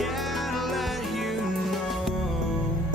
can't let you know.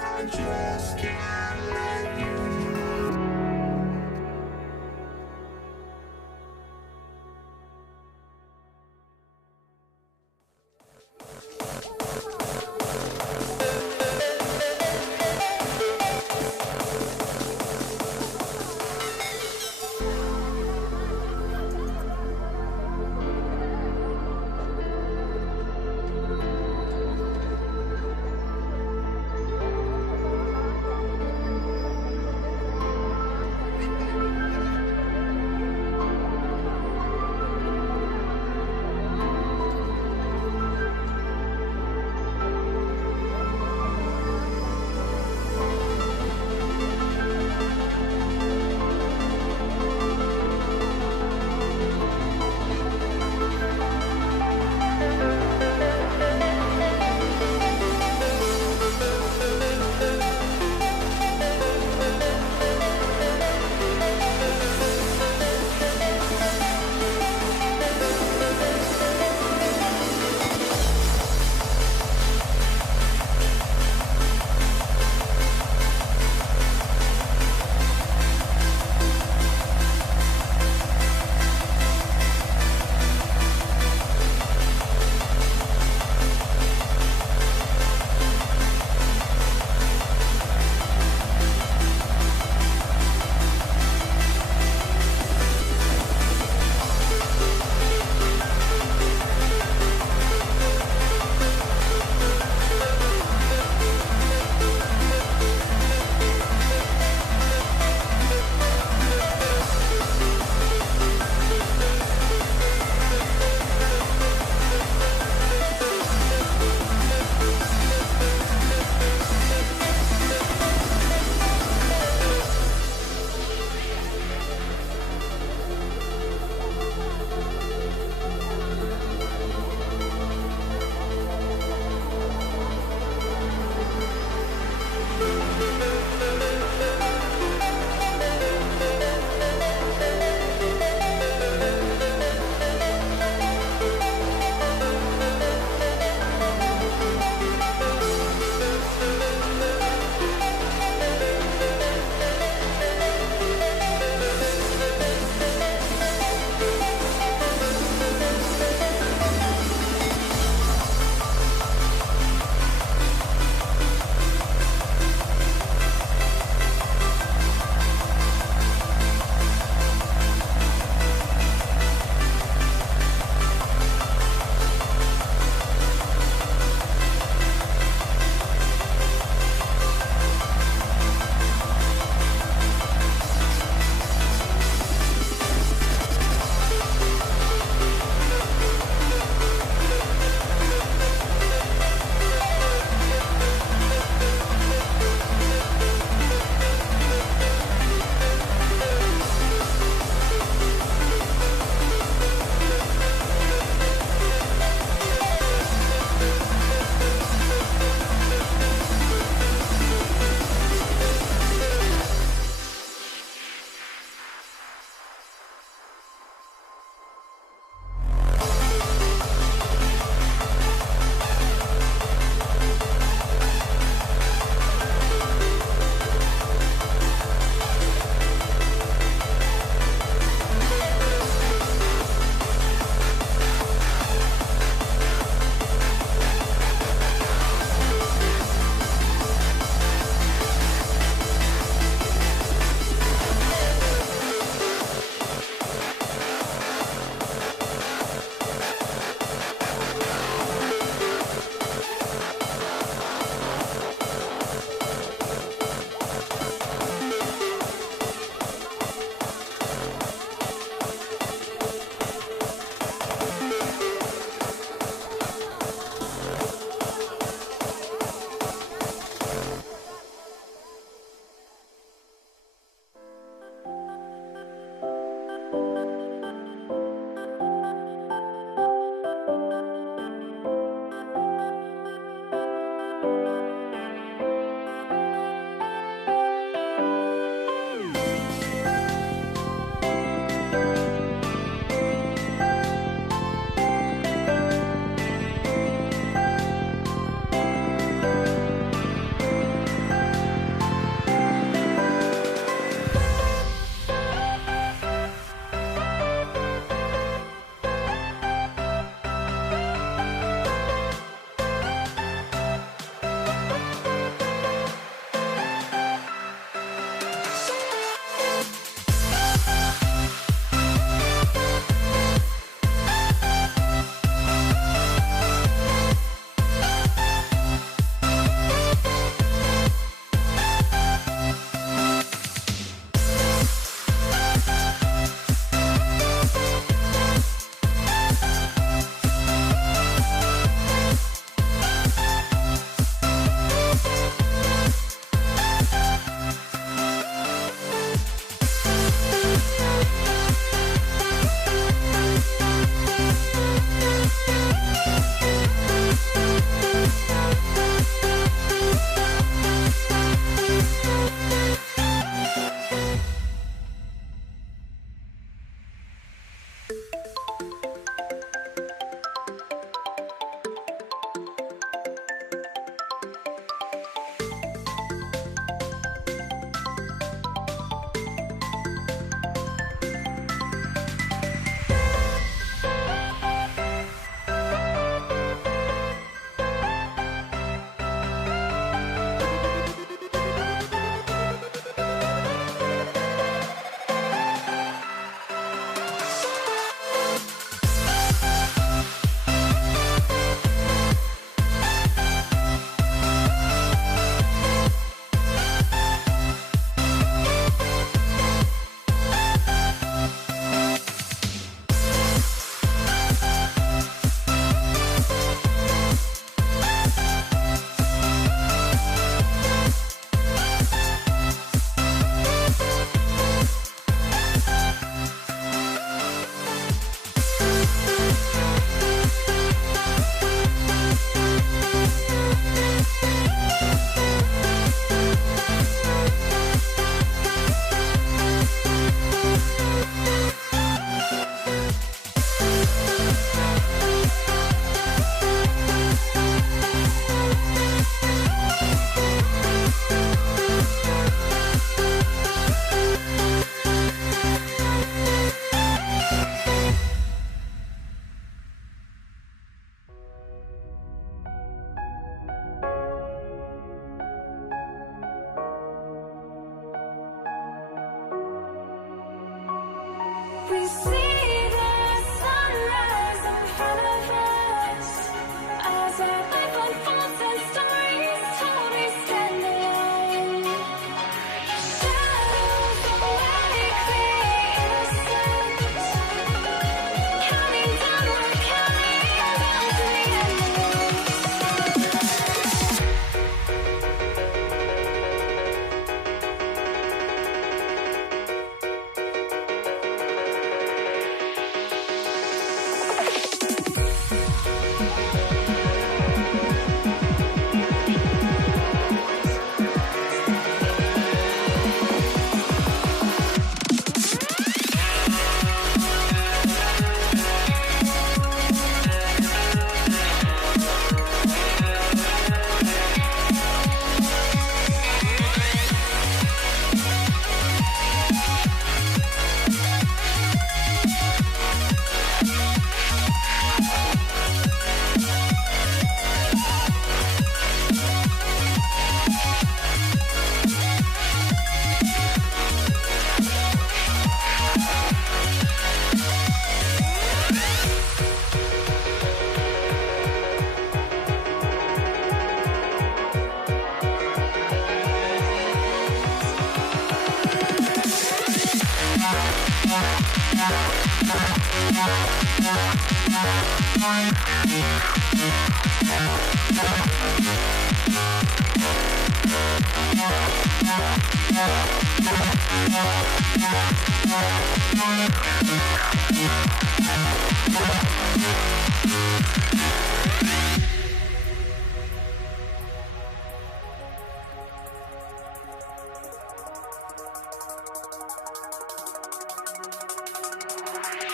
I just can't let you know.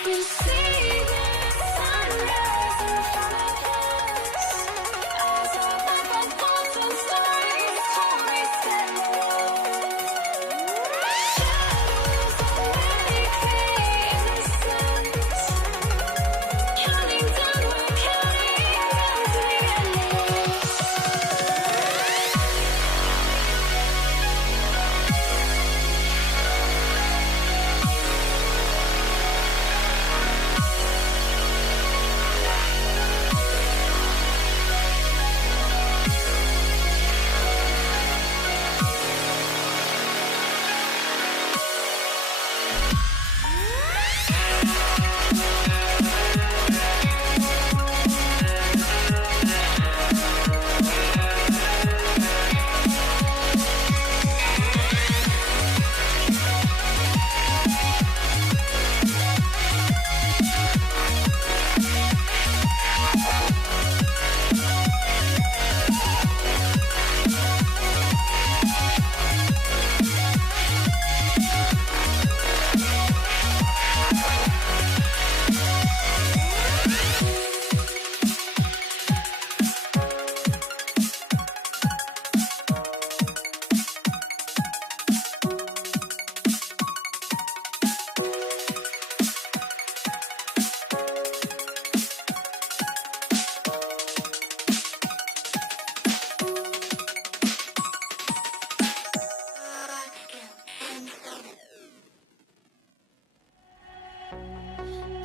You see the sunrise in front of us. Eyes are like a thousand stories told me shadows already fade in the suns. Counting down, we're counting down to the endless.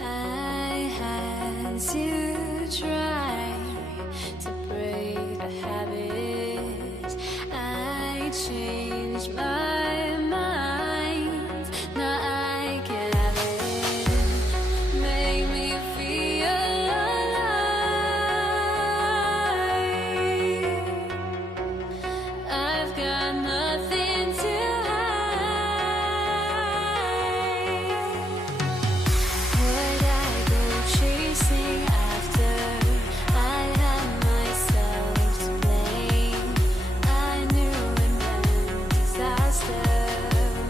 I had to try to break the habit. I changed my mind. Now I can have it. Make me feel alive. I've got nothing to would I go chasing after? I had myself to blame. I knew it meant disaster.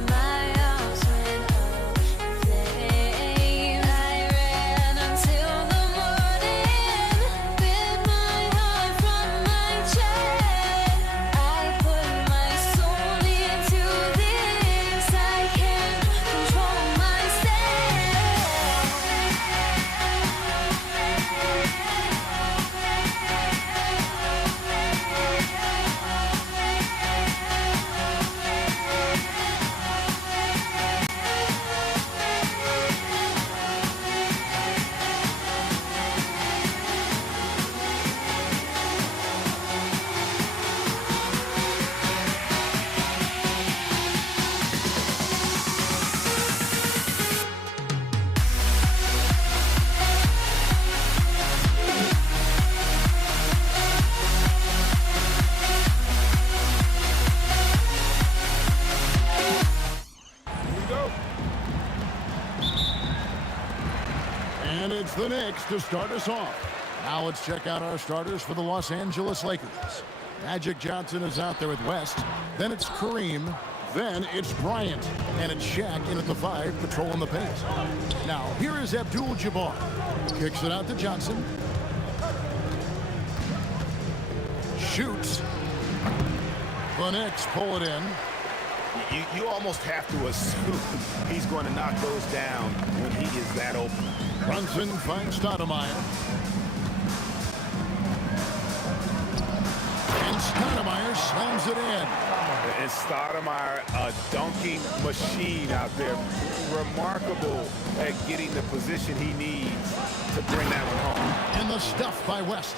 My arms went up in flames. I ran until the morning, with my heart from my chest. I put my soul into this. I can't control myself. And it's the Knicks to start us off. Now let's check out our starters for the Los Angeles Lakers. Magic Johnson is out there with West. Then it's Kareem. Then it's Bryant. And it's Shaq in at the 5, patrolling the paint. Now, here is Abdul-Jabbar. Kicks it out to Johnson. Shoots. The Knicks pull it in. You almost have to assume he's going to knock those down when he is that open. Brunson finds Stoudemire. And Stoudemire slams it in. And Stoudemire, a dunking machine out there. Remarkable at getting the position he needs to bring that one home. And the stuff by West.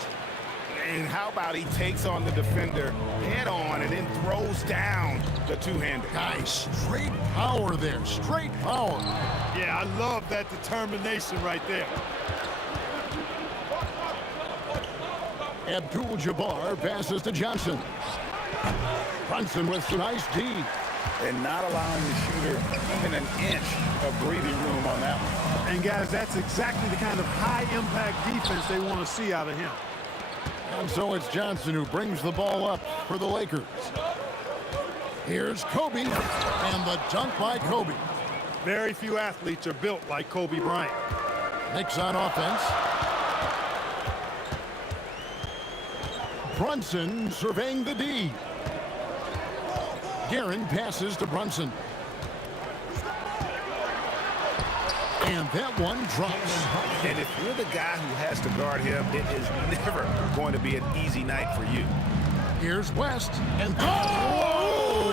And how about he takes on the defender head on and then throws down the two-hander. Guys, straight power there. Straight power. Yeah, I love that determination right there. Abdul-Jabbar passes to Johnson. Brunson with some nice D. And not allowing the shooter in an inch of breathing room on that one. And guys, that's exactly the kind of high-impact defense they want to see out of him. And so it's Johnson who brings the ball up for the Lakers. Here's Kobe, and the dunk by Kobe. Very few athletes are built like Kobe Bryant. Knicks on offense. Brunson surveying the D. Guerin passes to Brunson. And that one drops. And if you're the guy who has to guard him, it is never going to be an easy night for you. Here's West. And whoa!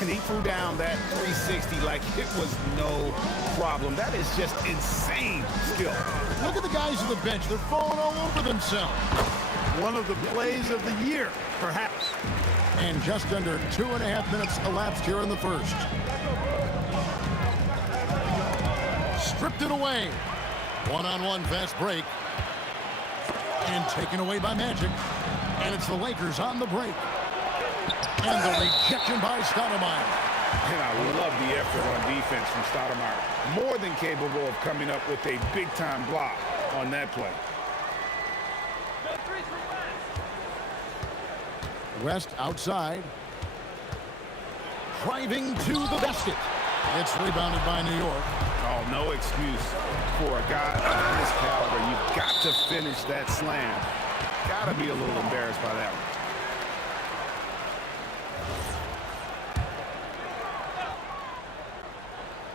And he threw down that 360 like it was no problem. That is just insane skill. Look at the guys on the bench. They're falling all over themselves. One of the plays of the year, perhaps. And just under 2.5 minutes elapsed here in the first. Stripped it away. One-on-one fast break. And taken away by Magic. And it's the Lakers on the break. And the rejection by Stoudemire. And I love the effort on defense from Stoudemire. More than capable of coming up with a big-time block on that play. West outside. Driving to the basket. It's rebounded by New York. Oh, no excuse for a guy of this caliber. You've got to finish that slam. Got to be a little embarrassed by that one.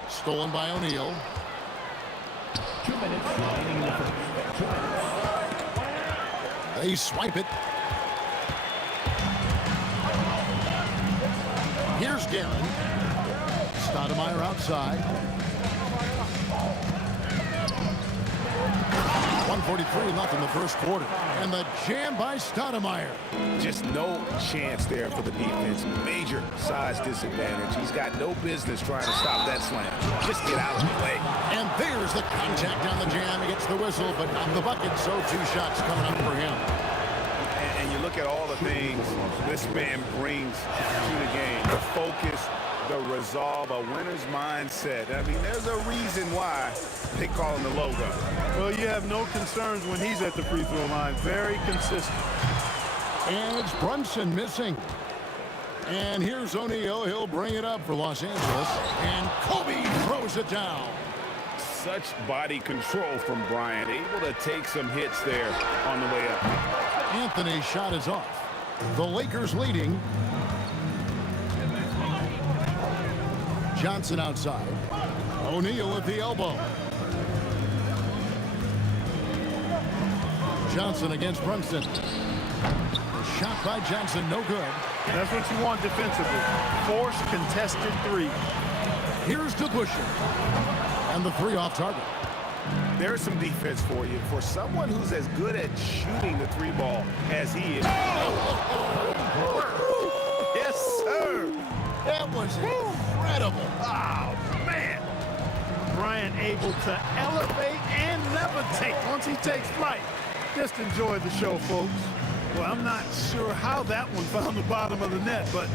Stolen by O'Neal. 2 minutes remaining in the first. They swipe it. Here's Guerin. Stoudemire outside. 1:43 left in the first quarter. And the jam by Stoudemire. Just no chance there for the defense. Major size disadvantage. He's got no business trying to stop that slam. Just get out of the way. And there's the contact on the jam. He gets the whistle, but not the bucket. So 2 shots coming up for him. And you look at all the things this man brings to the game. The focus, the resolve, a winner's mindset. I mean, there's a reason why they call him the logo. Well, you have no concerns when he's at the free throw line. Very consistent. And it's Brunson missing. And here's O'Neal. He'll bring it up for Los Angeles. And Kobe throws it down. Such body control from Bryant. Able to take some hits there on the way up. Anthony's shot is off. The Lakers leading. Johnson outside. O'Neal with the elbow. Johnson against Brunson. The shot by Johnson, no good. That's what you want defensively. Force contested three. Here's to Busher. And the 3 off target. There's some defense for you. For someone who's as good at shooting the 3 ball as he is. Yes, sir. That was incredible. Oh, man. Bryant able to elevate and levitate once he takes flight. Just enjoy the show, folks. Well, I'm not sure how that one found the bottom of the net, but,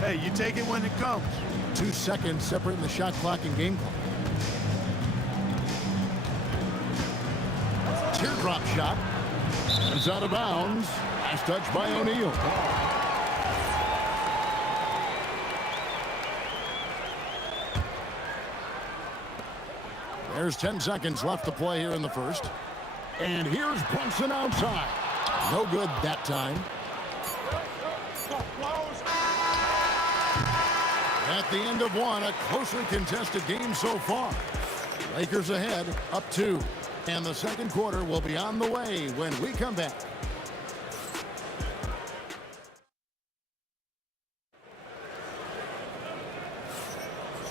hey, you take it when it comes. 2 seconds separating the shot clock and game clock. Teardrop shot. It's out of bounds. Last touch by O'Neal. There's 10 seconds left to play here in the first. And here's Brunson outside. No good that time. At the end of one, a closely contested game so far. Lakers ahead, up 2. And the second quarter will be on the way when we come back.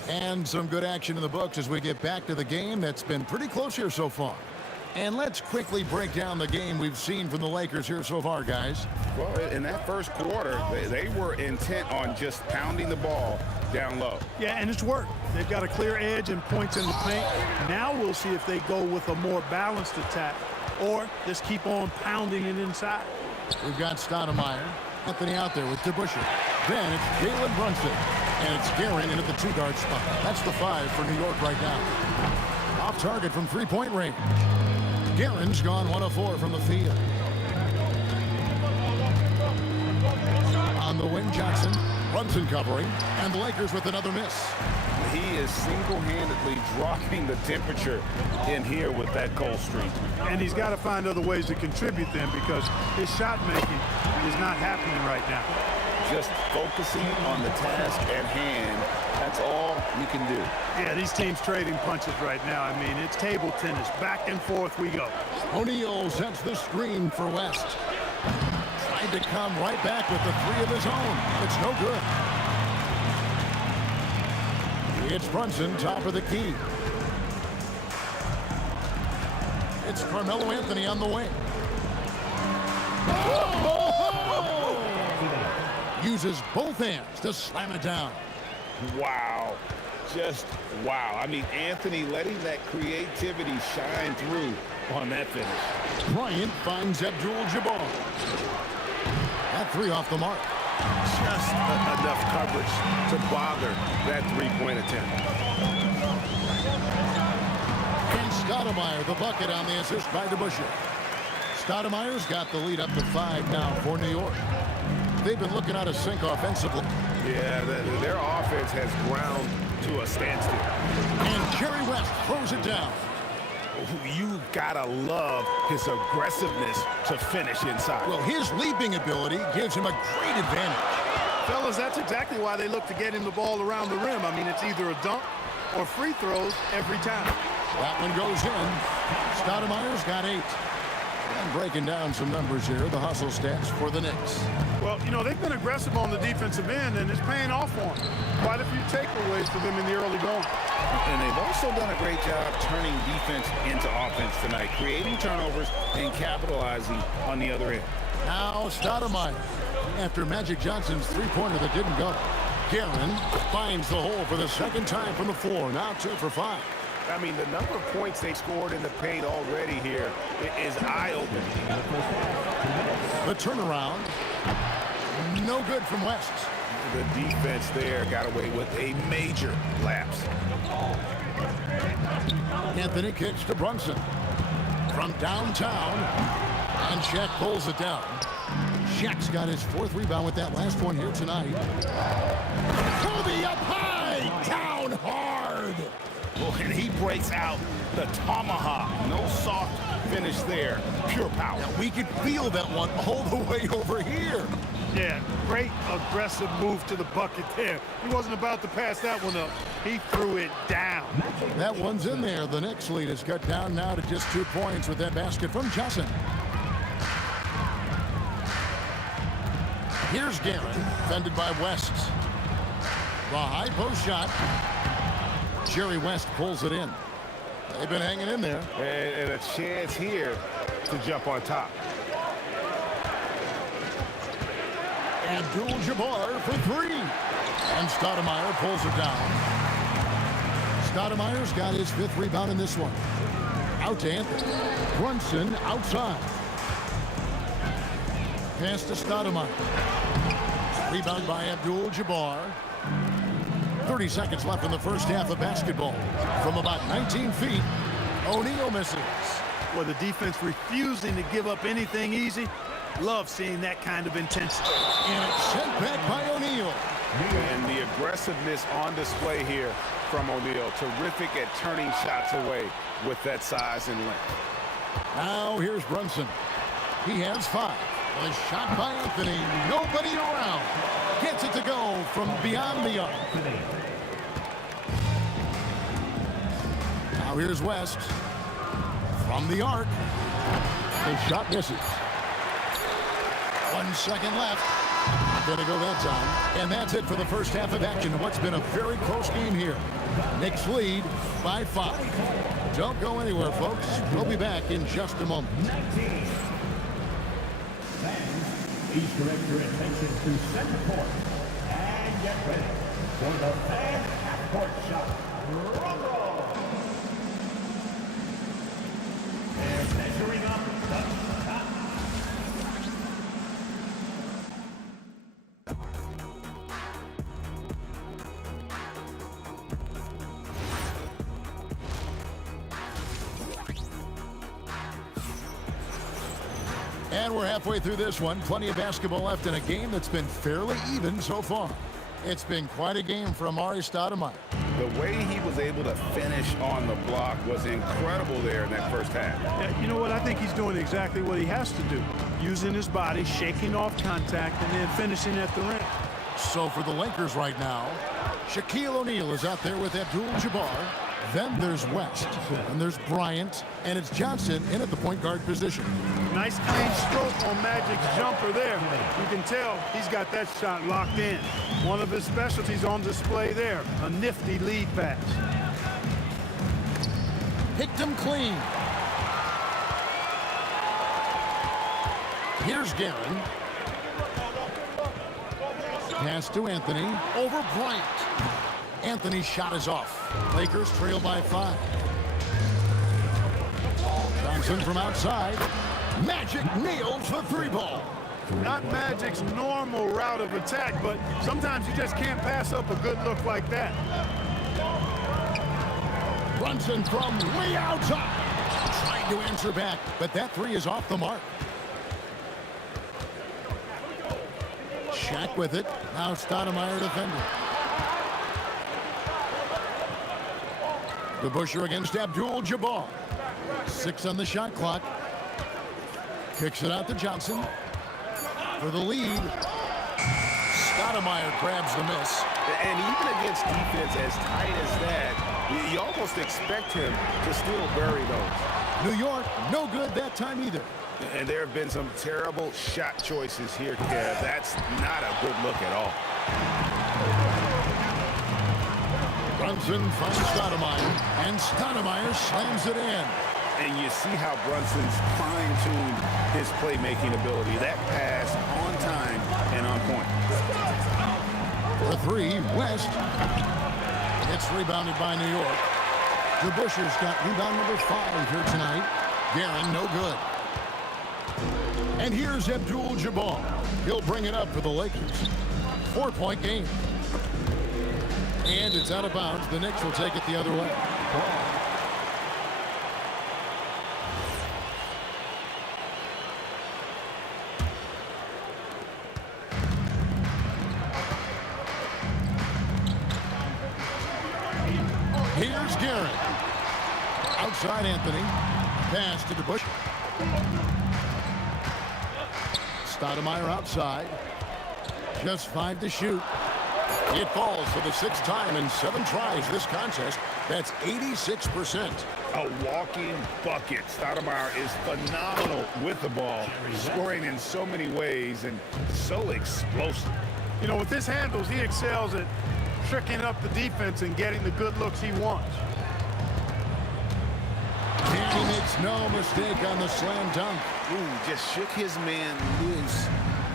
And some good action in the books as we get back to the game that's been pretty close here so far. And let's quickly break down the game we've seen from the Lakers here so far, guys. Well, in that first quarter, they were intent on just pounding the ball down low. Yeah, and it's worked. They've got a clear edge and points in the paint. Now we'll see if they go with a more balanced attack or just keep on pounding it inside. We've got Stoudemire. Anthony out there with DeBusschere. Then it's Jalen Brunson. And it's Guerin into the 2-guard spot. That's the 5 for New York right now. Off target from three-point range. Guerin's gone 1 of 4 from the field. On the wing, Johnson. Brunson covering. And the Lakers with another miss. He is single-handedly dropping the temperature in here with that cold streak. And he's got to find other ways to contribute then because his shot making is not happening right now. Just focusing on the task at hand, that's all you can do. Yeah, these teams trading punches right now. I mean, it's table tennis. Back and forth we go. O'Neal sets the screen for West. Trying to come right back with the 3 of his own. It's no good. It's Brunson, top of the key. It's Carmelo Anthony on the wing. Uses both hands to slam it down. Wow. Just wow. I mean, Anthony letting that creativity shine through on that finish. Bryant finds Abdul-Jabbar. That 3 off the mark. Just enough coverage to bother that three-point attempt. And Stoudemire, the bucket on the assist by DeBusschere. Stoudemire's got the lead up to 5 now for New York. They've been looking out of sync offensively. Yeah, their offense has ground to a standstill. And Jerry West throws it down. You gotta love his aggressiveness to finish inside. Well, his leaping ability gives him a great advantage. Fellas, that's exactly why they look to get him the ball around the rim. I mean, it's either a dunk or free throws every time. That one goes in. Stoudemire's got 8. And breaking down some numbers here, the hustle stats for the Knicks. Well, you know, they've been aggressive on the defensive end, and it's paying off for them. Quite a few takeaways for them in the early going. And they've also done a great job turning defense into offense tonight, creating turnovers and capitalizing on the other end. Now Stoudemire, after Magic Johnson's 3-pointer that didn't go. Guerin finds the hole for the second time from the floor. Now 2 for 5. I mean, the number of points they scored in the paint already here is eye-opening. The turnaround, no good from West. The defense there got away with a major lapse. Anthony kicks to Brunson. From downtown, and Shaq pulls it down. Shaq's got his 4th rebound with that last one here tonight. Kobe up high, down hard. Oh, and he breaks out the tomahawk. No soft finish there. Pure power. Now we could feel that one all the way over here. Yeah, great aggressive move to the bucket there. He wasn't about to pass that one up. He threw it down. That one's in there. The Knicks lead is cut down now to just 2 points with that basket from Johnson. Here's Guerin, defended by West. The high post shot. Jerry West pulls it in. They've been hanging in there. And a chance here to jump on top. Abdul-Jabbar for 3. And Stoudemire pulls it down. Stoudemire's got his 5th rebound in this one. Out to Anthony. Brunson outside. Pass to Stoudemire. Rebound by Abdul-Jabbar. 30 seconds left in the first half of basketball. From about 19 feet, O'Neal misses. Well, the defense refusing to give up anything easy. Love seeing that kind of intensity. And it's sent back by O'Neal. And the aggressiveness on display here from O'Neal. Terrific at turning shots away with that size and length. Now here's Brunson. He has 5. A shot by Anthony. Nobody around. Gets it to go from beyond the arc. Now here's West. From the arc. The shot misses. 1 second left. Gonna go that time. And that's it for the first half of action. What's been a very close game here. Knicks lead by 5. Don't go anywhere, folks. We'll be back in just a moment. 19. Fans, please direct your attention to center court. And get ready for the fan half-court shot. Drum roll. They're measuring up the shot. And we're halfway through this one. Plenty of basketball left in a game that's been fairly even so far. It's been quite a game for Amari Stoudemire. The way he was able to finish on the block was incredible there in that first half. Yeah, you know what? I think he's doing exactly what he has to do. Using his body, shaking off contact, and then finishing at the rim. So for the Lakers right now, Shaquille O'Neal is out there with Abdul-Jabbar. Then there's West, and there's Bryant, and it's Johnson in at the point guard position. Nice clean stroke on Magic's jumper there. You can tell he's got that shot locked in. One of his specialties on display there, a nifty lead pass. Picked him clean. Here's Guerin. Pass to Anthony, over Bryant. Anthony's shot is off. Lakers trail by 5. Johnson from outside. Magic nails the 3-ball. Not Magic's normal route of attack, but sometimes you just can't pass up a good look like that. Brunson from way outside. Trying to answer back, but that 3 is off the mark. Shaq with it. Now Stoudemire defending. DeBusschere against Abdul-Jabbar. 6 on the shot clock. Kicks it out to Johnson. For the lead. Stoudemire grabs the miss. And even against defense as tight as that, you almost expect him to still bury those. New York, no good that time either. And there have been some terrible shot choices here, Kev. That's not a good look at all. Brunson finds Stoudemire, and Stoudemire slams it in. And you see how Brunson's fine-tuned his playmaking ability. That pass on time and on point. For 3, West. It's rebounded by New York. DeBusschere's got rebound number 5 here tonight. Guerin, no good. And here's Abdul-Jabbar. He'll bring it up for the Lakers. 4-point game. And it's out of bounds. The Knicks will take it the other way. Here's Guerin. Outside Anthony. Pass to DeBusschere. Stoudemire outside. Just 5 to shoot. It falls for the 6th time in 7 tries this contest. That's 86%. A walking bucket. Stoudemire is phenomenal with the ball, scoring in so many ways and so explosive. You know, with his handles, he excels at tricking up the defense and getting the good looks he wants. And he makes no mistake on the slam dunk. Ooh, just shook his man loose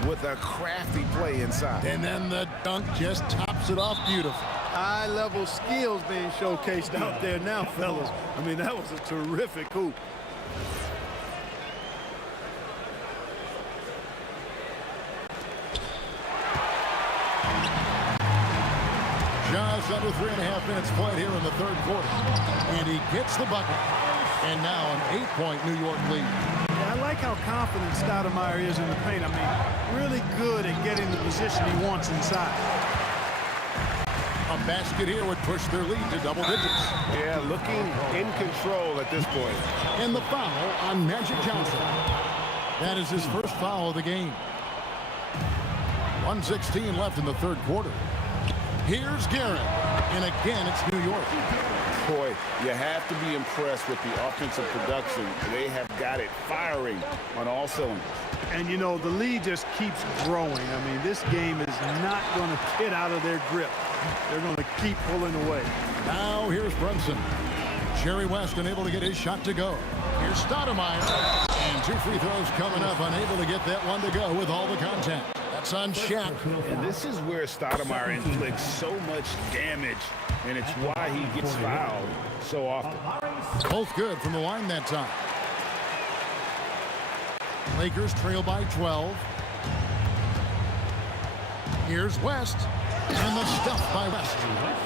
with a crafty play inside. And then the dunk just tops it off beautiful. High-level skills being showcased out there now, fellas. I mean, that was a terrific hoop. Just under 3.5 minutes played here in the 3rd quarter. And he gets the bucket. And now an 8-point New York lead. Yeah, I like how confident Stoudemire is in the paint. I mean, really good at getting the position he wants inside. A basket here would push their lead to double digits. Yeah, looking in control at this point. And the foul on Magic Johnson. That is his first foul of the game. 1:16 left in the 3rd quarter. Here's Guerin. And again, it's New York. Boy, you have to be impressed with the offensive production. They have got it firing on all cylinders. And, you know, the lead just keeps growing. I mean, this game is not going to get out of their grip. They're going to keep pulling away. Now here's Brunson. Jerry West unable to get his shot to go. Here's Stoudemire. And 2 free throws coming up, unable to get that one to go with all the contact. That's on Shaq. And this is where Stoudemire inflicts so much damage, and it's why he gets fouled so often. Both good from the line that time. Lakers trail by 12. Here's West. And the stuff by West.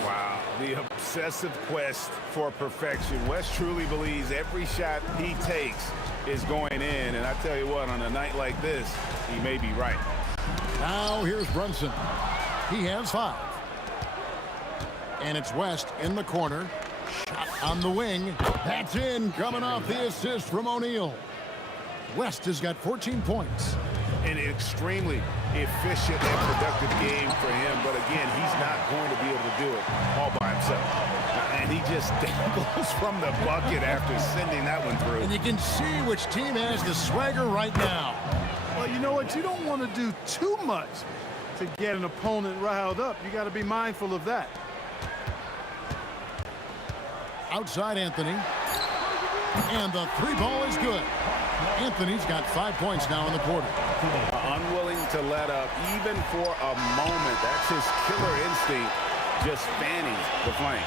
Wow, the obsessive quest for perfection. West truly believes every shot he takes is going in, and I tell you what, on a night like this, he may be right. Now here's Brunson. He has 5. And it's West in the corner. Shot on the wing. That's in, coming off the assist from O'Neal. West has got 14 points. An extremely efficient and productive game for him, but again, he's not going to be able to do it all by himself. And he just dangles from the bucket after sending that one through. And you can see which team has the swagger right now. Well, you know what? You don't want to do too much to get an opponent riled up. You got to be mindful of that. Outside Anthony. And the 3 ball is good. Anthony's got 5 points now in the quarter. Unwilling to let up even for a moment. That's his killer instinct, just fanning the flame.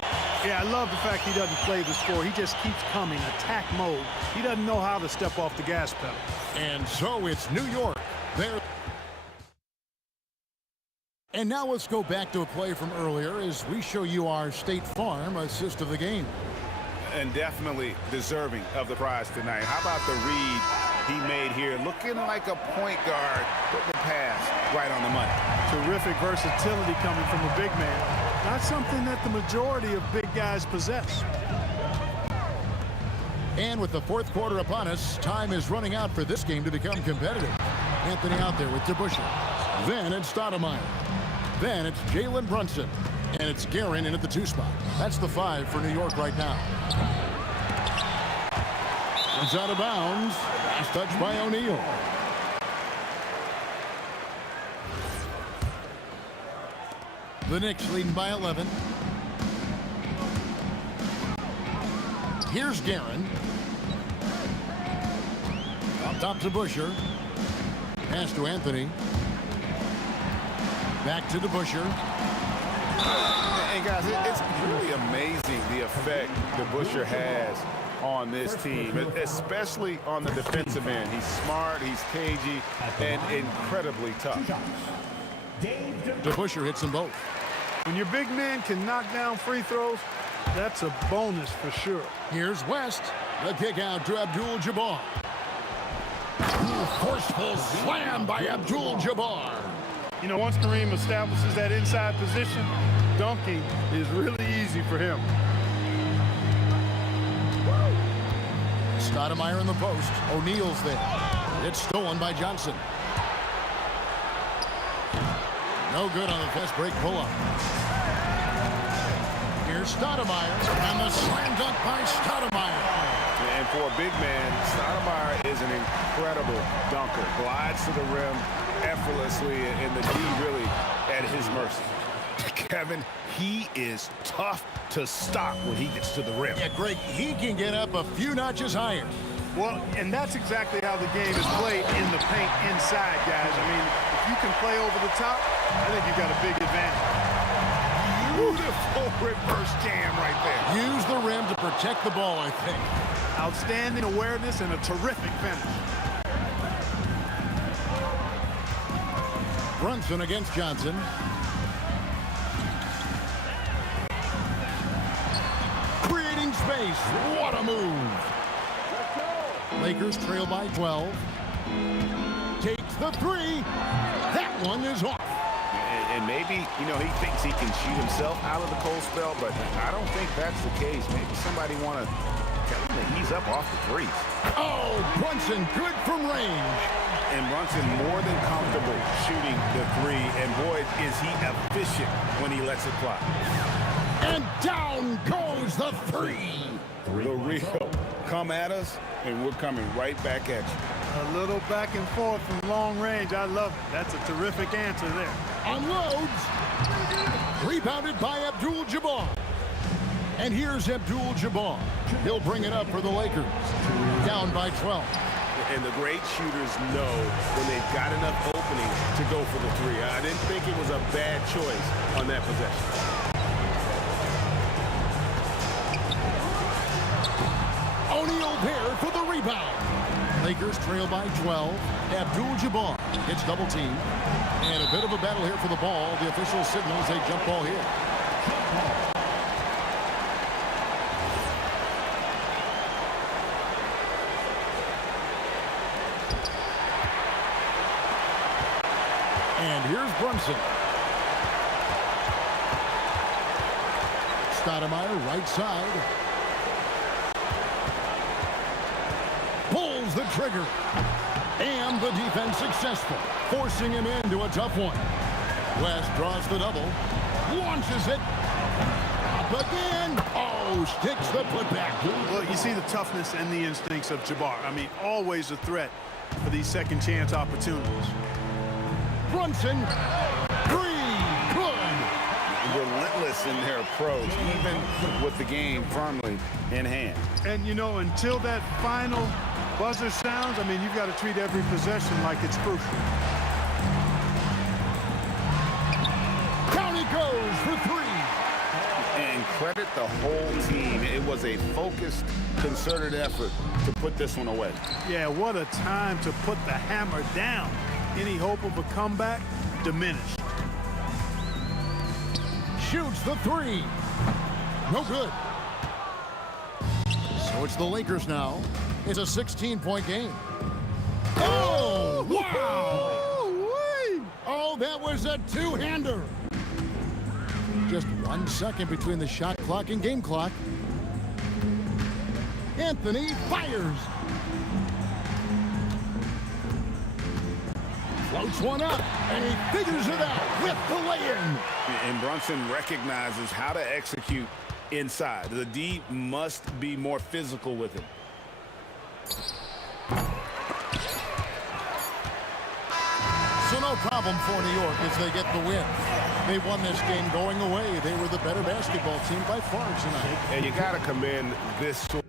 Yeah, I love the fact he doesn't play the score. He just keeps coming, attack mode. He doesn't know how to step off the gas pedal. And so it's New York. There. And now let's go back to a play from earlier as we show you our State Farm assist of the game. And definitely deserving of the prize tonight. How about the read he made here? Looking like a point guard, putting the pass right on the money. Terrific versatility coming from a big man. Not something that the majority of big guys possess. And with the 4th quarter upon us, time is running out for this game to become competitive. Anthony out there with DeBusschere. Then it's Stoudemire. Then it's Jalen Brunson. And it's Guerin in at the 2 spot. That's the 5 for New York right now. It's out of bounds. Last touch by O'Neal. The Knicks leading by 11. Here's Guerin. Up top to Busher. Pass to Anthony. Back to DeBusschere. And guys, it's really amazing the effect DeBusschere has on this team, especially on the defensive end. He's smart, he's cagey, and incredibly tough. DeBusschere hits them both. When your big man can knock down free throws, that's a bonus for sure. Here's West. The kick out to Abdul-Jabbar. Forceful slam by Abdul-Jabbar. You know, once Kareem establishes that inside position, dunking is really easy for him. Stoudemire in the post. O'Neal's there. It's stolen by Johnson. No good on the fast break pull-up. Here's Stoudemire. And the slam dunk by Stoudemire. And for a big man, Stoudemire is an incredible dunker. Glides to the rim effortlessly, and the D really at his mercy. Kevin, he is tough to stop when he gets to the rim. Yeah, Greg, he can get up a few notches higher. Well, and that's exactly how the game is played in the paint inside, guys. I mean, if you can play over the top, I think you've got a big advantage. Beautiful reverse jam right there. Use the rim to protect the ball, I think. Outstanding awareness and a terrific finish. Brunson against Johnson. Creating space. What a move. Lakers trail by 12. Takes the 3. That one is off. And maybe, you know, he thinks he can shoot himself out of the cold spell, but I don't think that's the case. Maybe somebody want to tell him that he's up off the threes. Oh, Brunson good from range. And Brunson more than comfortable shooting the 3. And boy, is he efficient when he lets it fly. And down goes the 3. The real come at us, and we're coming right back at you. A little back and forth from long range. I love it. That's a terrific answer there. Unloads. Rebounded by Abdul-Jabbar. And here's Abdul-Jabbar. He'll bring it up for the Lakers. Down by 12. And the great shooters know when they've got enough opening to go for the three. I didn't think it was a bad choice on that possession. O'Neal there for the rebound. Lakers trail by 12. Abdul-Jabbar gets double teamed. And a bit of a battle here for the ball. The official signals a jump ball here. And here's Brunson. Stoudemire right side. Pulls the trigger. And the defense successful, forcing him into a tough one. West draws the double. Launches it. Up again. Oh, sticks the putback. Well, you see the toughness and the instincts of Jabbar. I mean, always a threat for these second chance opportunities. Brunson, three, good. Relentless in their approach, even with the game firmly in hand. And, you know, until that final buzzer sounds, I mean, you've got to treat every possession like it's crucial. Down he goes for three. And credit the whole team. It was a focused, concerted effort to put this one away. Yeah, what a time to put the hammer down. Any hope of a comeback diminished. Shoots the three. No good. So it's the Lakers now. It's a 16-point game. Oh, wow! Oh, that was a two-hander. Just 1 second between the shot clock and game clock. Anthony fires. Floats one up, and he figures it out with the lay-in. And Brunson recognizes how to execute inside. The D must be more physical with him. So no problem for New York as they get the win. They won this game going away. They were the better basketball team by far tonight. And you got to commend this sort.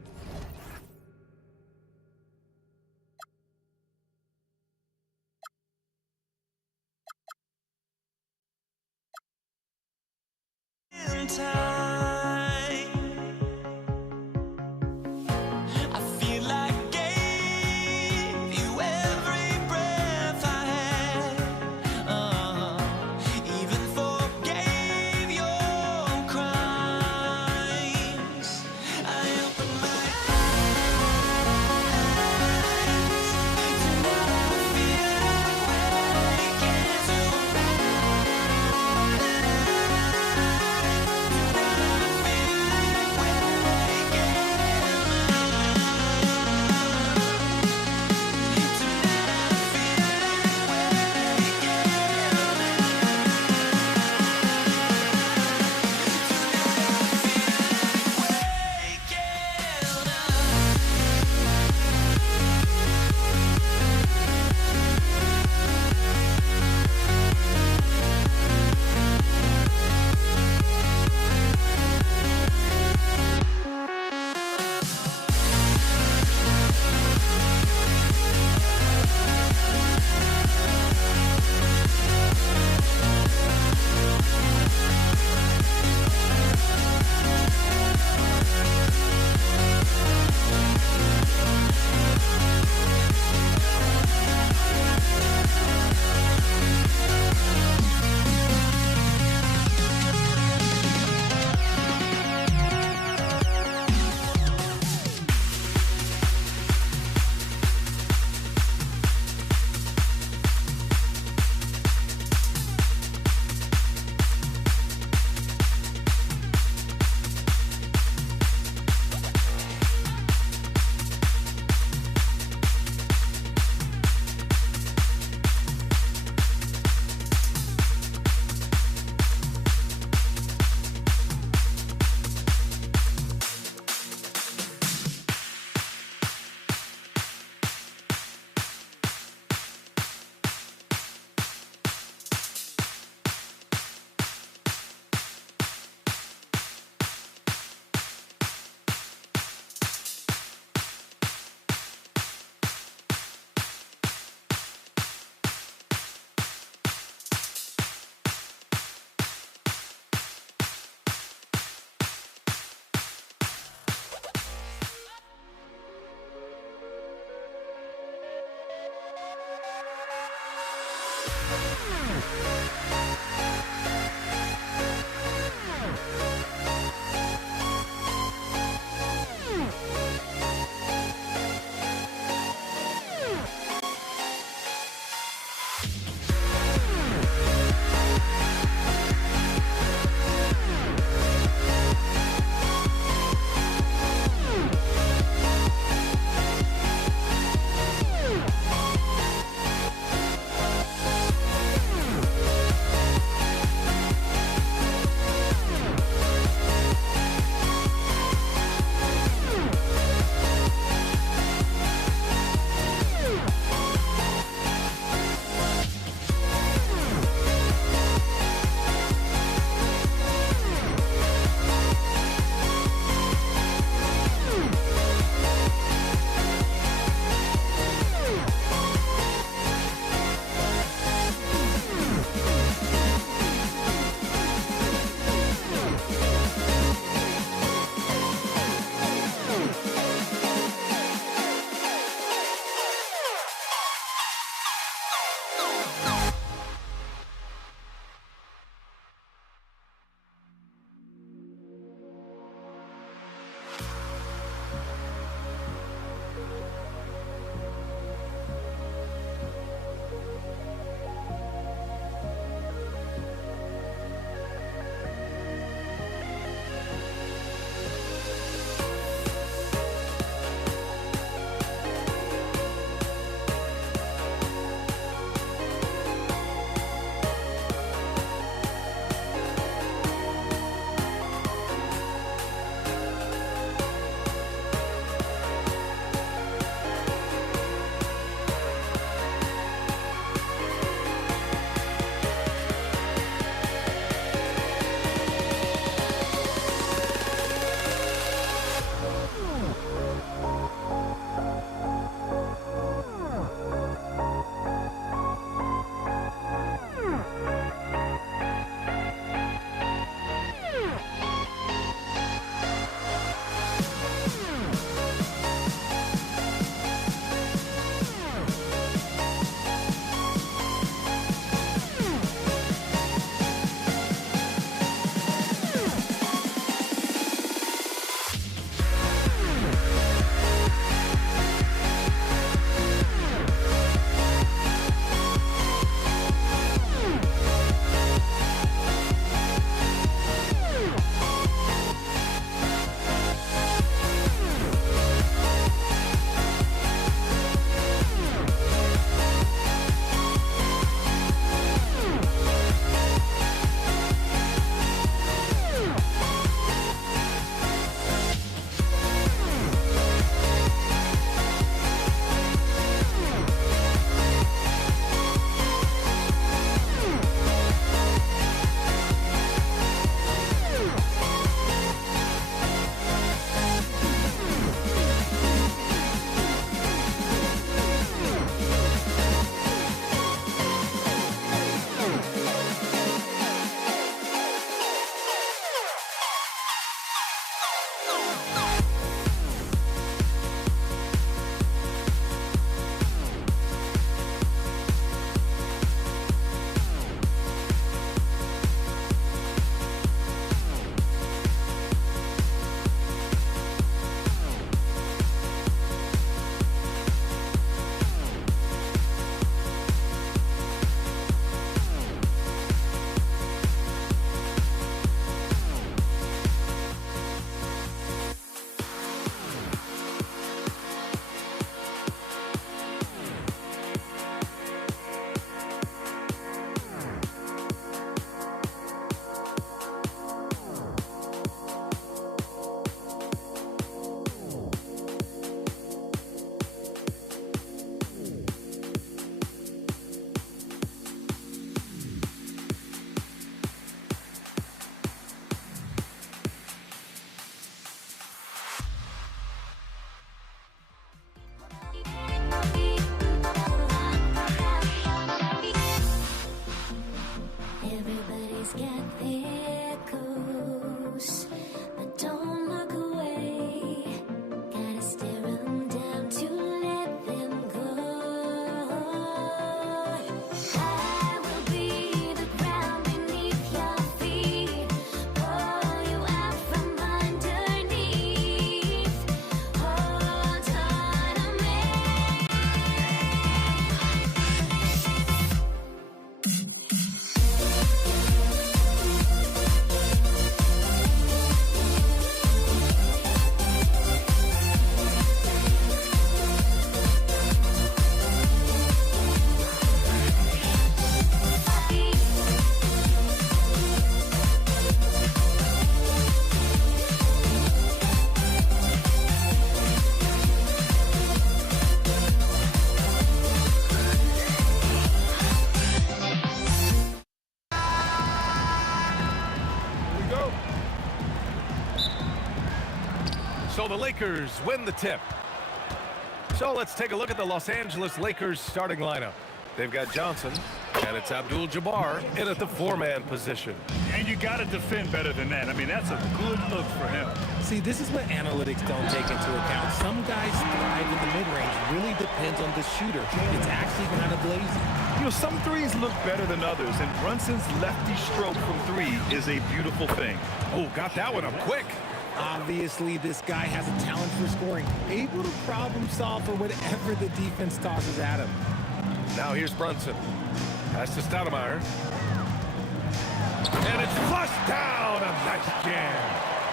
the Lakers win the tip. So let's take a look at the Los Angeles Lakers starting lineup. They've got Johnson, and it's Abdul-Jabbar in at the four-man position. And you got to defend better than that. I mean, that's a good look for him. See, this is what analytics don't take into account. Some guys thrive in the mid-range. Really depends on the shooter. It's actually kind of lazy. You know, some threes look better than others, and Brunson's lefty stroke from three is a beautiful thing. Oh, got that one up quick. Obviously, this guy has a talent for scoring. Able to problem solve for whatever the defense tosses at him. Now here's Brunson. Pass to Stoudemire. And it's flushed down. A nice jam.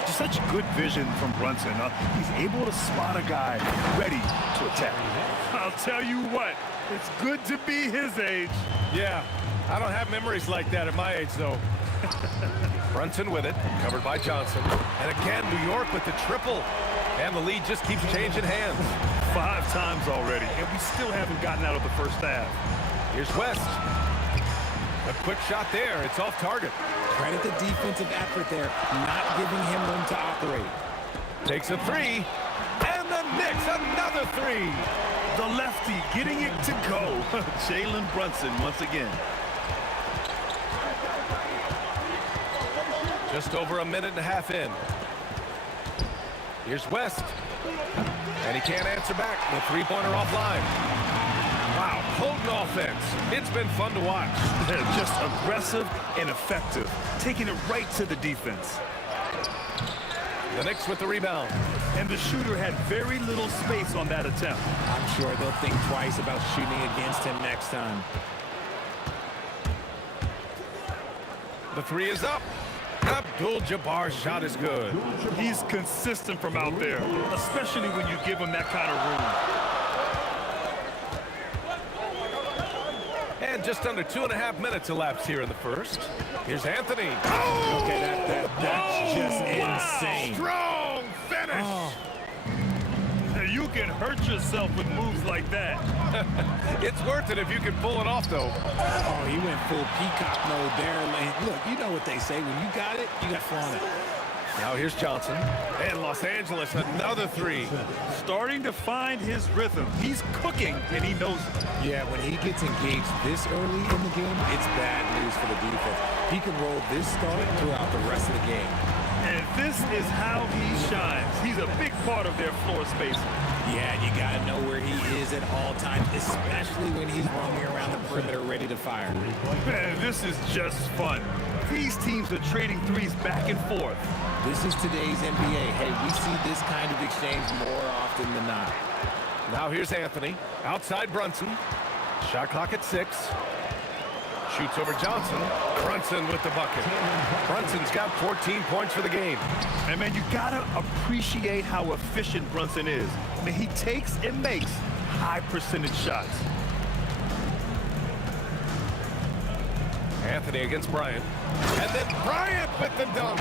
Just such good vision from Brunson. He's able to spot a guy ready to attack. I'll tell you what, it's good to be his age. Yeah, I don't have memories like that at my age, though. Brunson with it, covered by Johnson. And again, New York with the triple. And the lead just keeps changing hands. 5 times already, and we still haven't gotten out of the first half. Here's West. A quick shot there. It's off target. Credit the defensive effort there, not giving him room to operate. Takes a three. And the Knicks, another three. The lefty getting it to go. Jalen Brunson once again. Just over a minute and a half in. Here's West. And he can't answer back. The three-pointer offline. Wow, potent offense. It's been fun to watch. They're just aggressive and effective, taking it right to the defense. The Knicks with the rebound. And the shooter had very little space on that attempt. I'm sure they'll think twice about shooting against him next time. The three is up. Abdul-Jabbar's shot is good. He's consistent from out there, especially when you give him that kind of room. And just under 2.5 minutes elapsed here in the first. Here's Anthony. Okay, that's just insane. Strong finish. Oh. You can hurt yourself with moves like that. It's worth it if you can pull it off, though. Oh, he went full peacock mode there. Look, you know what they say. When you got it, you got flaunt it. Now here's Johnson. And Los Angeles, another three. Starting to find his rhythm. He's cooking, and he knows it. Yeah, when he gets engaged this early in the game, it's bad news for the defense. He can roll this start throughout the rest of the game. And this is how he shines. He's a big part of their floor space. Yeah, you got to know where he is at all times, especially when he's roaming around the perimeter ready to fire. Man, this is just fun. These teams are trading threes back and forth. This is today's NBA. Hey, we see this kind of exchange more often than not. Now here's Anthony. Outside Brunson. Shot clock at 6. Shoots over Johnson. Brunson with the bucket. Brunson's got 14 points for the game. And man, you gotta appreciate how efficient Brunson is. I mean, he takes and makes high percentage shots. Anthony against Bryant. And then Bryant with the dunk.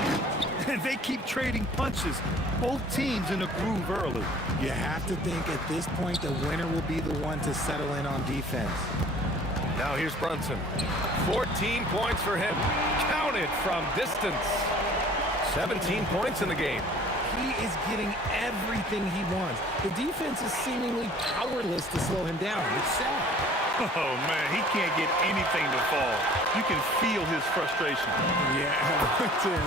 And they keep trading punches. Both teams in a groove early. You have to think at this point the winner will be the one to settle in on defense. Now here's Brunson. 14 points for him. Counted from distance. 17 points in the game. He is getting everything he wants. The defense is seemingly powerless to slow him down. It's sad. Oh, man, he can't get anything to fall. You can feel his frustration. Yeah,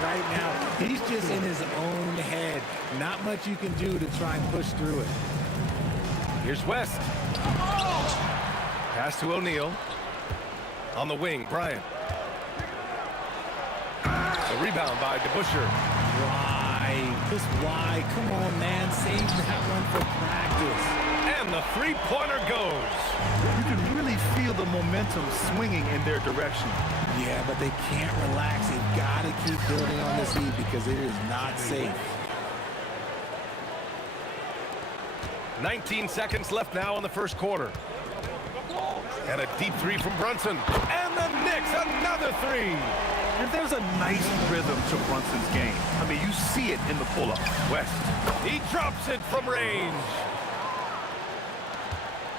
right now, he's just in his own head. Not much you can do to try and push through it. Here's West. Pass to O'Neal. On the wing, Bryant. The rebound by DeBusschere. Why? Just why? Come on, man. Save that one for practice. And the three-pointer goes. You can really feel the momentum swinging in their direction. Yeah, but they can't relax. They've got to keep building on this lead because it is not safe. 19 seconds left now in the first quarter. And a deep three from Brunson. And the Knicks, another three. And there's a nice rhythm to Brunson's game. I mean, you see it in the pull-up. West. He drops it from range.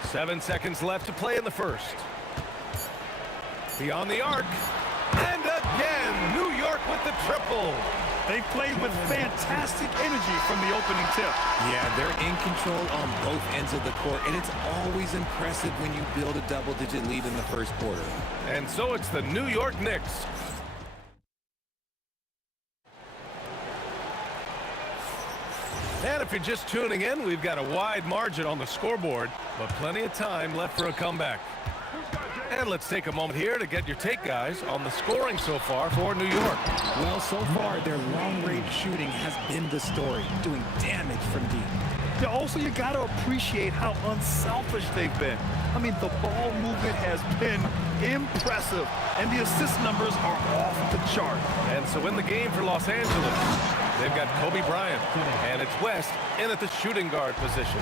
7 seconds left to play in the first. Beyond the arc. And again, New York with the triple. They played with fantastic energy from the opening tip. Yeah, they're in control on both ends of the court, and it's always impressive when you build a double-digit lead in the first quarter. And so it's the New York Knicks. And if you're just tuning in, we've got a wide margin on the scoreboard, but plenty of time left for a comeback. And let's take a moment here to get your take, guys, on the scoring so far for New York. Well, so far, their long-range shooting has been the story, doing damage from deep. Yeah, also, you got to appreciate how unselfish they've been. I mean, the ball movement has been impressive, and the assist numbers are off the chart. And so in the game for Los Angeles, they've got Kobe Bryant, and it's West in at the shooting guard position.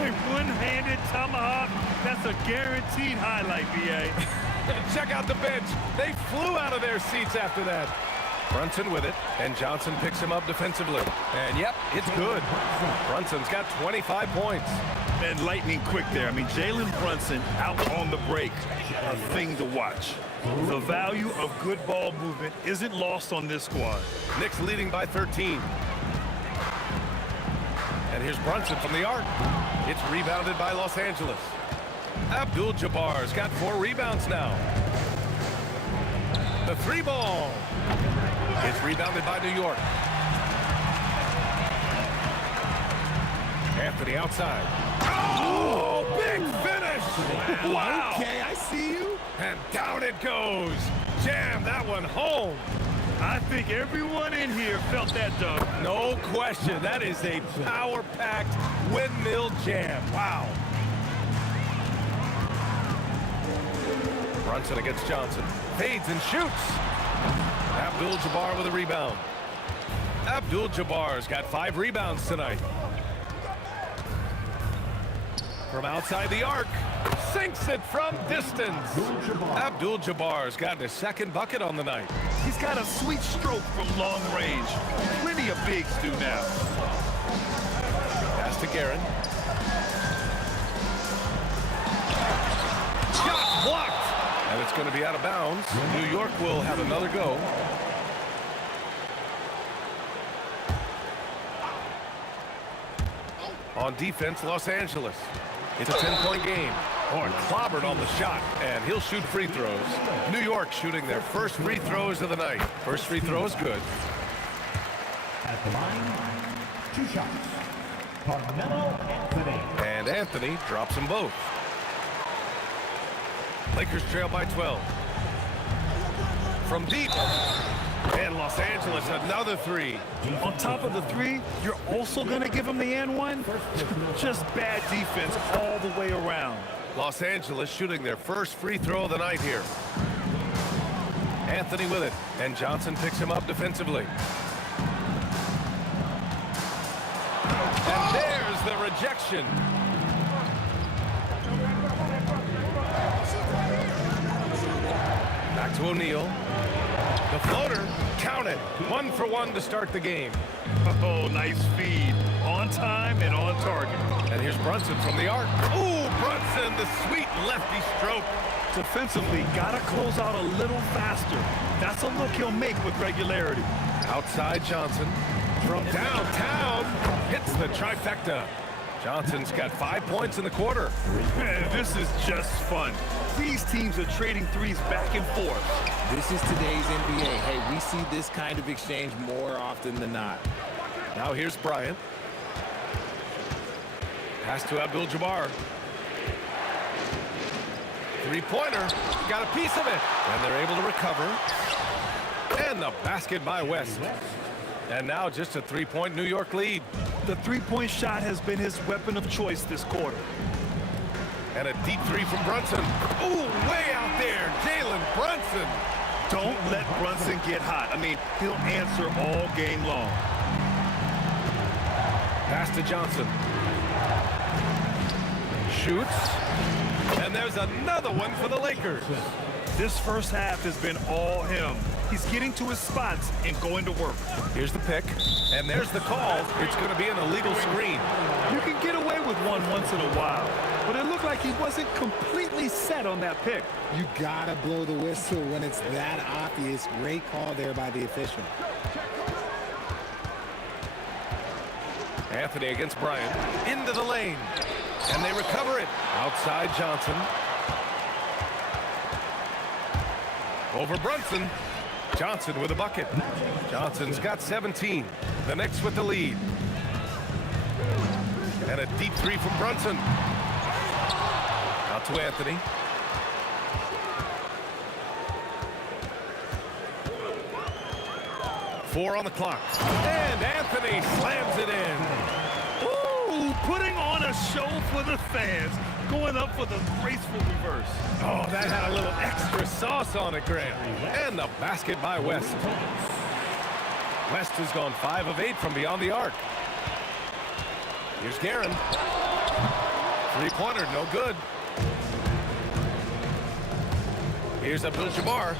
A one-handed tomahawk, that's a guaranteed highlight, B.A. Check out the bench. They flew out of their seats after that. Brunson with it, and Johnson picks him up defensively. And yep, it's good. Brunson's got 25 points. And lightning quick there. I mean, Jalen Brunson out on the break. A thing to watch. The value of good ball movement isn't lost on this squad. Knicks leading by 13. And here's Brunson from the arc. It's rebounded by Los Angeles. Abdul-Jabbar's got 4 rebounds now. The 3 ball. It's rebounded by New York. Anthony outside. Oh, big finish! Wow! Okay, I see you. And down it goes. Jam that one home. I think everyone in here felt that dunk. No question. That is a power-packed windmill jam. Wow. Brunson against Johnson. Fades and shoots. Abdul-Jabbar with a rebound. Abdul-Jabbar's got 5 rebounds tonight. From outside the arc. Sinks it from distance. Abdul-Jabbar's gotten his 2nd bucket on the night. He's got a sweet stroke from long range. Plenty of bigs do now. Pass to Guerin. Shot blocked. And it's going to be out of bounds. New York will have another go. On defense, Los Angeles. It's a 10-point game. Horn clobbered on the shot, and he'll shoot free throws. New York shooting their first free throws of the night. First free throw is good. At the line, 2 shots. Carmelo Anthony. And Anthony drops them both. Lakers trail by 12. From deep. And Los Angeles, another 3. On top of the 3, you're also going to give him the and one? Just bad defense all the way around. Los Angeles shooting their first free throw of the night here. Anthony with it, and Johnson picks him up defensively. And there's the rejection. Back to O'Neal. The floater, count it. 1 for 1 to start the game. Oh, nice feed. On time and on target. And here's Brunson from the arc. Ooh, Brunson, the sweet lefty stroke. Defensively, got to close out a little faster. That's a look he'll make with regularity. Outside Johnson. From downtown, hits the trifecta. Johnson's got 5 points in the quarter. Man, this is just fun. These teams are trading threes back and forth. This is today's NBA. Hey, we see this kind of exchange more often than not. Now here's Bryant. Pass to Abdul-Jabbar. 3-pointer. Got a piece of it. And they're able to recover. And the basket by West. And now just a 3-point New York lead. The three-point shot has been his weapon of choice this quarter. And a deep 3 from Brunson. Ooh, way out there. Jalen Brunson. Don't let Brunson get hot. I mean, he'll answer all game long. Pass to Johnson. Shoots. And there's another one for the Lakers. This first half has been all him. He's getting to his spots and going to work. Here's the pick. And there's the call. It's going to be an illegal screen. You can get away with one once in a while, but it looked like he wasn't completely set on that pick. You gotta blow the whistle when it's that obvious. Great call there by the official. Anthony against Bryant. Into the lane. And they recover it. Outside Johnson. Over Brunson. Johnson with a bucket. Johnson's got 17. The Knicks with the lead. And a deep three from Brunson. Out to Anthony. Four on the clock. And Anthony slams it in. Ooh, putting on a show for the fans. Going up for the graceful reverse. Oh, that had a little extra sauce on it, Grant. And the basket by West. West has gone 5 of 8 from beyond the arc. Here's Guerin. Three-pointer, no good. Here's Abdul-Jabbar.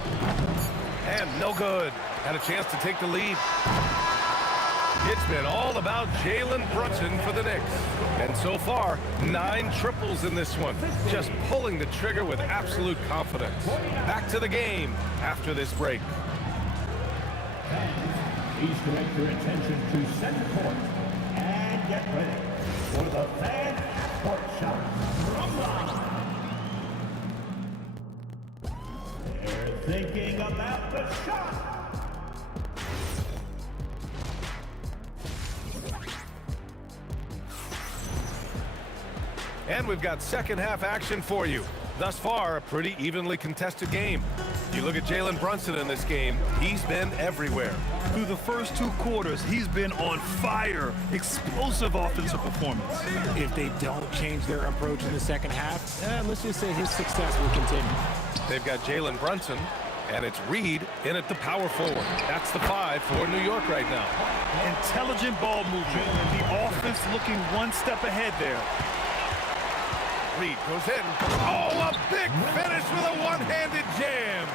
And no good. Had a chance to take the lead. It's been all about Jalen Brunson for the Knicks. And so far, 9 triples in this one. Just pulling the trigger with absolute confidence. Back to the game after this break. Please direct your attention to center court and get ready for the fan court shot. They're thinking about the shot. And we've got second half action for you. Thus far, a pretty evenly contested game. You look at Jalen Brunson in this game, he's been everywhere. Through the first 2 quarters, he's been on fire. Explosive offensive performance. If they don't change their approach in the second half, let's just say his success will continue. They've got Jalen Brunson, and it's Reed in at the power forward. That's the 5 for New York right now. Intelligent ball movement. The offense looking one step ahead there. Reed goes in. Oh, a big finish with a one-handed jam.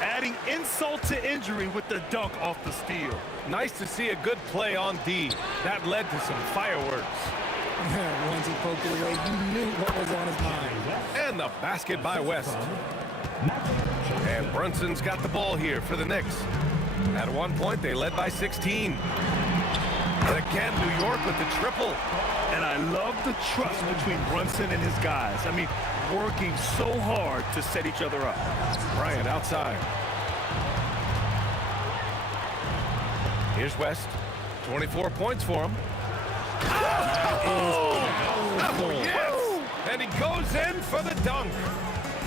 Adding insult to injury with the dunk off the steal. Nice to see a good play on D. That led to some fireworks. Once he poked it away, you knew what was on his mind. And the basket by West. And Brunson's got the ball here for the Knicks. At one point, they led by 16. And again, New York with the triple. And I love the trust between Brunson and his guys. I mean, working so hard to set each other up. Bryant outside. Here's West. 24 points for him. Oh, yes! And he goes in for the dunk.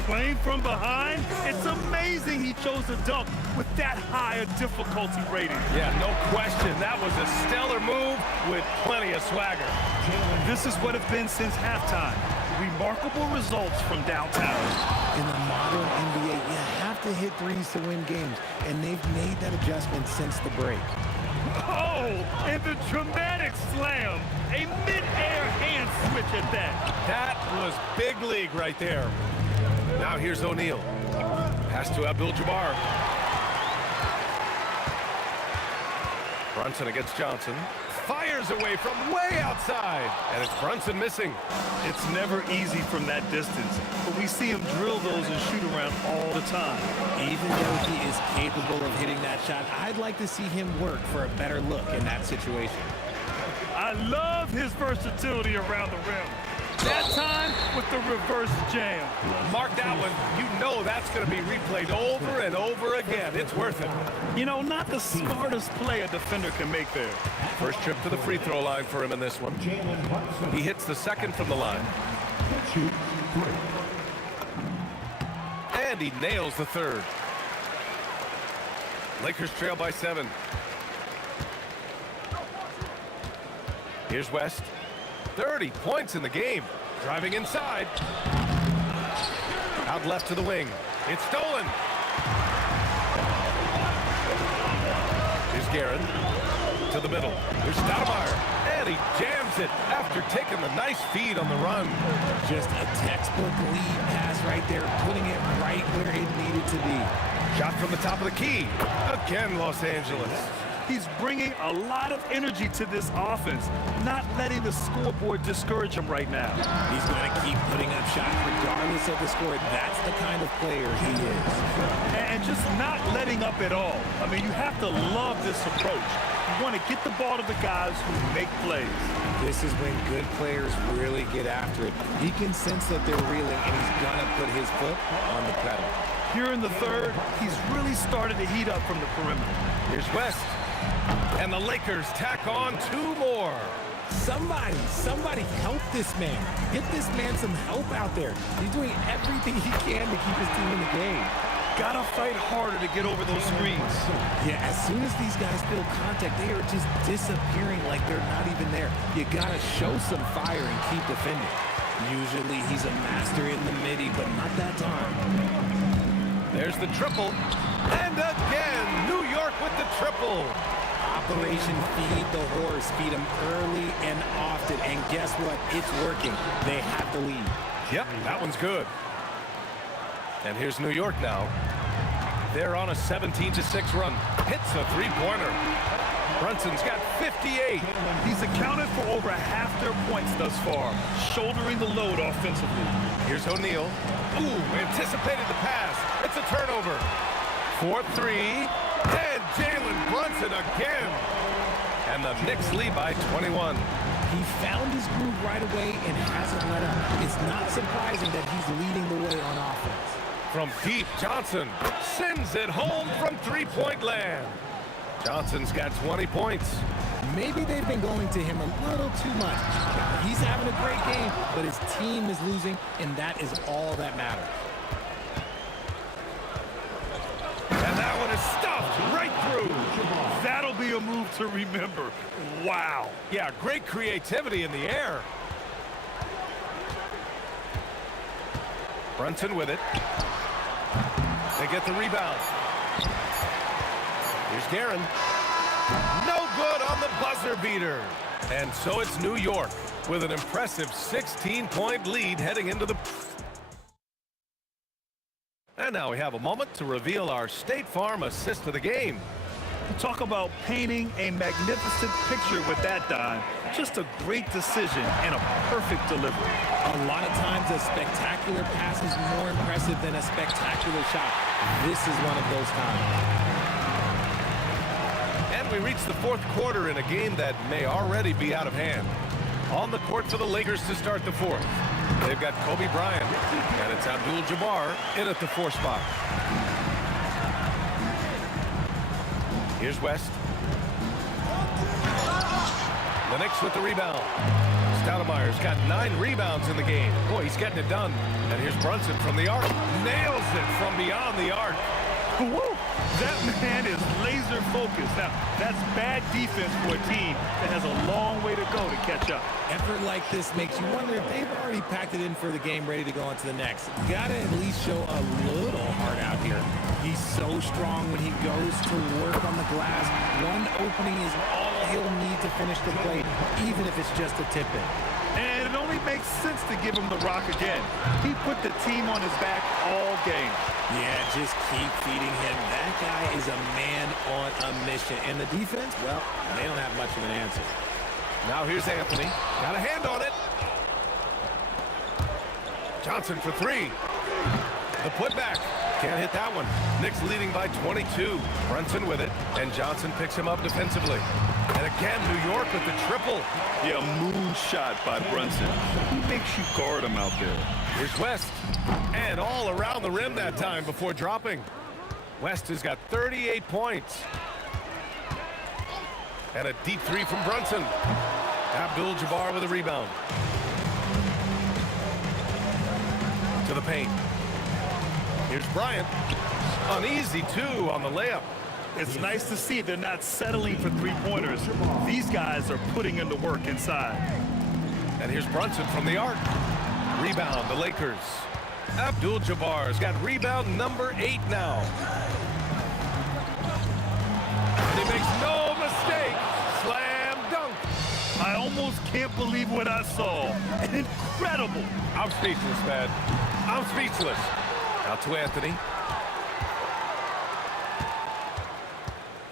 Playing from behind, it's amazing he chose a dunk with that high a difficulty rating. Yeah, no question. That was a stellar move with plenty of swagger. This is what it's been since halftime. Remarkable results from downtown. In the modern NBA, you have to hit threes to win games, and they've made that adjustment since the break. Oh, and the dramatic slam. A mid-air hand switch at that. That was big league right there. Now here's O'Neal. Pass to Abdul-Jabbar. Brunson against Johnson. Fires away from way outside. And it's Brunson missing. It's never easy from that distance, but we see him drill those and shoot around all the time. Even though he is capable of hitting that shot, I'd like to see him work for a better look in that situation. I love his versatility around the rim. That time with the reverse jam. Mark that one. You know that's going to be replayed over and over again. It's worth it. You know, not the smartest play a defender can make there. First trip to the free throw line for him in this one. He hits the second from the line. And he nails the third. Lakers trail by 7. Here's West. 30 points in the game. Driving inside. Out left to the wing. It's stolen. Here's Guerin. To the middle. Here's Stoudemire. And he jams it after taking the nice feed on the run. Just a textbook lead pass right there, putting it right where it needed to be. Shot from the top of the key. Again, Los Angeles. He's bringing a lot of energy to this offense, not letting the scoreboard discourage him right now. He's going to keep putting up shots regardless of the score. That's the kind of player he is. And just not letting up at all. I mean, you have to love this approach. want to get the ball to the guys who make plays. This is when good players really get after it. He can sense that they're reeling, and he's going to put his foot on the pedal. Here in the third, he's really started to heat up from the perimeter. Here's West. And the Lakers tack on 2 more. Somebody help this man. Get this man some help out there. He's doing everything he can to keep his team in the game. Gotta fight harder to get over those screens. Yeah, as soon as these guys feel contact, they are just disappearing like they're not even there. You gotta show some fire and keep defending. Usually he's a master in the midi, but not that time. There's the triple. And again, New York with the triple. Operation Feed the Horse. Feed him early and often. And guess what? It's working. They have the lead. Yep, that one's good. And here's New York now. They're on a 17-6 run. Hits a three-pointer. Brunson's got 58. He's accounted for over half their points thus far, shouldering the load offensively. Here's O'Neal. Ooh, anticipated the pass. It's a turnover. 4-3. And Jalen Brunson again. And the Knicks lead by 21. He found his groove right away and hasn't let up. It's not surprising that he's leading the way on offense. From deep, Johnson sends it home from three-point land. Johnson's got 20 points. Maybe they've been going to him a little too much. He's having a great game, but his team is losing, and that is all that matters. And that one is stuffed right through. That'll be a move to remember. Wow. Yeah, great creativity in the air. Brunson with it. They get the rebound. Here's Guerin. No good on the buzzer beater. And so it's New York with an impressive 16-point lead heading into the... And now we have a moment to reveal our State Farm assist of the game. Talk about painting a magnificent picture with that dime. Just a great decision and a perfect delivery. A lot of times a spectacular pass is more impressive than a spectacular shot. This is one of those times. And we reach the fourth quarter in a game that may already be out of hand. On the court for the Lakers to start the fourth. They've got Kobe Bryant, and it's Abdul-Jabbar in at the 4 spot. Here's West. The Knicks with the rebound. Stoudemire's got 9 rebounds in the game. Boy, he's getting it done. And here's Brunson from the arc. Nails it from beyond the arc. Woo! That man is laser focused. Now, that's bad defense for a team that has a long way to go to catch up. Effort like this makes you wonder if they've already packed it in for the game, ready to go on to the next. Gotta at least show a little heart out here. He's so strong when he goes to work on the glass. One opening is all he'll need to finish the play, even if it's just a tip-in. And it only makes sense to give him the rock again. He put the team on his back all game. Yeah, just keep feeding him. That guy is a man on a mission. And the defense, well, they don't have much of an answer. Now here's Anthony. Got a hand on it. Johnson for 3. The putback. Can't hit that one. Knicks leading by 22. Brunson with it. And Johnson picks him up defensively. And again, New York with the triple. Yeah, moonshot by Brunson. He makes you guard him out there. Here's West. And all around the rim that time before dropping. West has got 38 points. And a deep 3 from Brunson. Abdul-Jabbar with a rebound. To the paint. Here's Bryant. An easy 2 on the layup. It's nice to see they're not settling for three-pointers. These guys are putting in the work inside. And here's Brunson from the arc. Rebound, the Lakers. Abdul-Jabbar's got rebound number 8 now. And he makes no mistake. Slam dunk. I almost can't believe what I saw. Incredible. I'm speechless, man. I'm speechless. Out to Anthony.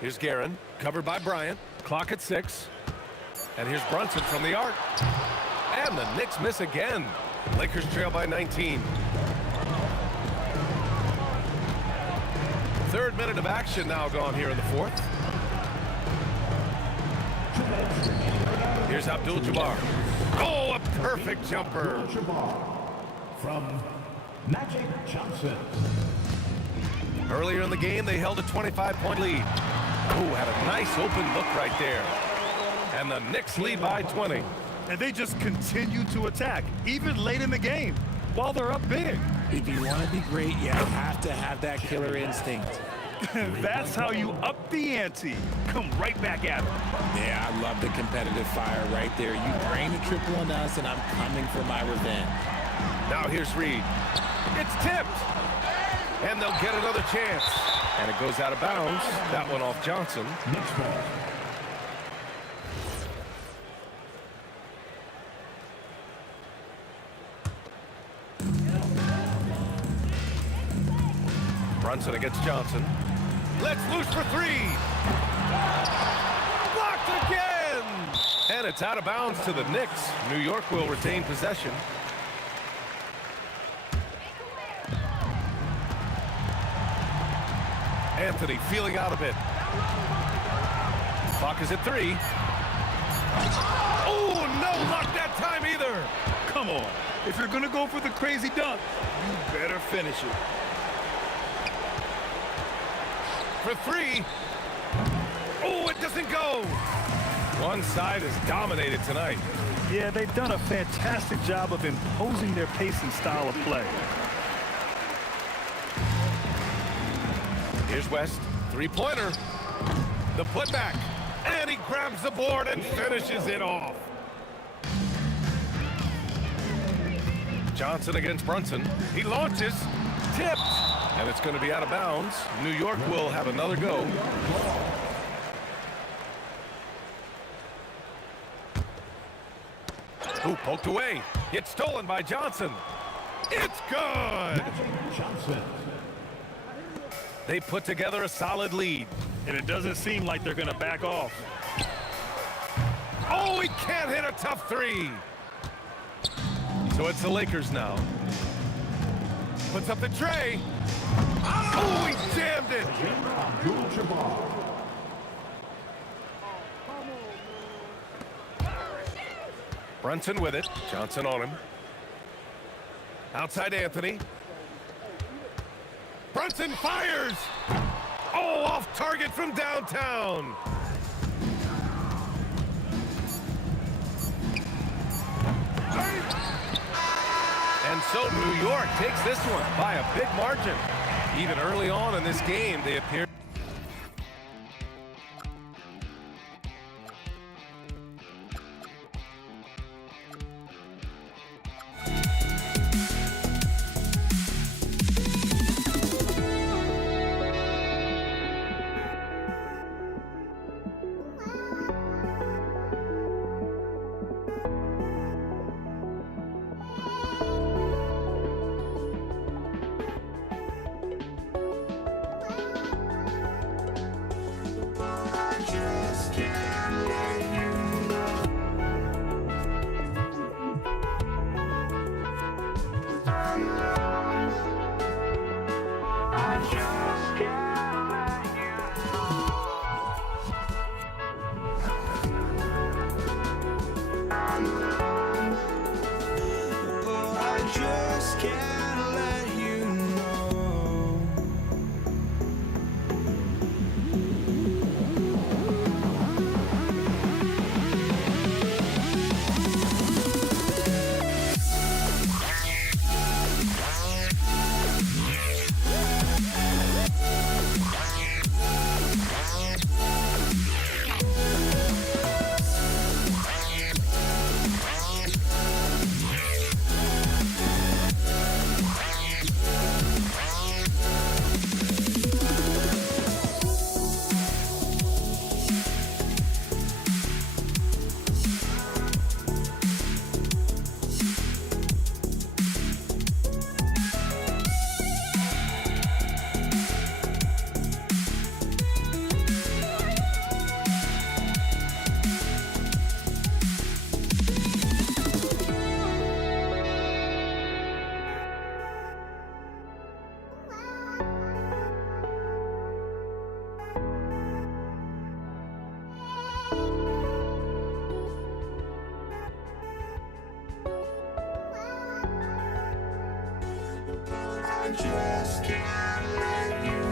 Here's Guerin, covered by Bryant. Clock at 6. And here's Brunson from the arc. And the Knicks miss again. Lakers trail by 19. Third minute of action now gone here in the fourth. Here's Abdul-Jabbar. Oh, a perfect jumper. From Magic Johnson. Earlier in the game, they held a 25-point lead. Oh, had a nice open look right there. And the Knicks lead by 20. And they just continue to attack, even late in the game, while they're up big. If you want to be great, you have to have that killer instinct. That's how you up the ante. Come right back at them. Yeah, I love the competitive fire right there. You drain the triple on us, and I'm coming for my revenge. Now here's Reed. It's tipped. And they'll get another chance. And it goes out of bounds. That one off Johnson. Next ball. Brunson against Johnson. Let's loose for three. Blocked again. And it's out of bounds to the Knicks. New York will retain possession. Anthony feeling out a bit. Clock is at 3. Oh, no luck that time either. Come on. If you're going to go for the crazy dunk, you better finish it. For 3. Oh, it doesn't go. One side is dominated tonight. Yeah, they've done a fantastic job of imposing their pace and style of play. Here's West. Three-pointer. The putback. And he grabs the board and finishes it off. Johnson against Brunson. He launches. Tipped. And it's going to be out of bounds. New York will have another go. Ooh, poked away. It's stolen by Johnson. It's good. Johnson. They put together a solid lead. And it doesn't seem like they're going to back off. Oh, he can't hit a tough 3. So it's the Lakers now. Puts up the tray. Oh, he jammed it. Abdul-Jabbar. Brunson with it. Johnson on him. Outside Anthony. Brunson fires. Oh, off target from downtown. And so New York takes this one by a big margin. Even early on in this game, they appeared. just can't let you.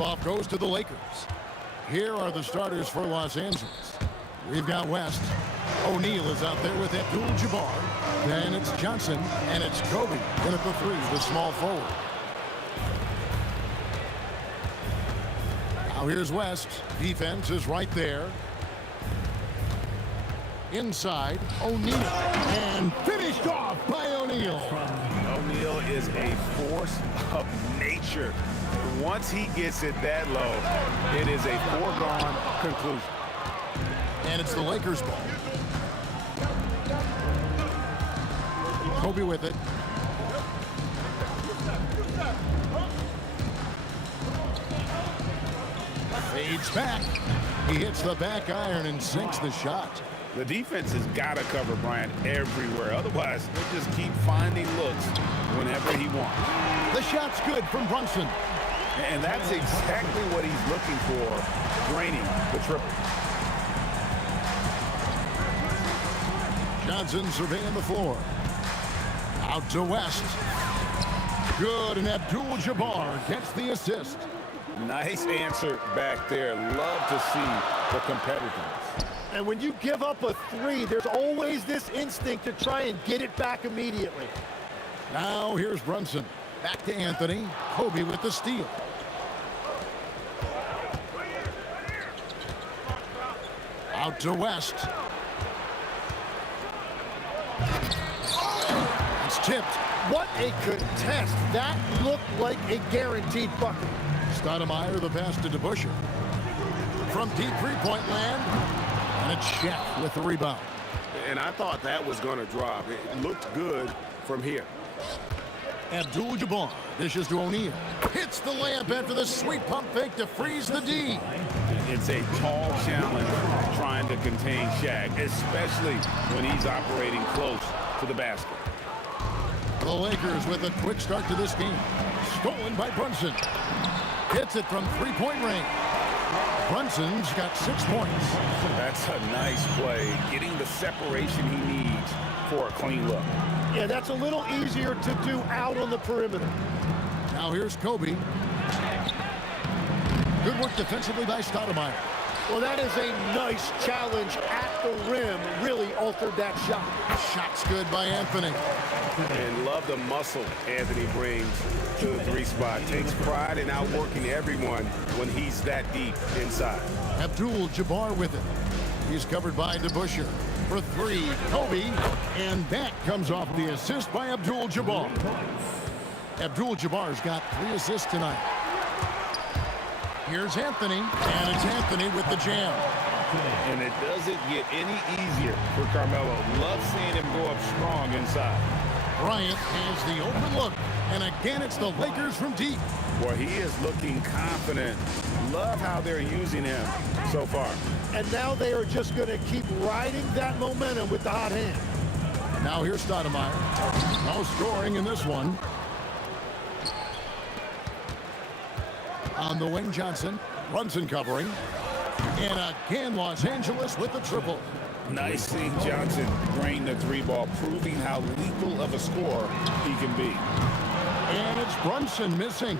Tip-off goes to the Lakers. Here are the starters for Los Angeles. We've got West. O'Neal is out there with Abdul-Jabbar. Then it's Johnson, and it's Kobe in at the 3, the small forward. Now here's West. Defense is right there. Inside, O'Neal. And finished off by O'Neal. O'Neal is a force of nature. Once he gets it that low, it is a foregone conclusion. And it's the Lakers' ball. Kobe with it. Fades back. He hits the back iron and sinks the shot. The defense has got to cover Bryant everywhere. Otherwise, they'll just keep finding looks whenever he wants. The shot's good from Brunson. And that's exactly what he's looking for, draining the triple. Johnson surveying the floor. Out to West. Good, and Abdul-Jabbar gets the assist. Nice answer back there. Love to see the competitiveness. And when you give up a 3, there's always this instinct to try and get it back immediately. Now here's Brunson. Back to Anthony. Kobe with the steal. Out to West. It's tipped. What a contest. That looked like a guaranteed bucket. Stoudemire the pass to DeBusschere. From deep three-point land. And it's Shaq with the rebound. And I thought that was going to drop. It looked good from here. Abdul-Jabbar dishes to O'Neal. Hits the layup after the sweet pump fake to freeze the D. It's a tall challenge trying to contain Shaq, especially when he's operating close to the basket. The Lakers with a quick start to this game. Stolen by Brunson. Hits it from three-point range. Brunson's got 6 points. That's a nice play, getting the separation he needs for a clean look. Yeah, that's a little easier to do out on the perimeter. Now here's Kobe. Good work defensively by Stoudemire. Well, that is a nice challenge at the rim. Really altered that shot. Shot's good by Anthony. And love the muscle Anthony brings to the 3 spot. Takes pride in outworking everyone when he's that deep inside. Abdul-Jabbar with it. He's covered by DeBusschere. For 3, Kobe. And that comes off the assist by Abdul-Jabbar. Abdul-Jabbar's got 3 assists tonight. Here's Anthony, and it's Anthony with the jam. And it doesn't get any easier for Carmelo. Love seeing him go up strong inside. Bryant has the open look, and again it's the Lakers from deep. Well, he is looking confident. Love how they're using him so far. And now they are just going to keep riding that momentum with the hot hand. Now here's Stoudemire. No scoring in this one. On the wing, Johnson. Brunson covering. And again, Los Angeles with the triple. Nice seeing Johnson drain the 3 ball, proving how lethal of a scorer he can be. And it's Brunson missing.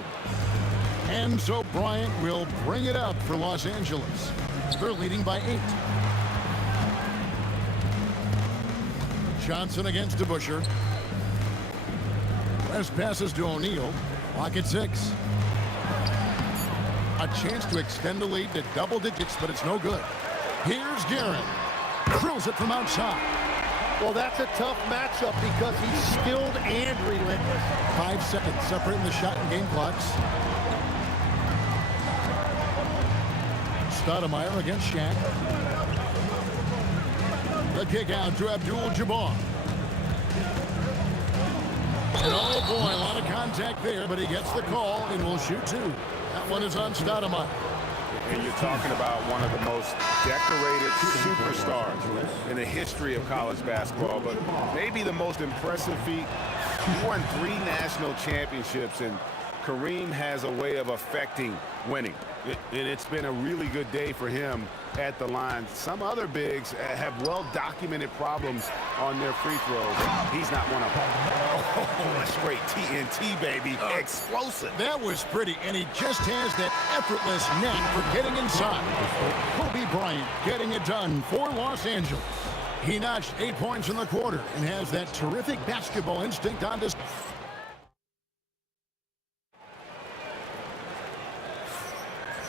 And so Bryant will bring it up for Los Angeles. They're leading by 8. Johnson against DeBusschere. West passes to O'Neal. Clock at 6. A chance to extend the lead to double digits, but it's no good. Here's Guerin. Drills it from outside. Well, that's a tough matchup because he's skilled and relentless. 5 seconds separating the shot and game clocks. Stoudemire against Shaq. The kick out to Abdul-Jabbar. And oh boy, a lot of contact there, but he gets the call and will shoot 2. That one is on Stoudemire. And you're talking about one of the most decorated superstars in the history of college basketball, but maybe the most impressive feat. He won 3 national championships, and Kareem has a way of affecting winning. And it's been a really good day for him at the line. Some other bigs have well-documented problems on their free throws. He's not one of them. Oh, a straight TNT, baby. Explosive. That was pretty, and he just has that effortless knack for getting inside. Kobe Bryant getting it done for Los Angeles. He notched 8 points in the quarter and has that terrific basketball instinct on display.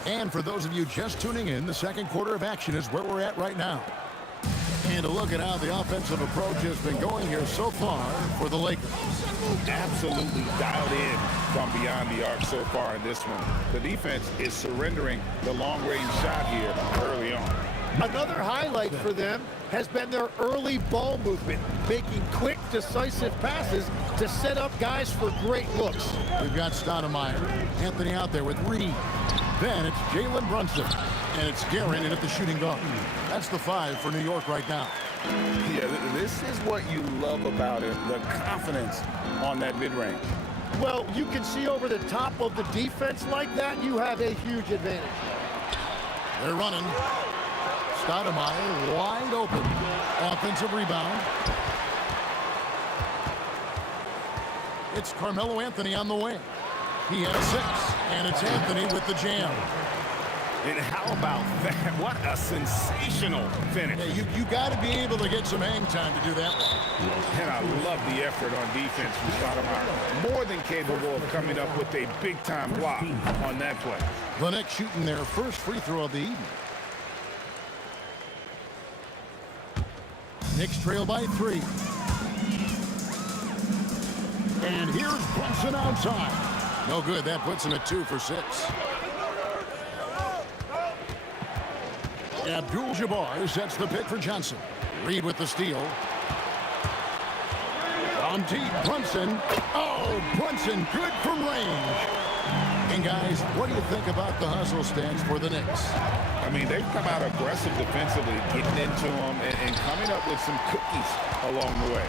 And for those of you just tuning in, the second quarter of action is where we're at right now. And a look at how the offensive approach has been going here so far for the Lakers. Absolutely dialed in from beyond the arc so far in this one. The defense is surrendering the long-range shot here early on. Another highlight for them has been their early ball movement, making quick, decisive passes to set up guys for great looks. We've got Stoudemire. Anthony out there with Reed. Then it's Jalen Brunson. And it's Guerin in at the shooting guard. That's the 5 for New York right now. Yeah, this is what you love about him, the confidence on that mid-range. Well, you can see over the top of the defense like that, you have a huge advantage. They're running. Stoudemire wide open. Offensive rebound. It's Carmelo Anthony on the wing. He had a 6, and it's Anthony with the jam. And how about that? What a sensational finish. Yeah, you got to be able to get some hang time to do that one. And I love the effort on defense from Stoudemire. More than capable of coming up with a big-time block on that play. The Knicks shooting their first free throw of the evening. Knicks trail by 3. And here's Brunson outside. No good. That puts him at 2 for 6. Abdul-Jabbar sets the pick for Johnson. Reed with the steal. On deep, Brunson. Oh, Brunson, good from range. And guys, what do you think about the hustle stance for the Knicks? I mean, they've come out aggressive defensively, getting into them and coming up with some cookies along the way.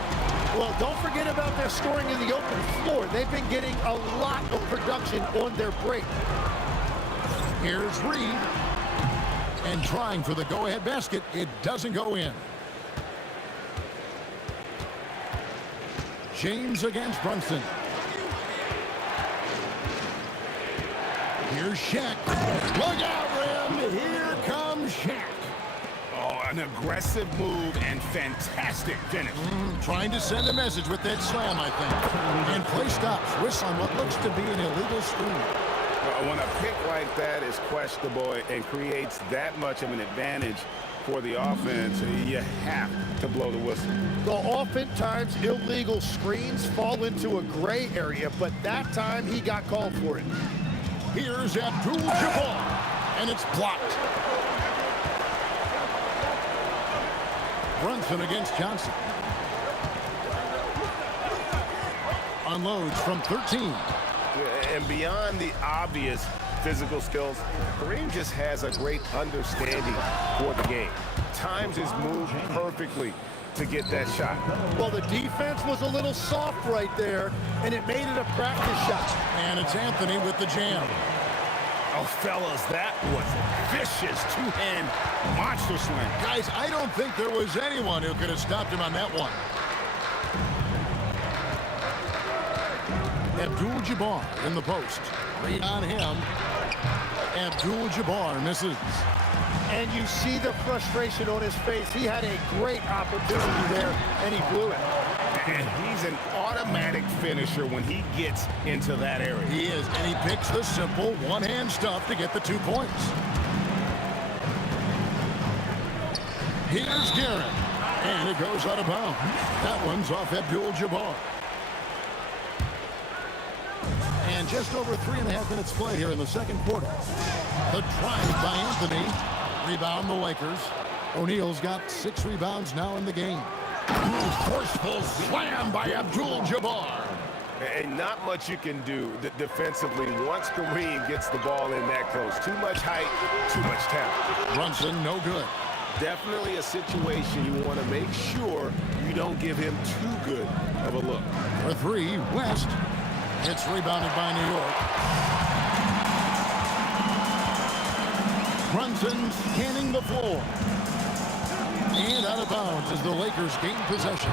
Well, don't forget about their scoring in the open floor. They've been getting a lot of production on their break. Here's Reed. And trying for the go-ahead basket. It doesn't go in. James against Brunson. Here's Shaq. Look out, Rim. Here comes Shaq. Oh, an aggressive move and fantastic finish. Trying to send a message with that slam, I think. And play stops. Whistle on what looks to be an illegal screen. When a pick like that is questionable and creates that much of an advantage for the offense, you have to blow the whistle. Well, oftentimes illegal screens fall into a gray area, but that time he got called for it. Here's Abdul-Jabbar, and it's blocked. Brunson against Johnson. Unloads from 13. And beyond the obvious physical skills, Kareem just has a great understanding for the game. Times his move perfectly to get that shot. Well, the defense was a little soft right there, and it made it a practice shot. And it's Anthony with the jam. Oh, fellas, that was vicious two-hand monster slam. Guys, I don't think there was anyone who could have stopped him on that one. Abdul-Jabbar in the post. Read on him. Abdul-Jabbar misses. And you see the frustration on his face. He had a great opportunity there, and he blew it. And he's an automatic finisher when he gets into that area. He is, and he picks the simple one-hand stuff to get the 2 points. Here's Guerin, and it goes out of bounds. That one's off Abdul-Jabbar. And just over 3.5 minutes played here in the second quarter. The drive by Anthony. Rebound the Lakers. O'Neal's got 6 rebounds now in the game. Forceful slam by Abdul-Jabbar. And not much you can do defensively once Kareem gets the ball in that close. Too much height, too much talent. Brunson, no good. Definitely a situation you want to make sure you don't give him too good of a look. For 3, West. It's rebounded by New York. Brunson scanning the floor. And out of bounds as the Lakers gain possession.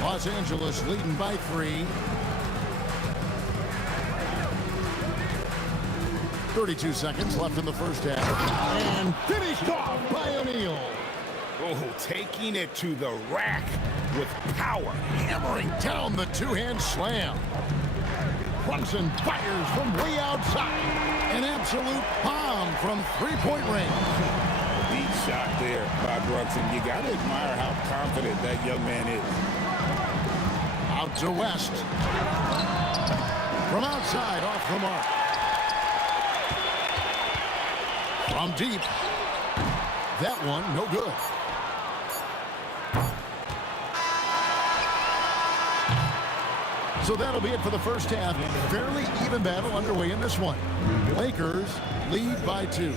Los Angeles leading by 3. 32 seconds left in the first half. And finished off by O'Neal. Oh, taking it to the rack with power. Hammering down the two-hand slam. Brunson fires from way outside. An absolute bomb from three-point range. Deep shot there by Brunson. You got to admire how confident that young man is. Out to West. From outside, off the mark. From deep. That one, no good. So that'll be it for the first half. Fairly even battle underway in this one. Lakers lead by 2.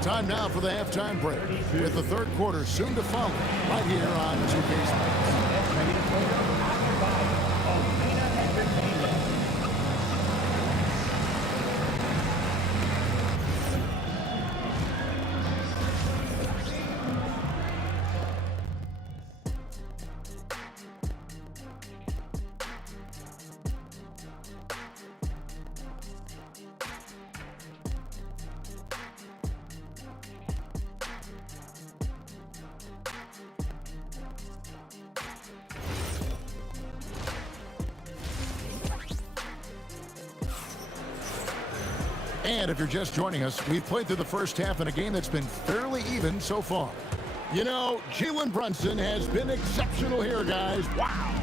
Time now for the halftime break, with the third quarter soon to follow right here on 2K Sports. And if you're just joining us, we've played through the first half in a game that's been fairly even so far. You know, Jalen Brunson has been exceptional here, guys. Wow.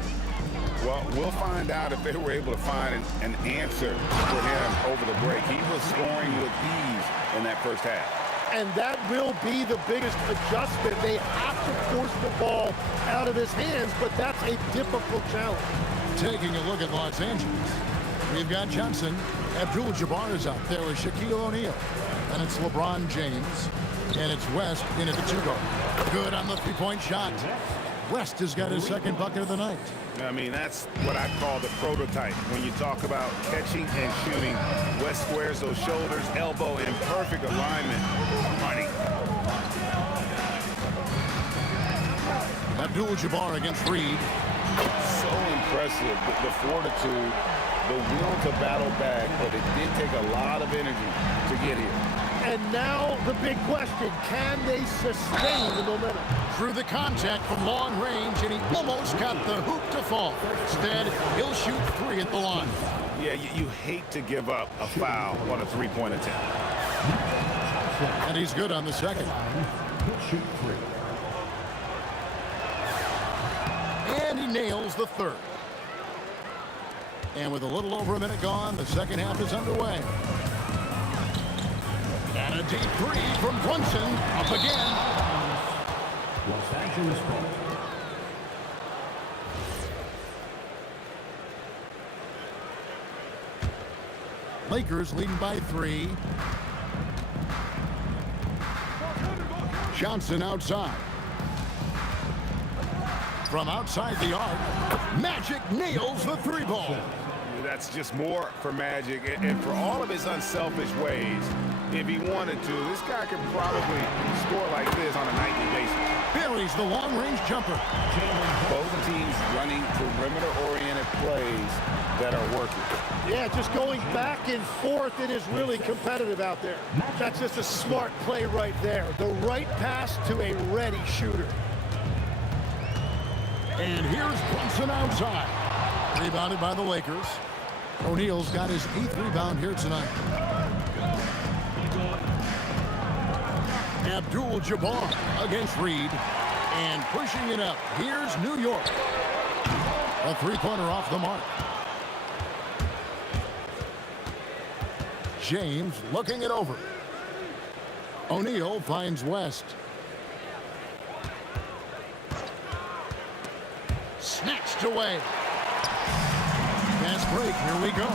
Well, we'll find out if they were able to find an answer for him over the break. He was scoring with ease in that first half. And that will be the biggest adjustment. They have to force the ball out of his hands, but that's a difficult challenge. Taking a look at Los Angeles, we've got Johnson. Abdul-Jabbar is out there with Shaquille O'Neal. And it's LeBron James. And it's West in at the 2-guard. Good on the three-point shot. West has got his second bucket of the night. I mean, that's what I call the prototype. When you talk about catching and shooting, West squares those shoulders, elbow in perfect alignment. Money. Abdul-Jabbar against Reed. So impressive, the fortitude, the will to battle back, but it did take a lot of energy to get here. And now the big question, can they sustain the momentum? Through the contact from long range, and he almost got the hoop to fall. Instead, he'll shoot 3 at the line. Yeah, you hate to give up a foul on a three-point attempt. And he's good on the second. Shoot 3. And he nails the third. And with a little over a minute gone, the second half is underway. And a deep 3 from Brunson. Up again. Los Angeles ball. Lakers leading by 3. Johnson outside. From outside the arc, Magic nails the 3-ball. That's just more for Magic, and for all of his unselfish ways. If he wanted to, this guy could probably score like this on a nightly basis. Buries the long-range jumper. Both teams running perimeter-oriented plays that are working. Yeah, just going back and forth, it is really competitive out there. That's just a smart play right there. The right pass to a ready shooter. And here's Brunson outside. Rebounded by the Lakers. O'Neal's got his 8th rebound here tonight. Abdul-Jabbar against Reed. And pushing it up. Here's New York. A 3-pointer off the mark. James looking it over. O'Neal finds West. Snatched away. Fast break, here we go.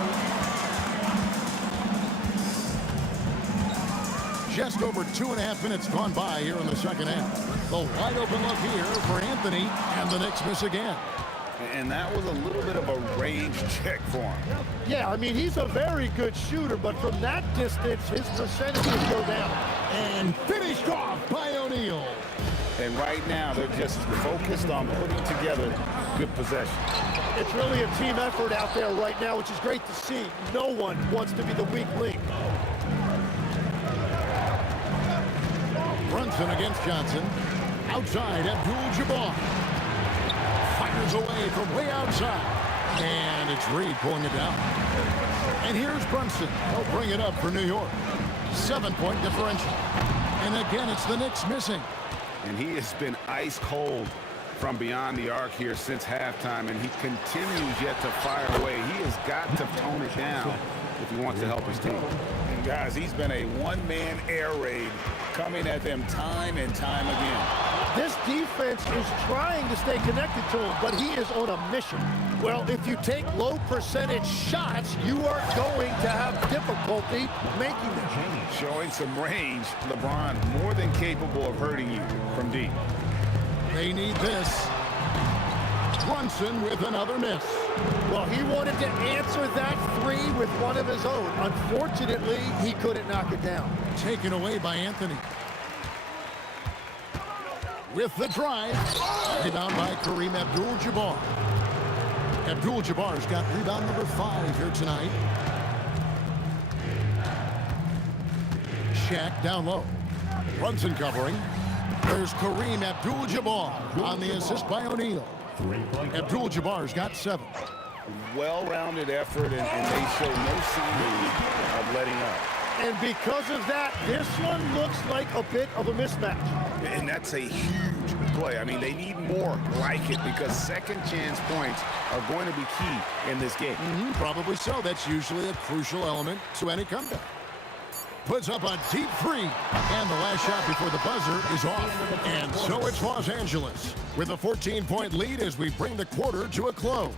Just over 2.5 minutes gone by here in the second half. The wide open look here for Anthony, and the Knicks miss again. And that was a little bit of a range check for him. Yeah, I mean, he's a very good shooter, but from that distance, his percentages go down. And finished off by O'Neal. And right now, they're just focused on putting together good possession. It's really a team effort out there right now, which is great to see. No one wants to be the weak link. Brunson against Johnson. Outside, Abdul-Jabbar. Fires away from way outside. And it's Reed pulling it down. And here's Brunson. He'll bring it up for New York. 7-point differential. And again, it's the Knicks missing. And he has been ice cold from beyond the arc here since halftime, and he continues yet to fire away. He has got to tone it down if he wants to help his team. And guys, he's been a one-man air raid coming at them time and time again. This defense is trying to stay connected to him, but he is on a mission. Well, if you take low percentage shots, you are going to have difficulty making them. Showing some range, LeBron more than capable of hurting you from deep. They need this. Brunson with another miss. Well, he wanted to answer that three with one of his own. Unfortunately, he couldn't knock it down. Taken away by Anthony. With the drive. Rebound by Kareem Abdul-Jabbar. Abdul-Jabbar's got rebound number 5 here tonight. Shaq down low. Brunson covering. There's Kareem Abdul-Jabbar on the assist by O'Neal. Abdul-Jabbar's got 7. Well-rounded effort, and they show no sign of letting up. And because of that, this one looks like a bit of a mismatch. And that's a huge play. I mean, they need more like it because second chance points are going to be key in this game. Probably so. That's usually a crucial element to any comeback. Puts up a deep 3. And the last shot before the buzzer is off. And so it's Los Angeles with a 14-point lead as we bring the quarter to a close.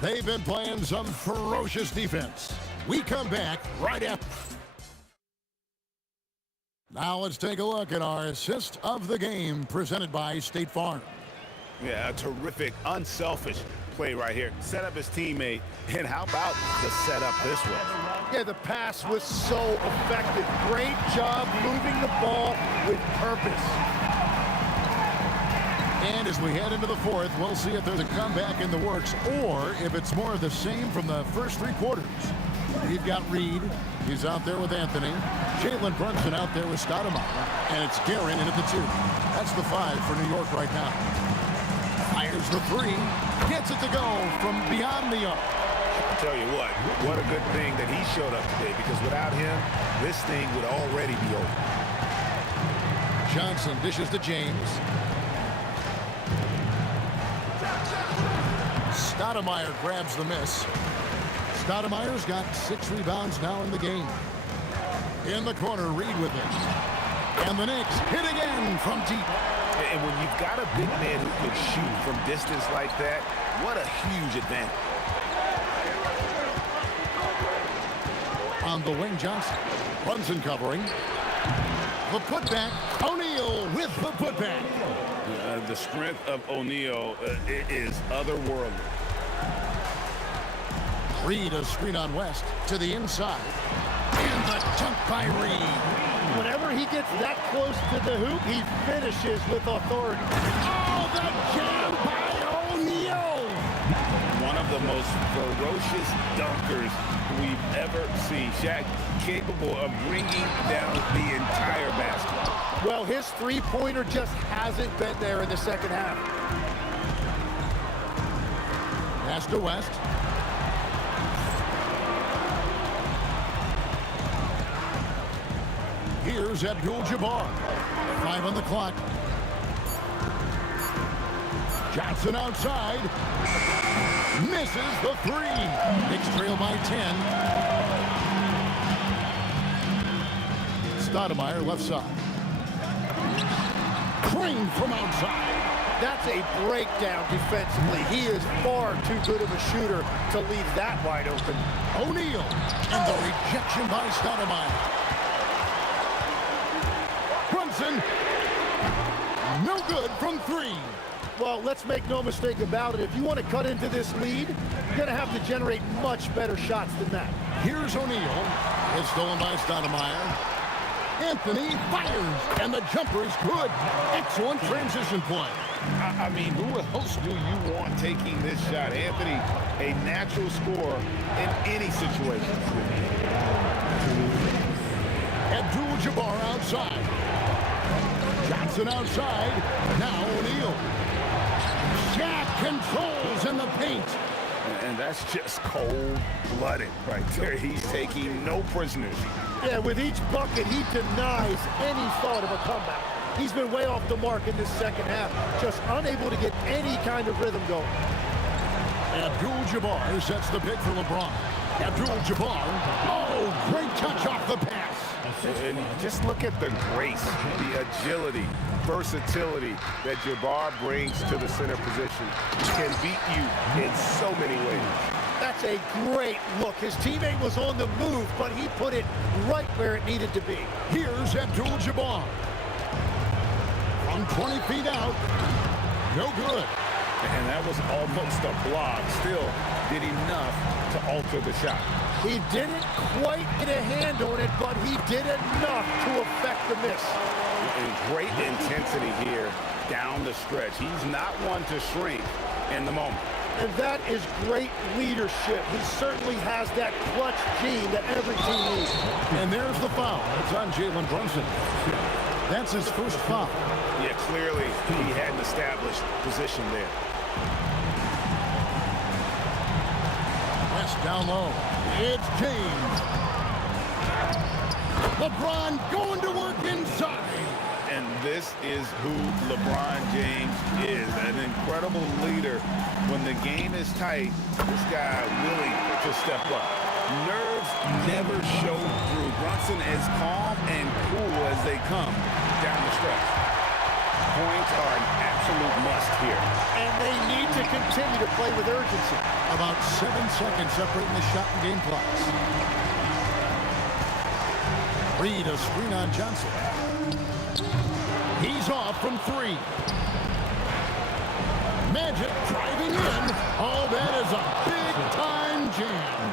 They've been playing some ferocious defense. We come back right after. Now let's take a look at our assist of the game presented by State Farm. Yeah, a terrific, unselfish play right here. Set up his teammate, and how about the setup this way? Yeah, the pass was so effective. Great job moving the ball with purpose. And as we head into the fourth, we'll see if there's a comeback in the works or if it's more of the same from the first 3 quarters. We've got Reed. He's out there with Anthony. Jalen Brunson out there with Stoudemire. And it's Guerin in at the 2. That's the 5 for New York right now. Fires the 3. Gets it to go from beyond the arc. I'll tell you what a good thing that he showed up today, because without him, this thing would already be over. Johnson dishes to James. Stoudemire grabs the miss. Stoudemire's got 6 rebounds now in the game. In the corner, Reed with it. And the Knicks hit again from deep. And when you've got a big man who can shoot from distance like that, what a huge advantage. On the wing, Johnson. Brunson covering. The putback. O'Neal with the putback. The strength of O'Neal is otherworldly. Reed a screen on West to the inside. And the dunk by Reed. Whenever he gets that close to the hoop, he finishes with authority. Oh, the jam by O'Neal. One of the most ferocious dunkers we've ever seen. Shaq capable of bringing down the entire basket. Well, his three-pointer just hasn't been there in the second half. Pass to West. Here's Abdul-Jabbar. 5 on the clock. Johnson outside. Misses the 3. Knicks trail by 10. Stoudemire left side. Green from outside. That's a breakdown defensively. He is far too good of a shooter to leave that wide open. O'Neal. And the rejection by Stoudemire. Brunson. No good from 3. Well, let's make no mistake about it. If you want to cut into this lead, you're going to have to generate much better shots than that. Here's O'Neal. It's stolen by Stoudemire. Anthony fires, and the jumper is good. Excellent transition play. I mean, who else do you want taking this shot? Anthony, a natural scorer in any situation. Abdul-Jabbar outside. Johnson outside. Now O'Neal. Shaq controls in the paint. And that's just cold-blooded right there. He's taking no prisoners. Yeah, with each bucket, he denies any thought of a comeback. He's been way off the mark in this second half, just unable to get any kind of rhythm going. Abdul-Jabbar sets the pick for LeBron. Abdul-Jabbar, oh, great touch off the pass. And just look at the grace, the agility, versatility that Jabbar brings to the center position. He can beat you in so many ways. That's a great look. His teammate was on the move, but he put it right where it needed to be. Here's Abdul-Jabbar. From 20 feet out. No good. And that was almost a block. Still did enough to alter the shot. He didn't quite get a hand on it, but he did enough to affect the miss. And great intensity here down the stretch. He's not one to shrink in the moment. And that is great leadership. He certainly has that clutch gene that every team needs. And there's the foul. It's on Jalen Brunson. That's his first foul. Yeah, clearly he had an established position there. West down low. It's James. LeBron going to work inside. And this is who LeBron James is, an incredible leader. When the game is tight, this guy willing to step up. Nerves never show through. Brunson is calm and cool as they come down the stretch. Points are an absolute must here. And they need to continue to play with urgency. About 7 seconds separating the shot and game clocks. Reed, a screen on Johnson. He's off from 3. Magic driving in. Oh, that is a big-time jam.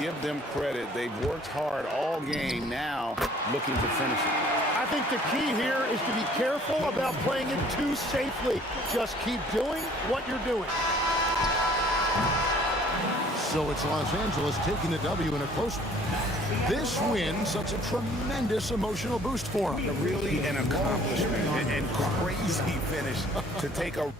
Give them credit. They've worked hard all game, now looking to finish it. I think the key here is to be careful about playing it too safely. Just keep doing what you're doing. So it's Los Angeles taking the W in a close one. This win sets a tremendous emotional boost for them. Really an accomplishment and crazy finish to take a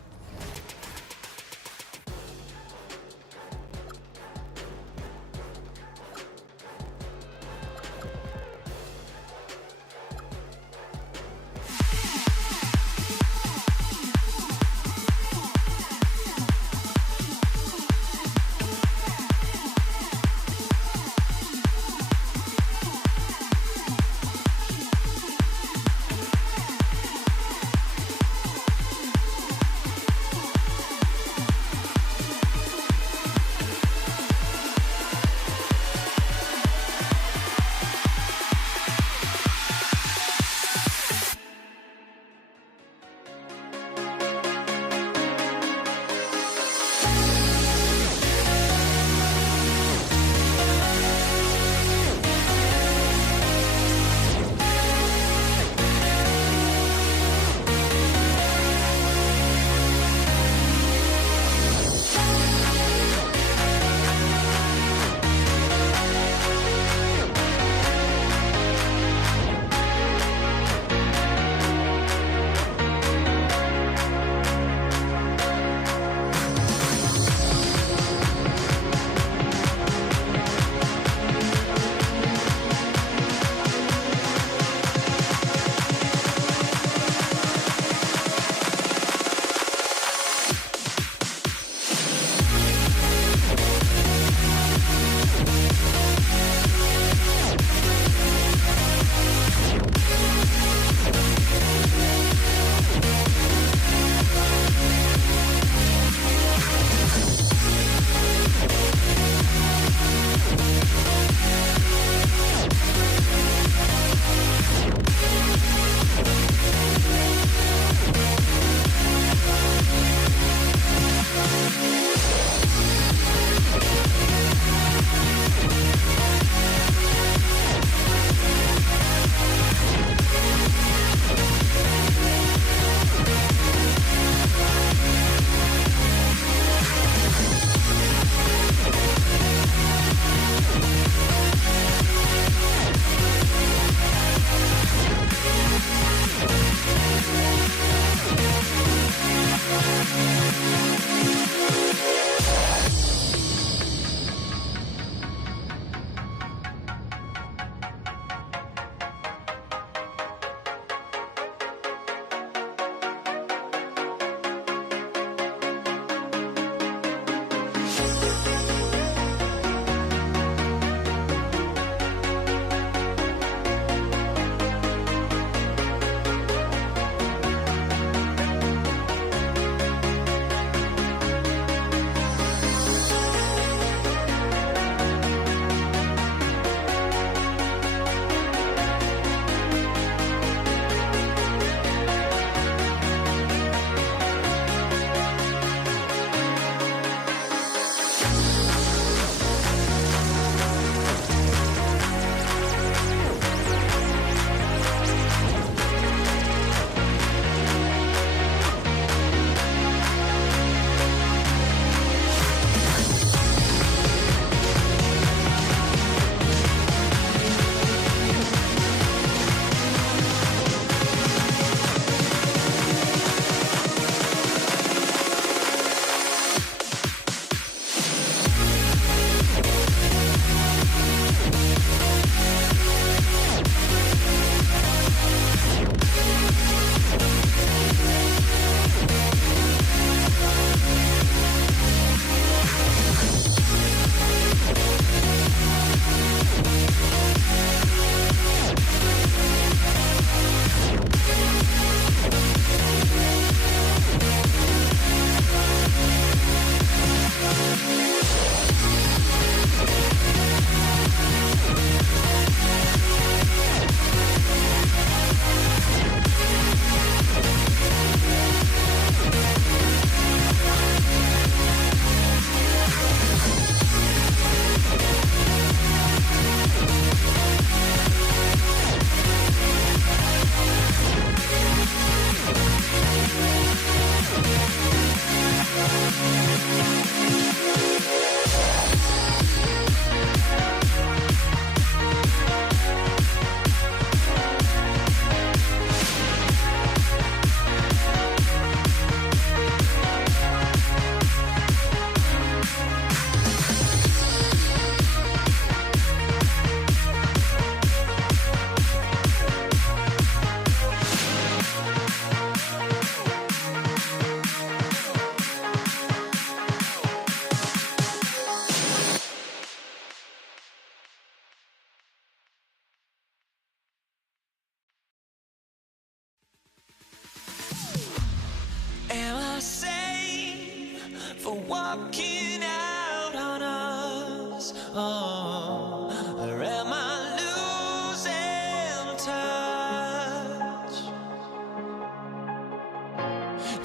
walking out on us. Oh, or am I losing touch?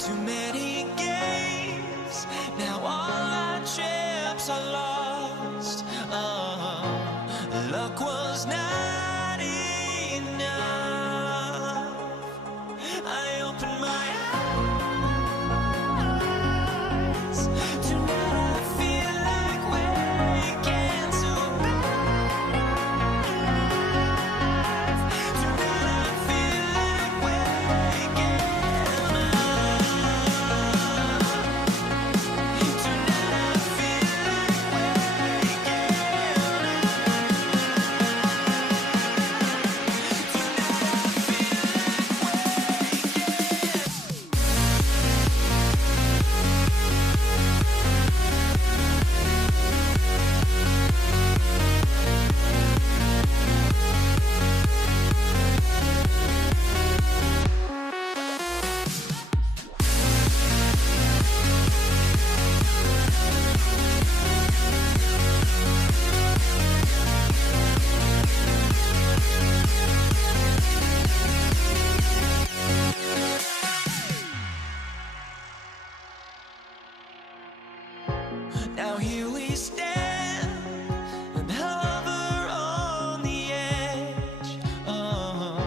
Too many games, now all our chips are lost. Oh, luck was not enough. I opened my eyes. Tonight I feel like waking to life. Tonight I feel like waking up. Tonight I feel like waking Now here we stand and hover on the edge. Oh,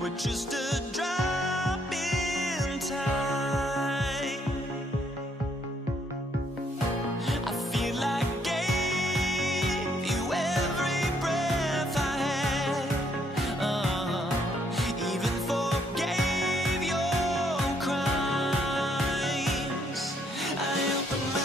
we're just a drop in time. I feel like I gave you every breath I had. Even forgave your crimes. I opened my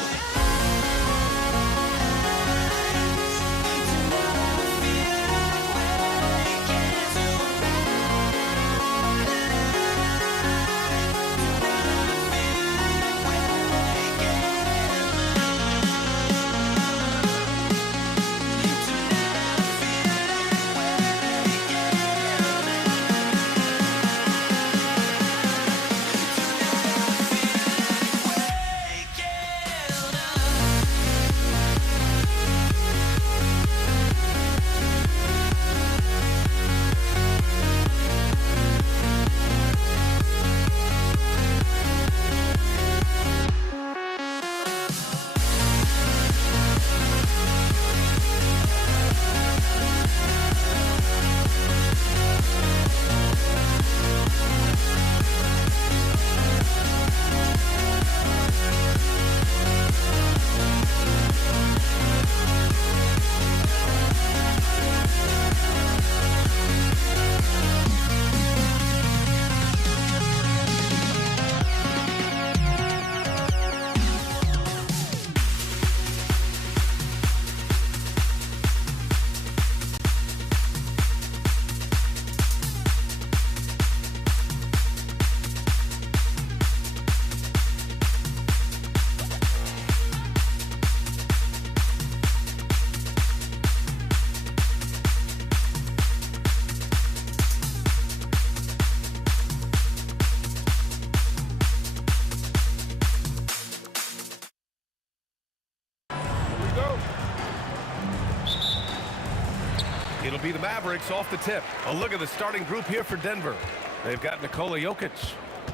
It'll be the Mavericks off the tip. A look at the starting group here for Denver. They've got Nikola Jokic.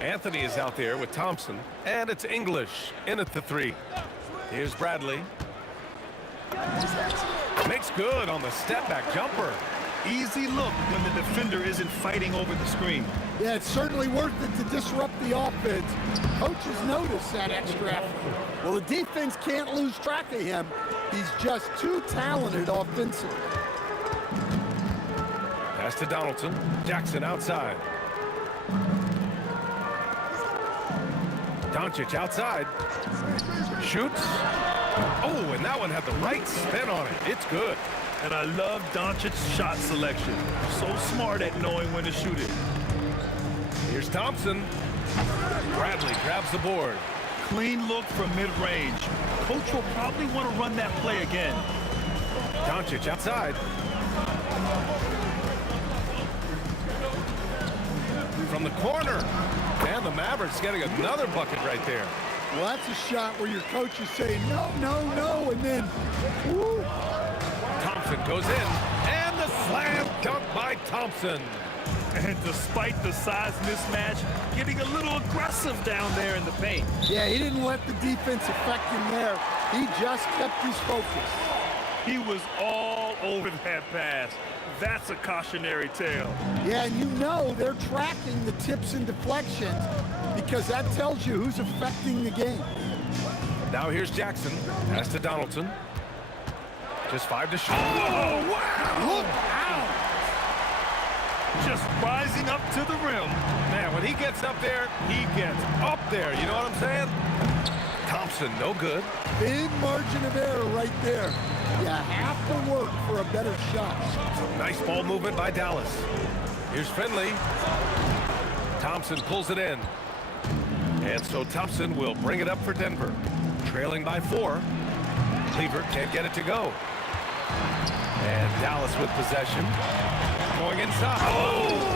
Anthony is out there with Thompson. And it's English in at the 3. Here's Bradley. Makes good on the step-back jumper. Easy look when the defender isn't fighting over the screen. Yeah, it's certainly worth it to disrupt the offense. Coaches notice that extra effort. Well, the defense can't lose track of him. He's just too talented offensively. Pass to Donaldson. Jackson outside. Doncic outside. Shoots. Oh, and that one had the right spin on it. It's good. And I love Doncic's shot selection. So smart at knowing when to shoot it. Here's Thompson. Bradley grabs the board. Clean look from mid-range. Coach will probably want to run that play again. Doncic outside. From the corner. And the Mavericks getting another bucket right there. Well, that's a shot where your coach is saying, no, no, no, and then, woo. Thompson goes in, and the slam dunk by Thompson. And despite the size mismatch, getting a little aggressive down there in the paint. Yeah, he didn't let the defense affect him there. He just kept his focus. He was all over that pass. That's a cautionary tale. Yeah, and you know they're tracking the tips and deflections because that tells you who's affecting the game. Now here's Jackson. Pass to Donaldson. Just 5 to shoot. Oh, wow! Look out! Just rising up to the rim. Man, when he gets up there, he gets up there. You know what I'm saying? Thompson, no good. Big margin of error right there. You have to work for a better shot. Some nice ball movement by Dallas. Here's Finley. Thompson pulls it in. And so Thompson will bring it up for Denver. Trailing by 4. Cleaver can't get it to go. And Dallas with possession. Going inside. Oh!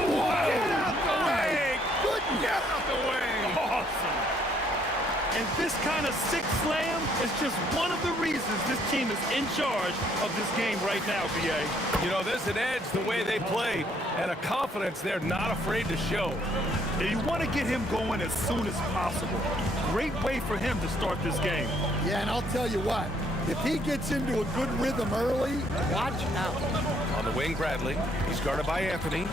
Get out the way! Goodness! Get out the way! Awesome. And this kind of sick slam is just one of the reasons this team is in charge of this game right now, B.A. You know, there's an edge the way they played and a confidence they're not afraid to show. And you want to get him going as soon as possible. Great way for him to start this game. Yeah, and I'll tell you what, if he gets into a good rhythm early, watch out. On the wing, Bradley. He's guarded by Anthony.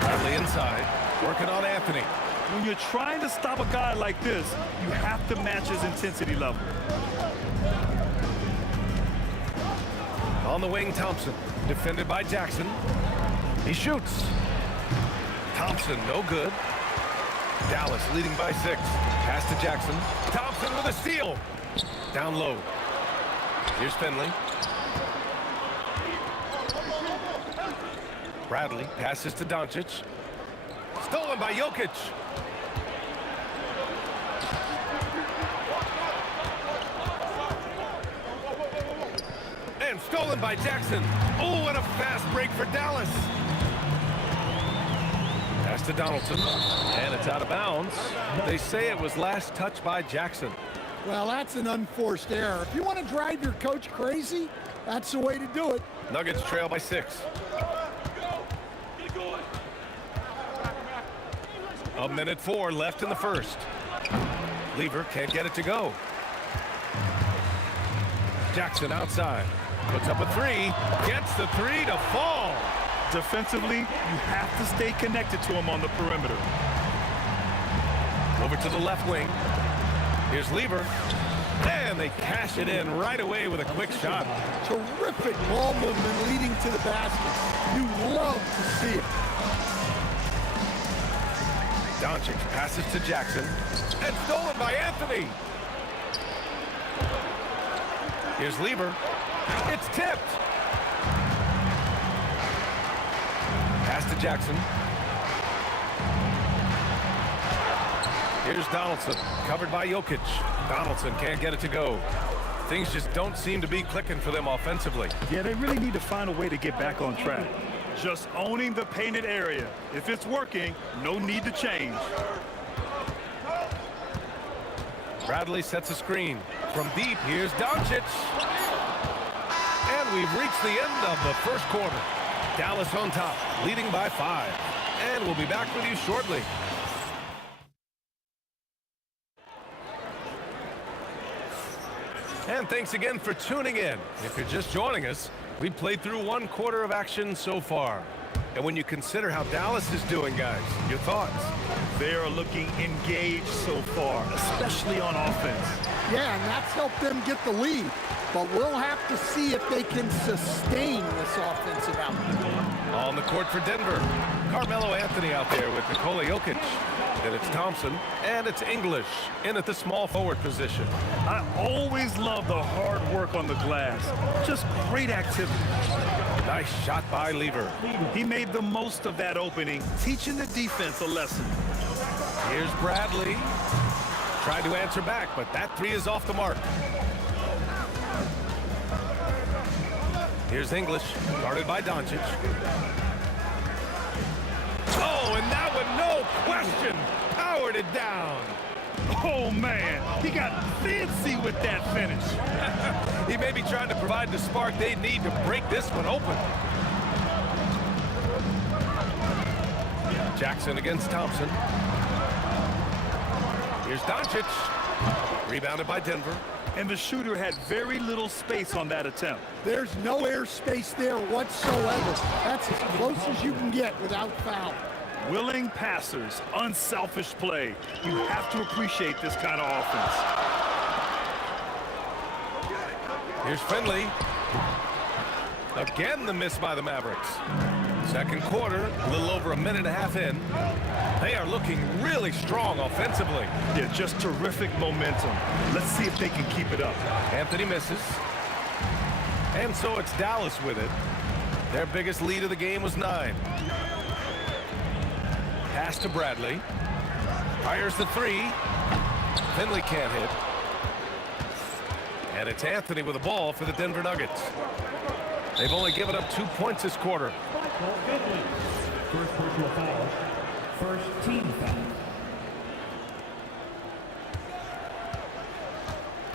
Bradley inside, working on Anthony. When you're trying to stop a guy like this, you have to match his intensity level. On the wing, Thompson, defended by Jackson. He shoots. Thompson, no good. Dallas leading by 6. Pass to Jackson. Thompson with a steal. Down low. Here's Finley. Bradley passes to Doncic. Stolen by Jokic. And stolen by Jackson. Oh, and a fast break for Dallas. Pass to Donaldson. And it's out of bounds. They say it was last touched by Jackson. Well, that's an unforced error. If you want to drive your coach crazy, that's the way to do it. Nuggets trail by 6. A minute 4 left in the first. Lever can't get it to go. Jackson outside. Puts up a 3. Gets the 3 to fall. Defensively, you have to stay connected to him on the perimeter. Over to the left wing. Here's Lever. And they cash it in right away with a quick shot. Terrific ball movement leading to the basket. You love to see it. Doncic passes to Jackson. And stolen by Anthony. Here's Lever. It's tipped. Pass to Jackson. Here's Donaldson, covered by Jokic. Donaldson can't get it to go. Things just don't seem to be clicking for them offensively. Yeah, they really need to find a way to get back on track. Just owning the painted area. If it's working, no need to change. Bradley sets a screen. From deep, here's Doncic. And we've reached the end of the first quarter. Dallas on top, leading by 5. And we'll be back with you shortly. And thanks again for tuning in. If you're just joining us, we've played through 1 quarter of action so far. And when you consider how Dallas is doing, guys, your thoughts? They are looking engaged so far, especially on offense. Yeah, and that's helped them get the lead. But we'll have to see if they can sustain this offensive output. On the court for Denver, Carmelo Anthony out there with Nikola Jokic. Then it's Thompson, and it's English in at the small forward position. I always love the hard work on the glass. Just great activity. Nice shot by Lever. He made the most of that opening, teaching the defense a lesson. Here's Bradley. Tried to answer back, but that 3 is off the mark. Here's English, guarded by Doncic. Oh, and that one, no question. powered it down. Oh, man, he got fancy with that finish. He may be trying to provide the spark they need to break this one open. Jackson against Thompson. Here's Doncic. Rebounded by Denver. And the shooter had very little space on that attempt. There's no airspace there whatsoever. That's as close as you can get without foul. Willing passers, unselfish play. You have to appreciate this kind of offense. Here's Finley. Again, the miss by the Mavericks. Second quarter, a little over a minute and a half in. They are looking really strong offensively. Yeah, just terrific momentum. Let's see if they can keep it up. Anthony misses. And so it's Dallas with it. Their biggest lead of the game was 9. Pass to Bradley. Fires the 3. Finley can't hit. And it's Anthony with the ball for the Denver Nuggets. They've only given up 2 points this quarter. First personal foul. First team foul.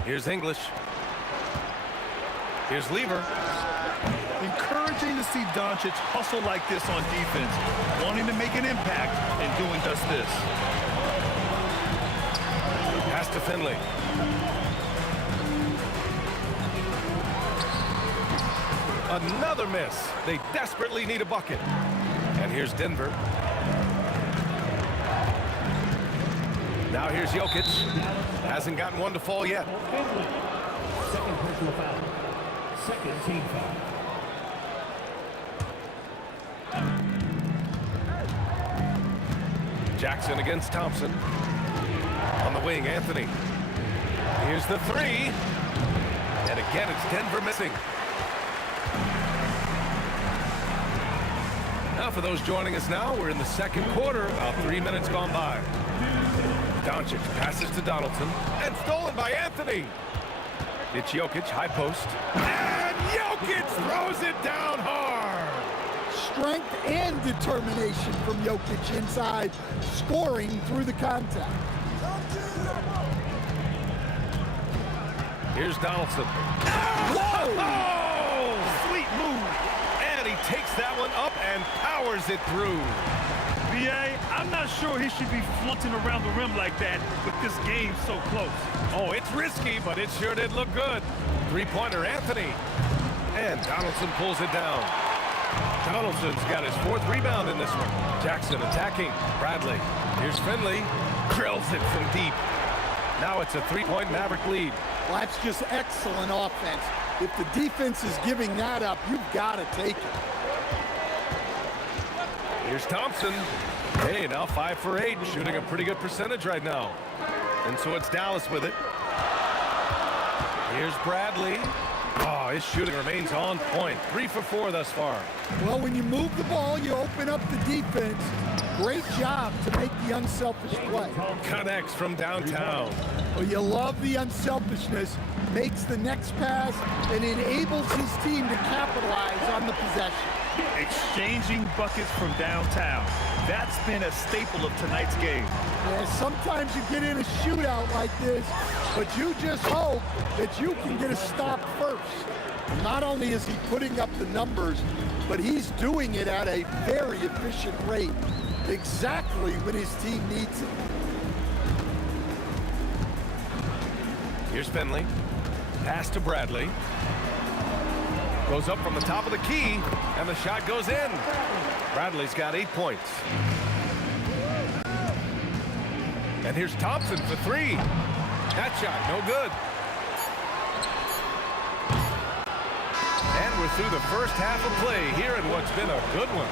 Here's English. Here's Lever. Encouraging to see Doncic hustle like this on defense, wanting to make an impact and doing just this. Pass to Finley. Another miss. They desperately need a bucket. And here's Denver. Now here's Jokic. Hasn't gotten one to fall yet. Second personal foul. Second team foul. Jackson against Thompson. On the wing, Anthony. Here's the 3. And again, it's Denver missing. Now, for those joining us now, we're in the second quarter, about 3 minutes gone by. Doncic passes to Donaldson, and stolen by Anthony. It's Jokic, high post. And Jokic throws it down hard. Strength and determination from Jokic inside, scoring through the contact. Here's Donaldson. Whoa! Oh, sweet move. And he takes that one up and powers it through. B.A., I'm not sure he should be flaunting around the rim like that with this game so close. Oh, it's risky, but it sure did look good. Three-pointer, Anthony. And Donaldson pulls it down. Donaldson's got his 4th rebound in this one. Jackson attacking. Bradley. Here's Finley. Drills it from deep. Now it's a 3-point Maverick lead. Well, that's just excellent offense. If the defense is giving that up, you've got to take it. Here's Thompson. Hey, now 5 for 8, shooting a pretty good percentage right now. And so it's Dallas with it. Here's Bradley. Oh, his shooting remains on point. 3 for 4 thus far. Well, when you move the ball, you open up the defense. Great job to make the unselfish play. Connects from downtown. Well, you love the unselfishness. Makes the next pass and enables his team to capitalize on the possession. Exchanging buckets from downtown. That's been a staple of tonight's game. Yeah, sometimes you get in a shootout like this, but you just hope that you can get a stop first. Not only is he putting up the numbers, but he's doing it at a very efficient rate, exactly when his team needs it. Here's Finley. Pass to Bradley. Goes up from the top of the key, and the shot goes in. Bradley's got 8 points. And here's Thompson for 3. That shot, no good. And we're through the first half of play here in what's been a good one.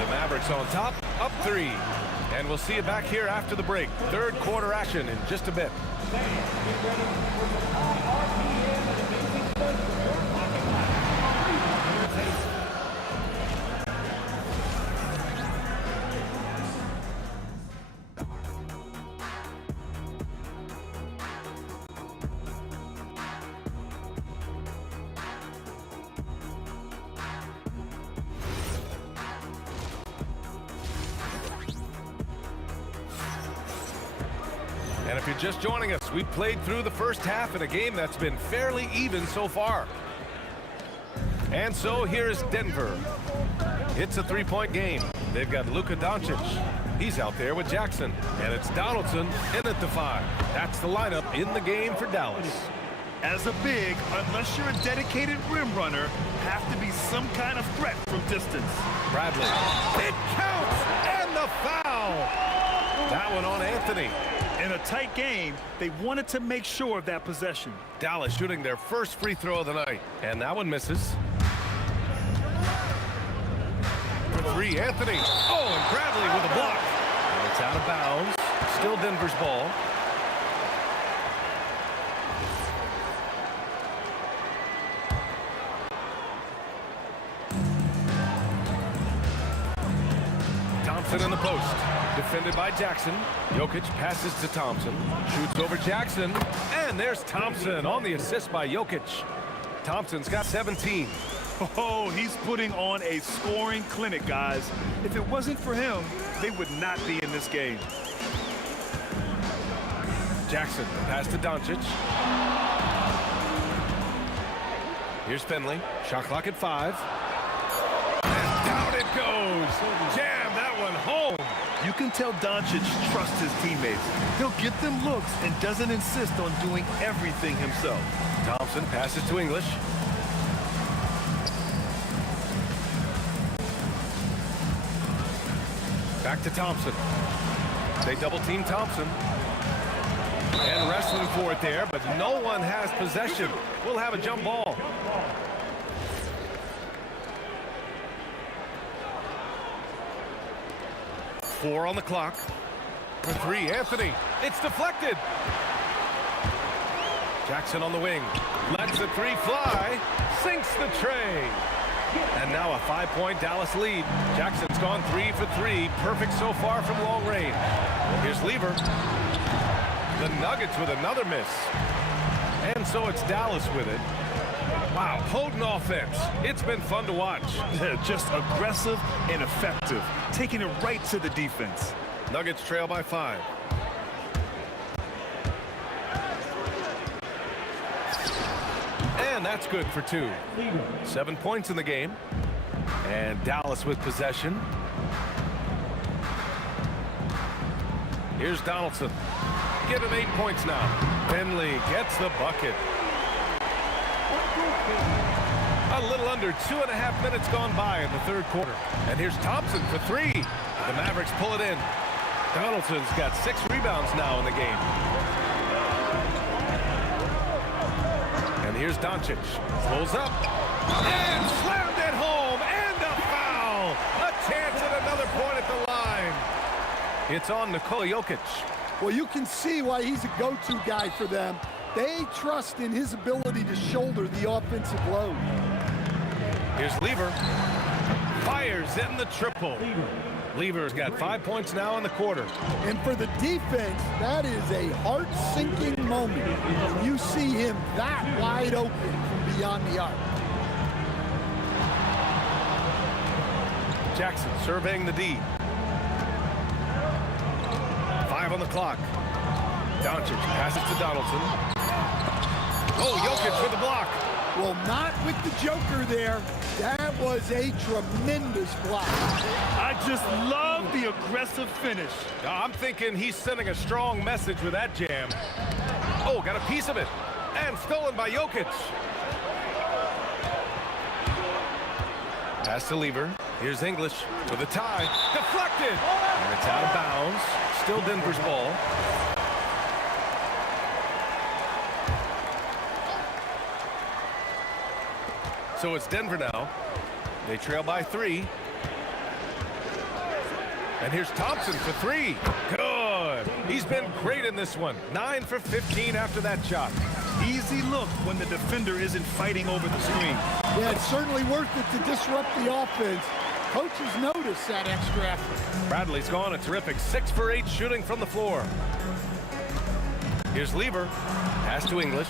The Mavericks on top, up 3. And we'll see you back here after the break. Third quarter action in just a bit. And if you're just joining us, we played through the first half in a game that's been fairly even so far. And so here's Denver. It's a three-point game. They've got Luka Doncic. He's out there with Jackson. And it's Donaldson in at the 5. That's the lineup in the game for Dallas. As a big, unless you're a dedicated rim runner, have to be some kind of threat from distance. Bradley. It counts! And the foul! That one on Anthony. In a tight game, they wanted to make sure of that possession. Dallas shooting their first free throw of the night. And that one misses. For 3, Anthony. Oh, and Bradley with a block. And it's out of bounds. Still Denver's ball. Thompson in the post. Defended by Jackson. Jokic passes to Thompson. Shoots over Jackson. And there's Thompson on the assist by Jokic. Thompson's got 17. Oh, he's putting on a scoring clinic, guys. If it wasn't for him, they would not be in this game. Jackson, pass to Doncic. Here's Finley. Shot clock at 5. And down it goes. Jam that one home. You can tell Doncic trusts his teammates. He'll get them looks and doesn't insist on doing everything himself. Thompson passes to English. Back to Thompson. They double-team Thompson. And wrestling for it there, but no one has possession. We'll have a jump ball. Four on the clock. For 3, Anthony. It's deflected. Jackson on the wing. Lets the 3 fly. Sinks the tray. And now a 5-point Dallas lead. Jackson's gone 3 for 3. Perfect so far from long range. Here's Lever. The Nuggets with another miss. And so it's Dallas with it. Wow, potent offense. It's been fun to watch. Just aggressive and effective. Taking it right to the defense. Nuggets trail by 5. And that's good for 2. 7 points in the game. And Dallas with possession. Here's Donaldson. Give him 8 points now. Finley gets the bucket. A little under 2.5 minutes gone by in the third quarter. And here's Thompson for 3. The Mavericks pull it in. Donaldson's got 6 rebounds now in the game. And here's Doncic. Pulls up. And slammed it home. And a foul. A chance at another point at the line. It's on Nikola Jokic. Well, you can see why he's a go-to guy for them. They trust in his ability to shoulder the offensive load. Here's Lever. Fires in the triple. Lever's got 5 points now in the quarter. And for the defense, that is a heart-sinking moment. You see him that wide open from beyond the arc. Jackson surveying the D. 5 on the clock. Doncic passes to Donaldson. Oh, Jokic with the block. Well, not with the Joker there. That was a tremendous block. I just love the aggressive finish. I'm thinking he's sending a strong message with that jam. Oh, got a piece of it. And stolen by Jokic. Pass to Lever. Here's English for the tie. Deflected. And it's out of bounds. Still Denver's ball. So it's Denver now. They trail by 3. And here's Thompson for 3. Good. He's been great in this one. 9 for 15 after that shot. Easy look when the defender isn't fighting over the screen. Yeah, it's certainly worth it to disrupt the offense. Coaches notice that extra effort. Bradley's gone a terrific 6 for 8 shooting from the floor. Here's Lever. Pass to English.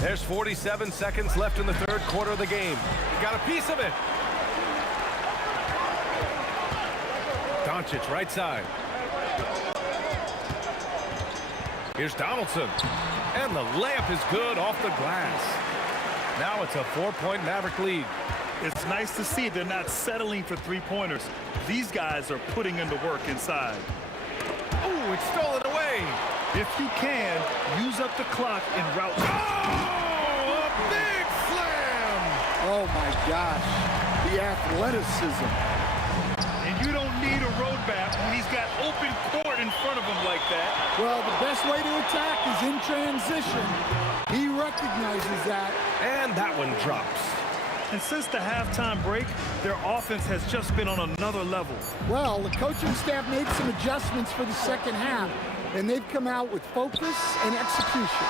There's 47 seconds left in the third quarter of the game. Got a piece of it. Doncic, right side. Here's Donaldson. And the layup is good off the glass. Now it's a 4-point Maverick lead. It's nice to see they're not settling for three-pointers. These guys are putting in the work inside. Oh, it's stolen away. If you can, use up the clock en route. Oh, a big slam. Oh, my gosh. The athleticism. And you don't need a road map when he's got open court in front of him like that. Well, the best way to attack is in transition. He recognizes that. And that one drops. And since the halftime break, their offense has just been on another level. Well, the coaching staff made some adjustments for the second half, and they've come out with focus and execution.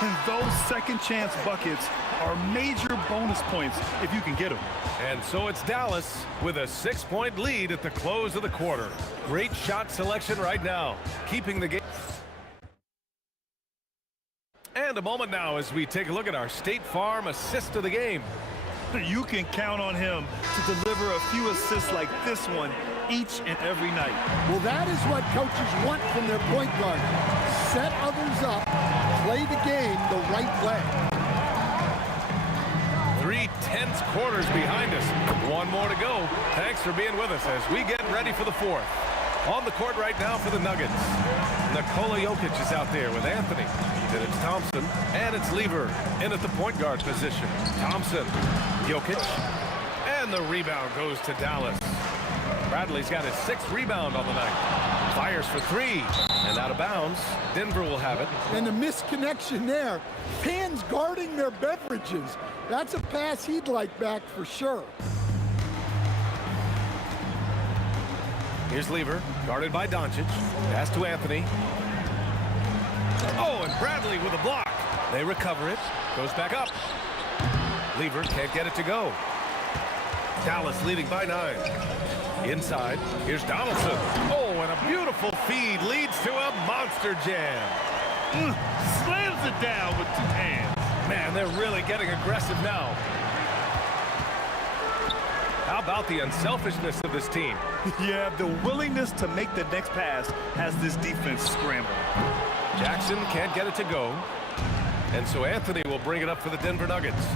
And those second chance buckets are major bonus points if you can get them. And so it's Dallas with a 6-point lead at the close of the quarter. Great shot selection right now, keeping the game. And a moment now as we take a look at our State Farm assist of the game. You can count on him to deliver a few assists like this one each and every night. Well, that is what coaches want from their point guard. Set others up, play the game the right way. 3 tense quarters behind us. One more to go. Thanks for being with us as we get ready for the fourth. On the court right now for the Nuggets. Nikola Jokic is out there with Anthony. Then it's Thompson, and it's Lever in at the point guard position. Thompson, Jokic, and the rebound goes to Dallas. Bradley's got his 6th rebound on the night. Fires for 3, and out of bounds. Denver will have it. And the misconnection there. Fans guarding their beverages. That's a pass he'd like back for sure. Here's Lever, guarded by Doncic. Pass to Anthony. Oh, and Bradley with a block. They recover it. Goes back up. Lever can't get it to go. Dallas leading by 9. Inside, here's Donaldson. Oh, and a beautiful feed leads to a monster jam. Slams it down with 2 hands. Man, they're really getting aggressive now. How about the unselfishness of this team? Yeah, the willingness to make the next pass has this defense scrambled. Jackson can't get it to go. And so Anthony will bring it up for the Denver Nuggets.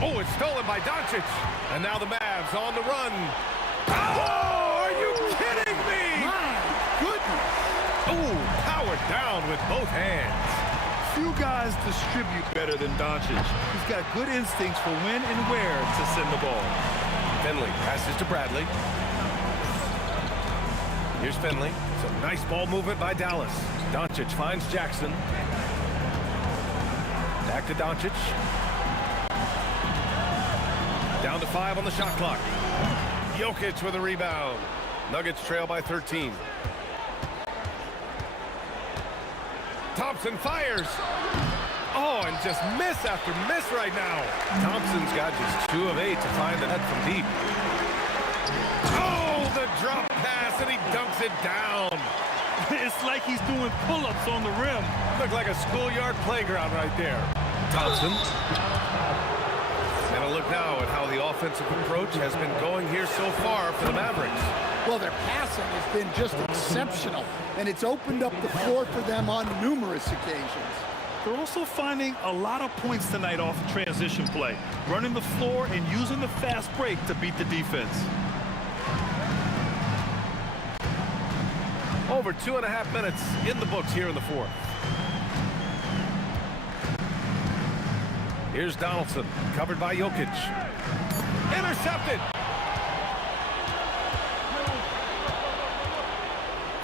Oh, it's stolen by Doncic. And now the Mavs on the run. Oh, are you kidding me? My goodness. Oh, powered down with both hands. Few guys distribute better than Doncic. He's got good instincts for when and where to send the ball. Finley passes to Bradley. Here's Finley. Some nice ball movement by Dallas. Doncic finds Jackson. Back to Doncic. Down to 5 on the shot clock. Jokic with a rebound. Nuggets trail by 13. Thompson fires. Oh, and just miss after miss right now. Thompson's got just 2 of 8 to find the net from deep. Oh, the drop pass, and he dunks it down. It's like he's doing pull-ups on the rim. Looked like a schoolyard playground right there. Thompson. And a look now at how the offensive approach has been going here so far for the Mavericks. Well, their passing has been just exceptional, and it's opened up the floor for them on numerous occasions. They're also finding a lot of points tonight off of transition play, running the floor and using the fast break to beat the defense. Over 2.5 minutes in the books here in the fourth. Here's Donaldson, covered by Jokic. Intercepted!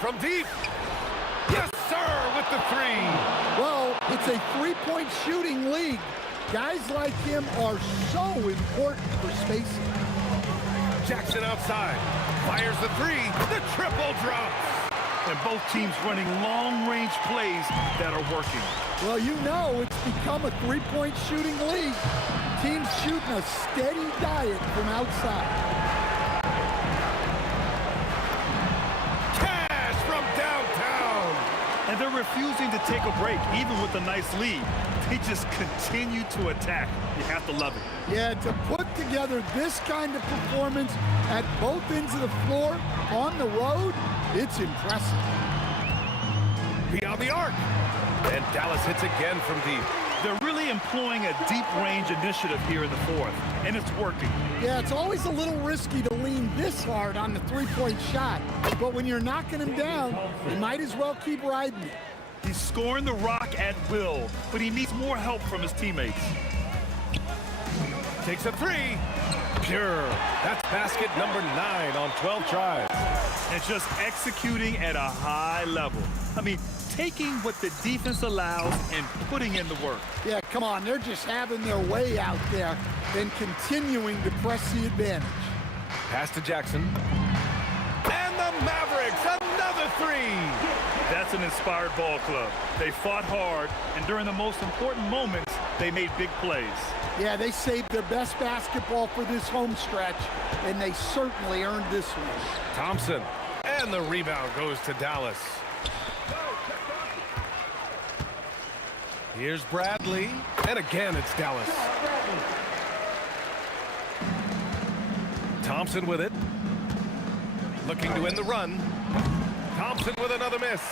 From deep. Yes, sir, with the 3. Well, it's a 3-point shooting league. Guys like him are so important for spacing. Jackson outside. Fires the 3. The triple drops. And both teams running long-range plays that are working. Well, you know it's become a 3-point shooting league. Teams shooting a steady diet from outside. Cash from downtown. And they're refusing to take a break, even with a nice lead. They just continue to attack. You have to love it. Yeah, to put together this kind of performance at both ends of the floor on the road, it's impressive. Beyond the arc. And Dallas hits again from deep. They're really employing a deep range initiative here in the fourth, and it's working. Yeah, it's always a little risky to lean this hard on the three-point shot, but when you're knocking him down, you might as well keep riding it. He's scoring the rock at will, but he needs more help from his teammates. Takes a three. Pure. That's basket number 9 on 12 tries. And just executing at a high level. I mean, taking what the defense allows and putting in the work. Yeah, come on, they're just having their way out there and continuing to press the advantage. Pass to Jackson. And the Mavericks, another three. That's an inspired ball club. They fought hard, and during the most important moments, they made big plays. Yeah, they saved their best basketball for this home stretch, and they certainly earned this one. Thompson. And the rebound goes to Dallas. Here's Bradley. And again, it's Dallas. Thompson with it. Looking to end the run. Thompson with another miss.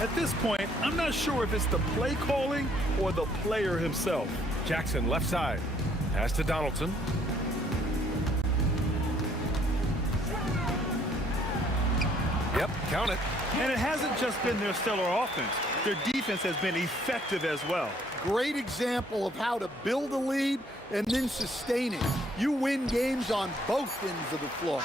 At this point, I'm not sure if it's the play calling or the player himself. Jackson left side. Pass to Donaldson. Yep, count it. And it hasn't just been their stellar offense. Their defense has been effective as well. Great example of how to build a lead and then sustain it. You win games on both ends of the floor.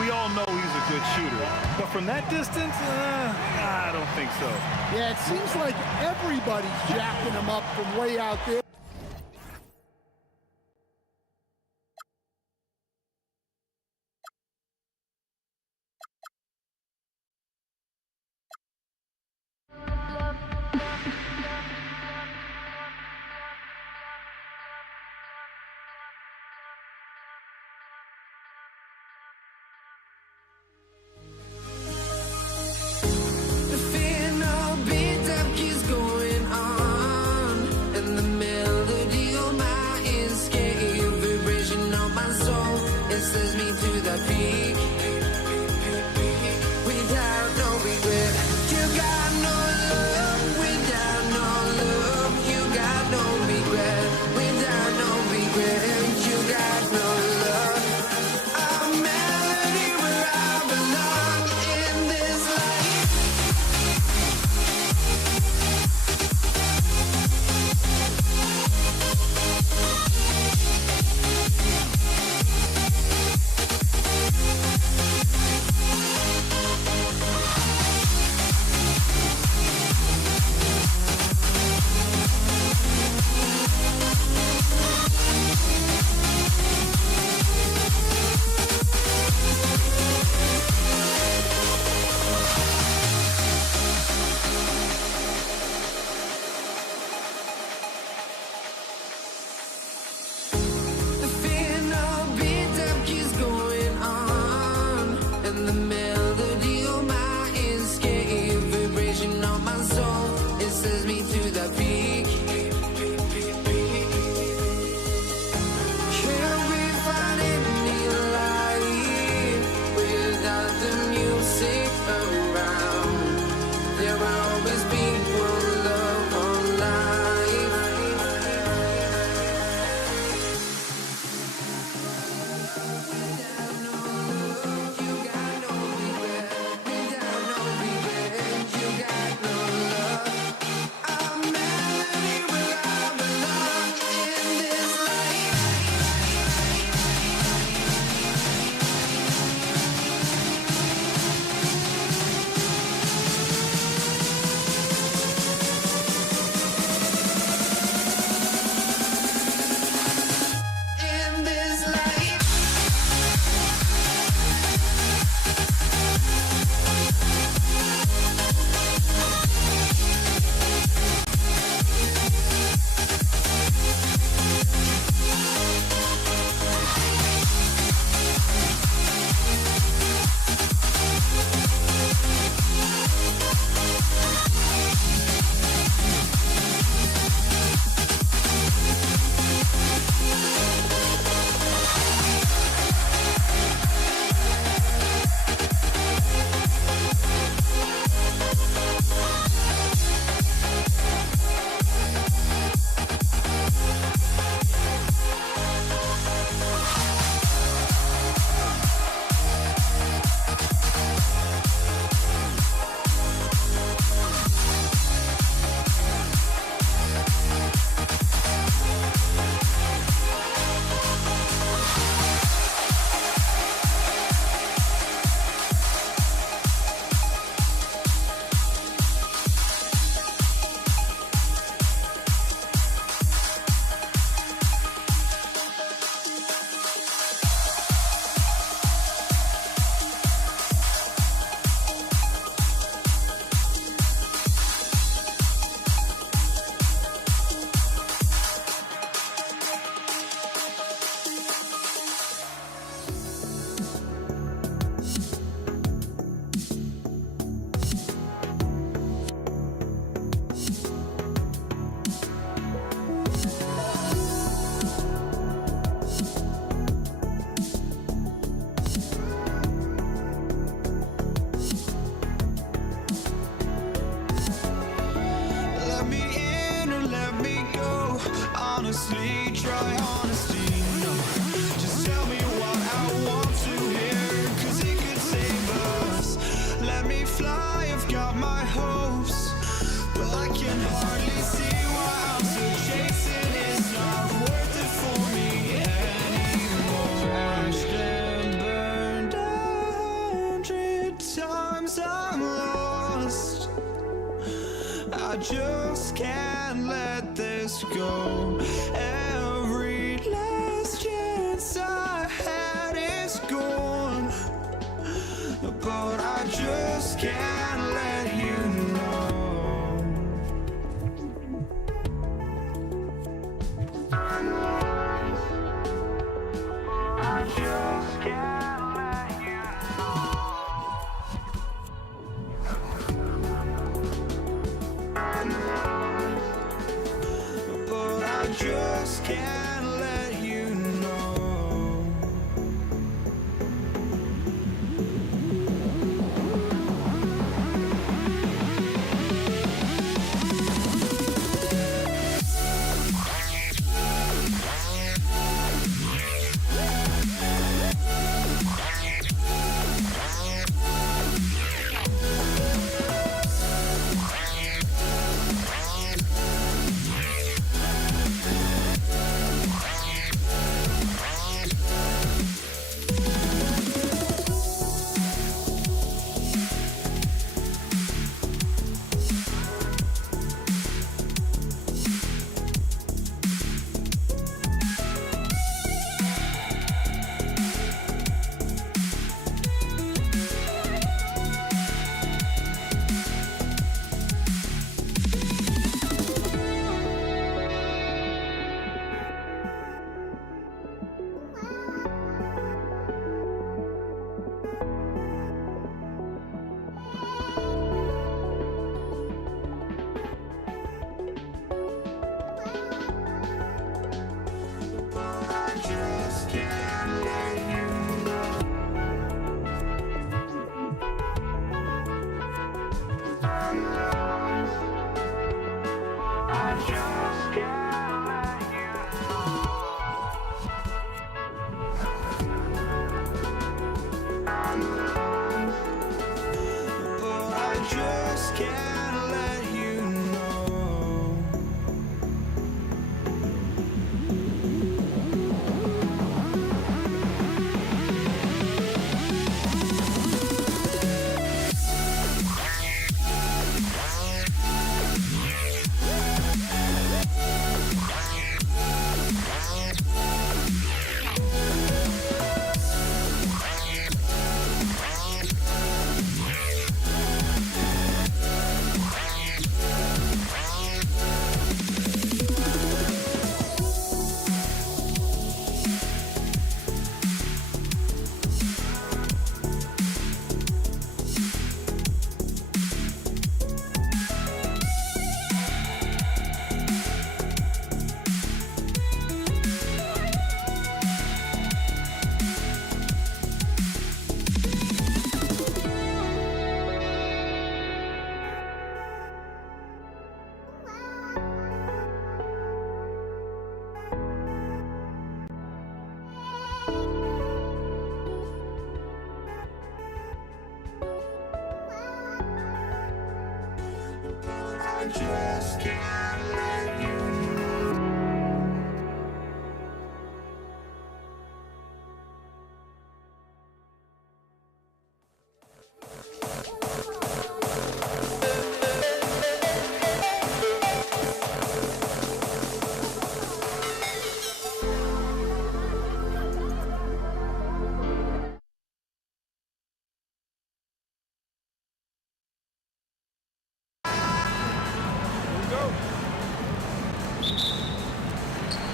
We all know he's a good shooter, but from that distance, I don't think so. Yeah, it seems like everybody's jacking him up from way out there. The fear no beat-up keeps going on, and the melody on my escape, vibration on my soul, it sends me to the peak. Without no regret, you got no love. Without no love, you got no regret. Without no regret, you got no love. A melody where I belong in this life. The fear no beat-up keeps going on, and the melody on my escape, vibration on my soul, it sends me to the peak. Can't we find any light without the music around? There will always be one love, one life. Without no regret, you got no love. A melody where honestly, try honesty. No, just tell me what I want to hear, 'cause it could save us. Let me fly, I've got my hopes, but I can hardly see why I'm still chasing. It's not worth it for me anymore. Crashed and burned 100 times, I'm lost. I just can't let this go. Every last chance I had is gone, but I just can't let you know. I just can't let you know. But I just can't let you know. Just can't let you know.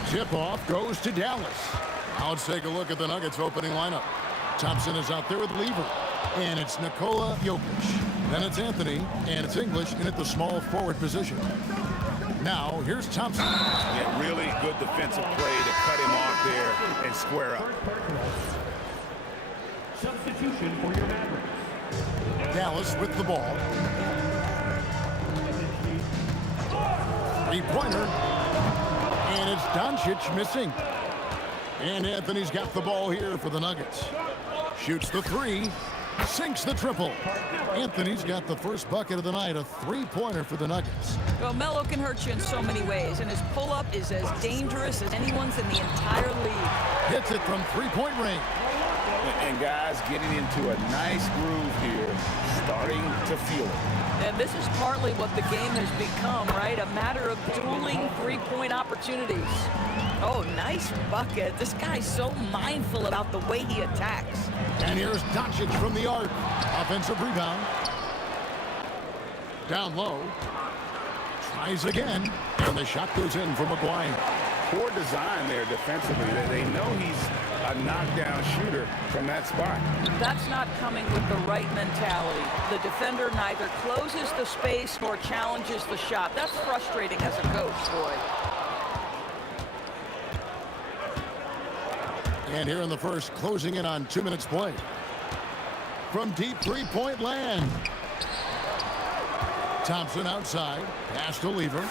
Tip-off goes to Dallas. Now let's take a look at the Nuggets opening lineup. Thompson is out there with Lever. And it's Nikola Jokic. Then it's Anthony. And it's English in at the small forward position. Now, here's Thompson. Yeah, really good defensive play to cut him off there and square up. Substitution for your Mavericks. Dallas with the ball. Three-pointer. And it's Doncic missing. And Anthony's got the ball here for the Nuggets. Shoots the three. Sinks the triple. Anthony's got the first bucket of the night, a three-pointer for the Nuggets. Well, Melo can hurt you in so many ways, and his pull-up is as dangerous as anyone's in the entire league. Hits it from three-point range. And guys getting into a nice groove here, starting to feel it. And this is partly what the game has become, right? A matter of dueling three-point opportunities. Oh, nice bucket. This guy's so mindful about the way he attacks. And here's Doncic from the arc. Offensive rebound. Down low. Tries again. And the shot goes in for McGuire. Poor design there defensively. They know he's a knockdown shooter from that spot. That's not coming with the right mentality. The defender neither closes the space nor challenges the shot. That's frustrating as a coach, boy. And here in the first, closing in on 2 minutes play. From deep three-point land. Thompson outside. Pass to Lever.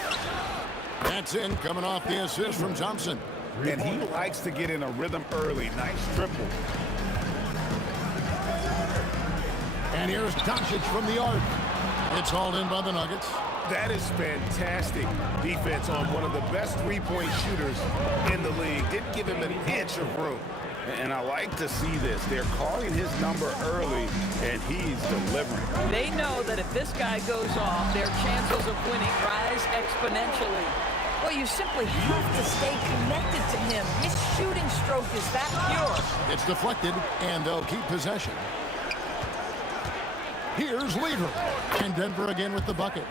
That's in, coming off the assist from Thompson. And he likes to get in a rhythm early. Nice triple. And here's Doncic from the arc. It's hauled in by the Nuggets. That is fantastic defense on one of the best three-point shooters in the league. Didn't give him an inch of room. And I like to see this. They're calling his number early, and he's delivering. They know that if this guy goes off, their chances of winning rise exponentially. Well, you simply have to stay connected to him. His shooting stroke is that pure. It's deflected, and they'll keep possession. Here's Lever. And Denver again with the bucket.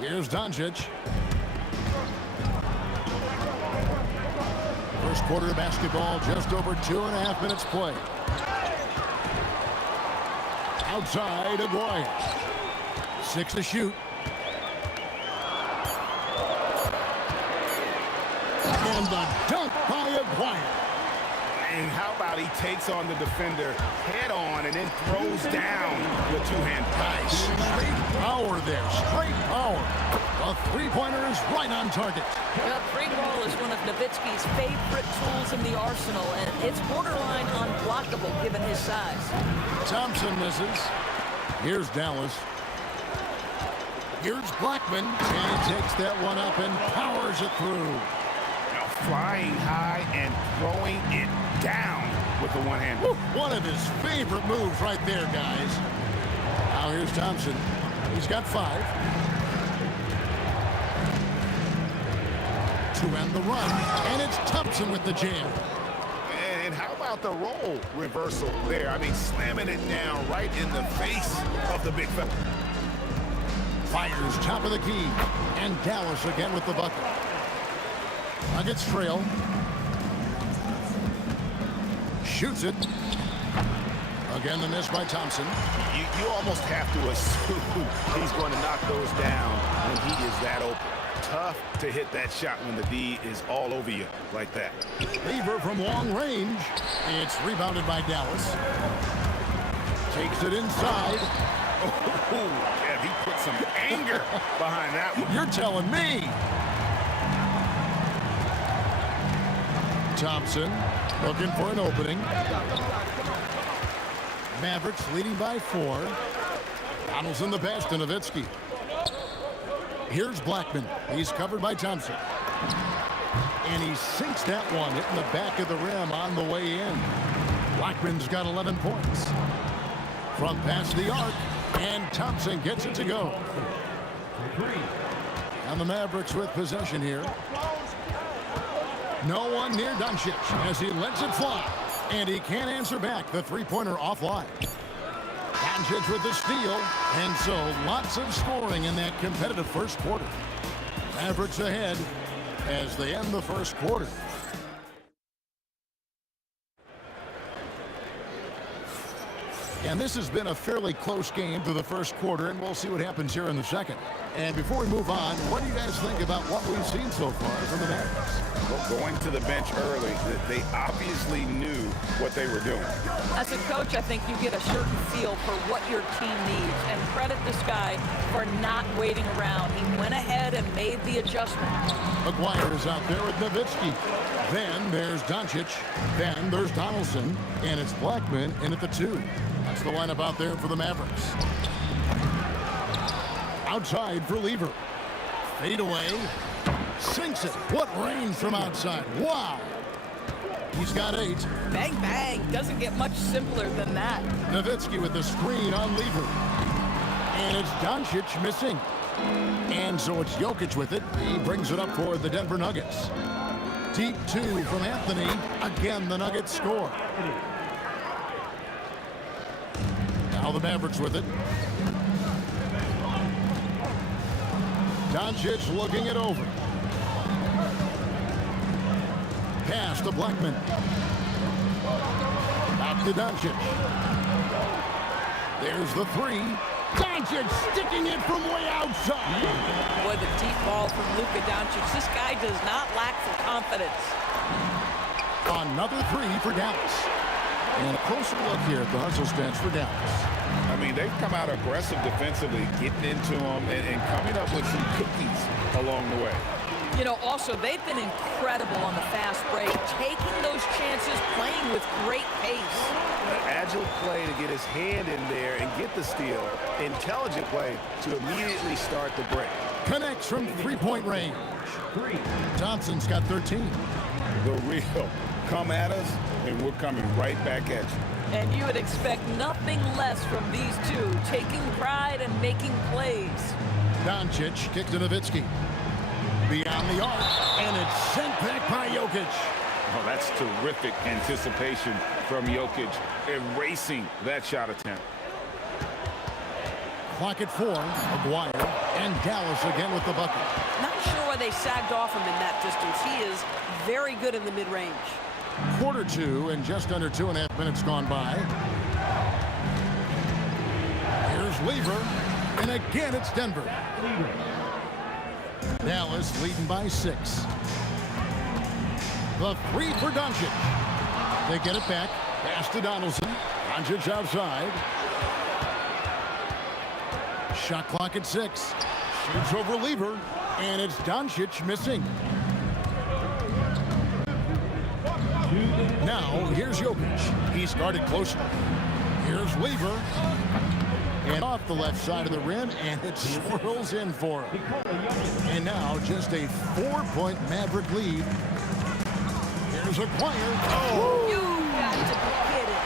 Here's Doncic. First quarter of basketball, just over 2.5 minutes play. Outside, Aguirre. 6 to shoot. And the dunk by Aguirre. And how about he takes on the defender head on and then throws down with two-hand Nice. Straight power there. Straight power. The three-pointer is right on target. The three ball is one of Nowitzki's favorite tools in the arsenal, and it's borderline unblockable given his size. Thompson misses. Here's Dallas. Here's Blackman. And he takes that one up and powers it through. Flying high and throwing it down with the one hand. One of his favorite moves right there, guys. Now here's Thompson. He's got 5. To end the run. And it's Thompson with the jam. And how about the role reversal there? I mean, slamming it down right in the face of the big fella. Fires top of the key. And Dallas again with the bucket. Nuggets trail. Shoots it. Again, the miss by Thompson. You almost have to assume he's going to knock those down when he is that open. Tough to hit that shot when the D is all over you like that. Lever from long range. It's rebounded by Dallas. Takes it inside. Oh, yeah, he put some anger behind that one. You're telling me. Thompson looking for an opening. Mavericks leading by 4. Donaldson the pass to Nowitzki. Here's Blackman. He's covered by Thompson. And he sinks that one, hitting the back of the rim on the way in. Blackman's got 11 points. From past the arc, and Thompson gets it to go. And the Mavericks with possession here. No one near Doncic as he lets it fly. And he can't answer back. The three-pointer offline. Doncic with the steal. And so lots of scoring in that competitive first quarter. Mavericks ahead as they end the first quarter. And this has been a fairly close game through the first quarter, and we'll see what happens here in the second. And before we move on, what do you guys think about what we've seen so far from the Mavericks? Well, going to the bench early, they obviously knew what they were doing. As a coach, I think you get a certain feel for what your team needs, and credit this guy for not waiting around. He went ahead and made the adjustment. McGuire's out there with Nowitzki. Then there's Doncic. Then there's Donaldson. And it's Blackman in at the 2. That's the lineup out there for the Mavericks. Outside for Lever. Fade away. Sinks it. What range from outside. Wow. He's got 8. Bang, bang. Doesn't get much simpler than that. Nowitzki with the screen on Lever. And it's Doncic missing. And so it's Jokic with it. He brings it up for the Denver Nuggets. Deep 2 from Anthony. Again, the Nuggets score. Now the Mavericks with it. Doncic looking it over. Pass to Blackman. Back to Doncic. There's the 3. Doncic sticking it from way outside. Boy, the deep ball from Luka Doncic. This guy does not lack for confidence. Another 3 for Dallas. And a closer look here at the hustle stats for Dallas. I mean, they've come out aggressive defensively, getting into them and coming up with some cookies along the way. You know, also, they've been incredible on the fast break, taking those chances, playing with great pace. An agile play to get his hand in there and get the steal. Intelligent play to immediately start the break. Connects from three-point range. Thompson's got 13. The real come at us, and we're coming right back at you. And you would expect nothing less from these two, taking pride and making plays. Doncic kicked to Nowitzki. Beyond the arc, and it's sent back by Jokic. Oh, that's terrific anticipation from Jokic, erasing that shot attempt. Clock at 4, McGuire, and Dallas again with the bucket. Not sure why they sagged off him in that distance. He is very good in the mid-range. Quarter 2 and just under 2.5 minutes gone by. Here's Lever, and again it's Denver. Dallas leading by 6. The 3 for Doncic. They get it back. Pass to Donaldson. Doncic outside. Shot clock at 6. Shoots over Lever, and it's Doncic missing. Now, here's Jokic. He's guarded closer. Here's Lever. And off the left side of the rim, and it swirls in for him. And now, just a 4-point Maverick lead. Here's Acquire. Oh! You got to be kidding.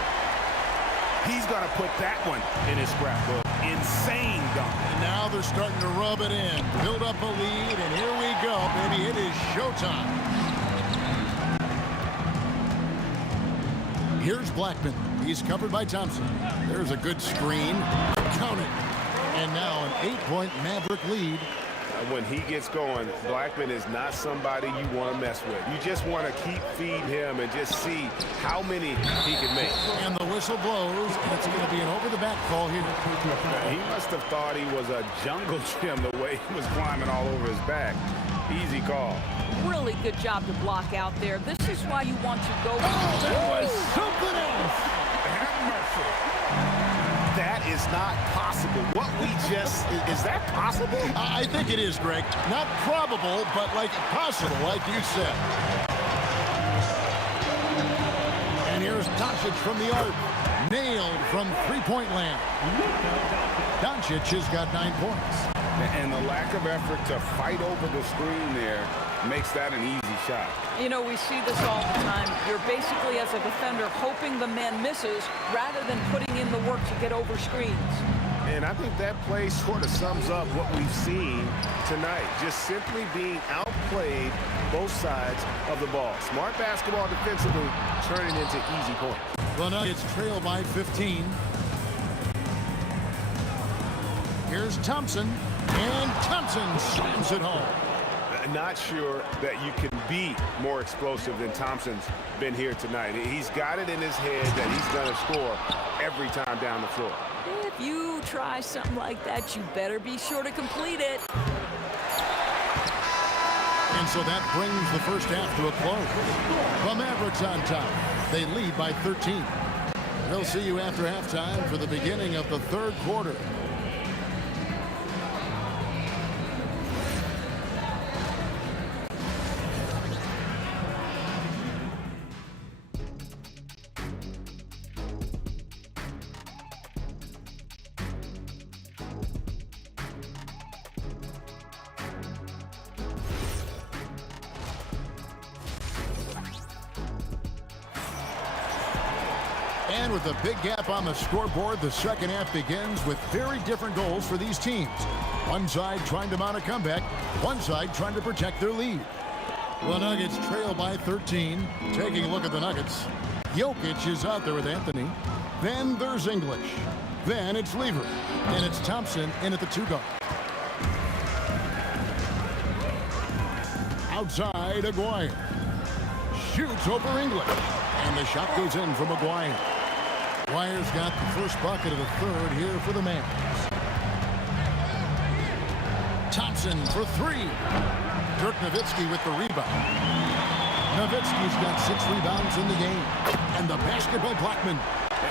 He's going to put that one in his scrapbook. Insane dunk. And now they're starting to rub it in. Build up a lead, and here we go, baby. It is showtime. Here's Blackman. He's covered by Thompson. There's a good screen. Count it. And now an 8-point Maverick lead. When he gets going, Blackman is not somebody you want to mess with. You just want to keep feeding him and just see how many he can make. And the whistle blows, and it's going to be an over-the-back call here. He must have thought he was a jungle gym the way he was climbing all over his back. Easy call. Really good job to block out there. This is why you want to go. Oh, there was something else. Have mercy. That is not possible. What we just, is that possible? I think it is, Greg. Not probable, but like possible, like you said. And here's Doncic from the arc. Nailed from three-point land. Doncic has got 9 points. And the lack of effort to fight over the screen there makes that an easy shot. You know, we see this all the time. You're basically, as a defender, hoping the man misses rather than putting in the work to get over screens. And I think that play sort of sums up what we've seen tonight. Just simply being outplayed both sides of the ball. Smart basketball defensively turning into easy points. The Nuggets trail by 15. Here's Thompson, and Thompson slams it home. Not sure that you can be more explosive than Thompson's been here tonight. He's got it in his head that he's going to score every time down the floor. If you try something like that, you better be sure to complete it. And so that brings the first half to a close. The Mavericks on top. They lead by 13. We'll see you after halftime for the beginning of the third quarter. And with a big gap on the scoreboard, the second half begins with very different goals for these teams. One side trying to mount a comeback, one side trying to protect their lead. The Nuggets trail by 13. Taking a look at the Nuggets, Jokic is out there with Anthony. Then there's English. Then it's Lever. And it's Thompson in at the 2-guard. Outside, Aguirre. Shoots over English. And the shot goes in from Aguirre. Aguirre's got the first bucket of the third here for the Mavs. Thompson for three. Dirk Nowitzki with the rebound. Nowitzki's got 6 rebounds in the game. And the basket by Blackman.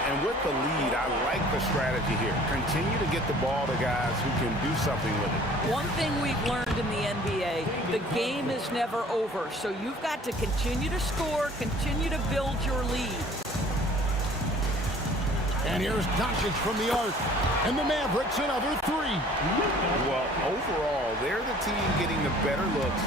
And with the lead, I like the strategy here. Continue to get the ball to guys who can do something with it. One thing we've learned in the NBA, the game is never over. So you've got to continue to score, continue to build your lead. And here's Doncic from the arc. And the Mavericks another 3. Well, overall, they're the team getting the better looks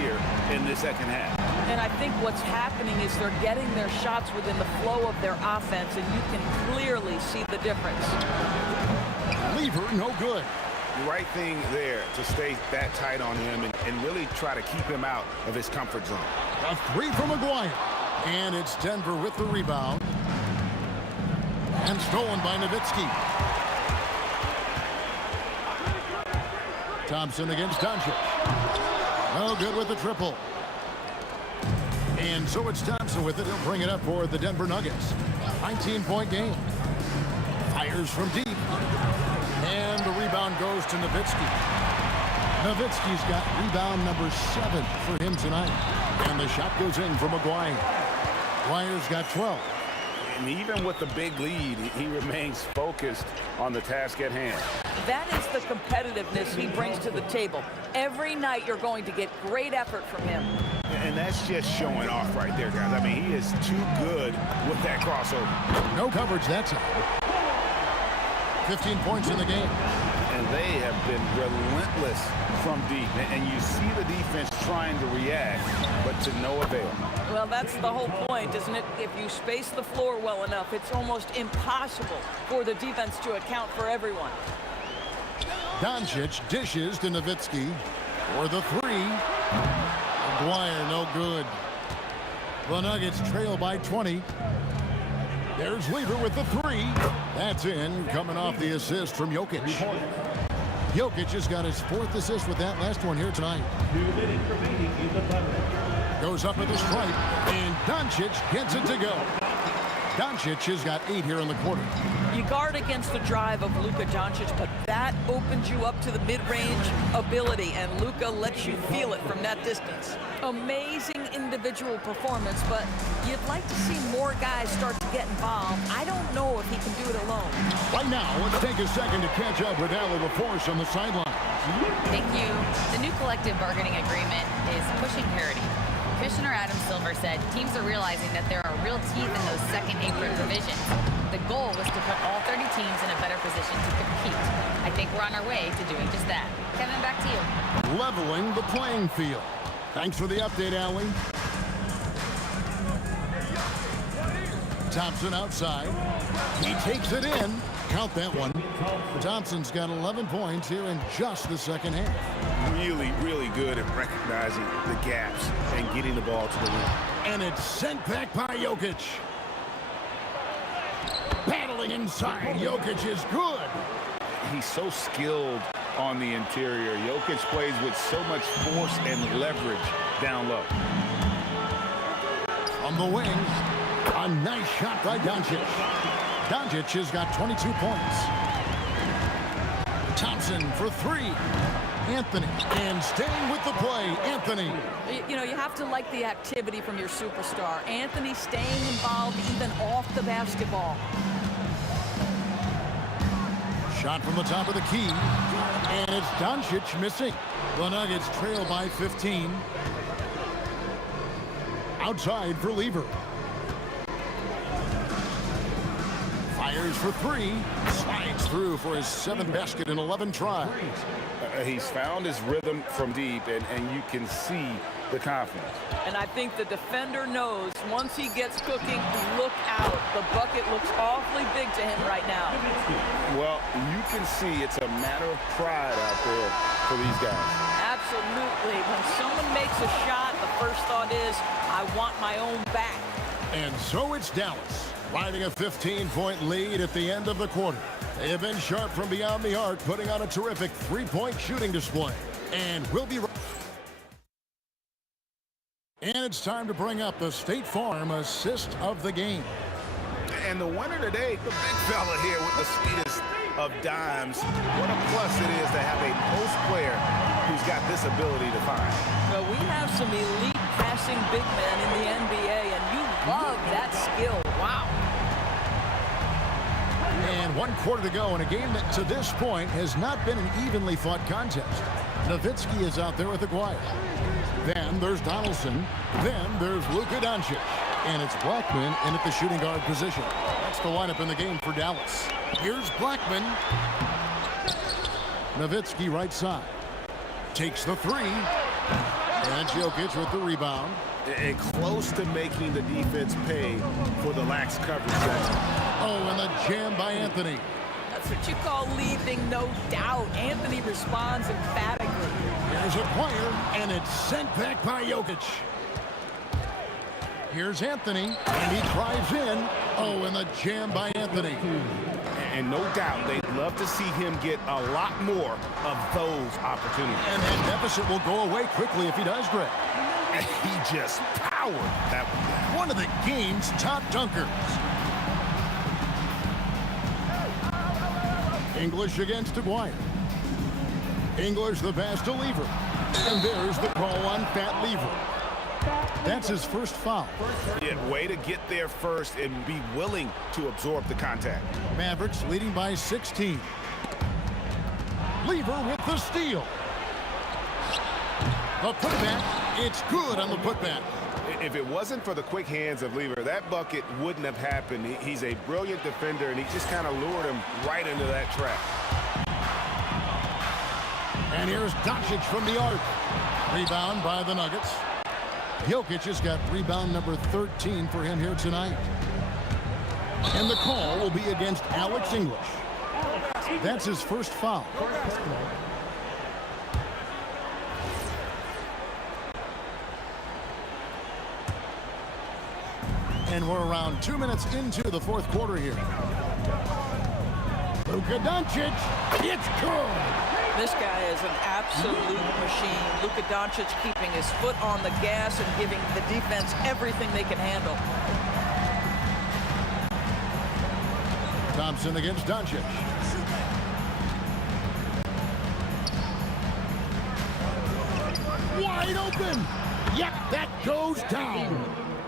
here in the second half. And I think what's happening is they're getting their shots within the flow of their offense, and you can clearly see the difference. Lever, no good. The right thing there to stay that tight on him and really try to keep him out of his comfort zone. A 3 from Aguirre. And it's Denver with the rebound. And stolen by Nowitzki. Thompson against Doncic. No good with the triple. And so it's Thompson with it. He'll bring it up for the Denver Nuggets. 19-point game. Fires from deep. And the rebound goes to Nowitzki. Nowitzki's got rebound number 7 for him tonight. And the shot goes in from Aguirre. Aguirre's got 12. And even with the big lead, he remains focused on the task at hand. That is the competitiveness he brings to the table. Every night you're going to get great effort from him. And that's just showing off right there, guys. I mean, he is too good with that crossover. No coverage that time. 15 points in the game. And they have been relentless from deep. And you see the defense trying to react, but to no avail. Well, that's the whole point, isn't it? If you space the floor well enough, it's almost impossible for the defense to account for everyone. Doncic dishes to Nowitzki for the 3. Aguirre, no good. The Nuggets trail by 20. There's Lever with the 3. That's in, coming off the assist from Jokic. Jokic has got his 4th assist with that last one here tonight. 2 minutes remaining in the third. Goes up at the stripe, and Doncic gets it to go. Doncic has got 8 here in the quarter. You guard against the drive of Luka Doncic, but that opens you up to the mid-range ability, and Luka lets you feel it from that distance. Amazing individual performance, but you'd like to see more guys start to get involved. I don't know if he can do it alone. Right now, let's take a second to catch up with Allie LaForce on the sideline. Thank you. The new collective bargaining agreement is pushing parity. Commissioner Adam Silver said teams are realizing that there are real teeth in those second apron provisions. The goal was to put all 30 teams in a better position to compete. I think we're on our way to doing just that. Kevin, back to you. Leveling the playing field. Thanks for the update, Allie. Thompson outside. He takes it in. Count that one. Thompson's got 11 points here in just the second half. Really, really good at recognizing the gaps and getting the ball to the rim. And it's sent back by Jokic. Battling inside. Jokic is good. He's so skilled on the interior. Jokic plays with so much force and leverage down low. On the wing, a nice shot by Doncic. Doncic has got 22 points. Thompson for 3. Anthony, and staying with the play, Anthony. You know, you have to like the activity from your superstar. Anthony staying involved even off the basketball. Shot from the top of the key, and it's Doncic missing. The Nuggets trail by 15. Outside for Lever. Fires for 3. Slides through for his 7th basket in 11 tries. He's found his rhythm from deep, and you can see the confidence. And I think the defender knows once he gets cooking, look out. The bucket looks awfully big to him right now. Well, you can see it's a matter of pride out there for these guys. Absolutely. When someone makes a shot, the first thought is, I want my own back. And so it's Dallas, riding a 15-point lead at the end of the quarter. They have been sharp from beyond the arc, putting on a terrific three-point shooting display. And we'll be right. And it's time to bring up the State Farm assist of the game. And the winner today, the big fella here with the sweetest of dimes. What a plus it is to have a post player who's got this ability to find. Well, we have some elite passing big men in the NBA, and you love that skill. Wow. And 1 quarter to go in a game that to this point has not been an evenly fought contest. Nowitzki is out there with Aguirre. Then there's Donaldson. Then there's Luka Doncic. And it's Blackman in at the shooting guard position. That's the lineup in the game for Dallas. Here's Blackman. Nowitzki right side. Takes the three. And Jokic with the rebound. And close to making the defense pay for the lax coverage section. Oh, and the jam by Anthony. That's what you call leaving no doubt. Anthony responds emphatically. Here's a player, and it's sent back by Jokic. Here's Anthony, and he drives in. Oh, and the jam by Anthony. And no doubt they'd love to see him get a lot more of those opportunities. And that deficit will go away quickly if he does, Greg. And he just powered that one down. One of the game's top dunkers. English against Aguirre. English the pass to Lever. And there's the call on Fat Lever. That's his first foul. Yeah, way to get there first and be willing to absorb the contact. Mavericks leading by 16. Lever with the steal. The putback, it's good on the putback. If it wasn't for the quick hands of Lever, that bucket wouldn't have happened. He's a brilliant defender, and he just kind of lured him right into that trap. And here's Doncic from the arc. Rebound by the Nuggets. Jokic has got rebound number 13 for him here tonight. And the call will be against Alex English. That's his first foul. And we're around 2 minutes into the fourth quarter here. Luka Doncic, it's good. This guy is an absolute machine. Luka Doncic keeping his foot on the gas and giving the defense everything they can handle. Thompson against Doncic. Wide open. Yep, that goes down.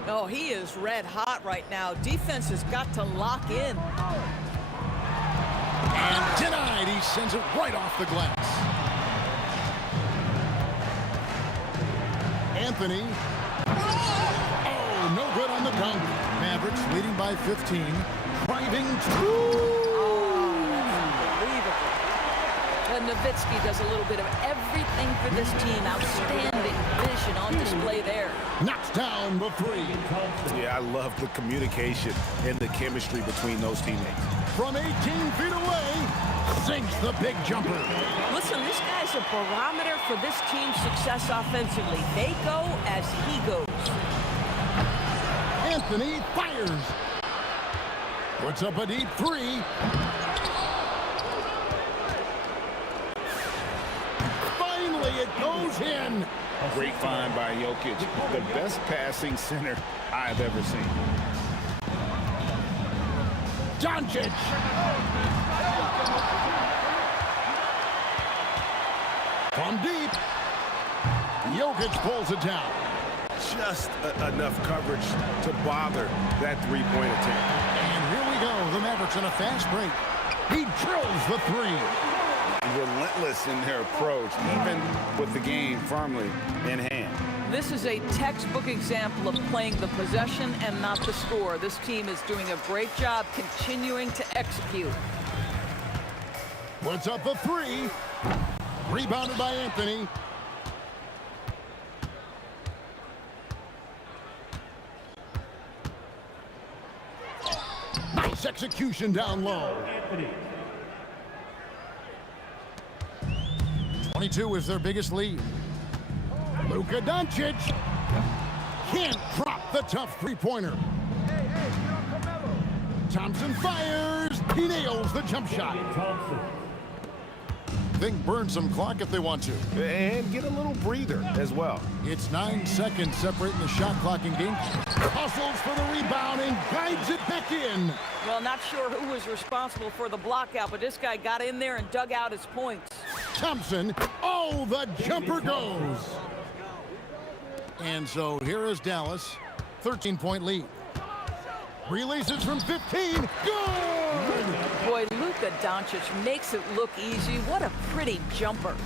Oh, he is red hot right now. Defense has got to lock in. And denied. He sends it right off the glass. Anthony. Oh, no good on the dunk. Mavericks leading by 15. Driving through. Unbelievable. And Nowitzki does a little bit of everything for this team. Outstanding vision on display there. Knocks down the three. Yeah, I love the communication and the chemistry between those teammates. From 18 feet away, sinks the big jumper. Listen, this guy's a barometer for this team's success offensively. They go as he goes. Anthony fires. Puts up a deep three. Finally, it goes in. Great find by Jokic. The best passing center I've ever seen. Doncic. From deep. Jokic pulls it down. Just enough coverage to bother that three-point attempt. And here we go. The Mavericks on a fast break. He drills the three. Relentless in their approach, even with the game firmly in hand. This is a textbook example of playing the possession and not the score. This team is doing a great job continuing to execute. Puts up the three. Rebounded by Anthony. Nice execution down low. 22 is their biggest lead. Luka Doncic can't drop the tough three-pointer. Thompson fires. He nails the jump shot. Think burn some clock if they want to. And get a little breather as well. It's 9 seconds separating the shot clock and game. Hustles for the rebound and guides it back in. Well, not sure who was responsible for the block out, but this guy got in there and dug out his points. Thompson, oh, the jumper goes. And so here is Dallas, 13-point lead. Releases from 15, good! Boy, Luka Doncic makes it look easy. What a pretty jumper.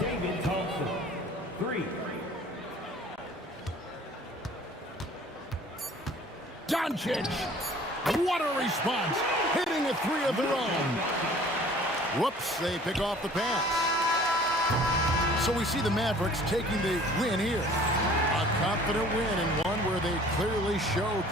David Thompson, 3. Doncic, what a response, hitting a three of their own. Whoops, they pick off the pass. So we see the Mavericks taking the win here. A confident win and one where they clearly showed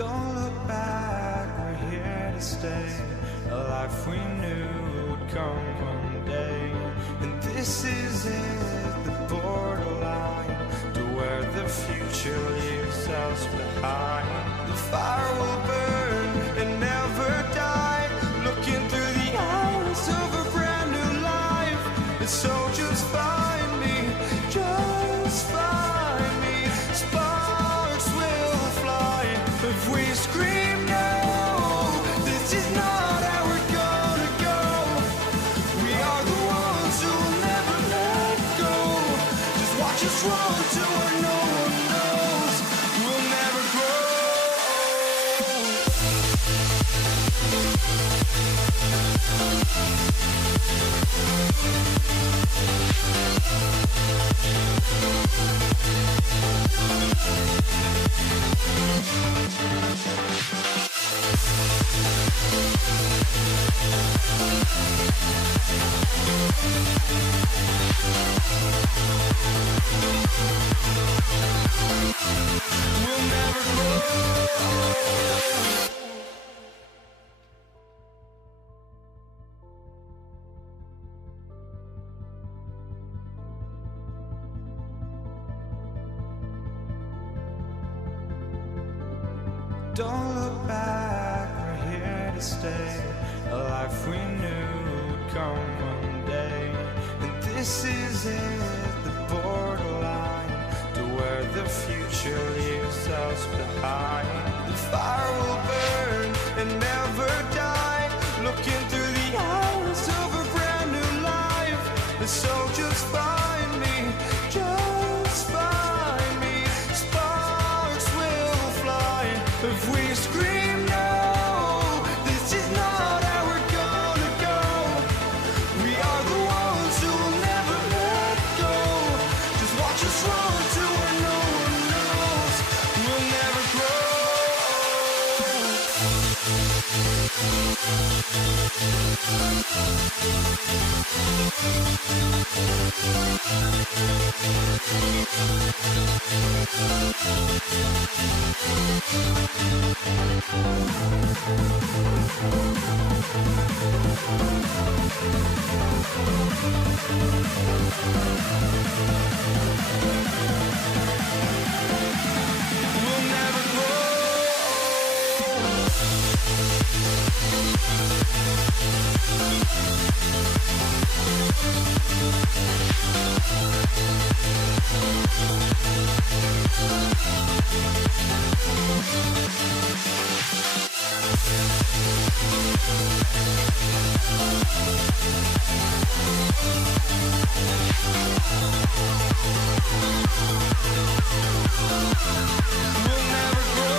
Don't look back, we're here to stay. A life we knew would come one day. And this is it, the borderline to where the future leaves us behind. The fire will burn and never die, looking through the eyes of a brand new life. Don't look back, we're here to stay. A life we knew would come one day. And this is it, the borderline to where the future leaves us behind. The fire will burn and never die, looking through the eyes of a brand new life. And so just find me, just find me. Sparks will fly if we scream no. This is not how we're gonna go. We are the ones who will never let go. Just watch us run to where no one knows. We'll never grow. We'll never grow. We'll never grow.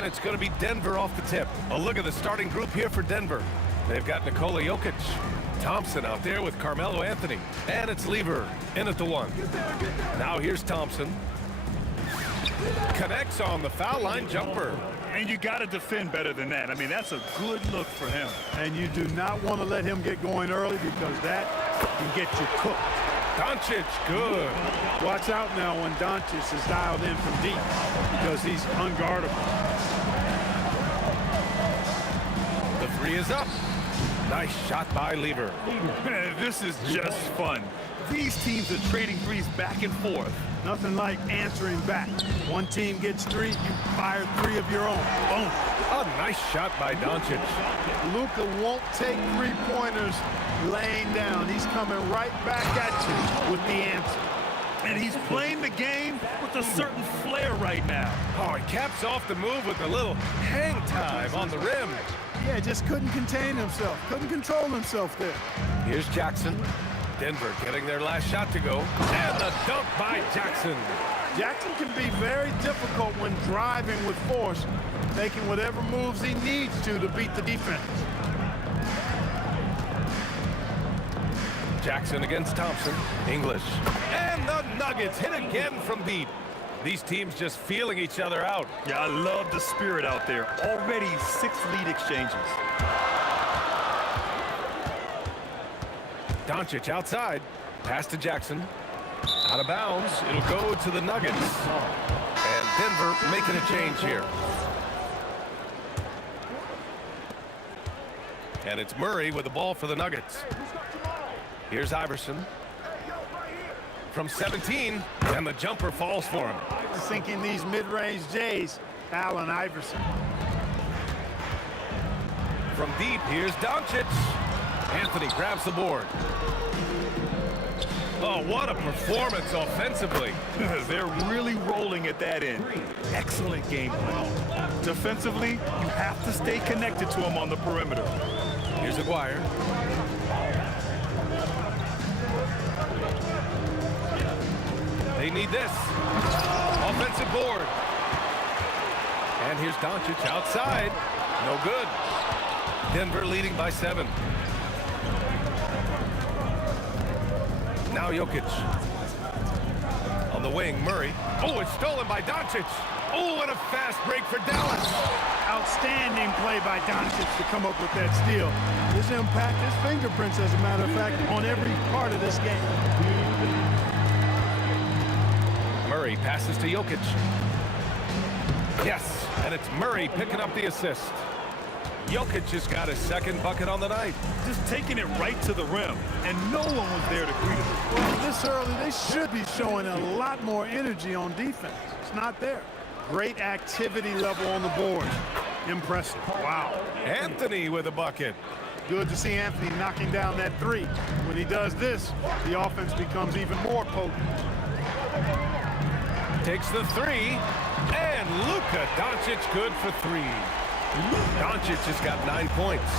And it's going to be Denver off the tip. A look at the starting group here for Denver. They've got Nikola Jokic, Thompson out there with Carmelo Anthony. And it's Lever in at the 1. Now here's Thompson. Connects on the foul line jumper. And you got to defend better than that. I mean, that's a good look for him. And you do not want to let him get going early because that can get you cooked. Doncic, good. Watch out now when Doncic is dialed in from deep because he's unguardable. The 3 is up. Nice shot by Lever. Man, this is just fun. These teams are trading threes back and forth. Nothing like answering back. One team gets 3, you fire 3 of your own. Boom. A nice shot by Doncic. Luka won't take 3-pointers laying down. He's coming right back at you with the answer. And he's playing the game with a certain flair right now. Oh, he caps off the move with a little hang time on the rim. Yeah, just couldn't contain himself. Couldn't control himself there. Here's Jackson. Denver getting their last shot to go. And the dunk by Jackson. Jackson can be very difficult when driving with force, making whatever moves he needs to beat the defense. Jackson against Thompson. English. And the Nuggets hit again from deep. These teams just feeling each other out. Yeah, I love the spirit out there. Already 6 lead exchanges. Doncic outside. Pass to Jackson. Out of bounds. It'll go to the Nuggets. And Denver making a change here. And it's Murray with the ball for the Nuggets. Here's Iverson. From 17, and the jumper falls for him. Sinking these mid-range J's, Allen Iverson. From deep, here's Doncic. Anthony grabs the board. Oh, what a performance offensively. They're really rolling at that end. Excellent game plan. Defensively, you have to stay connected to him on the perimeter. Here's Aguirre. They need this. Offensive board. And here's Doncic outside. No good. Denver leading by 7. Now Jokic. On the wing, Murray. Oh, it's stolen by Doncic. Oh, and a fast break for Dallas. Outstanding play by Doncic to come up with that steal. His impact, his fingerprints, as a matter of fact, on every part of this game. Murray passes to Jokic. Yes, and it's Murray picking up the assist. Jokic has got his 2nd bucket on the night. Just taking it right to the rim, and no one was there to greet him. Well, this early, they should be showing a lot more energy on defense. It's not there. Great activity level on the board. Impressive. Wow. Anthony with a bucket. Good to see Anthony knocking down that 3. When he does this, the offense becomes even more potent. Takes the 3, and Luka Doncic good for 3. Doncic has got 9 points.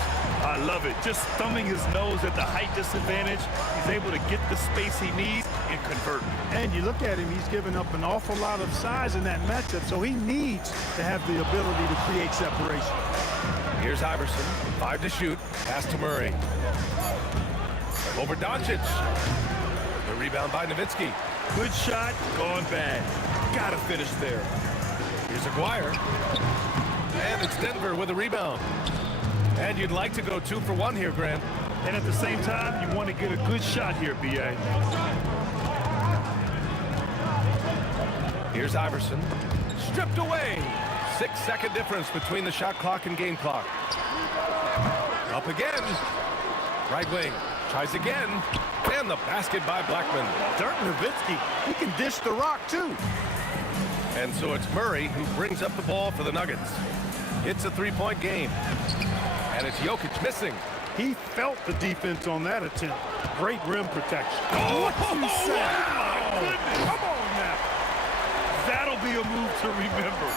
I love it. Just thumbing his nose at the height disadvantage. He's able to get the space he needs and convert. And you look at him, he's given up an awful lot of size in that matchup, so he needs to have the ability to create separation. Here's Iverson, 5 to shoot, pass to Murray. Over Doncic. The rebound by Nowitzki. Good shot, gone bad. Gotta finish there. Here's Aguirre. And it's Denver with a rebound. And you'd like to go 2 for 1 here, Grant. And at the same time, you want to get a good shot here, B.A. Here's Iverson. Stripped away. 6-second difference between the shot clock and game clock. Up again. Right wing. Tries again. And the basket by Blackman. Dirk Nowitzki, he can dish the rock, too. And so it's Murray who brings up the ball for the Nuggets. It's a 3-point game. And it's Jokic missing. He felt the defense on that attempt. Great rim protection. What you say? Oh, come on now. That'll be a move to remember.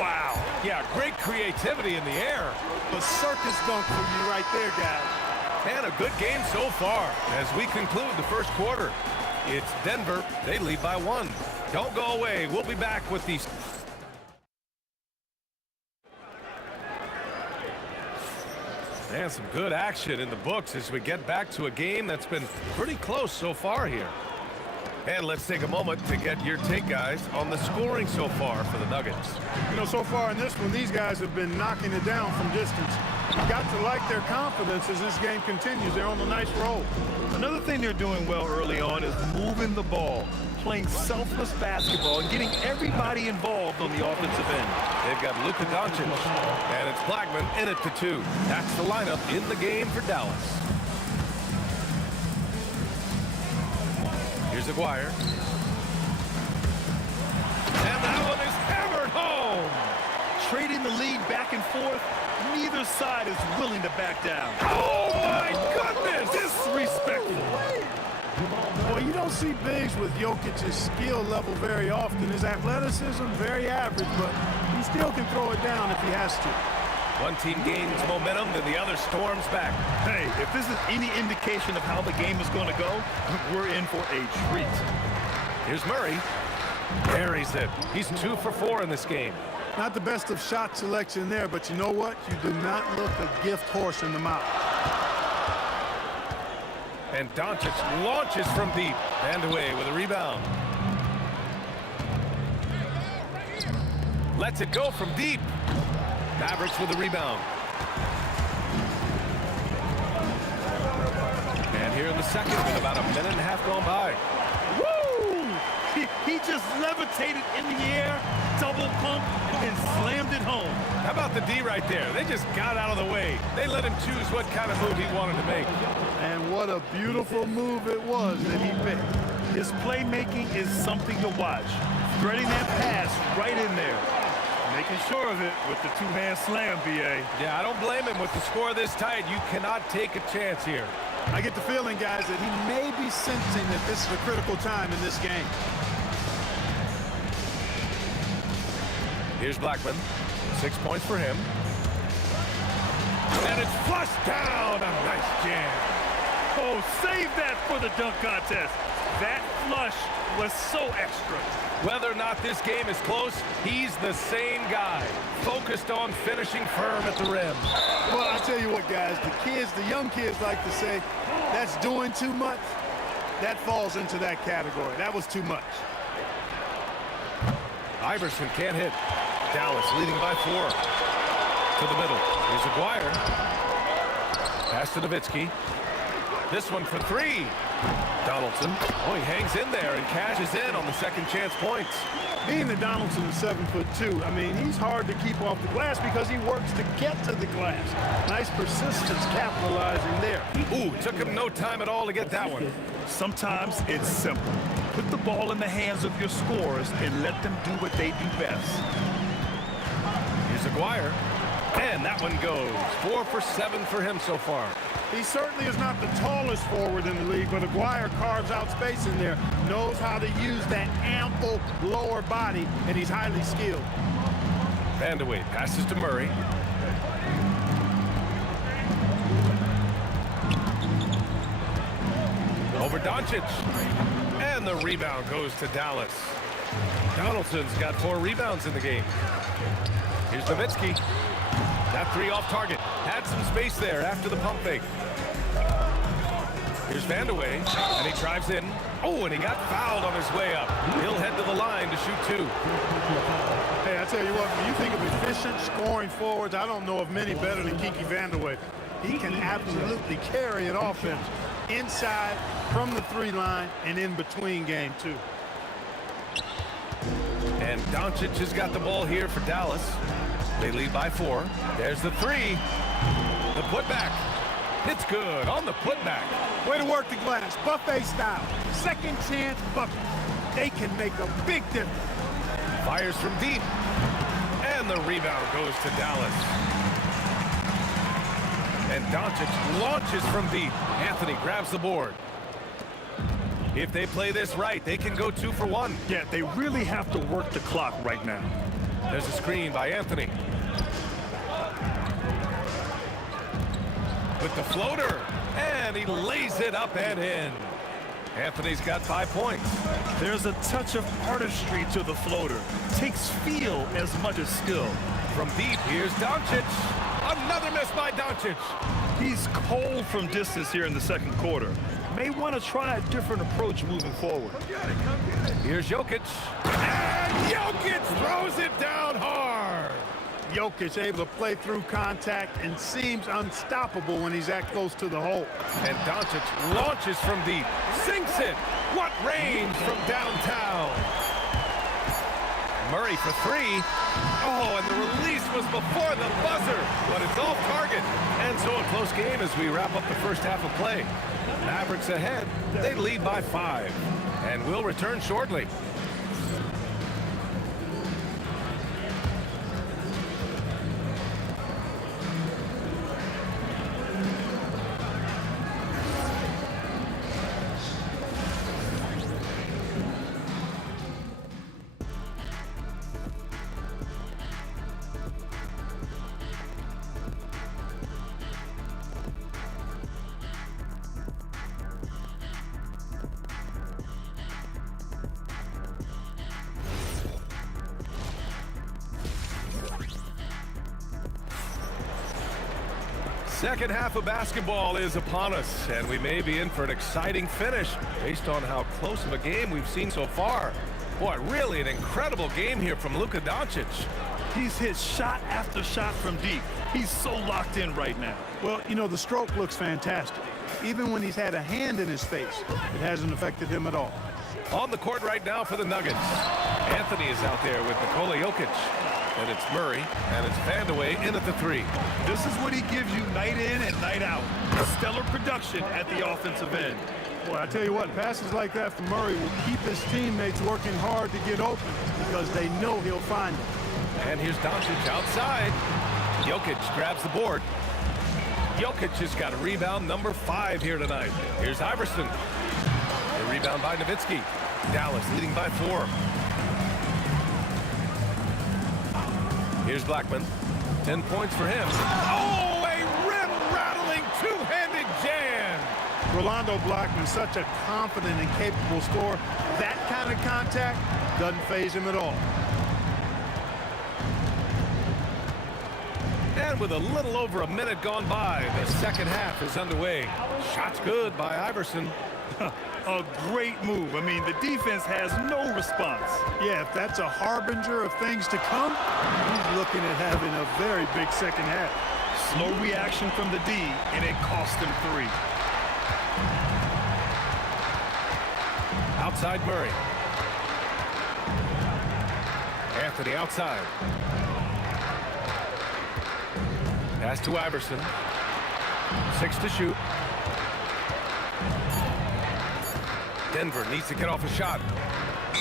Wow. Yeah, great creativity in the air. A circus dunk for you right there, guys. And a good game so far as we conclude the first quarter. It's Denver. They lead by 1. Don't go away. We'll be back with these. And some good action in the books as we get back to a game that's been pretty close so far here. And let's take a moment to get your take, guys, on the scoring so far for the Nuggets. You know, so far in this one, these guys have been knocking it down from distance. You've got to like their confidence as this game continues. They're on a nice roll. Another thing they're doing well early on is moving the ball, playing selfless basketball, and getting everybody involved on the offensive end. They've got Luka Doncic, and it's Blackman in it for 2. That's the lineup in the game for Dallas. Here's Aguirre. And that one is hammered home. Trading the lead back and forth, neither side is willing to back down. Oh, my goodness! Disrespectful. Well, you don't see bigs with Jokic's skill level very often. His athleticism, very average, but he still can throw it down if he has to. One team gains momentum, then the other storms back. Hey, if this is any indication of how the game is going to go, we're in for a treat. Here's Murray. Buries it. He's 2 for 4 in this game. Not the best of shot selection there, but you know what? You do not look a gift horse in the mouth. And Doncic launches from deep and away with a rebound. Lets it go from deep. Mavericks with a rebound. And here in the second, with about a minute and a half gone by. Woo! He just levitated in the air, double pump, and slammed it home. How about the D right there? They just got out of the way. They let him choose what kind of move he wanted to make. And what a beautiful move it was that he picked. His playmaking is something to watch. Threading that pass right in there. Making sure of it with the two-hand slam, B.A. Yeah, I don't blame him with the score this tight. You cannot take a chance here. I get the feeling, guys, that he may be sensing that this is a critical time in this game. Here's Blackman. 6 points for him. And it's flushed down. A nice jam. Oh, save that for the dunk contest. That flush was so extra. Whether or not this game is close, he's the same guy, focused on finishing firm at the rim. Well, I tell you what, guys, the young kids like to say, that's doing too much. That falls into that category. That was too much. Iverson can't hit. Dallas leading by 4. To the middle. Here's Aguirre. Pass to Nowitzki. This one for 3. Donaldson. Oh, he hangs in there and cashes in on the second chance points. Being that Donaldson is 7'2", I mean, he's hard to keep off the glass because he works to get to the glass. Nice persistence capitalizing there. Ooh, took him no time at all to get that one. Sometimes it's simple. Put the ball in the hands of your scorers and let them do what they do best. Here's Aguirre. And that one goes. 4 for 7 for him so far. He certainly is not the tallest forward in the league, but Aguirre carves out space in there, knows how to use that ample lower body, and he's highly skilled. Vandeweghe passes to Murray. Over Doncic. And the rebound goes to Dallas. Donaldson's got 4 rebounds in the game. Here's Nowitzki. That 3 off target. Had some space there after the pump fake. Here's Vandeweghe, and he drives in. Oh, and he got fouled on his way up. He'll head to the line to shoot 2. Hey, I tell you what, when you think of efficient scoring forwards, I don't know of many better than Kiki Vandeweghe. He can absolutely carry an offense inside, from the 3 line, and in between game 2. And Doncic has got the ball here for Dallas. They lead by 4. There's the 3. The putback. It's good on the putback. Way to work the glass, buffet style. Second chance bucket. They can make a big difference. Fires from deep. And the rebound goes to Dallas. And Doncic launches from deep. Anthony grabs the board. If they play this right, they can go 2 for 1. Yeah, they really have to work the clock right now. There's a screen by Anthony. With the floater, and he lays it up and in. Anthony's got 5 points. There's a touch of artistry to the floater. Takes feel as much as skill. From deep, here's Doncic. Another miss by Doncic. He's cold from distance here in the second quarter. May want to try a different approach moving forward. Here's Jokic. And Jokic throws it down hard. Jokic able to play through contact and seems unstoppable when he's that close to the hole. And Doncic launches from deep. Sinks it. What range from downtown. Murray for three. Oh, and the release was before the buzzer, but it's off target. And so a close game as we wrap up the first half of play. Mavericks ahead. They lead by 5. And we'll return shortly. Second half of basketball is upon us, and we may be in for an exciting finish based on how close of a game we've seen so far. Boy, really an incredible game here from Luka Doncic. He's hit shot after shot from deep. He's so locked in right now. Well, you know, the stroke looks fantastic. Even when he's had a hand in his face, it hasn't affected him at all. On the court right now for the Nuggets. Anthony is out there with Nikola Jokic. And it's Murray, and it's Vandeweghe in at the 3. This is what he gives you night in and night out. Stellar production at the offensive end. Boy, I tell you what, passes like that from Murray will keep his teammates working hard to get open because they know he'll find them. And here's Doncic outside. Jokic grabs the board. Jokic has got a rebound number 5 here tonight. Here's Iverson. The rebound by Nowitzki. Dallas leading by 4. Here's Blackman. 10 points for him. Oh, a rim-rattling two-handed jam. Rolando Blackman, such a confident and capable scorer. That kind of contact doesn't faze him at all. And with a little over a minute gone by, the second half is underway. Shots good by Iverson. A great move. I mean, the defense has no response. Yeah, if that's a harbinger of things to come, he's looking at having a very big second half. Slow reaction from the D, and it cost him 3. Outside Murray. Anthony outside. Pass to Iverson. 6 to shoot. Denver needs to get off a shot.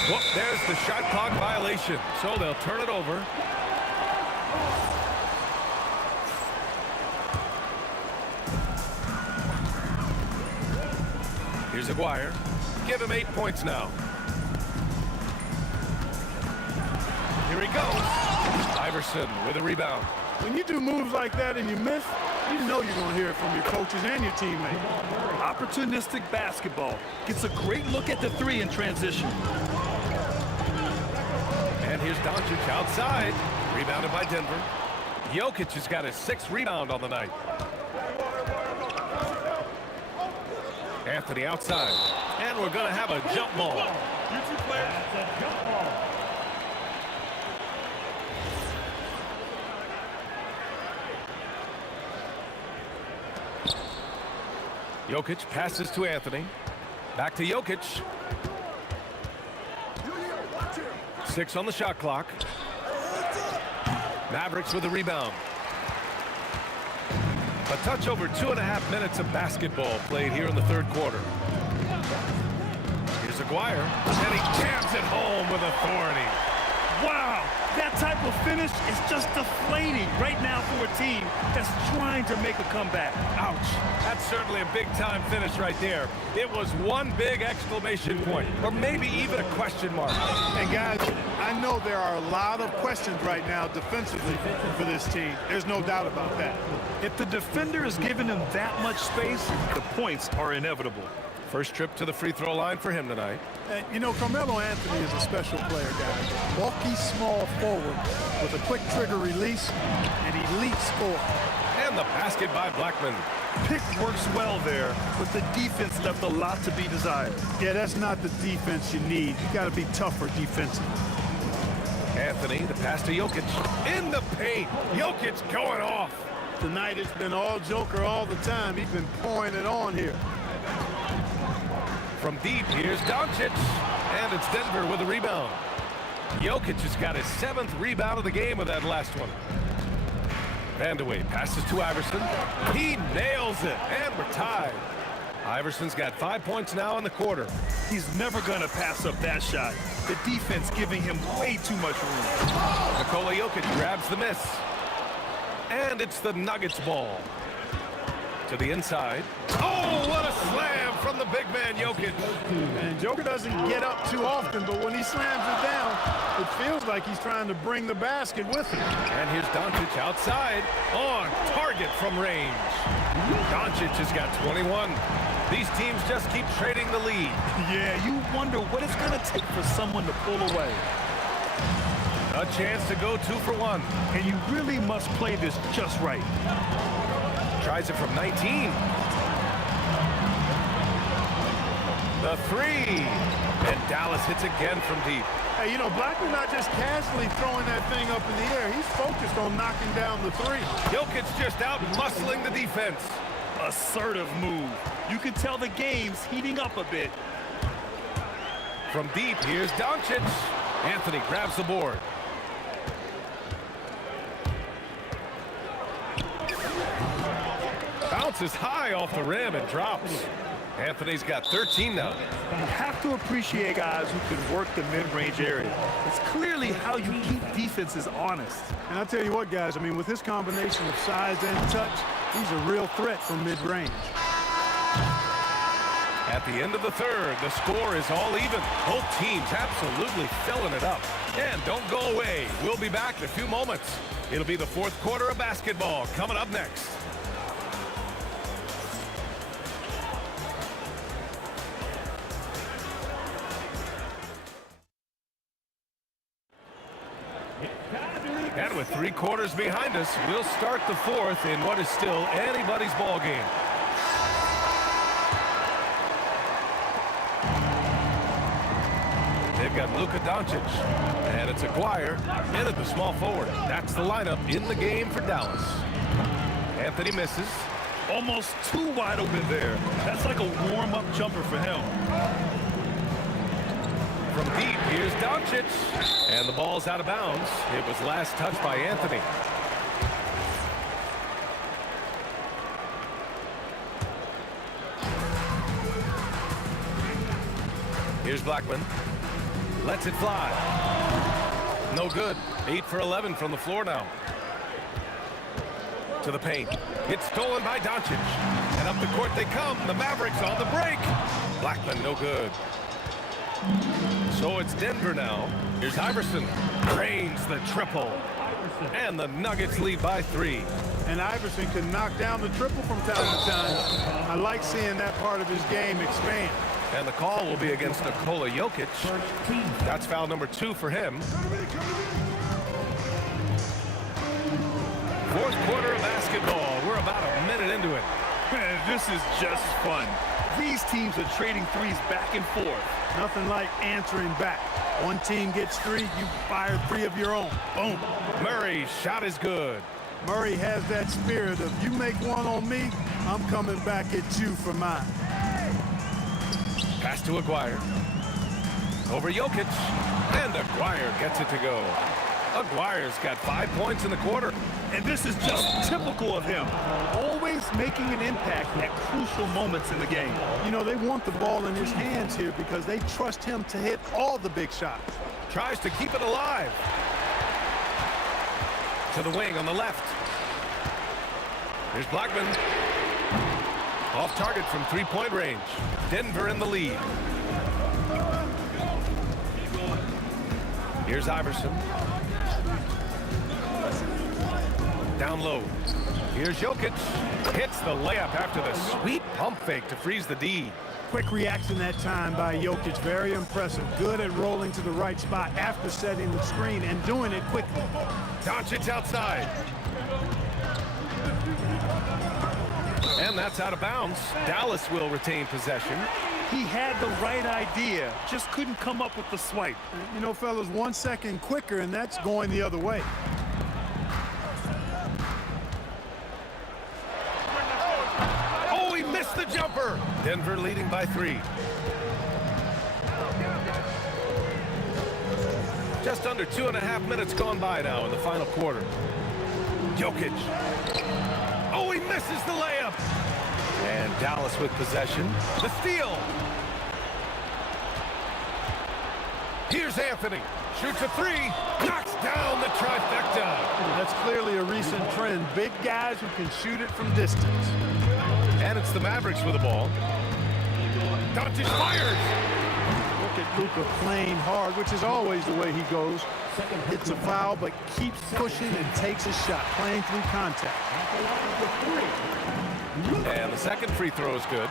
Whoop, there's the shot clock violation. So they'll turn it over. Here's Aguirre. Give him 8 points now. Here he goes. Iverson with a rebound. When you do moves like that and you miss, you know you're going to hear it from your coaches and your teammates. Opportunistic basketball. Gets a great look at the 3 in transition. And here's Doncic outside. Rebounded by Denver. Jokic has got his 6th rebound on the night. Anthony outside. And we're going to have a jump ball. That's a jump ball. Jokic passes to Anthony. Back to Jokic. 6 on the shot clock. Mavericks with a rebound. A touch over 2.5 minutes of basketball played here in the third quarter. Here's Aguirre, and he jams it home with authority. Wow, that type of finish is just deflating right now for a team that's trying to make a comeback. Ouch. That's certainly a big-time finish right there. It was one big exclamation point, or maybe even a question mark. And guys, I know there are a lot of questions right now defensively for this team. There's no doubt about that. If the defender is giving him that much space, the points are inevitable. First trip to the free throw line for him tonight. And, you know, Carmelo Anthony is a special player, guys. Bulky, small forward with a quick trigger release and elite score. And the basket by Blackman. Pick works well there, but the defense left a lot to be desired. Yeah, that's not the defense you need. You got to be tougher defensively. Anthony, the pass to Jokic. In the paint. Jokic going off. Tonight it's been all Joker all the time. He's been pouring it on here. From deep, here's Doncic. And it's Denver with a rebound. Jokic has got his 7th rebound of the game with that last one. Vandeweghe passes to Iverson. He nails it, and we're tied. Iverson's got 5 points now in the quarter. He's never going to pass up that shot. The defense giving him way too much room. Nikola Jokic grabs the miss. And it's the Nuggets ball. To the inside. Oh, what a slam from the big man, Jokic. And Joker doesn't get up too often, but when he slams it down, it feels like he's trying to bring the basket with him. And here's Doncic outside on target from range. Doncic has got 21. These teams just keep trading the lead. Yeah, you wonder what it's going to take for someone to pull away. A chance to go 2 for 1. And you really must play this just right. Tries it from 19. The 3. And Dallas hits again from deep. Hey, you know, Blackman's not just casually throwing that thing up in the air. He's focused on knocking down the 3. Jokic just out muscling the defense. Assertive move. You can tell the game's heating up a bit. From deep, here's Doncic. Anthony grabs the board. Bounces high off the rim and drops. Anthony's got 13 now. You have to appreciate guys who can work the mid-range area. It's clearly how you keep defenses honest. And I'll tell you what, guys, I mean, with his combination of size and touch, he's a real threat from mid-range. At the end of the 3rd, the score is all even. Both teams absolutely filling it up. And don't go away. We'll be back in a few moments. It'll be the 4th quarter of basketball coming up next. And with 3 quarters behind us, we'll start the 4th in what is still anybody's ball game. They've got Luka Doncic, and it's Aguirre in at the small forward. That's the lineup in the game for Dallas. Anthony misses. Almost too wide open there. That's like a warm-up jumper for him. From deep, here's Doncic. And the ball's out of bounds. It was last touched by Anthony. Here's Blackman. Lets it fly. No good. 8 for 11 from the floor now. To the paint. It's stolen by Doncic. And up the court they come. The Mavericks on the break. Blackman, no good. So it's Denver now. Here's Iverson. Drains the triple. And the Nuggets lead by 3. And Iverson can knock down the triple from time to time. I like seeing that part of his game expand. And the call will be against Nikola Jokic. That's foul number 2 for him. 4th quarter of basketball. We're about a minute into it. Man, this is just fun. These teams are trading threes back and forth. Nothing like answering back. One team gets 3, you fire 3 of your own. Boom. Murray's shot is good. Murray has that spirit of, you make one on me, I'm coming back at you for mine. Pass to Aguirre. Over Jokic. And Aguirre gets it to go. Aguirre's got 5 points in the quarter. And this is just typical of him. Always making an impact at crucial moments in the game. You know, they want the ball in his hands here because they trust him to hit all the big shots. Tries to keep it alive. To the wing on the left. Here's Blackman. Off target from 3-point range. Denver in the lead. Here's Iverson. Down low. Here's Jokic. Hits the layup after the sweet pump fake to freeze the D. Quick reaction that time by Jokic. Very impressive. Good at rolling to the right spot after setting the screen and doing it quickly. Doncic outside. And that's out of bounds. Dallas will retain possession. He had the right idea, just couldn't come up with the swipe. You know, fellas, 1 second quicker, and that's going the other way. Oh, he missed the jumper. Denver leading by 3. Just under 2.5 minutes gone by now in the final quarter. Jokic. Oh, he misses the layup. And Dallas with possession. The steal. Here's Anthony. Shoots a 3. Knocks down the trifecta. That's clearly a recent trend. Big guys who can shoot it from distance. And it's the Mavericks with the ball. Doncic fires. Look at Luka playing hard, which is always the way he goes. Hits a foul, but keeps pushing and takes a shot, playing through contact. And the second free throw is good.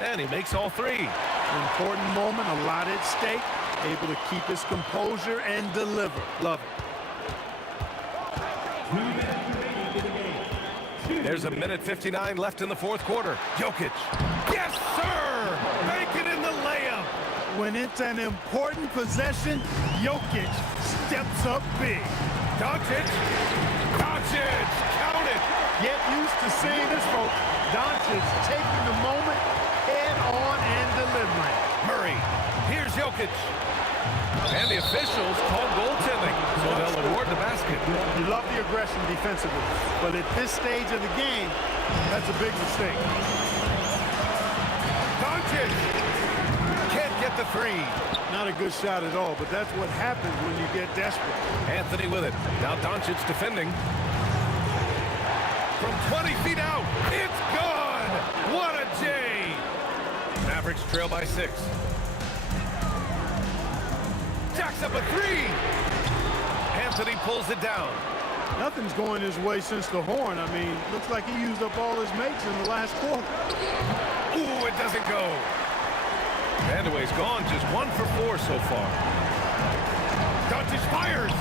And he makes all 3. Important moment, a lot at stake. Able to keep his composure and deliver. Love it. There's 1:59 left in the fourth quarter. Jokic. Yes, sir! Make it in the layup. When it's an important possession, Jokic steps up big. Doncic. Doncic. Count it. Get used to seeing this, folks. Doncic taking the moment head on and delivering. Murray. Here's Jokic. And the officials call goaltending, so they'll award the basket. You love the aggression defensively, but at this stage of the game, that's a big mistake. Doncic can't get the 3. Not a good shot at all, but that's what happens when you get desperate. Anthony with it. Now Doncic defending. From 20 feet out, it's gone! What a J! Mavericks trail by 6. Jacks up a 3. Anthony pulls it down. Nothing's going his way since the horn. I mean, looks like he used up all his mates in the last quarter. Ooh, it doesn't go. Vandeweghe's gone, just 1 for 4 so far. Doncic fires.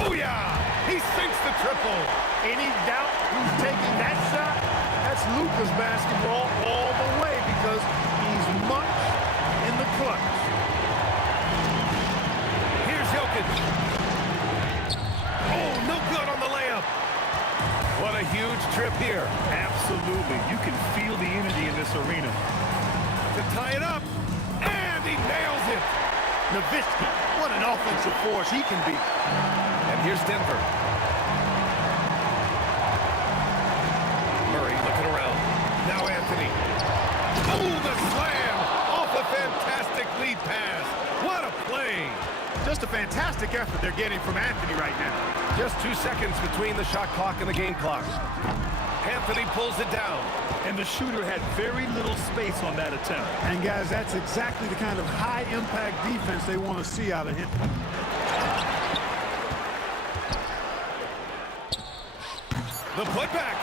Booyah! He sinks the triple. Any doubt who's taking that shot? That's Luka's basketball all the way because he's much in the clutch. Jokic. Oh, no good on the layup. What a huge trip here. Absolutely. You can feel the energy in this arena. To tie it up. And he nails it. Nowitzki, what an offensive force he can be. And here's Denver. Murray looking around. Now Anthony. Oh, the slam. Off a fantastic lead pass. What a play. Just a fantastic effort they're getting from Anthony right now. Just 2 seconds between the shot clock and the game clock. Anthony pulls it down. And the shooter had very little space on that attempt. And guys, that's exactly the kind of high-impact defense they want to see out of him. The putback.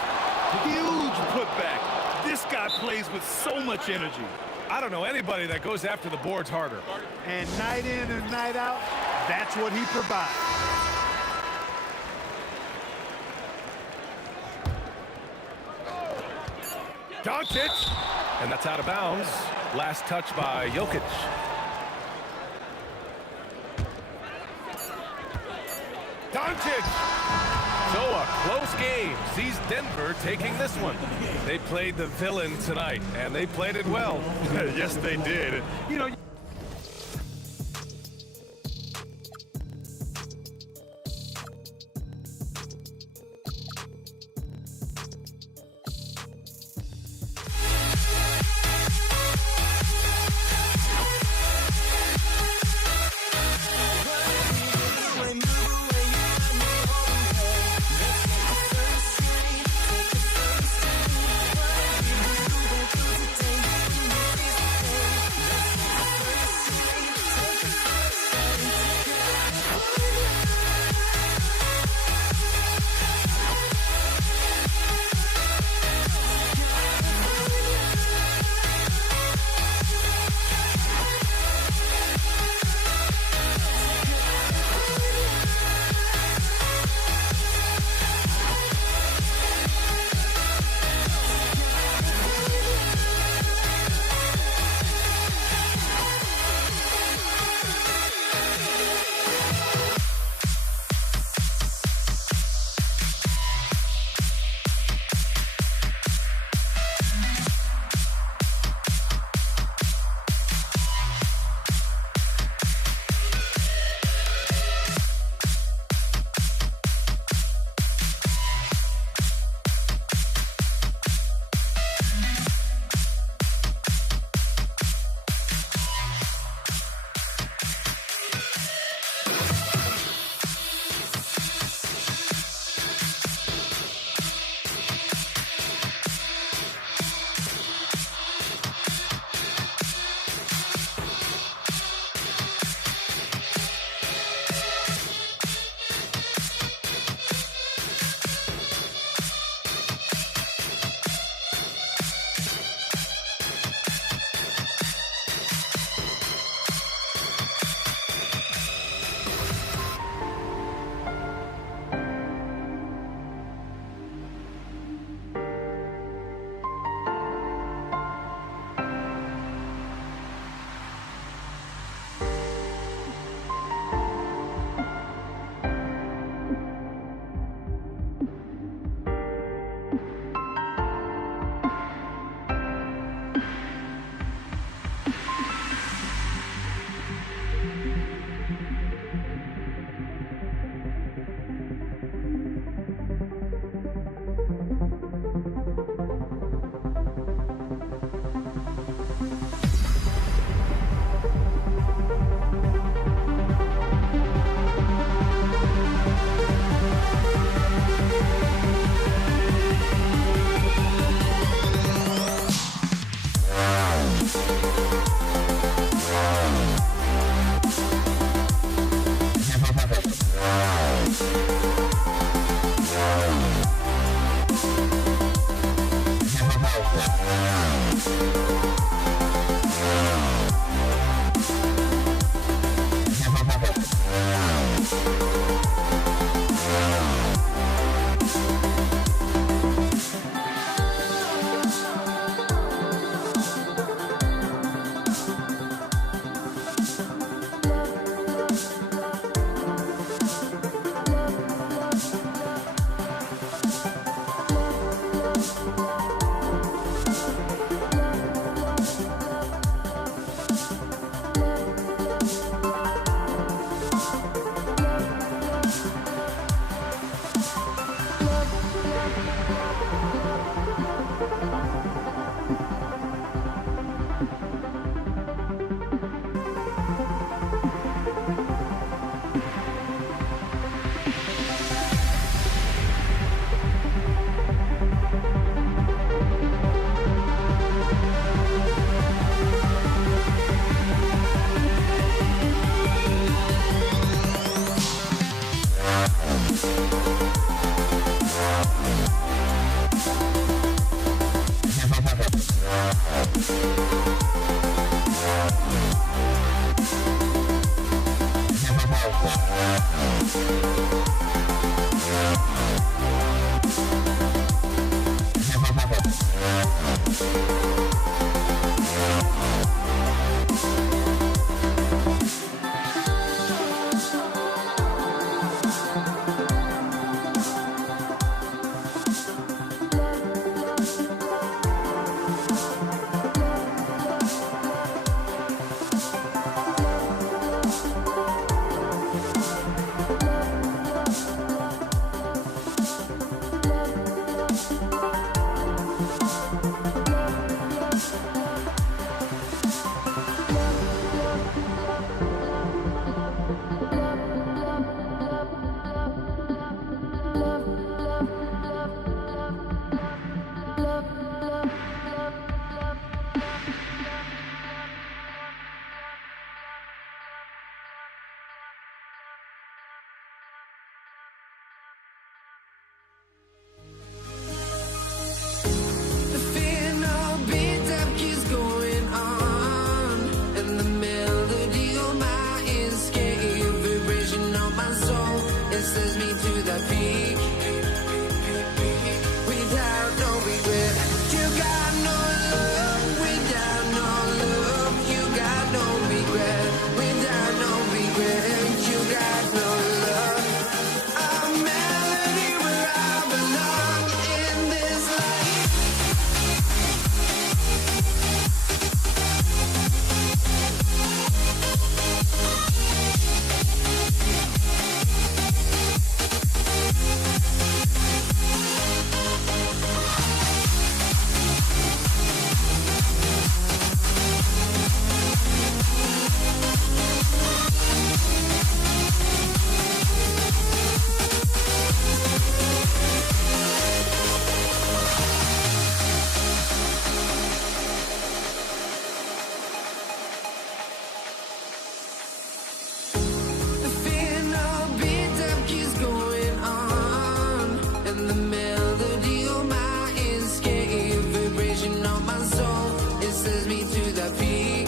Huge putback. This guy plays with so much energy. I don't know anybody that goes after the boards harder. And night in and night out, that's what he provides. Doncic, and that's out of bounds. Last touch by Jokic. Doncic. So a close game sees Denver taking this one. They played the villain tonight, and they played it well. Yes, they did. You know, The fear no beat up keeps going on, and the melody on my escape, vibration on my soul, it sends me to the peak. Without no regret, you got no love. Without no love, you got no regret. Without no regret, you got no love. A melody where I belong in this life. The fear no beat up keeps going on, and the melody on my escape, vibration on my soul, it sends me to the peak.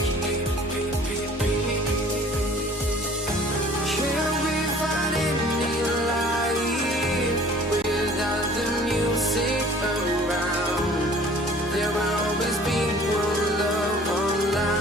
Can we find any life without the music around? There will always be one love on life.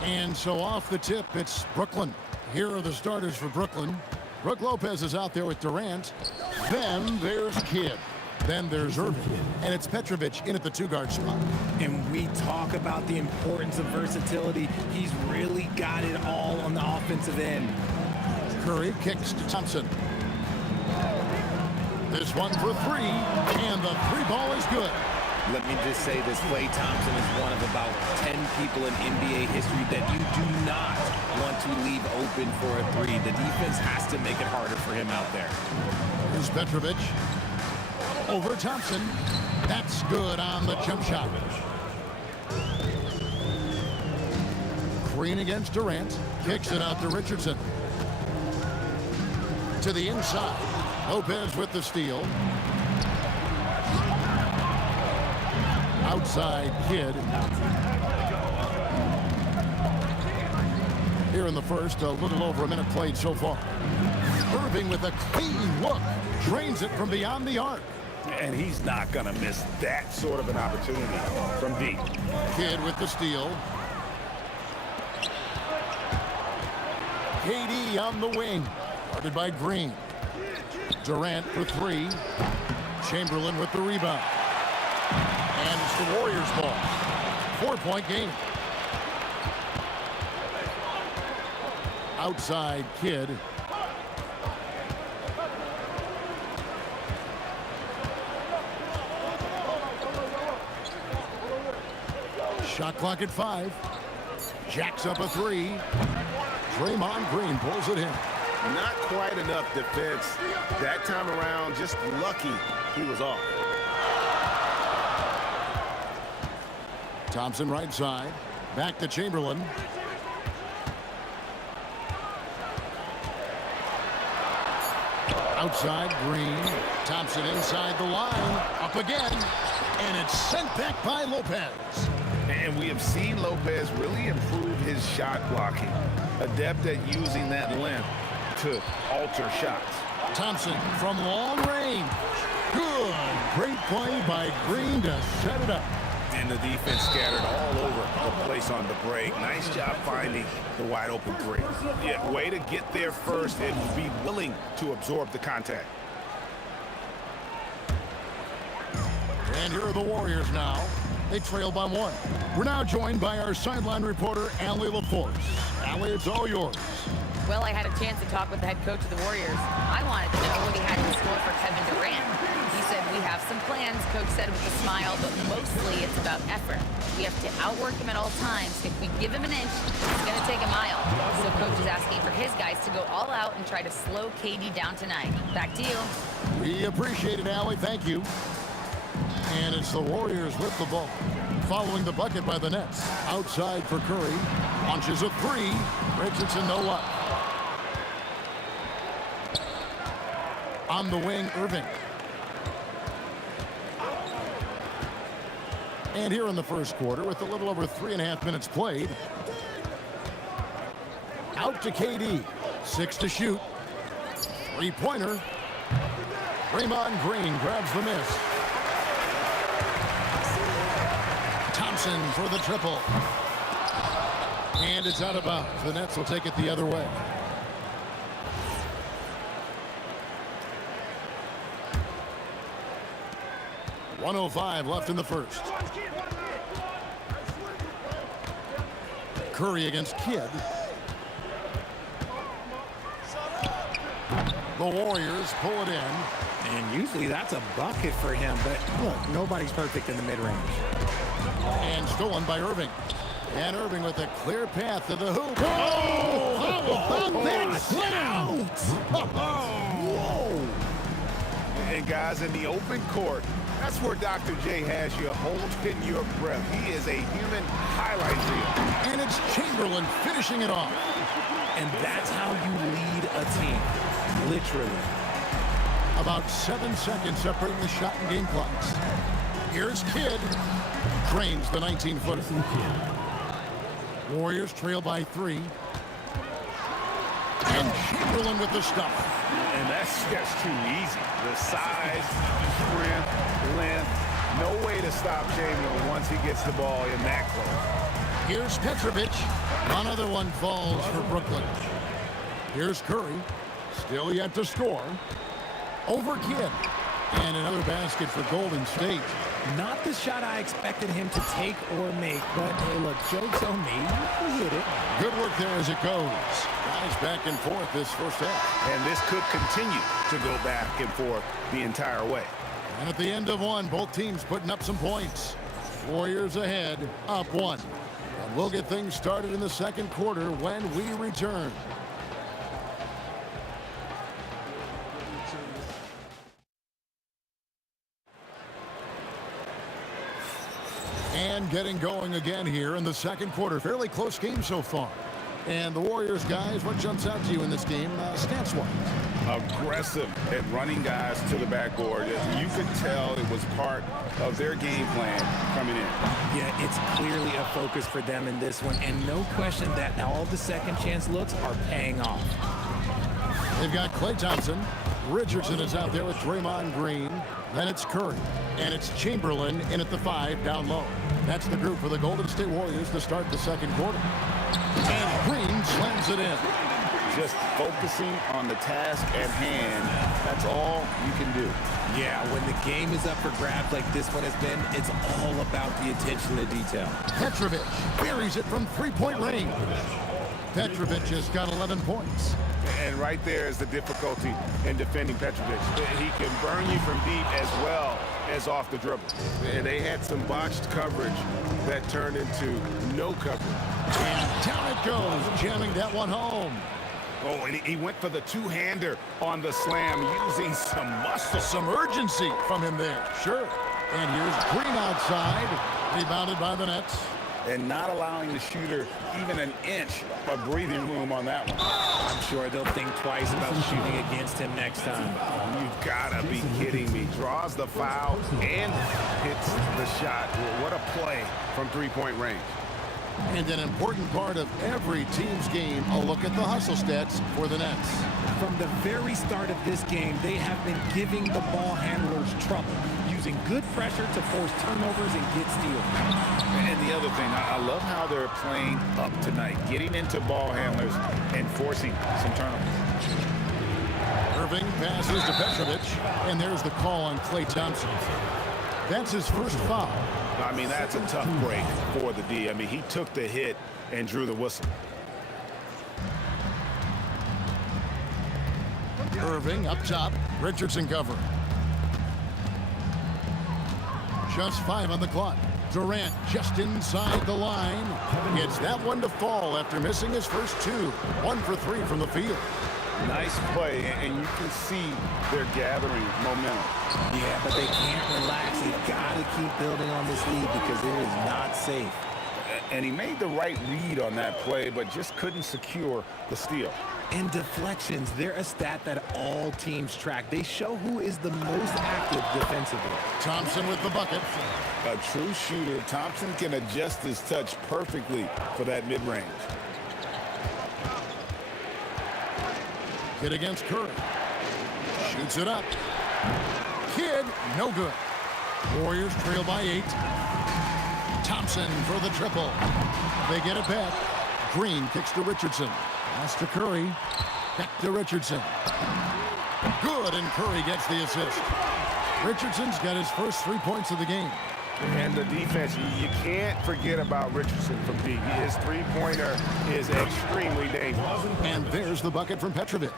And so off the tip, it's Brooklyn. Here are the starters for Brooklyn. Brook Lopez is out there with Durant. Then there's Kidd. Then there's Irving. And it's Petrovic in at the two-guard spot. And we talk about the importance of versatility. He's really got it all on the offensive end. Curry kicks to Thompson. This one for three, and the three ball is good. Let me just say this, Klay Thompson is one of about 10 people in NBA history that you do not want to leave open for a three. The defense has to make it harder for him out there. Here's Petrovic. Over Thompson. That's good on the jump shot. Green against Durant. Kicks it out to Richardson. To the inside. Lopez with the steal. Outside Kidd. Here in the first, a little over a minute played so far. Irving with a clean look. Drains it from beyond the arc. And he's not going to miss that sort of an opportunity from deep. Kidd with the steal. KD on the wing. Guarded by Green. Durant for three. Chamberlain with the rebound. And it's the Warriors' ball. 4-point game. Outside Kidd. Shot clock at 5. Jacks up a three. Draymond Green pulls it in. Not quite enough defense that time around. Just lucky he was off. Thompson right side. Back to Chamberlain. Outside, Green. Thompson inside the line. Up again. And it's sent back by Lopez. And we have seen Lopez really improve his shot blocking. Adept at using that length to alter shots. Thompson from long range. Good. Great play by Green to set it up. And the defense scattered all over the place on the break. Nice job finding the wide open three. Yeah, way to get there first and be willing to absorb the contact. And here are the Warriors now. They trail by one. We're now joined by our sideline reporter, Allie LaForce. Allie, it's all yours. Well, I had a chance to talk with the head coach of the Warriors. I wanted to know what he had in store for Kevin Durant. He said, we have some plans, Coach said with a smile, but mostly it's about effort. We have to outwork him at all times. If we give him an inch, it's going to take a mile. So Coach is asking for his guys to go all out and try to slow KD down tonight. Back to you. We appreciate it, Allie. Thank you. And it's the Warriors with the ball. Following the bucket by the Nets. Outside for Curry. Launches a three. Richardson, no luck. On the wing, Irving. And here in the first quarter, with a little over 3.5 minutes played. Out to KD. 6 to shoot. Three-pointer. Draymond Green grabs the miss. Thompson for the triple. And it's out of bounds. The Nets will take it the other way. .105 left in the first. Curry against Kidd. The Warriors pull it in. And usually that's a bucket for him, but look, nobody's perfect in the mid-range. And stolen by Irving. And Irving with a clear path to the hoop. Oh, Whoa! And guys, in the open court, that's where Dr. J has you holding your breath. He is a human highlight reel. And it's Chamberlain finishing it off. And that's how you lead a team, literally. About 7 seconds separating the shot and game clocks. Here's Kidd. Drains the 19-footer. Warriors trail by 3. And Chamberlain with the stuff. And that's just too easy. The size, strength, length. No way to stop Chamberlain once he gets the ball in that close. Here's Petrovic. Another one falls for Brooklyn. Here's Curry. Still yet to score. Over Kidd. And another basket for Golden State. Not the shot I expected him to take or make, but hey, look, joke's on me. He hit it. Good work there as it goes. Guys back and forth this first half. And this could continue to go back and forth the entire way. And at the end of one, both teams putting up some points. Warriors ahead, up 1. And we'll get things started in the second quarter when we return. And getting going again here in the second quarter. Fairly close game so far. And the Warriors, guys, what jumps out to you in this game, stats-wise? Aggressive at running guys to the backboard. You could tell it was part of their game plan coming in. Yeah, it's clearly a focus for them in this one. And no question that all the second chance looks are paying off. They've got Klay Thompson. Richardson is out there with Draymond Green. Then it's Curry. And it's Chamberlain in at the 5 down low. That's the group for the Golden State Warriors to start the second quarter. And Green slams it in. Just focusing on the task at hand. That's all you can do. Yeah, when the game is up for grabs like this one has been, it's all about the attention to detail. Petrovic buries it from three-point range. Petrovic has got 11 points. And right there is the difficulty in defending Petrovic. He can burn you from deep as well as off the dribble. And they had some botched coverage that turned into no coverage. And it goes, jamming that one home. Oh, and he went for the two-hander on the slam, using some muscle. Some urgency from him there, sure. And here's Green outside, rebounded by the Nets. And not allowing the shooter even an inch of breathing room on that one. I'm sure they'll think twice about shooting against him next time. You've got to be kidding me. Draws the foul and hits the shot. What a play from three-point range. And an important part of every team's game, a look at the hustle stats for the Nets. From the very start of this game, they have been giving the ball handlers trouble, using good pressure to force turnovers and get steals. And the other thing, I love how they're playing up tonight, getting into ball handlers and forcing some turnovers. Irving passes to Petrovic, and there's the call on Klay Thompson. That's his first foul. I mean, that's a tough break for the D. I mean, he took the hit and drew the whistle. Irving up top, Richardson covering. Just 5 on the clock. Durant just inside the line. Gets that one to fall after missing his first 2. 1 for 3 from the field. Nice play, and you can see they're gathering momentum. Yeah, but they can't relax. They've got to keep building on this lead because it is not safe. And he made the right read on that play, but just couldn't secure the steal. And deflections, they're a stat that all teams track. They show who is the most active defensively. Thompson with the bucket. A true shooter, Thompson can adjust his touch perfectly for that mid-range. Hit against Curry. Shoots it up. Kidd, no good. Warriors trail by 8. Thompson for the triple. They get it back. Green kicks to Richardson. Pass to Curry. Back to Richardson. Good, and Curry gets the assist. Richardson's got his first 3 points of the game. And the defense, you can't forget about Richardson from deep. His three-pointer is extremely dangerous. And there's the bucket from Petrovic.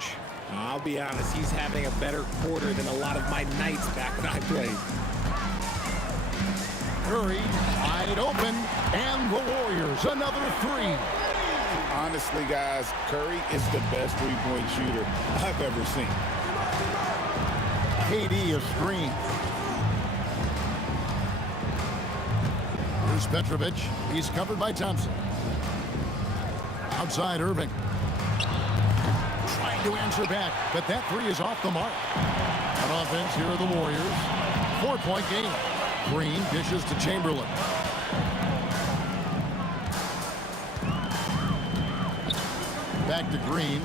I'll be honest, he's having a better quarter than a lot of my nights back when I played. Curry wide open, and the Warriors another 3. Honestly, guys, Curry is the best three-point shooter I've ever seen. KD a screen. Here's Petrovic. He's covered by Thompson. Outside Irving. Trying to answer back, but that 3 is off the mark. On offense, here are the Warriors. 4-point game. Green dishes to Chamberlain. Back to Green.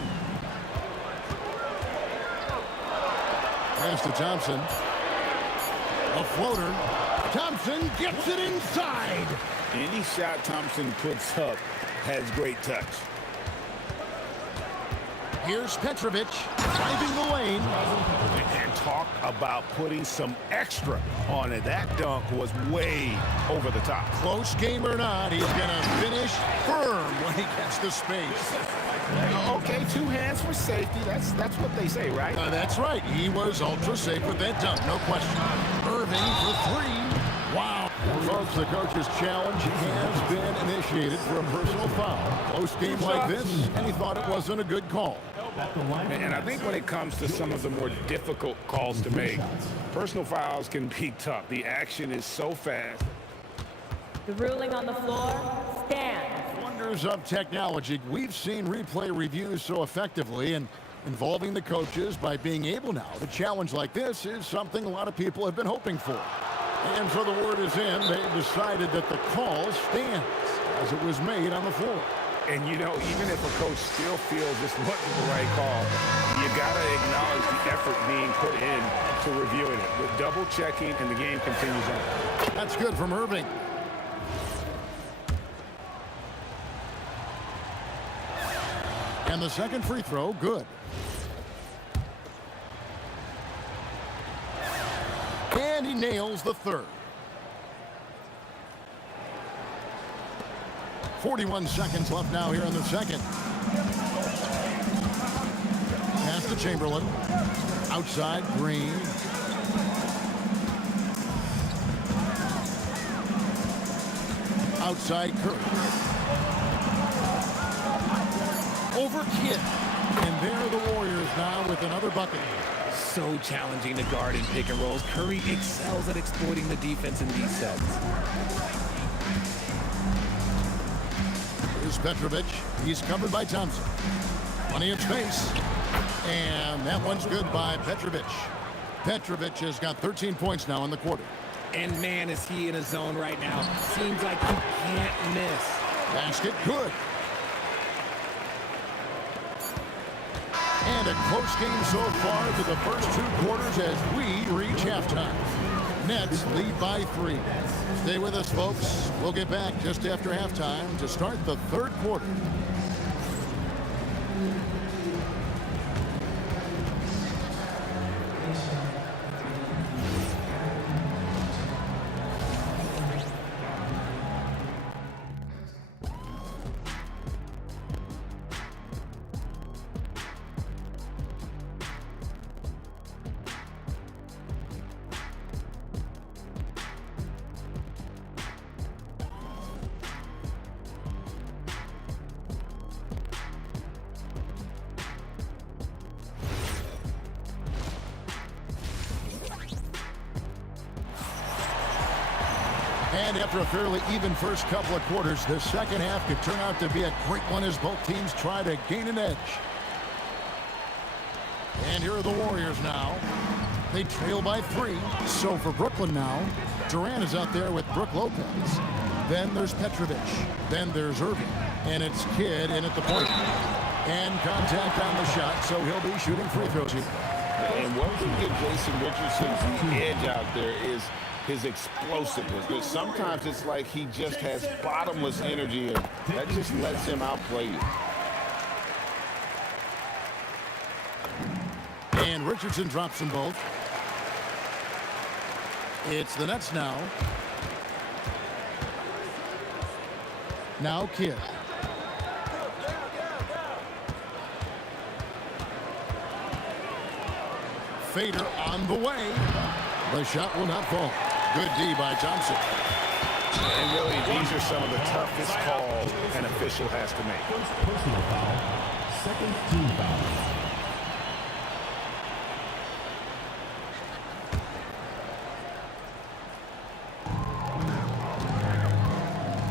Pass to Thompson. A floater. Thompson gets it inside. Any shot Thompson puts up has great touch. Here's Petrovic driving the lane. And talk about putting some extra on it. That dunk was way over the top. Close game or not, he's going to finish firm when he gets the space. Okay, 2 hands for safety. That's what they say, right? That's right. He was ultra safe with that dunk, no question. Irving for 3. Wow. Folks, the coach's challenge has been initiated for a personal foul. Close game like this, and he thought it wasn't a good call. And I think when it comes to some of the more difficult calls to make, personal fouls can be tough. The action is so fast. The ruling on the floor stands. Wonders of technology. We've seen replay reviews so effectively, and involving the coaches by being able now to challenge like this is something a lot of people have been hoping for. And so the word is in. They've decided that the call stands as it was made on the floor. And, you know, even if a coach still feels this wasn't the right call, you got to acknowledge the effort being put in to reviewing it. With double checking, and the game continues on. That's good from Irving. And the second free throw, good. And he nails the third. 41 seconds left now here in the second. Pass to Chamberlain. Outside, Green. Outside, Curry. for Kidd. And there are the Warriors now with another bucket. So challenging to guard in pick and rolls. Curry excels at exploiting the defense in these sets. Here's Petrovic. He's covered by Thompson. Plenty of space. And that one's good by Petrovic. Petrovic has got 13 points now in the quarter. And man, is he in a zone right now. Seems like he can't miss. Basket good. And a close game so far to the first 2 quarters as we reach halftime. Nets lead by 3. Stay with us, folks. We'll get back just after halftime to start the 3rd quarter. And after a fairly even first couple of quarters, the second half could turn out to be a great one as both teams try to gain an edge. And here are the Warriors now. They trail by 3. So for Brooklyn now, Durant is out there with Brook Lopez. Then there's Petrovic. Then there's Irving. And it's Kidd in at the point. And contact on the shot, so he'll be shooting free throws here. And what can get Jason Richardson's edge out there is his explosiveness. But sometimes it's like he just has bottomless energy, and that just lets him outplay you. And Richardson drops them both. It's the Nets now. Now Kidd. Fader on the way. The shot will not fall. Good D by Thompson. And really, these are some of the toughest calls an official has to make. First personal foul, second team foul.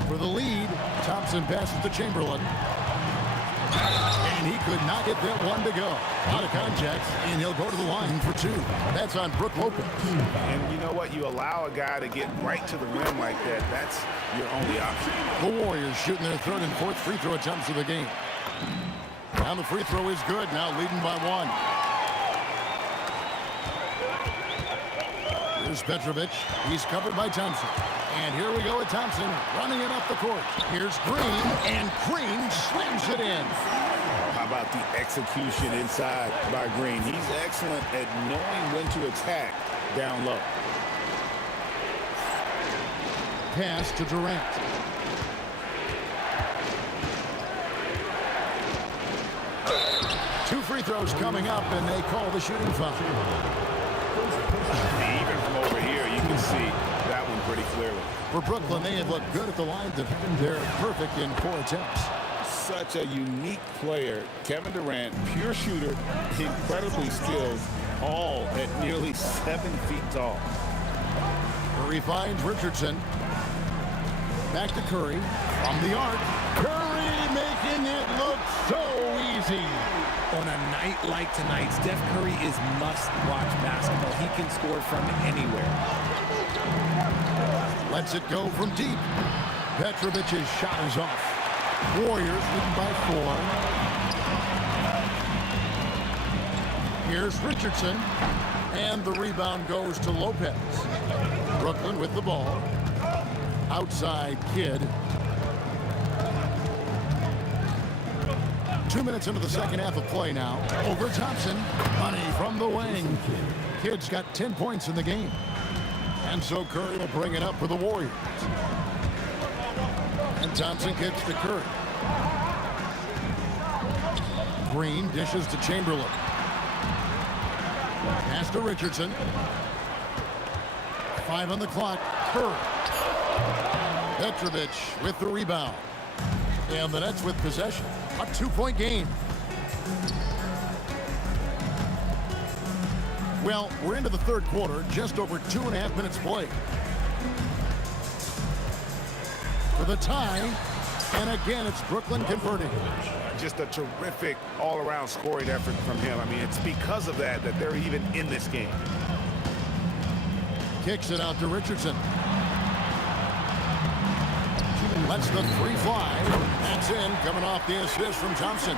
For the lead, Thompson passes to Chamberlain. And he could not get that one to go. Out of contact, and he'll go to the line for 2. That's on Brook Lopez. And you know what? You allow a guy to get right to the rim like that, that's your only option. The Warriors shooting their 3rd and 4th free throw attempts of the game. Now the free throw is good, now leading by 1. Here's Petrovic. He's covered by Thompson. And here we go with Thompson running it up the court. Here's Green, and Green slams it in. How about the execution inside by Green? He's excellent at knowing when to attack down low. Pass to Durant. Two free throws coming up, and they call the shooting foul. Even from over here, you can see that one pretty clearly. For Brooklyn, they have looked good at the line. They're perfect in 4 attempts. Such a unique player. Kevin Durant, pure shooter, incredibly skilled, all at nearly 7 feet tall. Curry finds Richardson. Back to Curry. From the arc. Curry making it look so easy. On a night like tonight, Steph Curry is must-watch basketball. He can score from anywhere. Lets it go from deep. Petrovic's shot is off. Warriors leading by 4. Here's Richardson. And the rebound goes to Lopez. Brooklyn with the ball. Outside Kidd. 2 minutes into the second half of play now. Over Thompson. Money from the wing. Kidd's got 10 points in the game. And so Curry will bring it up for the Warriors. And Thompson kicks to Curry. Green dishes to Chamberlain. Pass to Richardson. 5 on the clock. Curry. Petrovic with the rebound. And the Nets with possession. A 2-point game. Well, we're into the third quarter, just over 2.5 minutes played. For the tie, and again, it's Brooklyn converting. Just a terrific all-around scoring effort from him. I mean, it's because of that they're even in this game. Kicks it out to Richardson. Lets the three fly. That's in, coming off the assist from Thompson.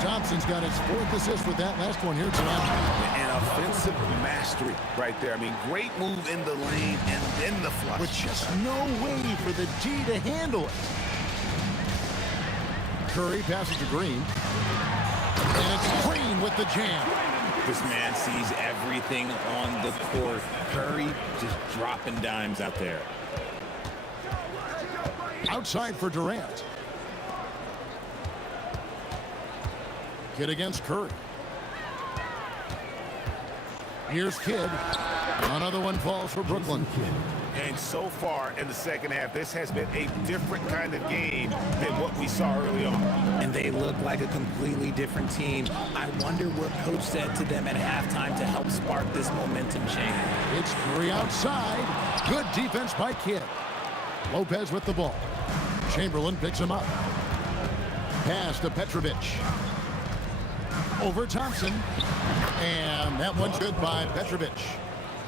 Thompson's got his 4th assist with that last one here tonight. An offensive mastery right there. I mean, great move in the lane and then the flush. With just no way for the D to handle it. Curry passes to Green. And it's Green with the jam. This man sees everything on the court. Curry just dropping dimes out there. Outside for Durant. Kidd against Curry. Here's Kidd. Another one falls for Brooklyn. And so far in the second half, this has been a different kind of game than what we saw early on. And they look like a completely different team. I wonder what coach said to them at halftime to help spark this momentum change. It's Curry outside. Good defense by Kidd. Lopez with the ball. Chamberlain picks him up. Pass to Petrovic. Over Thompson. And that one's good by Petrovic.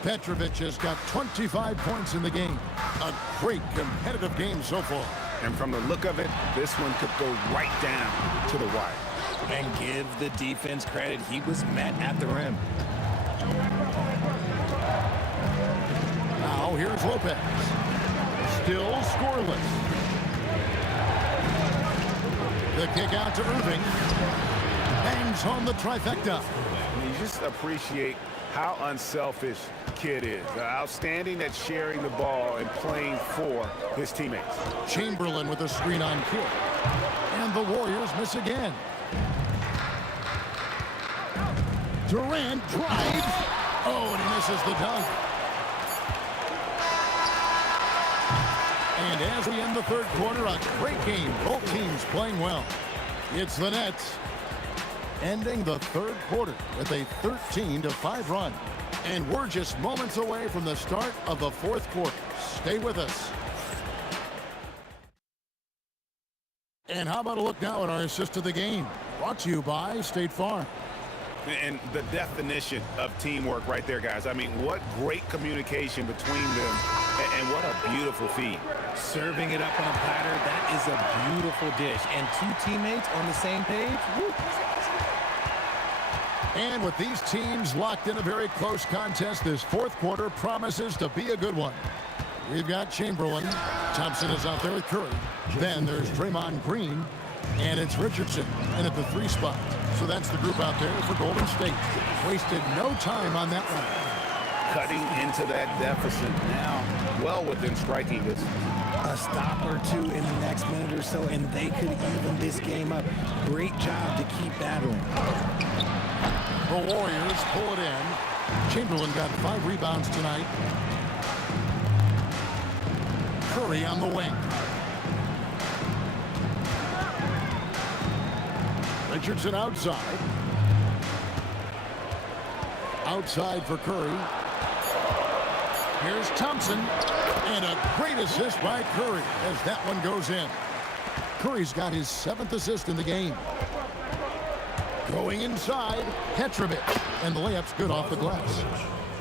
Petrovic has got 25 points in the game. A great competitive game so far. And from the look of it, this one could go right down to the wire. And give the defense credit. He was met at the rim. Now here's Lopez. Still scoreless. The kick out to Irving. Bangs home the trifecta. You just appreciate how unselfish Kidd is. Outstanding at sharing the ball and playing for his teammates. Chamberlain with a screen on Kidd. And the Warriors miss again. Durant drives. Oh, and he misses the dunk. And as we end the third quarter, a great game. Both teams playing well. It's the Nets ending the third quarter with a 13-5 run. And we're just moments away from the start of the fourth quarter. Stay with us. And how about a look now at our assist of the game? Brought to you by State Farm. And the definition of teamwork right there, guys. I mean, what great communication between them, and what a beautiful feed. Serving it up on a platter, that is a beautiful dish. And two teammates on the same page. Woo. And with these teams locked in a very close contest, this fourth quarter promises to be a good one. We've got Chamberlain. Thompson is out there with Curry. Then there's Draymond Green. And it's Richardson in at the 3 spot. So that's the group out there for Golden State. Wasted no time on that one. Cutting into that deficit now, well within striking distance. A stop or two in the next minute or so, and they could even this game up. Great job to keep battling. The Warriors pull it in. Chamberlain got 5 rebounds tonight. Curry on the wing. Richardson outside. Outside for Curry. Here's Thompson. And a great assist by Curry as that one goes in. Curry's got his 7th assist in the game. Going inside, Petrovic. And the layup's good off the glass.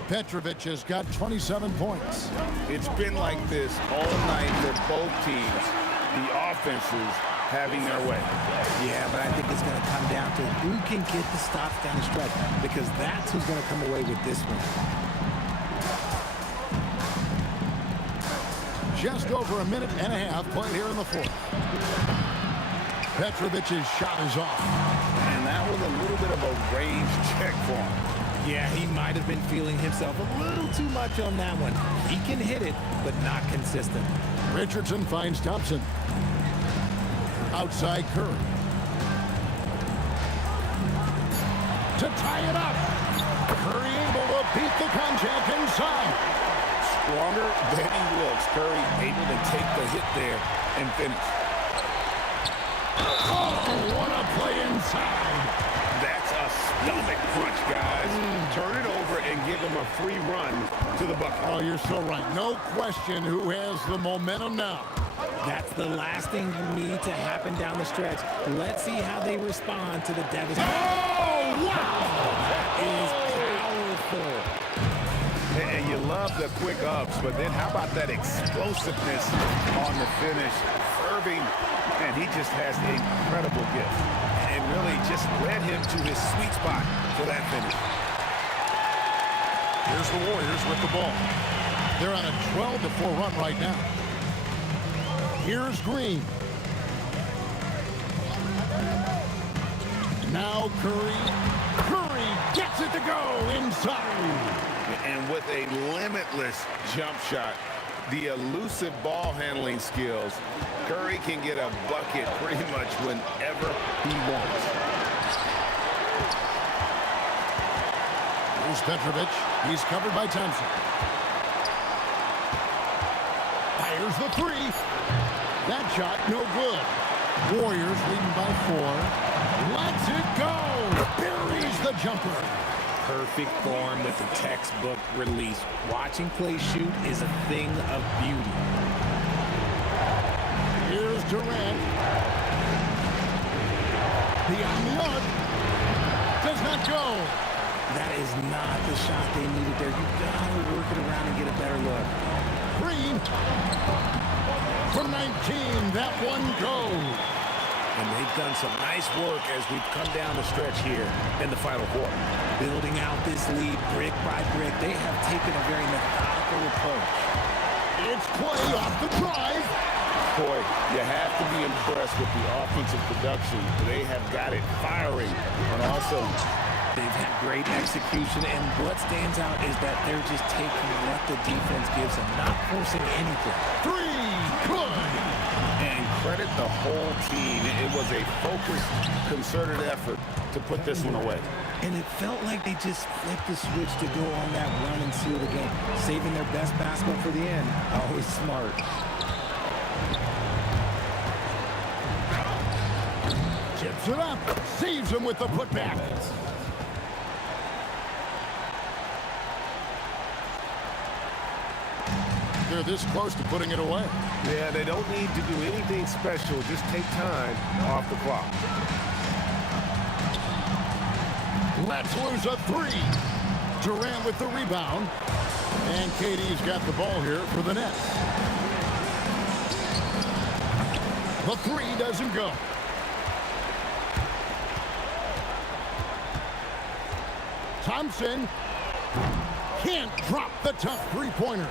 Petrovic has got 27 points. It's been like this all night for both teams. The offenses having their way. Yeah, but I think it's going to come down to who can get the stops down the stretch, because that's who's going to come away with this one. Just over a minute and a half played here in the fourth. Petrovic's shot is off. And that was a little bit of a range check for him. Yeah, he might have been feeling himself a little too much on that one. He can hit it, but not consistent. Richardson finds Thompson. Outside Curry. To tie it up. Curry able to beat the contact inside. Stronger than he looks. Curry able to take the hit there and finish. Oh, what a play inside. That's a stomach crunch, guys. Turn it over and give them a free run to the bucket. Oh, you're so right. No question who has the momentum now. That's the last thing you need to happen down the stretch. Let's see how they respond to the devastation. Oh, wow! That is powerful. And you love the quick ups, but then how about that explosiveness on the finish? Irving, and he just has an incredible gift. And really just led him to his sweet spot for that finish. Here's the Warriors with the ball. They're on a 12-4 run right now. Here's Green. Now Curry. Curry gets it to go inside. And with a limitless jump shot, the elusive ball handling skills, Curry can get a bucket pretty much whenever he wants. Here's Petrovic. He's covered by Thompson. Fires the three. That shot, no good. Warriors leading by 4. Lets it go. Buries the jumper. Perfect form with the textbook release. Watching play shoot is a thing of beauty. Here's Durant. The on-the-arc does not go. That is not the shot they needed there. You gotta work it around and get a better look. Green. From 19, that one goes. And they've done some nice work as we've come down the stretch here in the final quarter. Building out this lead brick by brick, they have taken a very methodical approach. It's Clay off the drive. Boy, you have to be impressed with the offensive production. They have got it firing, and also they've had great execution, and what stands out is that they're just taking what the defense gives them, not forcing anything. 3, good. And credit the whole team. It was a focused, concerted effort to put this one away. And it felt like they just flipped the switch to go on that run and seal the game, saving their best basketball for the end. Always smart. Tips it up. Saves him with the putback. They're this close to putting it away. Yeah, they don't need to do anything special. Just take time off the clock. Let's lose a 3. Durant with the rebound. And KD's got the ball here for the Nets. The 3 doesn't go. Thompson can't drop the tough three-pointer.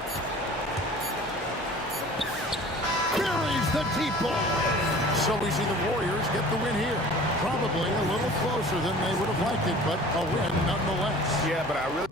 Buries the deep ball. So we see the Warriors get the win here. Probably a little closer than they would have liked it, but a win nonetheless. Yeah, but I really...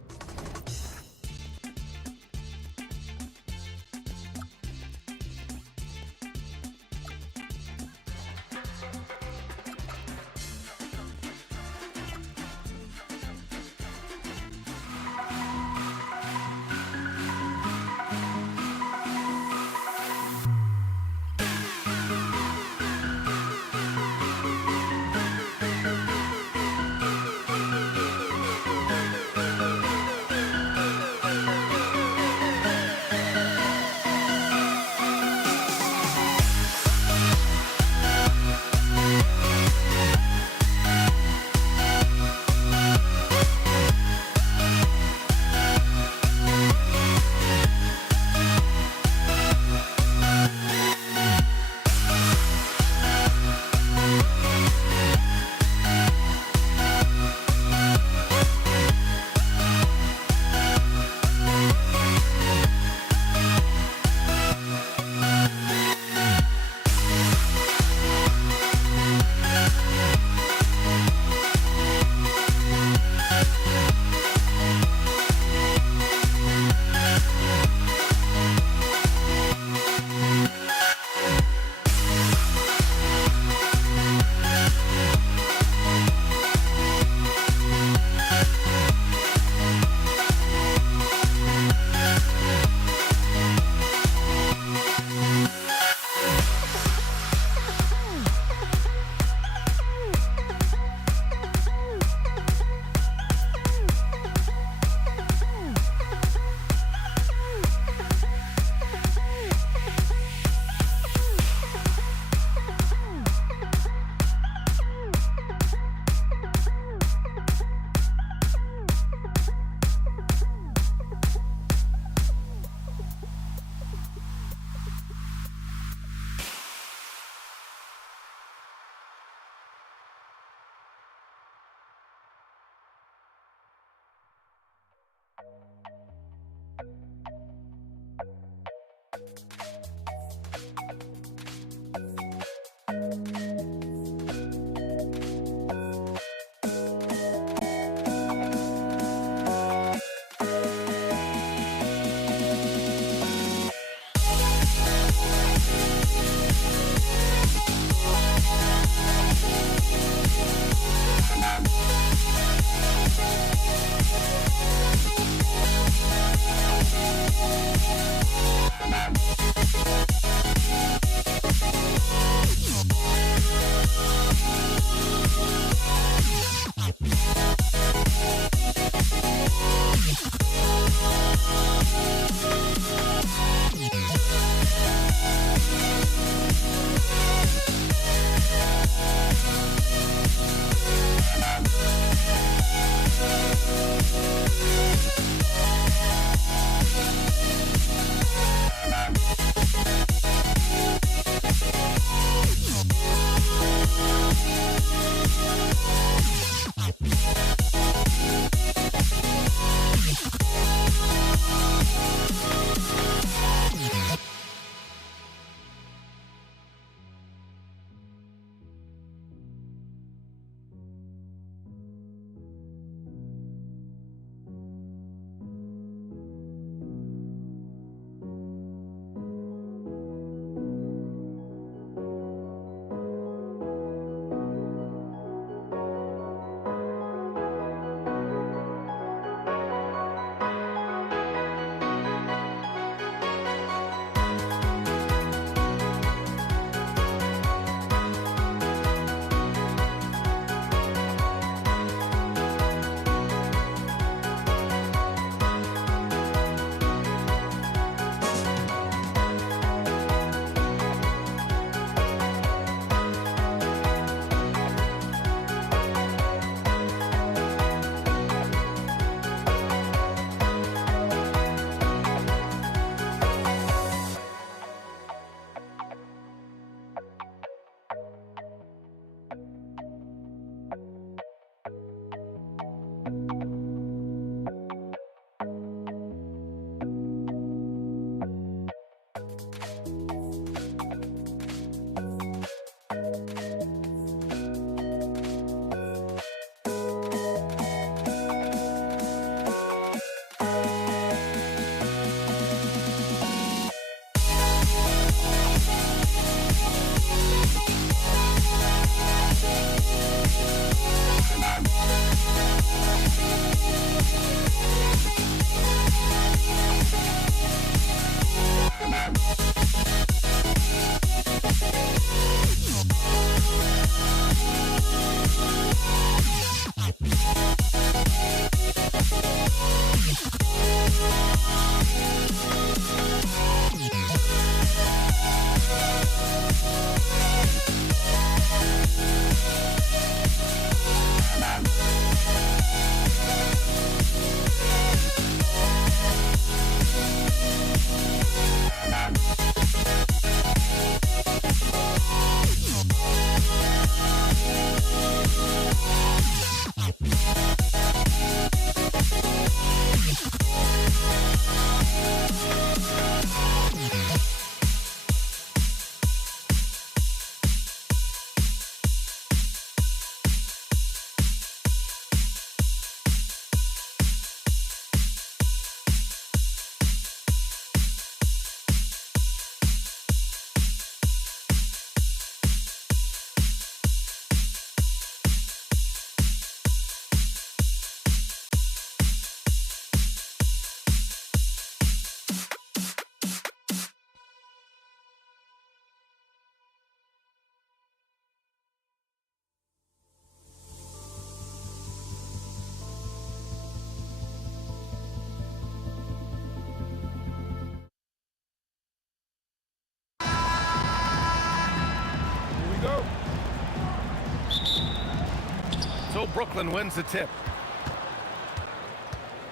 So Brooklyn wins the tip.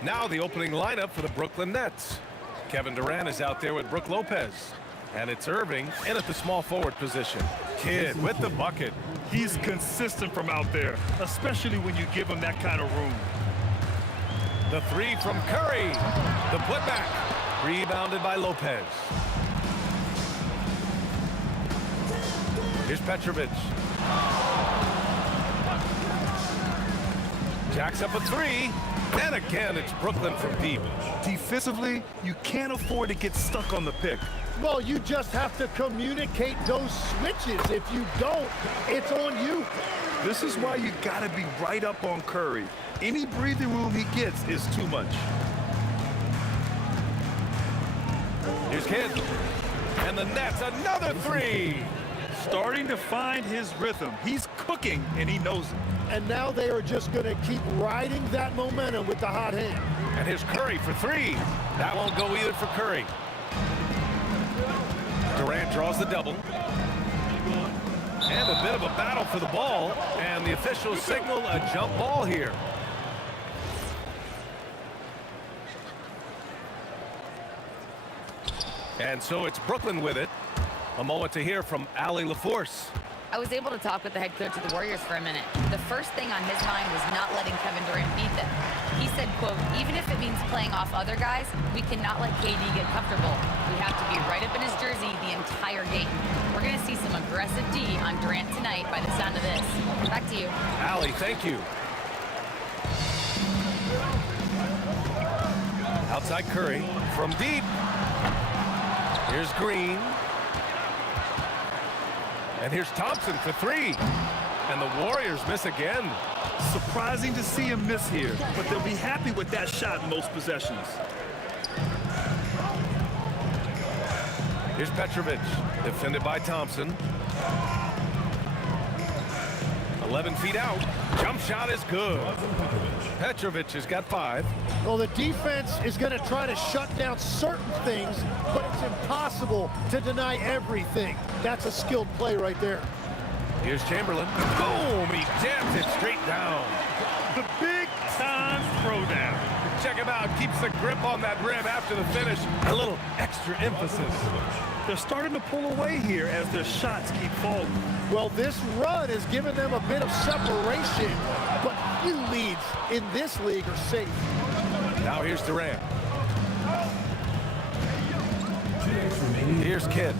Now the opening lineup for the Brooklyn Nets. Kevin Durant is out there with Brook Lopez. And it's Irving in at the small forward position. Kidd with the bucket. He's consistent from out there, especially when you give him that kind of room. The three from Curry. The putback. Rebounded by Lopez. Here's Petrovic. Jacks up a three. And again, it's Brooklyn from deep. Defensively, you can't afford to get stuck on the pick. Well, you just have to communicate those switches. If you don't, it's on you. This is why you got to be right up on Curry. Any breathing room he gets is too much. Here's Kidd. And the Nets, another three. Starting to find his rhythm. He's cooking, and he knows it. And now they are just going to keep riding that momentum with the hot hand. And here's Curry for three. That won't go either for Curry. Durant draws the double. And a bit of a battle for the ball. And the officials signal a jump ball here. And so it's Brooklyn with it. A moment to hear from Allie LaForce. I was able to talk with the head coach of the Warriors for a minute. The first thing on his mind was not letting Kevin Durant beat them. He said, quote, even if it means playing off other guys, we cannot let KD get comfortable. We have to be right up in his jersey the entire game. We're going to see some aggressive D on Durant tonight by the sound of this. Back to you. Allie, thank you. Outside Curry from deep. Here's Green. And here's Thompson for three. And the Warriors miss again. Surprising to see him miss here, but they'll be happy with that shot in most possessions. Here's Petrovic, defended by Thompson. 11 feet out. Jump shot is good. Petrovic has got 5. Well, the defense is going to try to shut down certain things, but it's impossible to deny everything. That's a skilled play right there. Here's Chamberlain. Boom! He jams it straight down. The big-time throwdown. Check him out. Keeps the grip on that rim after the finish. A little extra emphasis. They're starting to pull away here as their shots keep falling. Well, this run has given them a bit of separation, but few leads in this league are safe. Now here's Durant. Here's Kidd.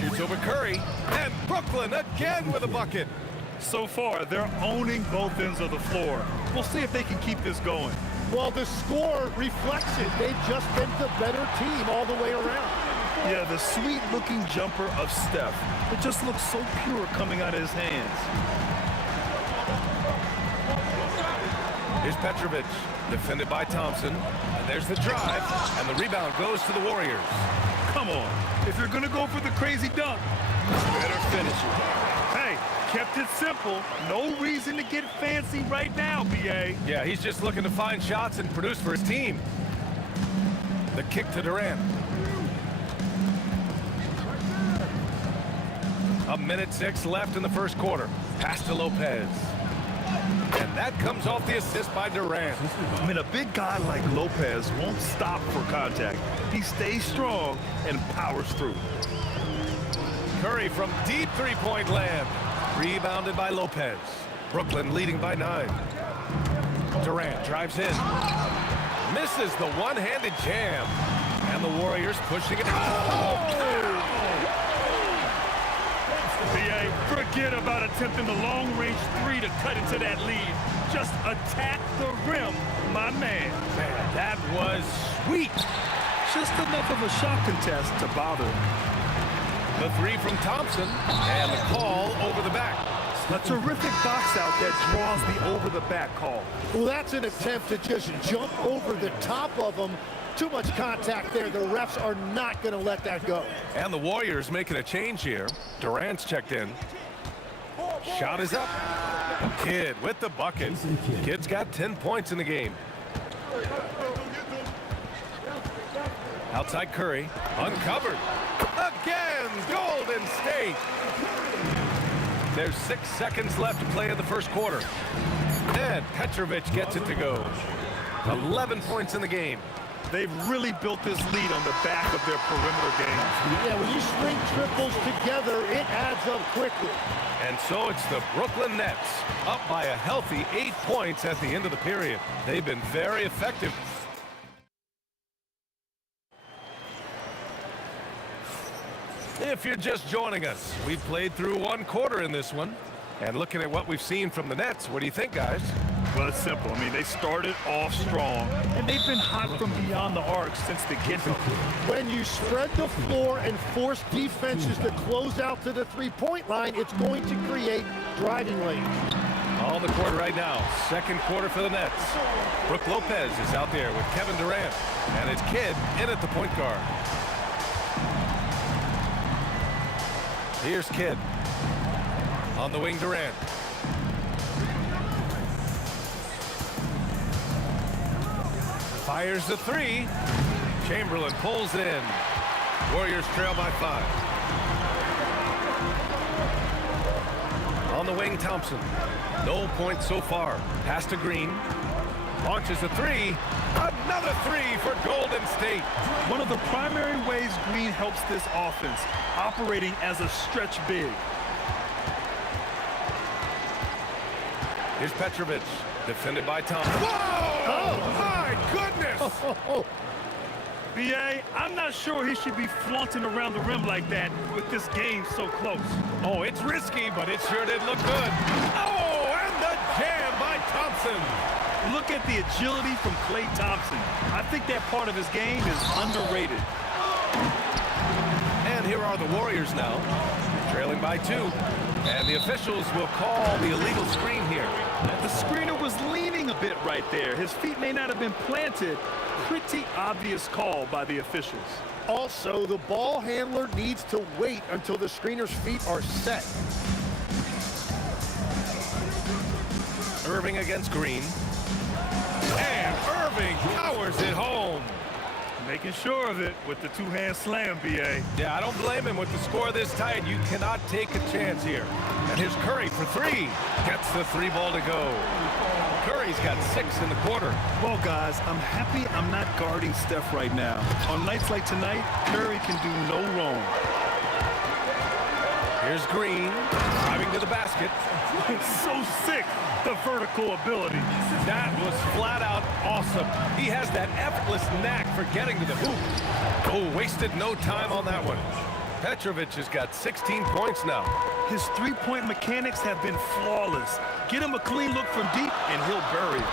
Shoots over Curry. And Brooklyn again with a bucket. So far, they're owning both ends of the floor. We'll see if they can keep this going. Well, the score reflects it. They've just been the better team all the way around. Yeah, the sweet-looking jumper of Steph. It just looks so pure coming out of his hands. Here's Petrovic, defended by Thompson. And there's the drive, and the rebound goes to the Warriors. Come on. If you're going to go for the crazy dunk, you better finish it. Hey, kept it simple. No reason to get fancy right now, B.A. Yeah, he's just looking to find shots and produce for his team. The kick to Durant. A minute 6 left in the first quarter. Pass to Lopez. And that comes off the assist by Durant. I mean, a big guy like Lopez won't stop for contact. He stays strong and powers through. Curry from deep three-point land. Rebounded by Lopez. Brooklyn leading by 9. Durant drives in. Misses the one-handed jam. And the Warriors pushing it. B.A., forget about attempting the long-range 3 to cut into that lead. Just attack the rim, my man. Man, that was sweet. Just enough of a shot contest to bother. The 3 from Thompson, and the call over the back. A terrific box out that draws the over-the-back call. Well, that's an attempt to just jump over the top of them. Too much contact there. The refs are not going to let that go. And the Warriors making a change here. Durant's checked in. Shot is up. Kidd with the bucket. Kidd's got 10 points in the game. Outside Curry. Uncovered. Again, Golden State. There's 6 seconds left to play in the first quarter. And Petrovic gets it to go. 11 points in the game. They've really built this lead on the back of their perimeter game. Yeah, when you string triples together, it adds up quickly. And so it's the Brooklyn Nets, up by a healthy 8 points at the end of the period. They've been very effective. If you're just joining us, we've played through one quarter in this one. And looking at what we've seen from the Nets, what do you think, guys? Well, it's simple. I mean, they started off strong, and they've been hot from beyond the arc since the get-go. When you spread the floor and force defenses to close out to the three-point line, it's going to create driving lanes. On the court right now, second quarter for the Nets. Brook Lopez is out there with Kevin Durant and his kid in at the point guard. Here's Kidd. On the wing, Durant. Fires the three. Chamberlain pulls it in. Warriors trail by 5. On the wing, Thompson. No points so far. Pass to Green. Launches a three. Another three for Golden State. One of the primary ways Green helps this offense, operating as a stretch big. Here's Petrovic, defended by Thompson. Whoa! Oh, my goodness! B.A., I'm not sure he should be flaunting around the rim like that with this game so close. Oh, it's risky, but it sure did look good. Oh, and the jam by Thompson. Look at the agility from Klay Thompson. I think that part of his game is underrated. And here are the Warriors now, trailing by 2. And the officials will call the illegal screen here. The screener was leaning a bit right there. His feet may not have been planted. Pretty obvious call by the officials. Also, the ball handler needs to wait until the screener's feet are set. Irving against Green. And Irving powers it home. Making sure of it with the two-hand slam, B.A. Yeah, I don't blame him with the score this tight. You cannot take a chance here. And here's Curry for 3. Gets the 3 ball to go. Curry's got 6 in the quarter. Well, guys, I'm happy I'm not guarding Steph right now. On nights like tonight, Curry can do no wrong. Here's Green, driving to the basket. So sick, the vertical ability. That was flat out awesome. He has that effortless knack for getting to the hoop. Oh, wasted no time on that one. Petrovic has got 16 points now. His three-point mechanics have been flawless. Get him a clean look from deep, and he'll bury it.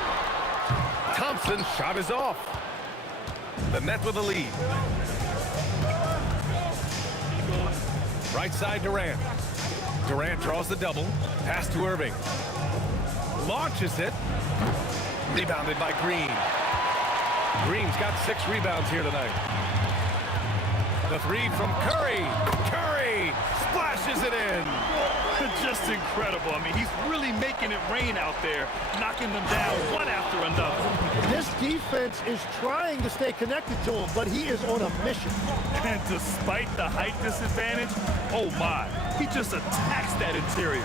Thompson's shot is off. The net with the lead. Right side, Durant. Durant draws the double. Pass to Irving. Launches it. Rebounded by Green. Green's got 6 rebounds here tonight. The 3 from Curry. Curry splashes it in. Just incredible. I mean, he's really making it rain out there, knocking them down one after another. This defense is trying to stay connected to him, but he is on a mission. And despite the height disadvantage, oh my, he just attacks that interior.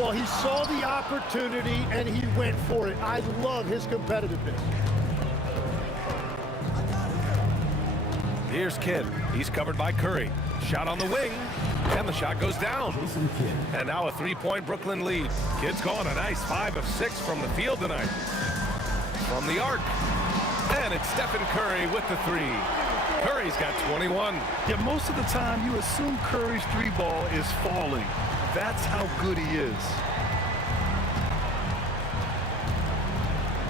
Well, he saw the opportunity and he went for it. I love his competitiveness. Here's Kidd. He's covered by Curry. Shot on the wing, and the shot goes down. And now a 3-point Brooklyn lead. Kidd's gone a nice 5 of 6 from the field tonight. From the arc, and it's Stephen Curry with the 3. Curry's got 21. Yeah, most of the time you assume Curry's 3-ball is falling. That's how good he is.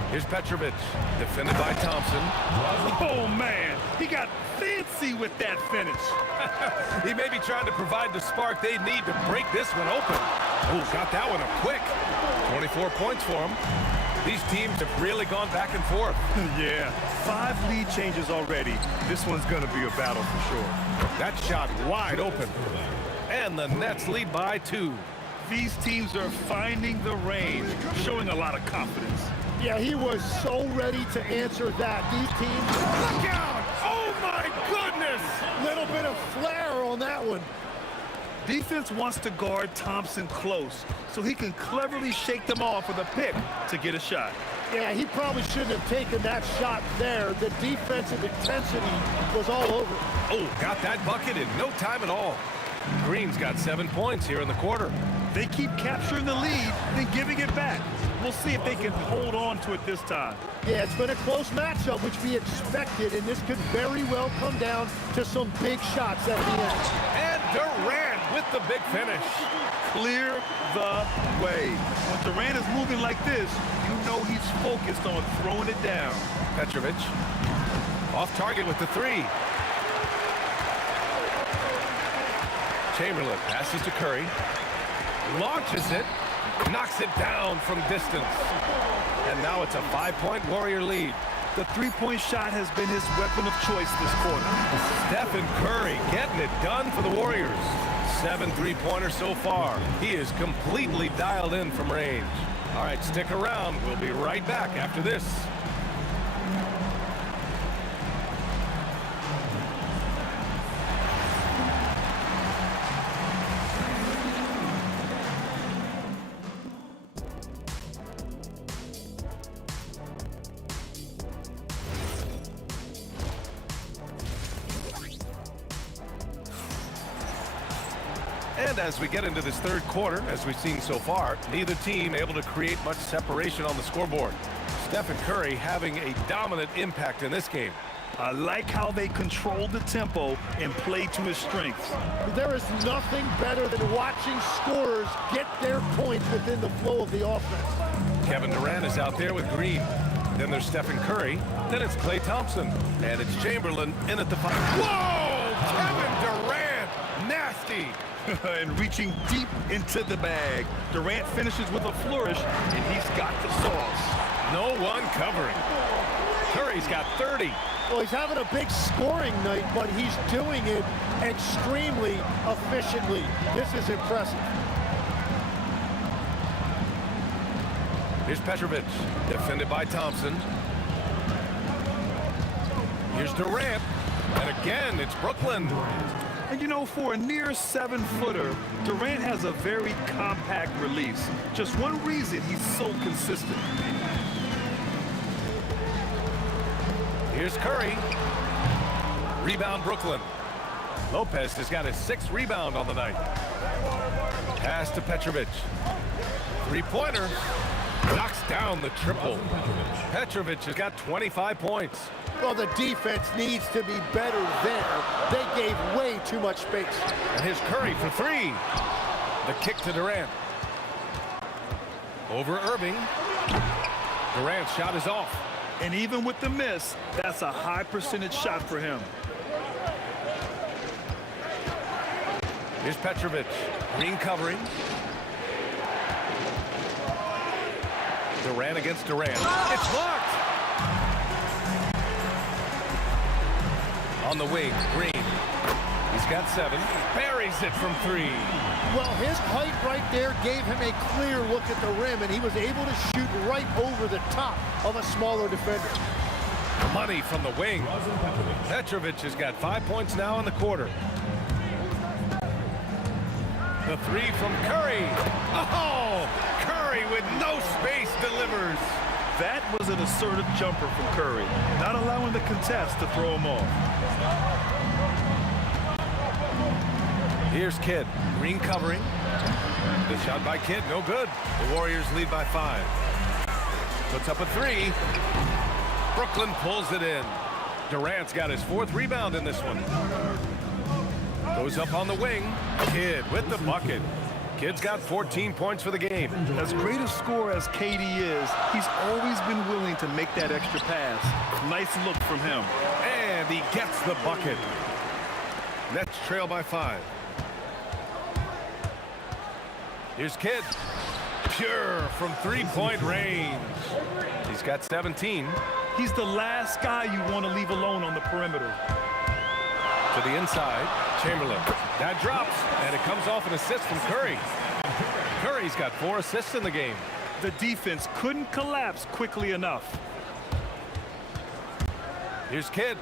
Here's Petrovic, defended by Thompson. Oh, man, he got fancy with that finish. He may be trying to provide the spark they need to break this one open. Oh, got that one up quick. 24 points for him. These teams have really gone back and forth. Yeah, 5 lead changes already. This one's going to be a battle for sure. That shot wide open. And the Nets lead by 2. These teams are finding the range, showing a lot of confidence. Yeah, he was so ready to answer that. These teams... Look out! Oh, my goodness! Little bit of flair on that one. Defense wants to guard Thompson close so he can cleverly shake them off with a pick to get a shot. Yeah, he probably shouldn't have taken that shot there. The defensive intensity was all over. Oh, got that bucket in no time at all. Green's got 7 points here in the quarter. They keep capturing the lead, then giving it back. We'll see if they can hold on to it this time. Yeah, it's been a close matchup, which we expected, and this could very well come down to some big shots at the end. And Durant with the big finish. Clear the way. When Durant is moving like this, you know he's focused on throwing it down. Petrovic off target with the three. Chamberlain passes to Curry. Launches it. Knocks it down from distance. And now it's a 5-point Warrior lead. The three-point shot has been his weapon of choice this quarter. Stephen Curry getting it done for the Warriors. 7 3-pointers so far. He is completely dialed in from range. All right, stick around. We'll be right back after this. And as we get into this third quarter, as we've seen so far, neither team able to create much separation on the scoreboard. Stephen Curry having a dominant impact in this game. I like how they control the tempo and play to his strengths. There is nothing better than watching scorers get their points within the flow of the offense. Kevin Durant is out there with Green. Then there's Stephen Curry. Then it's Klay Thompson. And it's Chamberlain in at the 5. Whoa! Kevin Durant! Nasty! And reaching deep into the bag. Durant finishes with a flourish, and he's got the sauce. No one covering. Curry's got 30. Well, he's having a big scoring night, but he's doing it extremely efficiently. This is impressive. Here's Petrovic, defended by Thompson. Here's Durant, and again, it's Brooklyn. And you know, for a near 7-footer, Durant has a very compact release. Just one reason he's so consistent. Here's Curry. Rebound Brooklyn. Lopez has got his 6th rebound on the night. Pass to Petrovic. 3-pointer. Knocks down the triple. Petrovic has got 25 points. Well, the defense needs to be better there. They gave way too much space. And here's Curry for 3. The kick to Durant. Over Irving. Durant's shot is off. And even with the miss, that's a high percentage shot for him. Here's Petrovic. Green covering. Durant against Durant. It's blocked. On the wing, Green. He's got 7. Buries it from 3. Well, his height right there gave him a clear look at the rim, and he was able to shoot right over the top of a smaller defender. Money from the wing. Petrovic has got 5 points now in the quarter. The 3 from Curry. Oh! Curry with no space delivers. That was an assertive jumper from Curry, not allowing the contest to throw him off. Here's Kidd. Green covering. The shot by Kidd, no good. The Warriors lead by 5. Puts up a 3. Brooklyn pulls it in. Durant's got his 4th rebound in this one. Goes up on the wing. Kidd with the bucket. Kidd's got 14 points for the game. As great a scorer as KD is, he's always been willing to make that extra pass. Nice look from him. And he gets the bucket. Nets trail by 5. Here's Kidd. Pure from 3-point range. He's got 17. He's the last guy you want to leave alone on the perimeter. To the inside, Chamberlain. That drops, and it comes off an assist from Curry. Curry's got 4 assists in the game. The defense couldn't collapse quickly enough. Here's Kidd.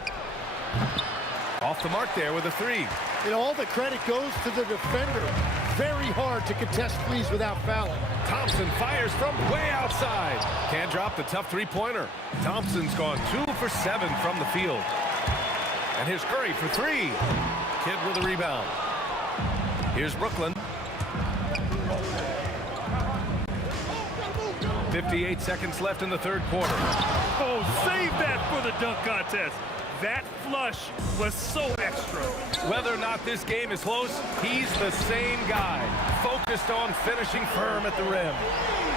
Off the mark there with a 3. And all the credit goes to the defender. Very hard to contest threes without fouling. Thompson fires from way outside. Can't drop the tough 3-pointer. Thompson's gone 2 for 7 from the field. And here's Curry for 3. Kidd with a rebound. Here's Brooklyn. 58 seconds left in the third quarter. Oh, save that for the dunk contest. That flush was so extra. Whether or not this game is close, he's the same guy, focused on finishing firm at the rim.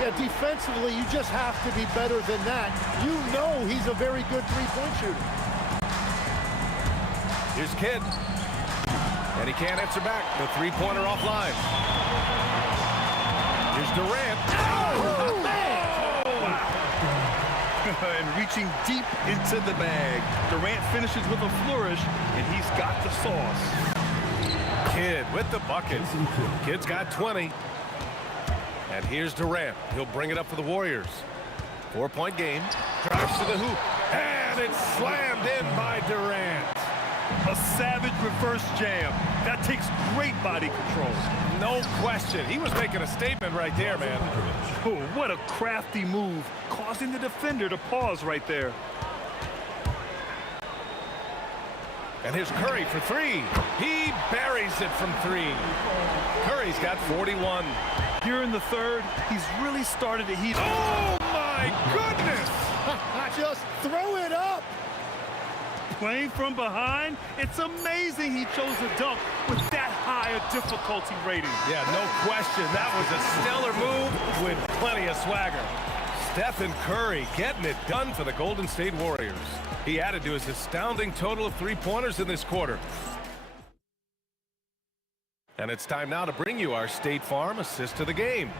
Yeah, defensively, you just have to be better than that. You know he's a very good three-point shooter. Here's Kidd. And he can't answer back. The three-pointer offline. Here's Durant. Oh, man! And reaching deep into the bag. Durant finishes with a flourish, and he's got the sauce. Kidd with the bucket. Kidd's got 20. And here's Durant. He'll bring it up for the Warriors. 4-point game. Drives to the hoop. And it's slammed in by Durant. A savage reverse jam. That takes great body control. No question. He was making a statement right there, man. Oh, what a crafty move, causing the defender to pause right there. And here's Curry for three. He buries it from three. Curry's got 41. Here in the third, he's really started to heat up. Oh, my goodness! Just throw it up. Playing from behind, it's amazing he chose a dunk with that high a difficulty rating. Yeah, no question. That was a stellar move with plenty of swagger. Stephen Curry getting it done for the Golden State Warriors. He added to his astounding total of three-pointers in this quarter. And it's time now to bring you our State Farm assist of the game.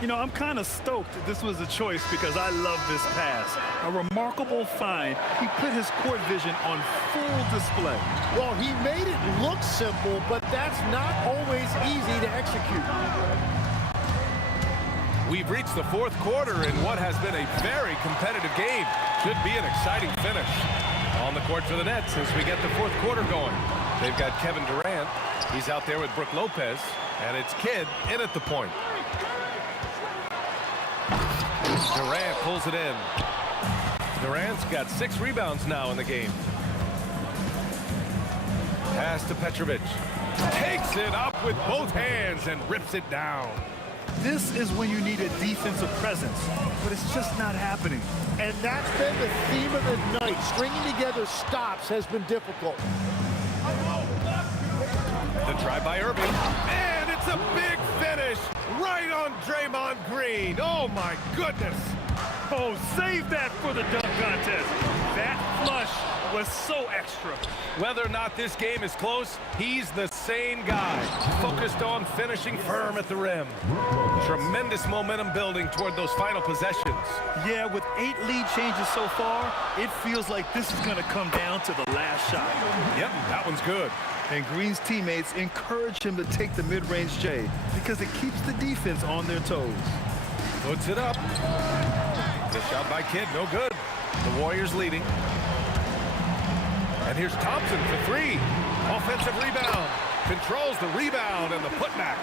You know, I'm kind of stoked this was a choice because I love this pass. A remarkable find. He put his court vision on full display. Well, he made it look simple, but that's not always easy to execute. We've reached the fourth quarter in what has been a very competitive game. Should be an exciting finish. On the court for the Nets as we get the fourth quarter going. They've got Kevin Durant. He's out there with Brook Lopez. And it's Kidd in at the point. Durant pulls it in. Durant's got 6 rebounds now in the game. Pass to Petrovic. Takes it up with both hands and rips it down. This is when you need a defensive presence, but it's just not happening. And that's been the theme of the night. Stringing together stops has been difficult. The drive by Irving. And it's a big finish right on Draymond Green. Oh, my goodness. Oh, save that for the dunk contest. That flush was so extra. Whether or not this game is close, he's the same guy, focused on finishing firm at the rim. Tremendous momentum building toward those final possessions. Yeah, with 8 lead changes so far, it feels like this is going to come down to the last shot. Yep, that one's good. And Green's teammates encourage him to take the mid-range J because it keeps the defense on their toes. Puts it up. The shot by Kidd, no good. The Warriors leading. And here's Thompson for 3. Offensive rebound. Controls the rebound and the putback.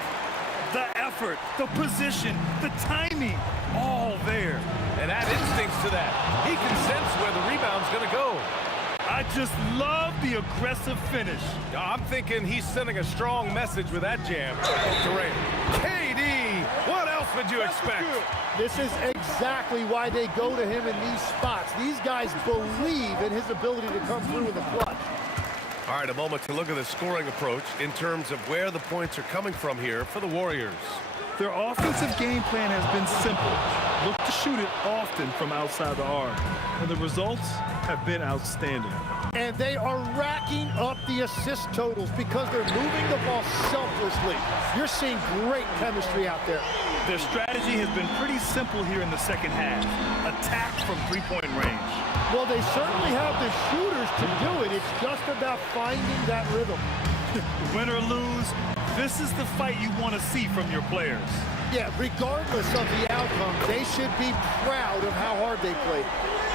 The effort, the position, the timing, all there. And add instincts to that. He can sense where the rebound's going to go. I just love the aggressive finish. I'm thinking he's sending a strong message with that jam. Durant. KD, what else would you expect? This is exactly why they go to him in these spots. These guys believe in his ability to come through in the clutch. All right, a moment to look at the scoring approach in terms of where the points are coming from here for the Warriors. Their offensive game plan has been simple. Look to shoot it often from outside the arc. And the results have been outstanding. And they are racking up the assist totals because they're moving the ball selflessly. You're seeing great chemistry out there. Their strategy has been pretty simple here in the second half. Attack from three-point range. Well, they certainly have the shooters to do it. It's just about finding that rhythm. Win or lose, this is the fight you want to see from your players. Yeah, regardless of the outcome, they should be proud of how hard they played.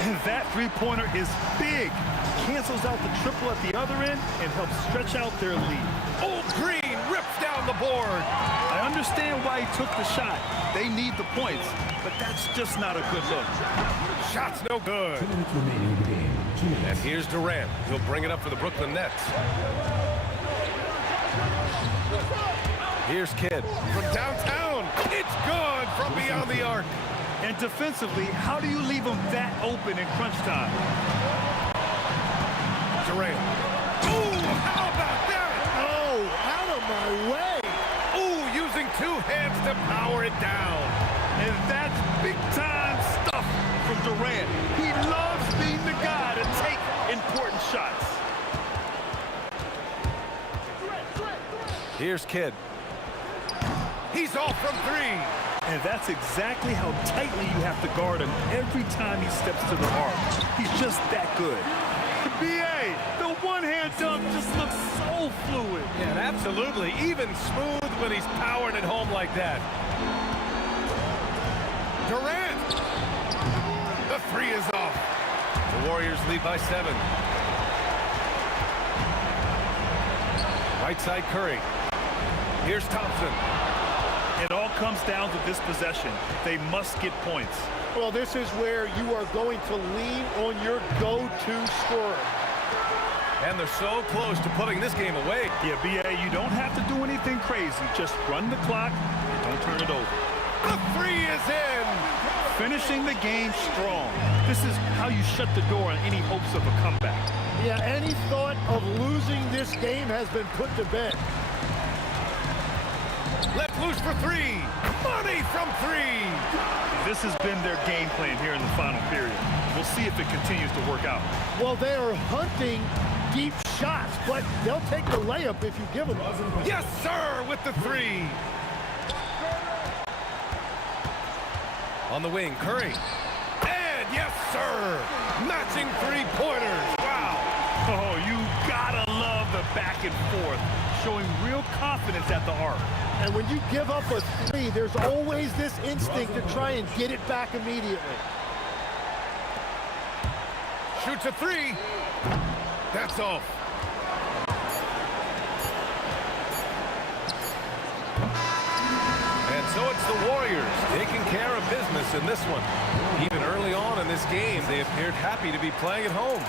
And that three-pointer is big. Cancels out the triple at the other end and helps stretch out their lead. Old Green rips down the board. I understand why he took the shot. They need the points, but that's just not a good look. Shot's no good. And here's Durant. He'll bring it up for the Brooklyn Nets. Here's Kidd from downtown. It's good from beyond the arc. And defensively, how do you leave them that open in crunch time? Durant. Ooh, how about that? Oh, out of my way. Ooh, using two hands to power it down. And that's big-time stuff from Durant. He loves being the guy to take important shots. Here's Kidd. He's off from three. And that's exactly how tightly you have to guard him every time he steps to the arc. He's just that good. B.A., the one-hand dunk just looks so fluid. Yeah, absolutely. Even smooth when he's powering it home like that. Durant. The three is off. The Warriors lead by 7. Right side Curry. Here's Thompson. It all comes down to this possession. They must get points. Well, this is where you are going to lean on your go-to scorer. And they're so close to putting this game away. Yeah, B.A., you don't have to do anything crazy. Just run the clock and don't turn it over. The three is in. Finishing the game strong. This is how you shut the door on any hopes of a comeback. Yeah, any thought of losing this game has been put to bed. Left loose for three. Money from three. This has been their game plan here in the final period. We'll see if it continues to work out. Well, they are hunting deep shots, but they'll take the layup if you give them. Yes, sir, with the three. On the wing, Curry. And yes, sir, matching three-pointers. Wow. Oh, you gotta love the back and forth, showing real confidence at the arc. And when you give up a three, there's always this instinct to try and get it back immediately. Shoots a three. That's off. And so it's the Warriors taking care of business in this one. Even early on in this game, they appeared happy to be playing at home.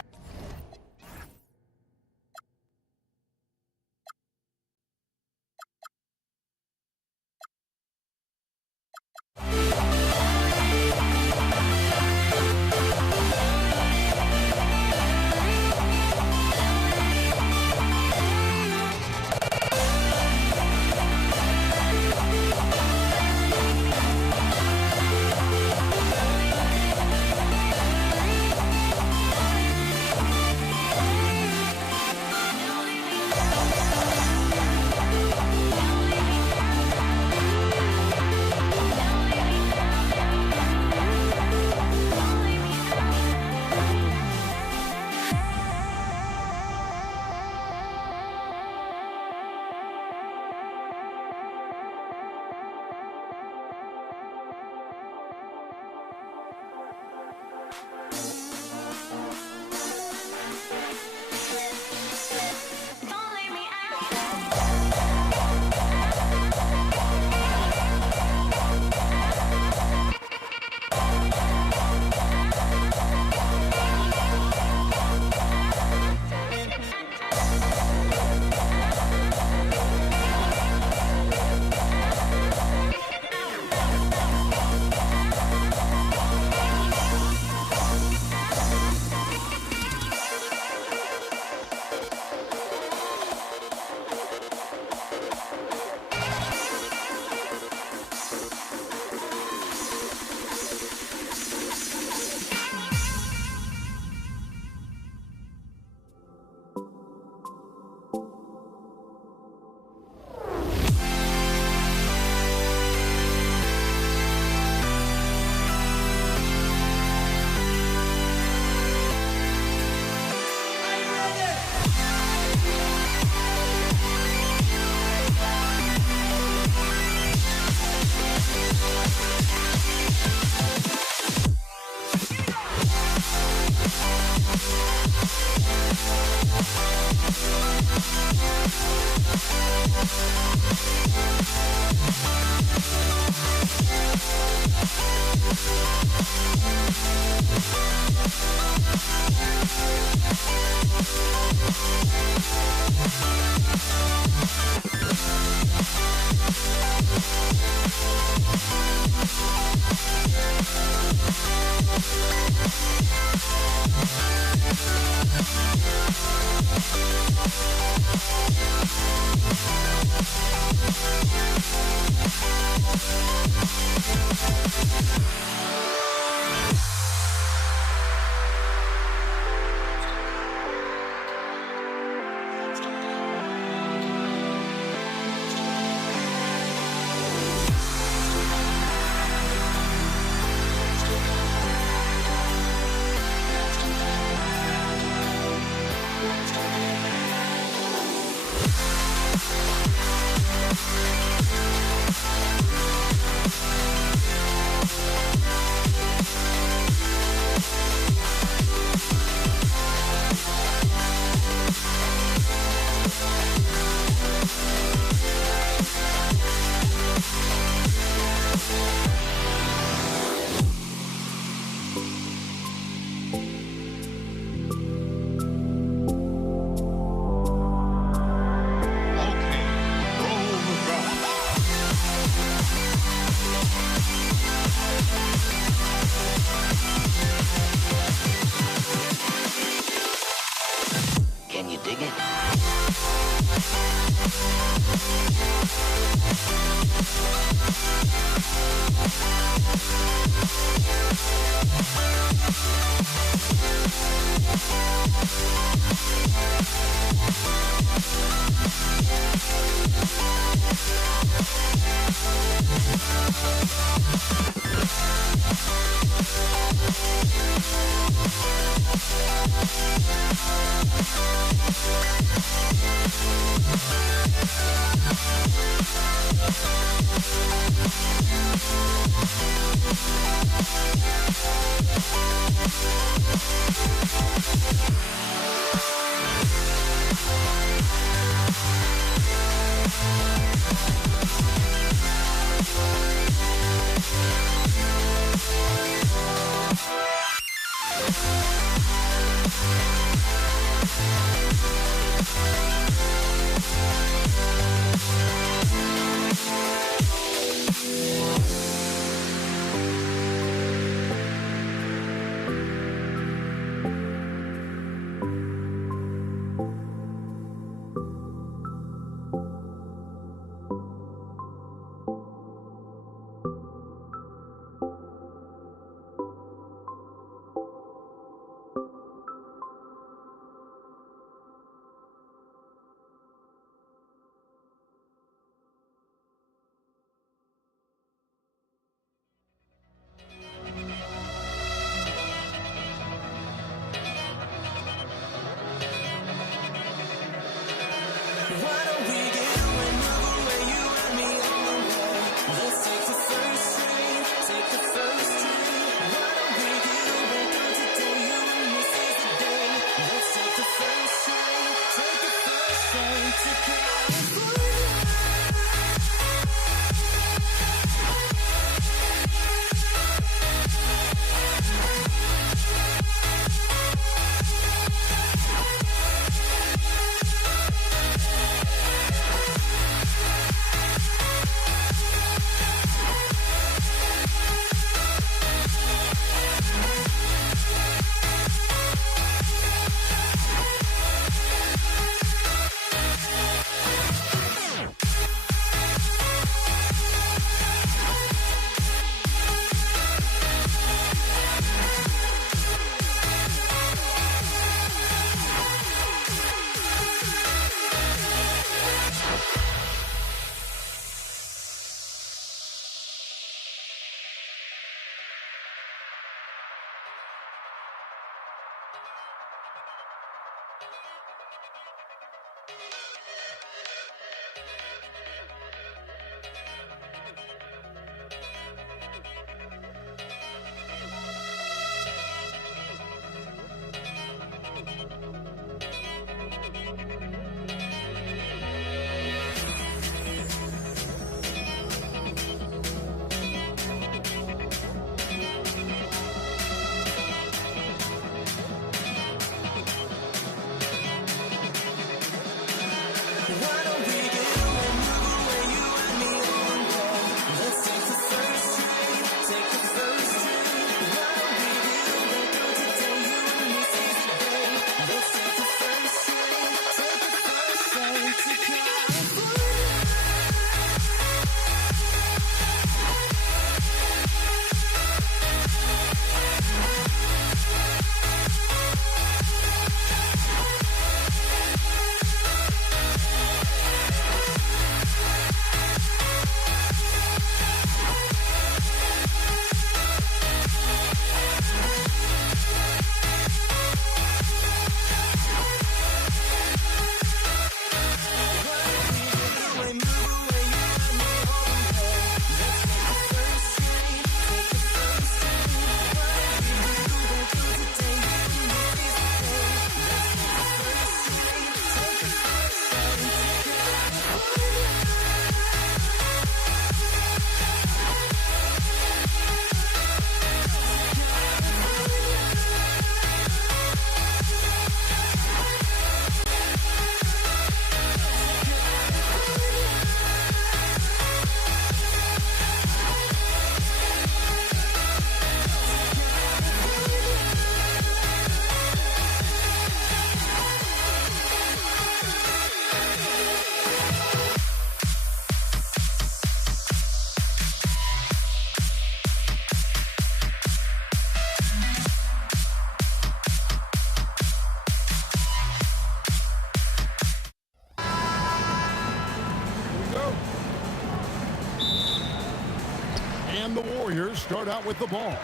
And the Warriors start out with the ball.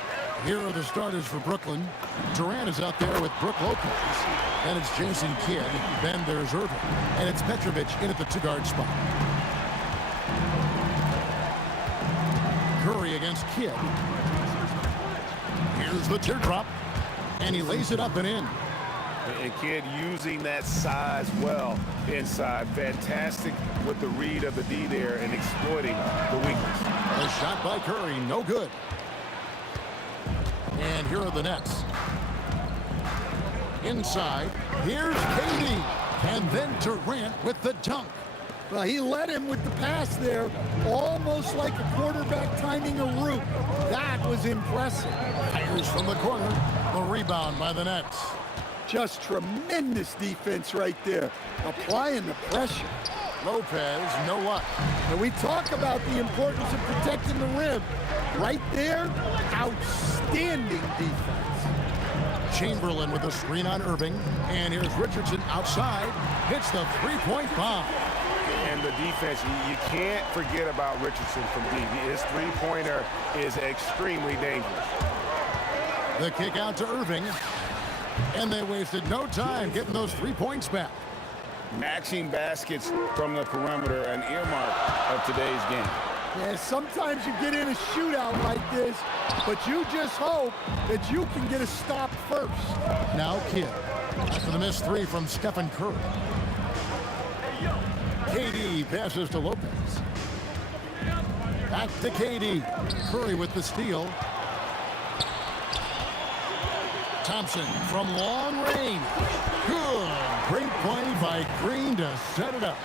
Here are the starters for Brooklyn. Durant is out there with Brook Lopez. Then it's Jason Kidd. Then there's Irving. And it's Petrovic in at the two-guard spot. Curry against Kidd. Here's the teardrop. And he lays it up and in. And Kidd using that size well inside. Fantastic with the read of the D there and exploiting the weakness. A shot by Curry, no good. And here are the Nets. Inside, here's KD. And then Durant with the dunk. Well, he led him with the pass there, almost like a quarterback timing a route. That was impressive. Fires from the corner. The rebound by the Nets. Just tremendous defense right there, applying the pressure. Lopez, no luck. And we talk about the importance of protecting the rim. Right there, outstanding defense. Chamberlain with a screen on Irving. And here's Richardson outside. Hits the three-point bomb. And the defense, you can't forget about Richardson from deep. His three-pointer is extremely dangerous. The kick out to Irving. And they wasted no time getting those 3 points back. Matching baskets from the perimeter, an earmark of today's game. Yeah, sometimes you get in a shootout like this, but you just hope that you can get a stop first. Now Kidd. After the missed three from Stephen Curry. KD passes to Lopez. Back to KD. Curry with the steal. Thompson from long range. Good. Great play by Green to set it up.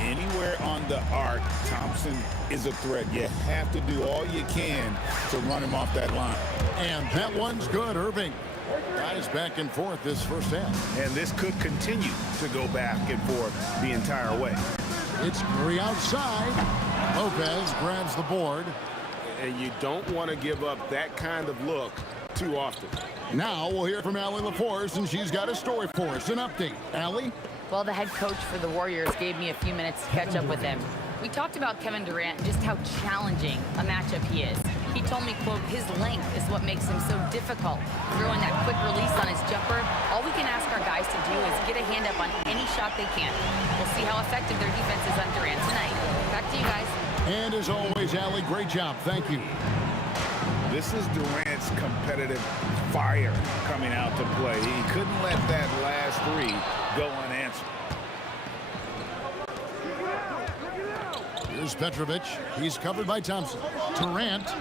Anywhere on the arc, Thompson is a threat. You have to do all you can to run him off that line. And that one's good, Irving. Guys back and forth this first half. And this could continue to go back and forth the entire way. It's Curry outside. Lopez grabs the board. And you don't want to give up that kind of look too often. Now we'll hear from Allie LaForce, and she's got a story for us. An update. Allie? Well, the head coach for the Warriors gave me a few minutes to catch up with him. We talked about Kevin Durant and just how challenging a matchup he is. He told me, quote, his length is what makes him so difficult. Throwing that quick release on his jumper, all we can ask our guys to do is get a hand up on any shot they can. We'll see how effective their defense is on Durant tonight. Back to you guys. And as always, Allie, great job. Thank you. This is Durant's competitive fire coming out to play. He couldn't let that last three go unanswered. Here's Petrovic. He's covered by Thompson. Durant.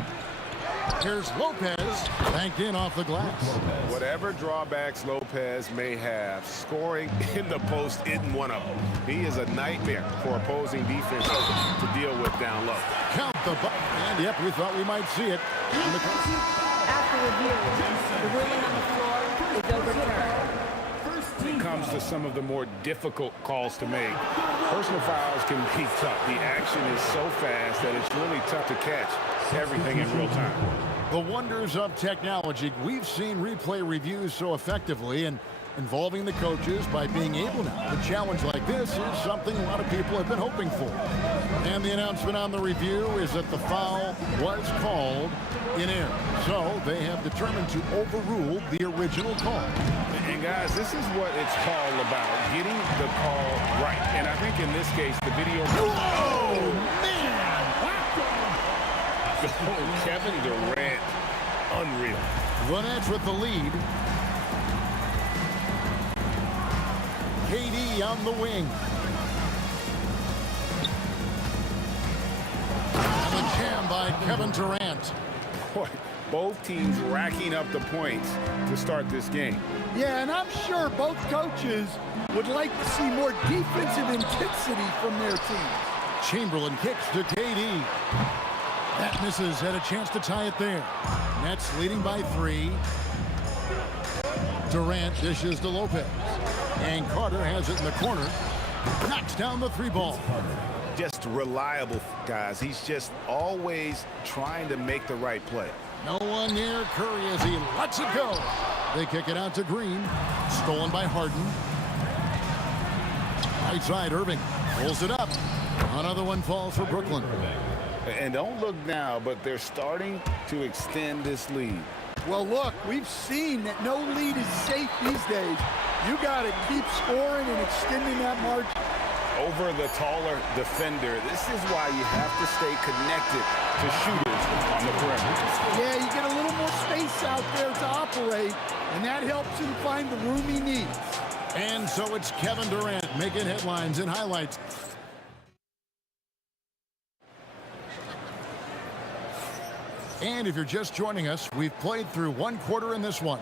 Here's Lopez. Banked in off the glass. Whatever drawbacks Lopez may have, scoring in the post isn't one of them. He is a nightmare for opposing defenses to deal with down low. Count the buck. And yep, we thought we might see it. After review, the ruling on the floor is overturned. It comes to some of the more difficult calls to make. Personal fouls can be tough. The action is so fast that it's really tough to catch everything in real time. The wonders of technology. We've seen replay reviews so effectively, and involving the coaches by being able now to challenge like this is something a lot of people have been hoping for. And the announcement on the review is that the foul was called in error. So they have determined to overrule the original call. And guys, this is what it's all about, getting the call right. And I think in this case, the video... Oh, man! Oh, Kevin Durant, unreal. The Nets with the lead. KD on the wing. And the jam by Kevin Durant. Boy, both teams racking up the points to start this game. Yeah, and I'm sure both coaches would like to see more defensive intensity from their teams. Chamberlain kicks to KD. That misses, had a chance to tie it there. Nets leading by 3. Durant dishes to Lopez. And Carter has it in the corner. Knocks down the 3 ball. Just reliable, guys. He's just always trying to make the right play. No one near Curry as he lets it go. They kick it out to Green. Stolen by Harden. Right side, Irving pulls it up. Another one falls for Brooklyn. And don't look now, but they're starting to extend this lead. Well, look, we've seen that no lead is safe these days. You got to keep scoring and extending that margin. Over the taller defender, this is why you have to stay connected to shooters on the perimeter. Yeah, you get a little more space out there to operate, and that helps him find the room he needs. And so it's Kevin Durant making headlines and highlights. And if you're just joining us, we've played through one quarter in this one.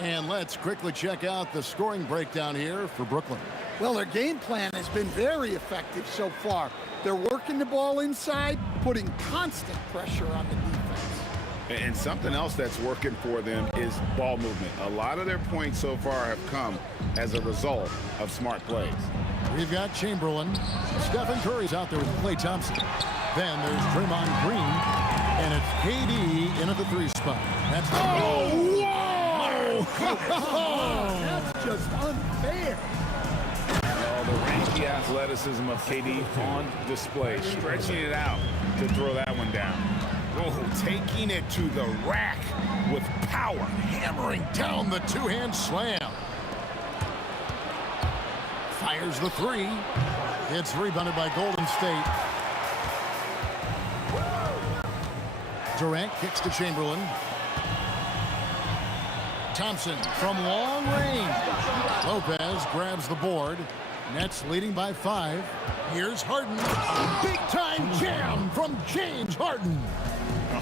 And let's quickly check out the scoring breakdown here for Brooklyn. Well, their game plan has been very effective so far. They're working the ball inside, putting constant pressure on the defense. And something else that's working for them is ball movement. A lot of their points so far have come as a result of smart plays. We've got Chamberlain. Stephen Curry's out there with Klay Thompson. Then there's Draymond Green. And it's KD in at the 3 spot. That's That's just unfair. Well, the rangy athleticism of KD on display, stretching it out to throw that one down. Oh, taking it to the rack with power, hammering down the two-hand slam. Fires the 3. It's rebounded by Golden State. Durant kicks to Chamberlain. Thompson from long range. Lopez grabs the board. Nets leading by 5. Here's Harden. Big time jam from James Harden.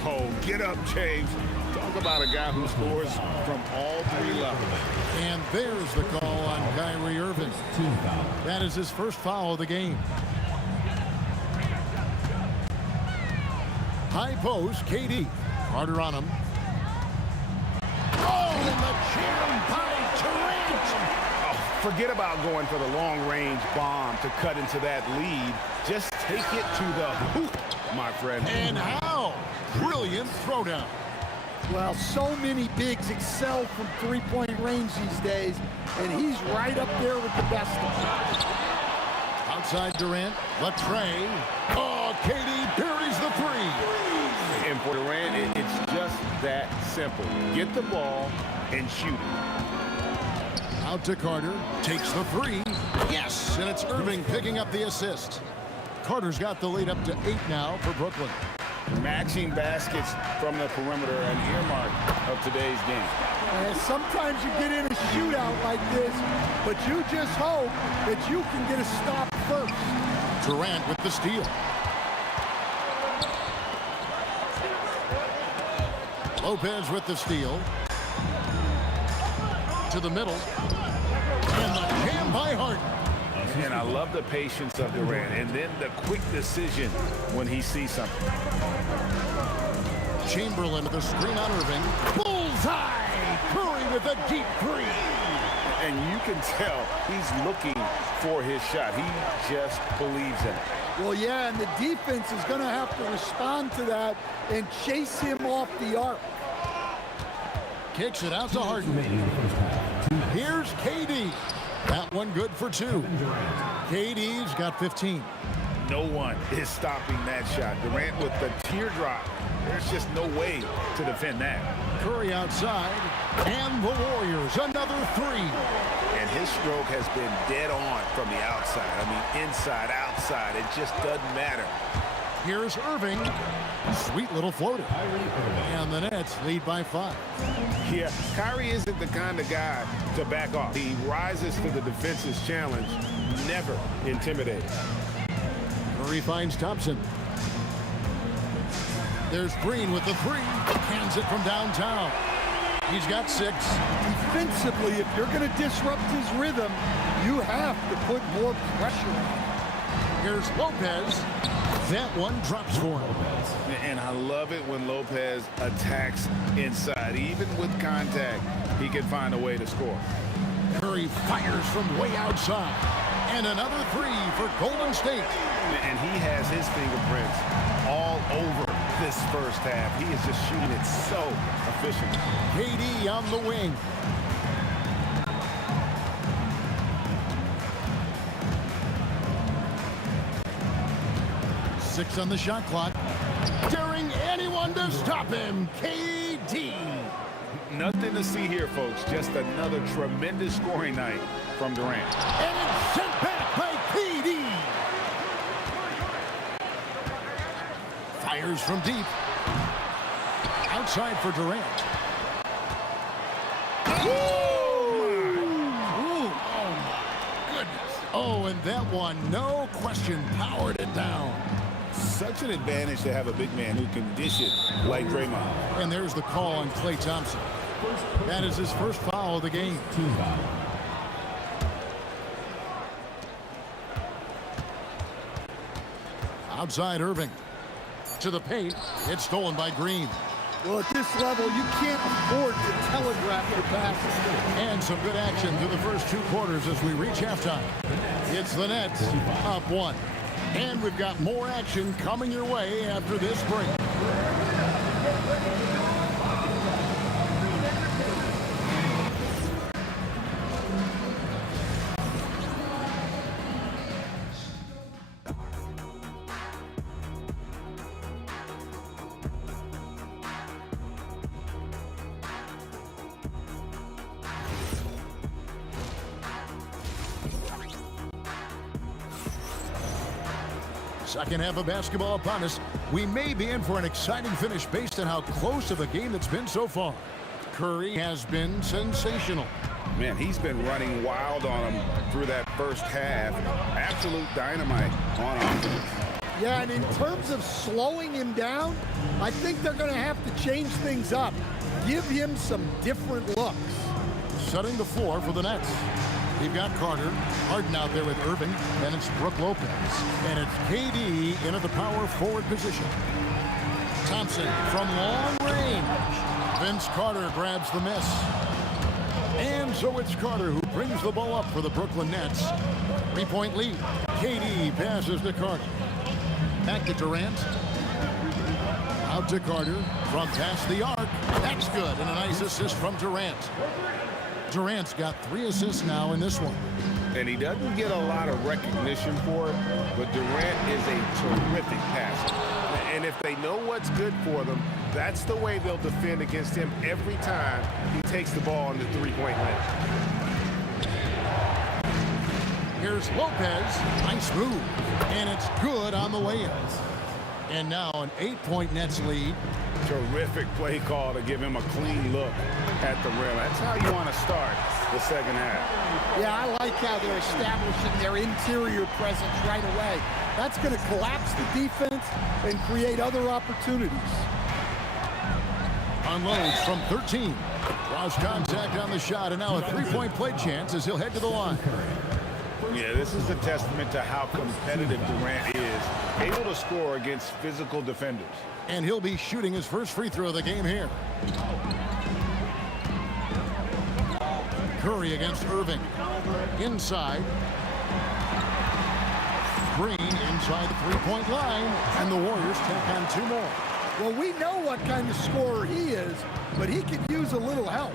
Oh, get up, James. Talk about a guy who scores from all 3 levels. And there's the call on Kyrie Irving. That is his first foul of the game. High post, KD. Carter on him. Oh, and the jam by Durant. Oh, forget about going for the long-range bomb to cut into that lead. Just take it to the hoop, my friend. And how? Brilliant throwdown. Well, so many bigs excel from three-point range these days, and he's right up there with the best of them. Outside Durant, the tray. Oh, KD buries the 3. And for Durant, it's just that simple. Get the ball and shoot it. Out to Carter, takes the 3. Yes, and it's Irving picking up the assist. Carter's got the lead up to 8 now for Brooklyn. Matching baskets from the perimeter, an earmark of today's game. And sometimes you get in a shootout like this, but you just hope that you can get a stop first. Durant with the steal. Lopez with the steal. To the middle. And the jam by Harden. And I love the patience of Durant, and then the quick decision when he sees something. Chamberlain with the screen on Irving. Bullseye! Curry with a deep 3. And you can tell he's looking for his shot. He just believes in it. Well, yeah, and the defense is going to have to respond to that and chase him off the arc. Kicks it out to Harden. Here's KD. That one good for 2. KD's got 15. No one is stopping that shot. Durant with the teardrop. There's just no way to defend that. Curry outside. And the Warriors, another 3. And his stroke has been dead on from the outside. I mean, inside, outside. It just doesn't matter. Here's Irving. Sweet little floater. And the Nets lead by 5. Yeah, Kyrie isn't the kind of guy to back off. He rises to the defense's challenge, never intimidated. Curry finds Thompson. There's Green with the 3. Hands it from downtown. He's got 6. Defensively, if you're going to disrupt his rhythm, you have to put more pressure on him. Here's Lopez. That one drops for him. And I love it when Lopez attacks inside. Even with contact, he can find a way to score. Curry fires from way outside. And another 3 for Golden State. And he has his fingerprints all over this first half. He is just shooting it so efficiently. KD on the wing. 6 on the shot clock. Daring anyone to stop him, KD. Nothing to see here, folks. Just another tremendous scoring night from Durant. And it's sent back by KD. Fires from deep. Outside for Durant. Oh, and that one, no question, powered it down. Such an advantage to have a big man who can dish it like Draymond. And there's the call on Klay Thompson. That is his first foul of the game. Outside Irving. To the paint. It's stolen by Green. Well, at this level, you can't afford to telegraph your passes. And some good action through the first 2 quarters as we reach halftime. It's the Nets up 1. And we've got more action coming your way after this break. Second half of basketball upon us. We may be in for an exciting finish based on how close of a game it's been so far. Curry has been sensational. Man, he's been running wild on him through that first half. Absolute dynamite on offense. Yeah, and in terms of slowing him down, I think they're going to have to change things up. Give him some different looks. Setting the floor for the Nets. You've got Carter, Harden out there with Irving, and it's Brook Lopez. And it's KD into the power forward position. Thompson from long range. Vince Carter grabs the miss. And so it's Carter who brings the ball up for the Brooklyn Nets. 3-point lead. KD passes to Carter. Back to Durant. Out to Carter from past the arc. That's good, and a nice assist from Durant. Durant's got 3 assists now in this one. And he doesn't get a lot of recognition for it, but Durant is a terrific passer. And if they know what's good for them, that's the way they'll defend against him every time he takes the ball in the 3-point line. Here's Lopez. Nice move. And it's good on the way in. And now an 8-point Nets lead. Terrific play call to give him a clean look at the rim. That's how you want to start the second half. Yeah, I like how they're establishing their interior presence right away. That's going to collapse the defense and create other opportunities. Unloads from 13. Draws contact on the shot, and now a 3-point play chance as he'll head to the line. Yeah, this is a testament to how competitive Durant is, able to score against physical defenders. And he'll be shooting his first free throw of the game here. Curry against Irving. Inside. Green inside the 3-point line, and the Warriors take on 2 more. Well, we know what kind of scorer he is, but he could use a little help.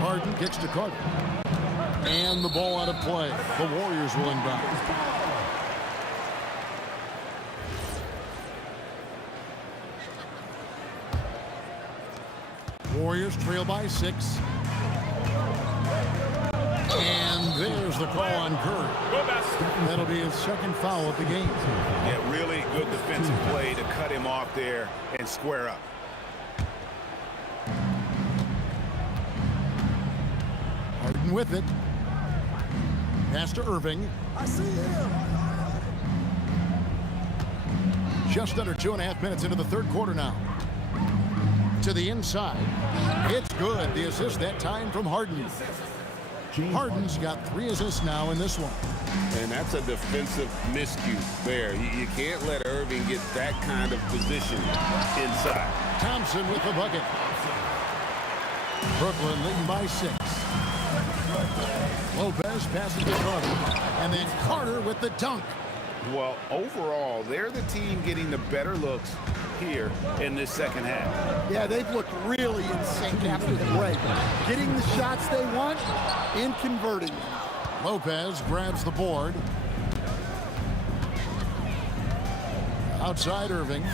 Harden kicks to Carter. And the ball out of play. The Warriors will inbound. Warriors trail by 6. And there's the call on Curry. That'll be his second foul of the game. Yeah, really good defensive play to cut him off there and square up. Harden with it. Pass to Irving. I see him. Just under 2.5 minutes into the third quarter now. To the inside. It's good. The assist that time from Harden. Harden's got 3 assists now in this one. And that's a defensive miscue there. You can't let Irving get that kind of position inside. Thompson with the bucket. Brooklyn leading by 6. Lopez passes to Carter. And then Carter with the dunk. Well, overall, they're the team getting the better looks here in this second half. Yeah, they've looked really in sync after the break. Getting the shots they want and converting them. Lopez grabs the board. Outside Irving.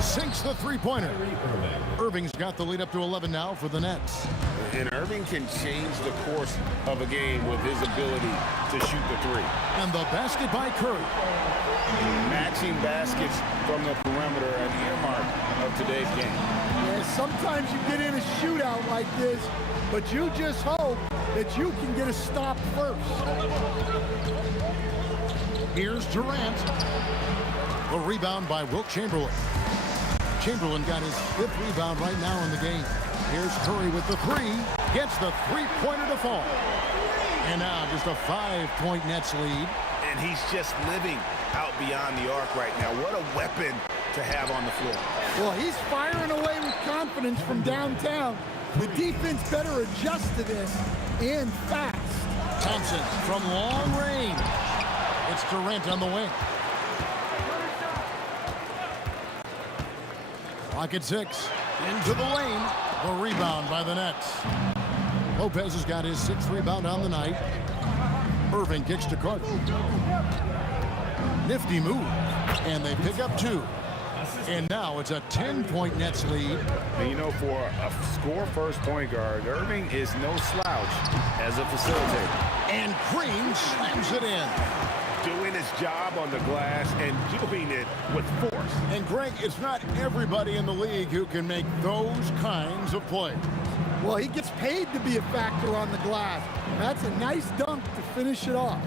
Sinks the three-pointer. Irving's got the lead up to 11 now for the Nets. And Irving can change the course of a game with his ability to shoot the three. And the basket by Curry. Matching baskets from the perimeter at the earmark of today's game. Yeah, sometimes you get in a shootout like this, but you just hope that you can get a stop first. Here's Durant. The rebound by Wilt Chamberlain. Chamberlain got his 5th rebound right now in the game. Here's Curry with the three. Gets the three-pointer to fall. And now just a 5-point Nets lead. And he's just living out beyond the arc right now. What a weapon to have on the floor. Well, he's firing away with confidence from downtown. The defense better adjust to this, and fast. Thompson from long range. It's Durant on the wing. Clock at 6. Into the lane. The rebound by the Nets. Lopez has got his 6th rebound on the night. Irving kicks to Carter. Nifty move. And they pick up 2. And now it's a 10-point Nets lead. And you know, for a score-first point guard, Irving is no slouch as a facilitator. And Green slams it in. Doing his job on the glass and doing it with force. And Greg, it's not everybody in the league who can make those kinds of plays. Well, he gets paid to be a factor on the glass. That's a nice dunk to finish it off.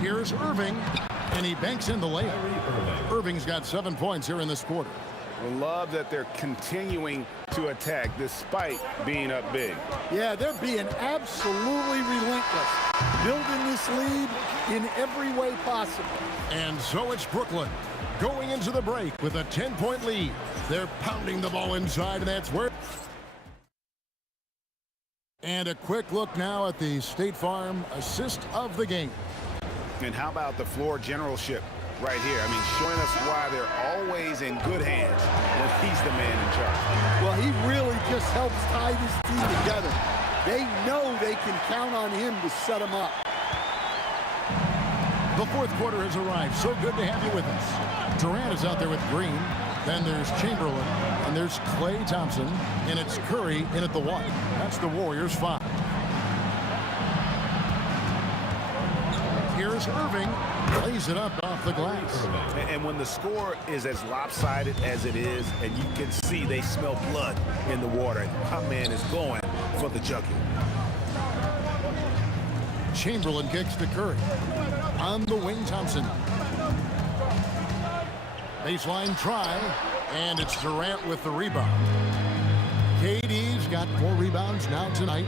Here's Irving, and he banks in the layup. Irving's got 7 points here in this quarter. I love that they're continuing to attack despite being up big. Yeah, they're being absolutely relentless, building this lead in every way possible. And so it's Brooklyn going into the break with a 10-point lead. They're pounding the ball inside, and that's where... And a quick look now at the State Farm assist of the game. And how about the floor generalship right here? I mean, showing us why they're always in good hands when he's the man in charge. Well, he really just helps tie this team together. They know they can count on him to set them up. The fourth quarter has arrived. So good to have you with us. Durant is out there with Green. Then there's Chamberlain. And there's Klay Thompson. And it's Curry in at the 1. That's the Warriors' 5. Here's Irving. Plays it up off the glass. And when the score is as lopsided as it is, and you can see they smell blood in the water, our man is going for the jugular. Chamberlain kicks to Curry. On the wing, Thompson. Baseline try, and it's Durant with the rebound. KD's got 4 rebounds now tonight.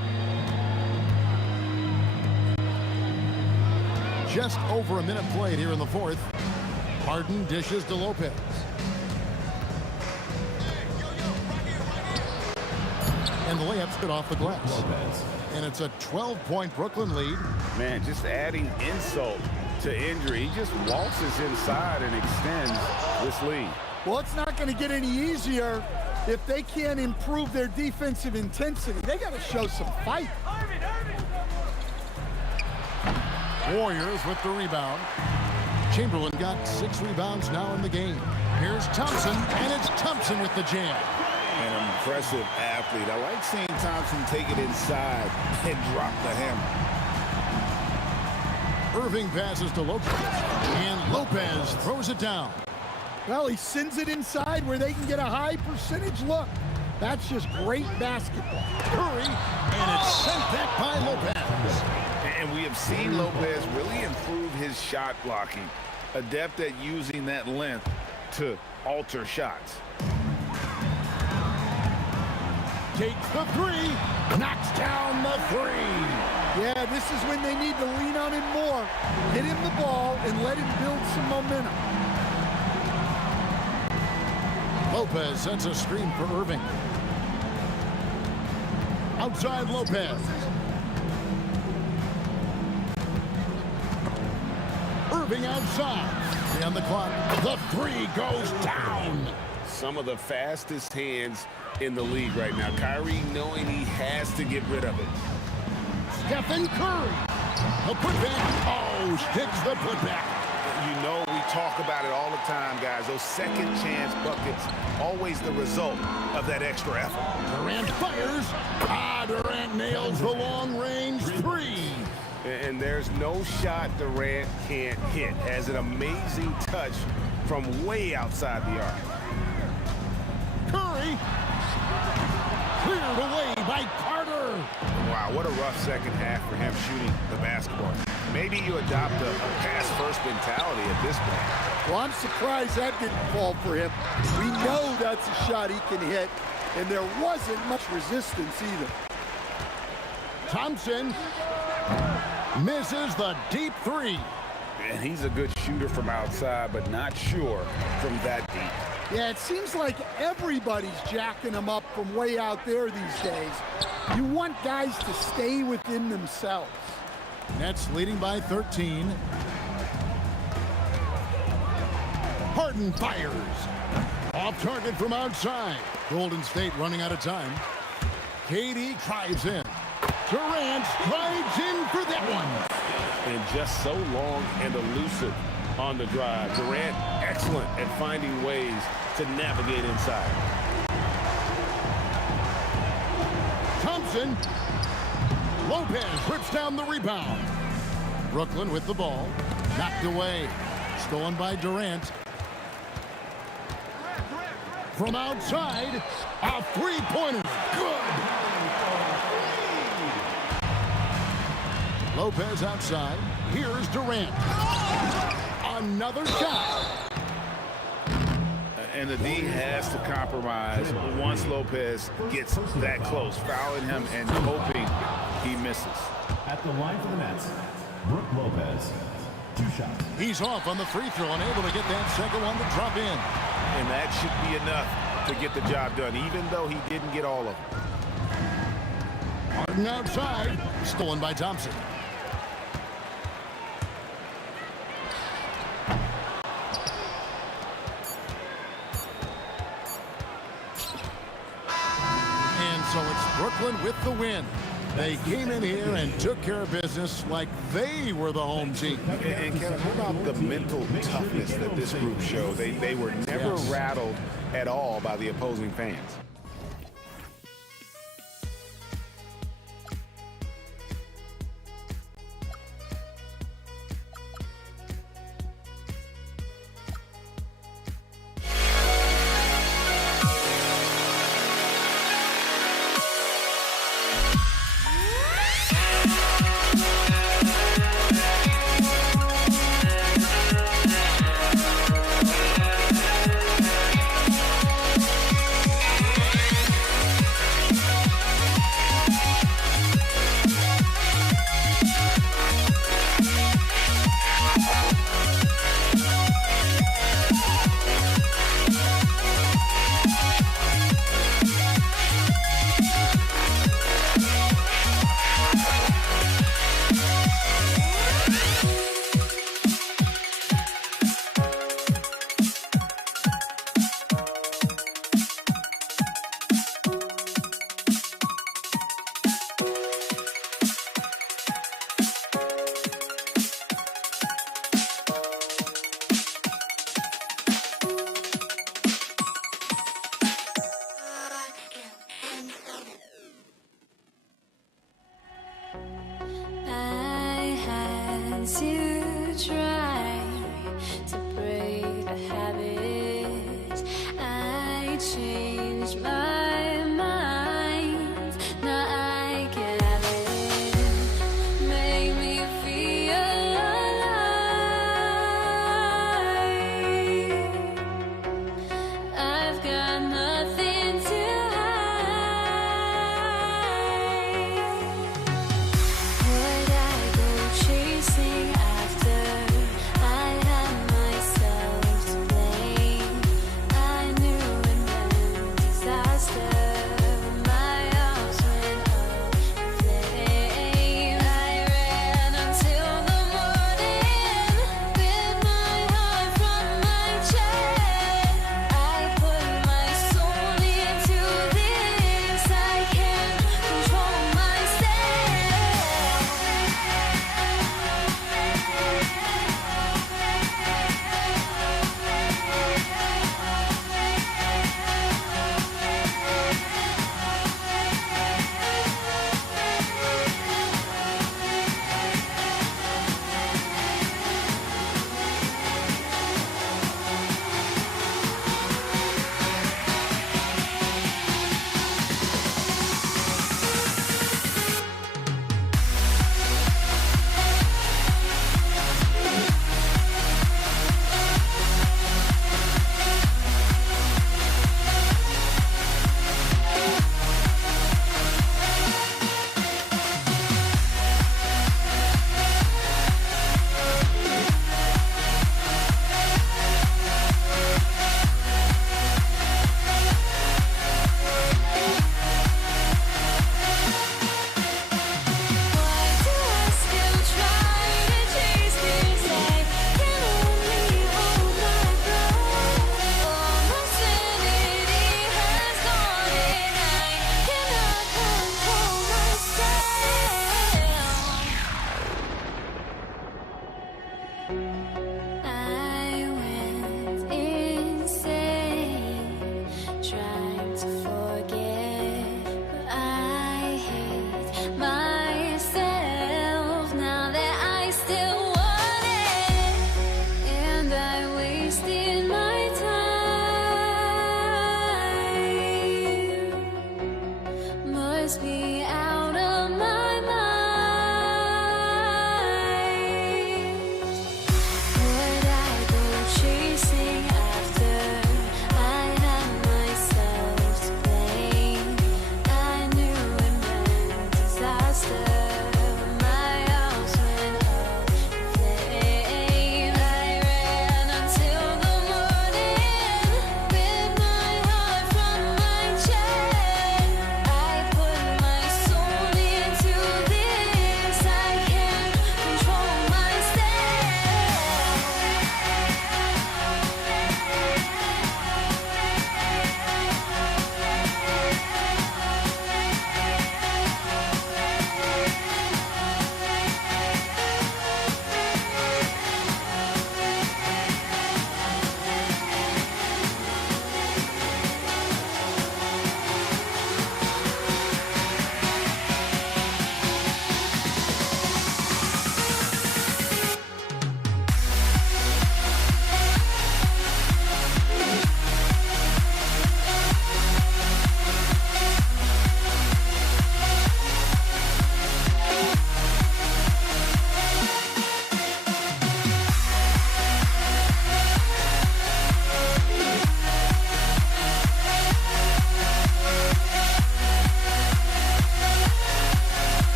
Just over a minute played here in the fourth. Harden dishes to Lopez. And the layup's good off the glass. And it's a 12-point Brooklyn lead. Man, just adding insult to injury. He just waltzes inside and extends this lead. Well, it's not going to get any easier if they can't improve their defensive intensity. They got to show some fight. Warriors with the rebound. Chamberlain got 6 rebounds now in the game. Here's Thompson, and it's Thompson with the jam. An impressive athlete. I like seeing Thompson take it inside and drop the hammer. Irving passes to Lopez, and Lopez throws it down. Well, he sends it inside where they can get a high percentage look. That's just great basketball. Curry, and it's sent back by Lopez. And we have seen Lopez really improve his shot blocking. Adept at using that length to alter shots. Takes the 3, knocks down the 3. Yeah, this is when they need to lean on him more. Hit him the ball and let him build some momentum. Lopez sends a screen for Irving. Outside Lopez. Irving outside. And the clock. The 3 goes down. Some of the fastest hands in the league right now. Kyrie knowing he has to get rid of it. Stephen Curry. A putback. Oh, sticks the putback. talk about it all the time, guys. Those second chance buckets, always the result of that extra effort. Durant fires. Durant nails the long-range three. And there's no shot Durant can't hit. Has an amazing touch from way outside the arc. Curry. Cleared away by Carter. Wow, what a rough second half for him shooting the basketball. Maybe you adopt a pass-first mentality at this point. Well, I'm surprised that didn't fall for him. We know that's a shot he can hit, and there wasn't much resistance either. Thompson misses the deep three. And he's a good shooter from outside, but not sure from that deep. Yeah, it seems like everybody's jacking them up from way out there these days. You want guys to stay within themselves. Nets leading by 13. Harden fires. Off target from outside. Golden State running out of time. KD drives in. Durant drives in for that one. And just so long and elusive on the drive. Durant, excellent at finding ways to navigate inside. Thompson. Lopez rips down the rebound. Brooklyn with the ball. Knocked away. Stolen by Durant. From outside, a three-pointer. Good. Lopez outside. Here's Durant. Another shot. And the D has to compromise once Lopez gets that close, fouling him and hoping he misses. At the line for the Nets, Brook Lopez. 2 shots. He's off on the free throw and able to get that second one to drop in. And that should be enough to get the job done, even though he didn't get all of them. Harden outside. Stolen by Thompson. So it's Brooklyn with the win. They came in here and took care of business like they were the home team. And Kevin, how about the mental toughness that this group showed? They were never rattled at all by the opposing fans.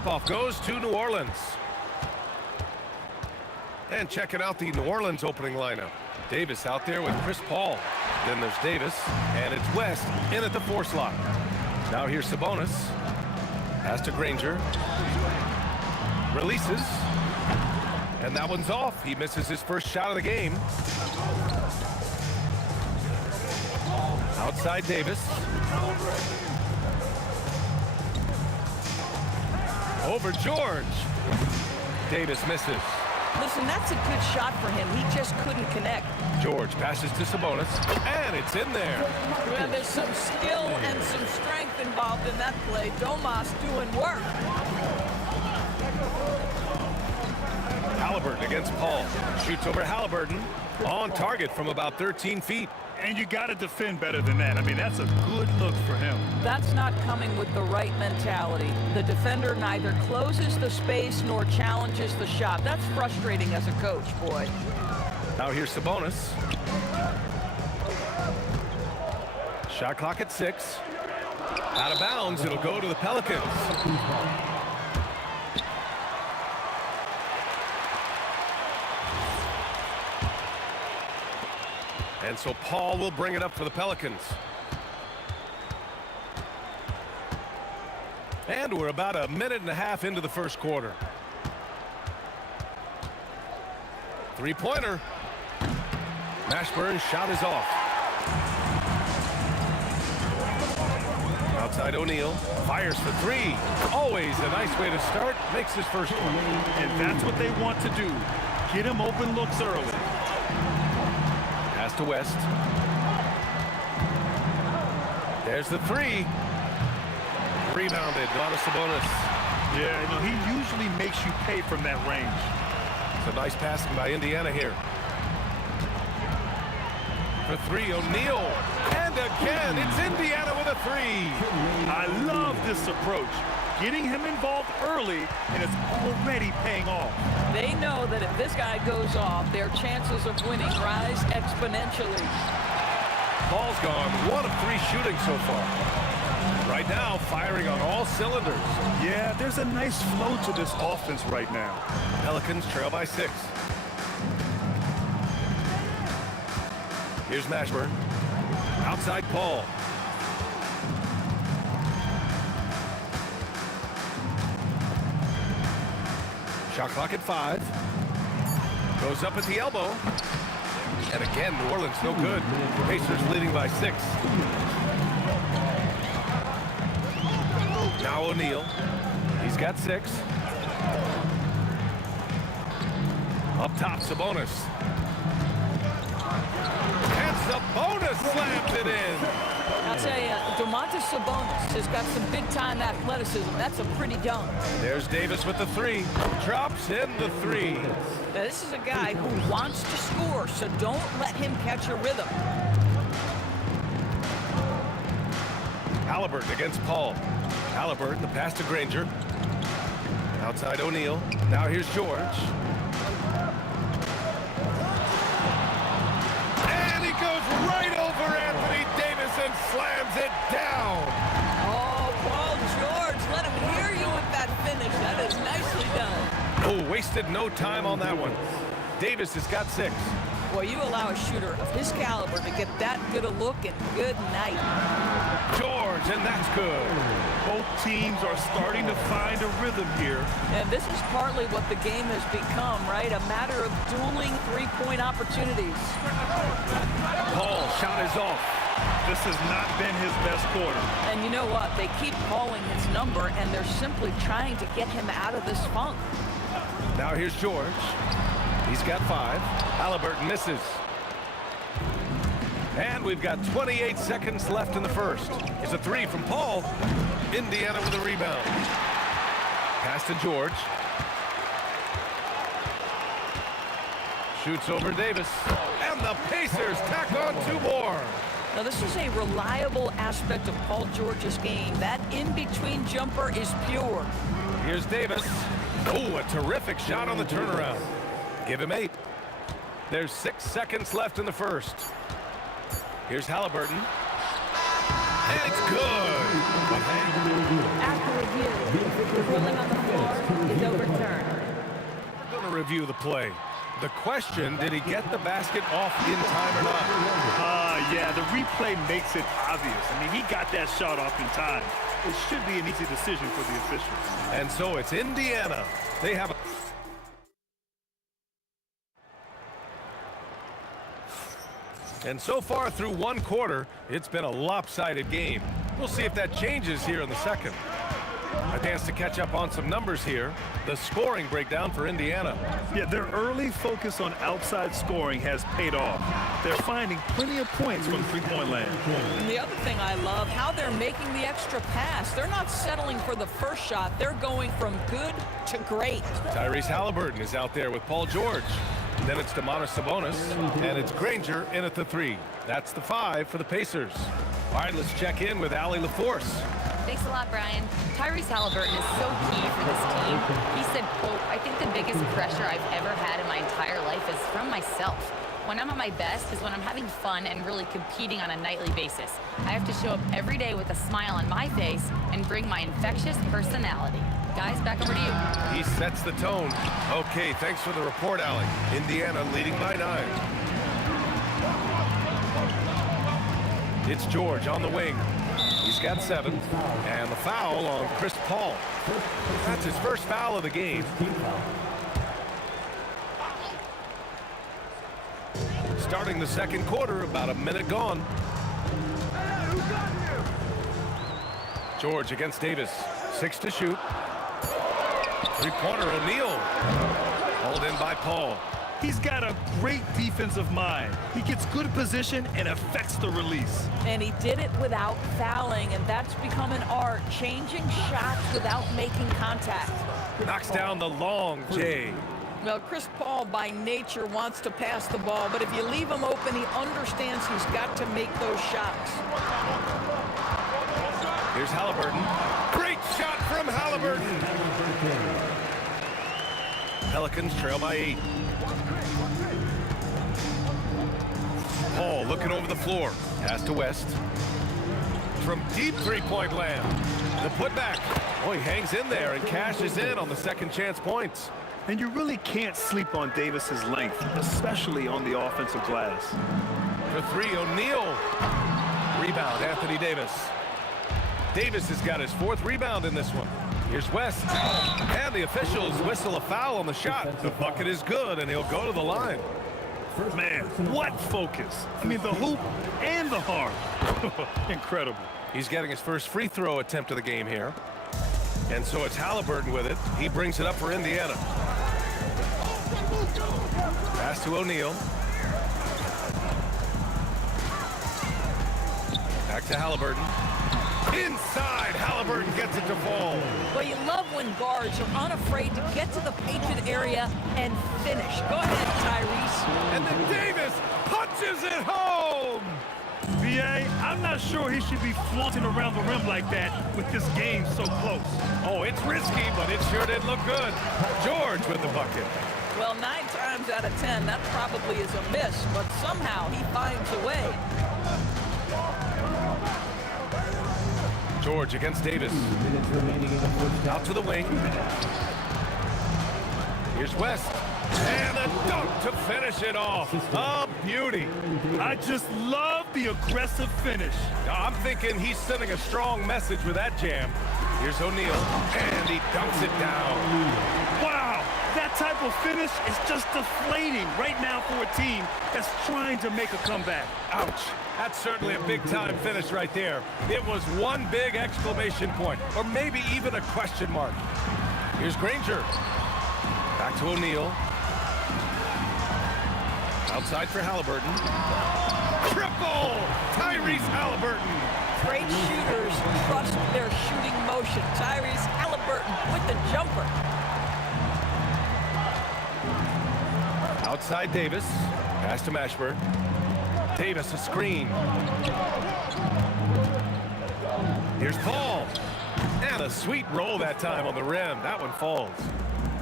tip-off goes to New Orleans. And checking out the New Orleans opening lineup. Davis out there with Chris Paul. Then there's Davis, and it's West in at the 4 slot. Now here's Sabonis. Pass to Granger. Releases. And that one's off. He misses his first shot of the game. Outside Davis. Over George. Davis misses. Listen, that's a good shot for him. He just couldn't connect. George passes to Sabonis, and it's in there. Well, there's some skill and some strength involved in that play. Domas doing work. Halliburton against Paul. Shoots over Halliburton. On target from about 13 feet. And you got to defend better than that. I mean, that's a good look for him. That's not coming with the right mentality. The defender neither closes the space nor challenges the shot. That's frustrating as a coach, boy. Now here's Sabonis. Shot clock at 6. Out of bounds, it'll go to the Pelicans. And so Paul will bring it up for the Pelicans. And we're about a minute and a half into the first quarter. Three-pointer. Mashburn's shot is off. Outside O'Neal. Fires for 3. Always a nice way to start. Makes his first one. And that's what they want to do. Get him open looks early. Pass to West. There's the 3. Rebounded. Donis Sabonis. Yeah, no, he usually makes you pay from that range. It's a nice passing by Indiana here. For 3, O'Neal. And again, it's Indiana with a 3. I love this approach. Getting him involved early, and it's already paying off. They know that if this guy goes off, their chances of winning rise exponentially. Paul's gone 1 of 3 shooting so far. Right now, firing on all cylinders. Yeah, there's a nice flow to this offense right now. Pelicans trail by 6. Here's Mashburn. Outside Paul. Shot clock at 5. Goes up at the elbow. And again, New Orleans no good. Pacers leading by 6. Now O'Neal. He's got 6. Up top, Sabonis. And Sabonis slams it in. I'll tell you, Domantas Sabonis has got some big-time athleticism. That's a pretty dunk. There's Davis with the 3. Drops in the 3. Now, this is a guy who wants to score, so don't let him catch a rhythm. Halliburton against Paul. Halliburton, the pass to Granger. Outside O'Neal. Now here's George. And he goes right over Anthony Davis and slams it down. Oh, Paul George, let him hear you with that finish. That is nicely done. Oh, wasted no time on that one. Davis has got 6. Well, you allow a shooter of his caliber to get that good a look, and good night. George, and that's good. Both teams are starting to find a rhythm here. And this is partly what the game has become, right? A matter of dueling three-point opportunities. Paul, shot is off. This has not been his best quarter. And you know what? They keep calling his number, and they're simply trying to get him out of this funk. Now here's George. He's got 5. Halliburton misses. And we've got 28 seconds left in the first. It's a 3 from Paul. Indiana with a rebound. Pass to George. Shoots over Davis. And the Pacers tack on 2 more. Now, this is a reliable aspect of Paul George's game. That in-between jumper is pure. Here's Davis. Oh, a terrific shot on the turnaround. Give him 8. There's 6 seconds left in the first. Here's Halliburton. And it's good. After review, the ruling on the floor is overturned. We're going to review the play. The question, did he get the basket off in time or not? Yeah, the replay makes it obvious. I mean, he got that shot off in time. It should be an easy decision for the officials. And so it's Indiana. They have a... And so far through one quarter, it's been a lopsided game. We'll see if that changes here in the second. A chance to catch up on some numbers here. The scoring breakdown for Indiana. Yeah, their early focus on outside scoring has paid off. They're finding plenty of points from three-point land. And the other thing I love, how they're making the extra pass. They're not settling for the first shot. They're going from good to great. Tyrese Halliburton is out there with Paul George. Then it's Domantas Sabonis, and it's Granger in at the 3. That's the 5 for the Pacers. All right, let's check in with Allie LaForce. Thanks a lot, Brian. Tyrese Halliburton is so key for this team. He said, quote, "I think the biggest pressure I've ever had in my entire life is from myself. When I'm at my best is when I'm having fun and really competing on a nightly basis. I have to show up every day with a smile on my face and bring my infectious personality." Guys, back over to you. He sets the tone. Okay, thanks for the report, Allie. Indiana leading by 9. It's George on the wing. He's got 7. And the foul on Chris Paul. That's his first foul of the game. Starting the second quarter, about a minute gone. George against Davis. 6 to shoot. Three-pointer, O'Neal. Hauled in by Paul. He's got a great defensive mind. He gets good position and affects the release. And he did it without fouling, and that's become an art, changing shots without making contact. Knocks down the long J. Well, Chris Paul by nature wants to pass the ball, but if you leave him open, he understands he's got to make those shots. Here's Halliburton. Great shot from Halliburton. Pelicans trail by 8. Paul looking over the floor. Pass to West. From deep three-point land. The putback. Oh, he hangs in there and cashes in on the second chance points. And you really can't sleep on Davis's length, especially on the offensive glass. For 3, O'Neal. Rebound, Anthony Davis. Davis has got his 4th rebound in this one. Here's West. And the officials whistle a foul on the shot. The bucket is good, and he'll go to the line. Man, what focus. I mean, the hoop and the heart. Incredible. He's getting his first free throw attempt of the game here. And so it's Halliburton with it. He brings it up for Indiana. Pass to O'Neal. Back to Halliburton. Inside, Halliburton gets it to fall. Well, you love when guards are unafraid to get to the painted area and finish. Go ahead, Tyrese. And then Davis punches it home. B.A., I'm not sure he should be flaunting around the rim like that with this game so close. Oh, it's risky, but it sure did look good. George with the bucket. Well, 9 times out of 10, that probably is a miss, but somehow he finds a way. George against Davis. Out to the wing. Here's West. And a dunk to finish it off. A beauty. I just love the aggressive finish. I'm thinking he's sending a strong message with that jam. Here's O'Neal. And he dunks it down. Wow. That type of finish is just deflating right now for a team that's trying to make a comeback. Ouch. That's certainly a big-time finish right there. It was one big exclamation point, or maybe even a question mark. Here's Granger. Back to O'Neal. Outside for Halliburton. Triple! Tyrese Halliburton. Great shooters trust their shooting motion. Tyrese Halliburton with the jumper. Outside Davis. Pass to Mashburn. Davis a screen. Here's Paul. And a sweet roll that time on the rim. That one falls.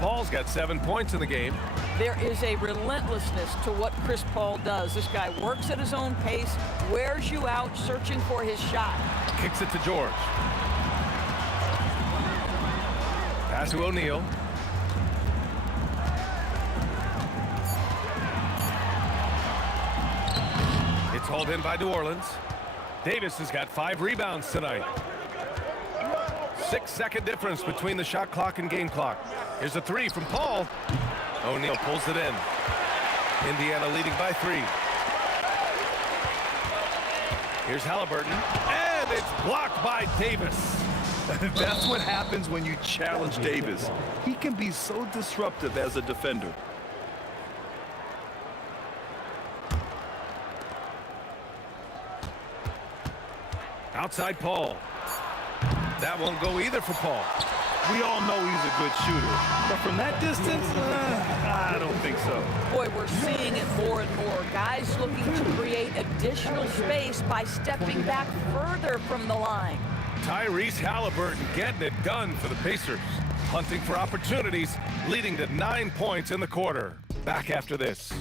Paul's got 7 points in the game. There is a relentlessness to what Chris Paul does. This guy works at his own pace, wears you out searching for his shot. Kicks it to George. Pass to O'Neal. It's hauled in by New Orleans. Davis has got 5 rebounds tonight. 6-second difference between the shot clock and game clock. Here's a 3 from Paul. O'Neal pulls it in. Indiana leading by 3. Here's Halliburton, and it's blocked by Davis. That's what happens when you challenge Davis. He can be so disruptive as a defender. Outside Paul. That won't go either for Paul. We all know he's a good shooter, but from that distance, I don't think so. Boy, we're seeing it more and more. Guys looking to create additional space by stepping back further from the line. Tyrese Halliburton getting it done for the Pacers. Hunting for opportunities, leading to 9 points in the quarter. Back after this.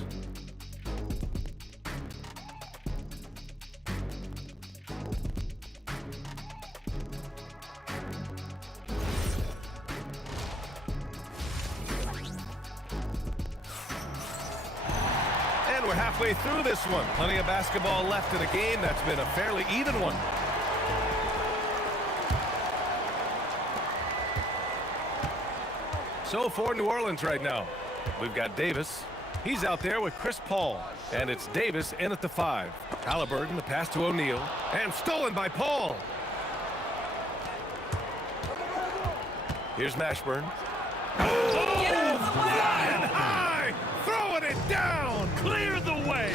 We're halfway through this one. Plenty of basketball left in a game that's been a fairly even one. So for New Orleans right now, we've got Davis. He's out there with Chris Paul. And it's Davis in at the 5. Halliburton, the pass to O'Neal. And stolen by Paul. Here's Mashburn. Get out of the way! And high! Throwing it down! Clear the way!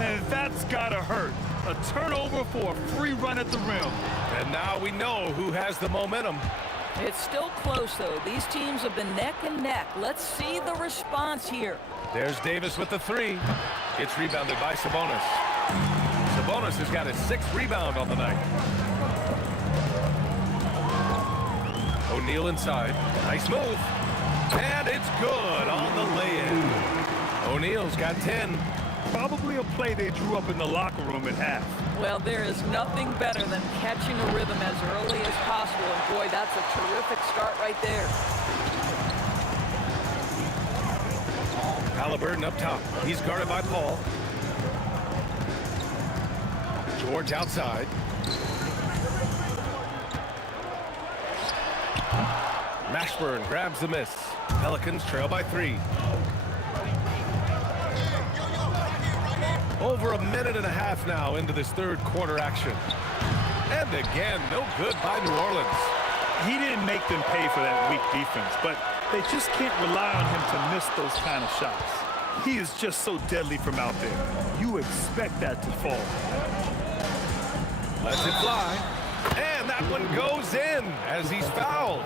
And that's gotta hurt. A turnover for a free run at the rim. And now we know who has the momentum. It's still close, though. These teams have been neck and neck. Let's see the response here. There's Davis with the 3. It's rebounded by Sabonis. Sabonis has got his 6th rebound on the night. O'Neal inside. Nice move. And it's good on the lay-in. O'Neal's got 10. Probably a play they drew up in the locker room at half. Well, there is nothing better than catching a rhythm as early as possible. And boy, that's a terrific start right there. Halliburton up top. He's guarded by Paul. George outside. Mashburn grabs the miss. Pelicans trail by 3. Over a minute and a half now into this third quarter action. And again, no good by New Orleans. He didn't make them pay for that weak defense, but they just can't rely on him to miss those kind of shots. He is just so deadly from out there. You expect that to fall. Lets it fly. And that one goes in as he's fouled.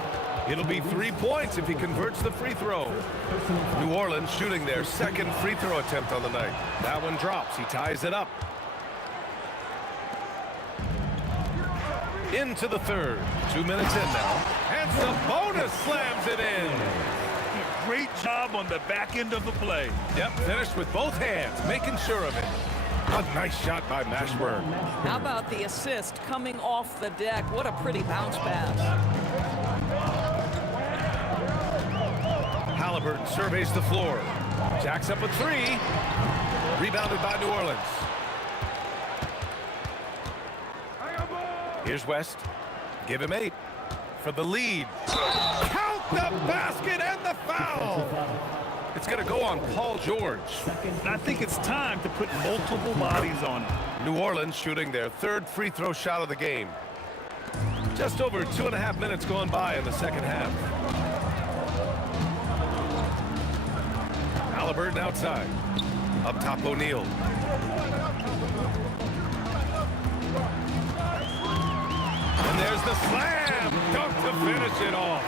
It'll be 3 points if he converts the free throw. New Orleans shooting their 2nd free throw attempt on the night. That one drops. He ties it up. Into the third. 2 minutes in now. And Sabonis slams it in. Great job on the back end of the play. Yep, finished with both hands, making sure of it. A nice shot by Mashburn. How about the assist coming off the deck? What a pretty bounce pass. Halliburton surveys the floor. Jacks up a 3. Rebounded by New Orleans. Here's West. Give him 8 for the lead. Count the basket and the foul. It's going to go on Paul George. And I think it's time to put multiple bodies on him. New Orleans shooting their 3rd free throw shot of the game. Just over 2.5 minutes gone by in the second half. Halliburton outside. Up top, O'Neal. And there's the slam. Dunk to finish it off.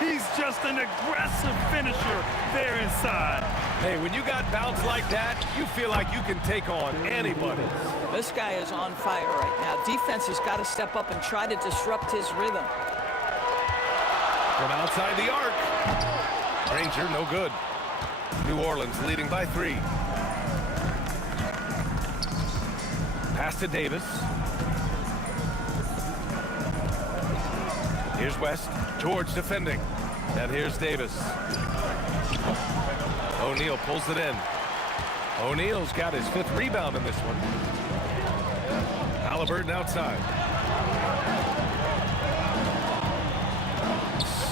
He's just an aggressive finisher there inside. Hey, when you got bounce like that, you feel like you can take on anybody. This guy is on fire right now. Defense has got to step up and try to disrupt his rhythm. From outside the arc. Granger, no good. New Orleans leading by 3. Pass to Davis. Here's West. George defending. And here's Davis. O'Neal pulls it in. O'Neal's got his 5th rebound in this one. Halliburton outside.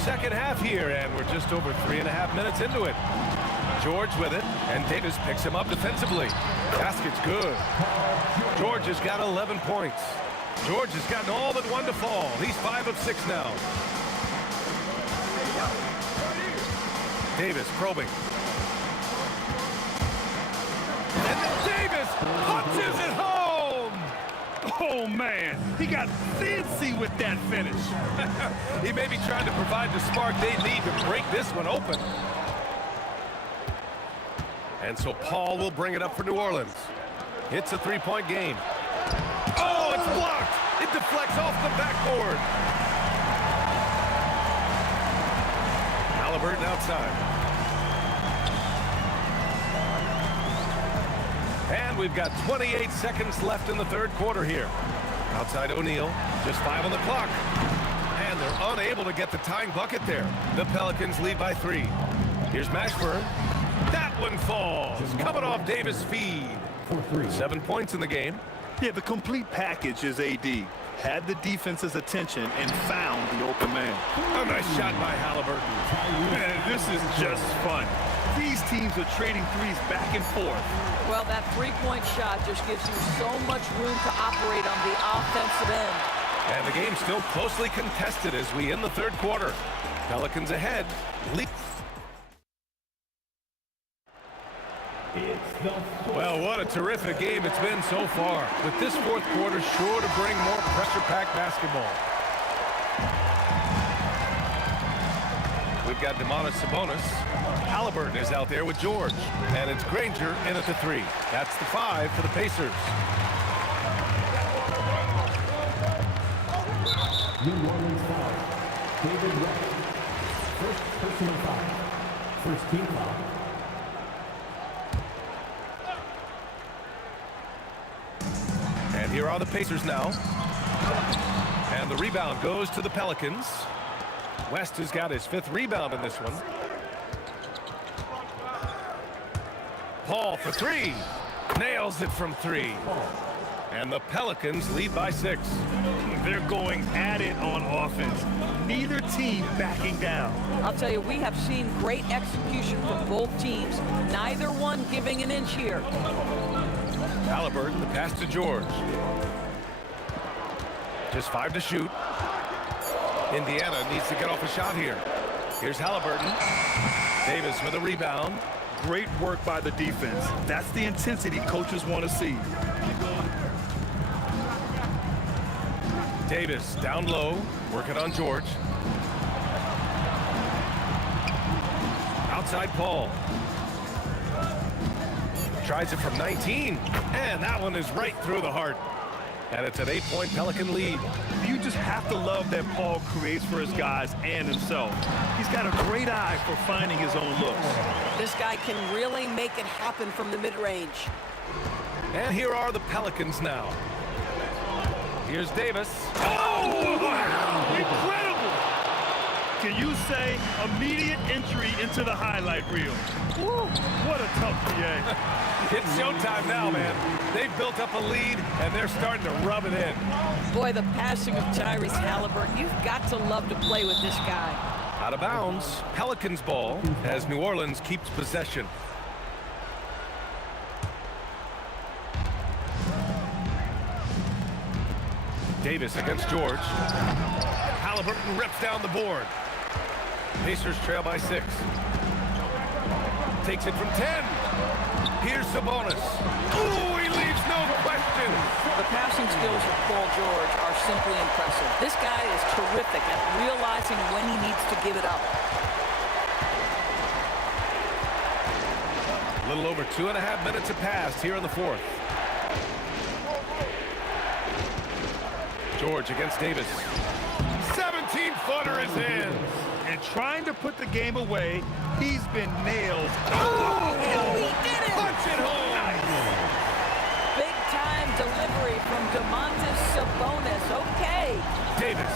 Second half here, and we're just over 3.5 minutes into it. George with it, and Davis picks him up defensively. Basket's good. George has got 11 points. George has gotten all but 1 to fall. He's 5 of 6 now. Davis probing. And then Davis punches it home! Oh, man. He got fancy with that finish. He may be trying to provide the spark they need to break this one open. And so Paul will bring it up for New Orleans. It's a 3-point game. Oh, it's blocked! It deflects off the backboard. Halliburton outside. And we've got 28 seconds left in the 3rd quarter here. Outside O'Neal, just 5 on the clock. And they're unable to get the tying bucket there. The Pelicans lead by 3. Here's Mashburn. That one falls. Coming off Davis' feed. 7 points in the game. Yeah, the complete package is AD. Had the defense's attention and found the open man. A nice shot by Halliburton. Man, this is just fun. These teams are trading threes back and forth. Well, that 3-point shot just gives you so much room to operate on the offensive end. And the game's still closely contested as we end the 3rd quarter. Pelicans ahead. Well, what a terrific game it's been so far. With this 4th quarter sure to bring more pressure-packed basketball. We've got Domantas Sabonis. Halliburton is out there with George. And it's Granger in at the 3. That's the 5 for the Pacers. New Orleans foul. David West. First personal foul. First team foul. And here are the Pacers now. And the rebound goes to the Pelicans. West has got his 5th rebound in this one. Paul for 3. Nails it from 3. And the Pelicans lead by 6. They're going at it on offense. Neither team backing down. I'll tell you, we have seen great execution from both teams. Neither one giving an inch here. Halliburton, the pass to George. Just 5 to shoot. Indiana needs to get off a shot here. Here's Halliburton. Davis with a rebound. Great work by the defense. That's the intensity coaches want to see. Davis down low, working on George. Outside Paul. Tries it from 19, and that one is right through the heart. And it's an 8-point Pelican lead. You just have to love that Paul creates for his guys and himself. He's got a great eye for finding his own looks. This guy can really make it happen from the mid-range. And here are the Pelicans now. Here's Davis. Oh, wow! Incredible! Can you say immediate entry into the highlight reel? Woo, what a tough PA. It's showtime now, man. They've built up a lead, and they're starting to rub it in. Boy, the passing of Tyrese Halliburton, you've got to love to play with this guy. Out of bounds, Pelicans ball as New Orleans keeps possession. Davis against George. Halliburton rips down the board. Pacers trail by 6. Takes it from 10. Here's Sabonis. Ooh, he leaves no question. The passing skills of Paul George are simply impressive. This guy is terrific at realizing when he needs to give it up. A little over 2.5 minutes have passed here in the 4th. George against Davis. 17-footer is in. And trying to put the game away, he's been nailed. Oh, he did it! Punch it home! Nice. Big-time delivery from Domantas Sabonis. Okay. Davis.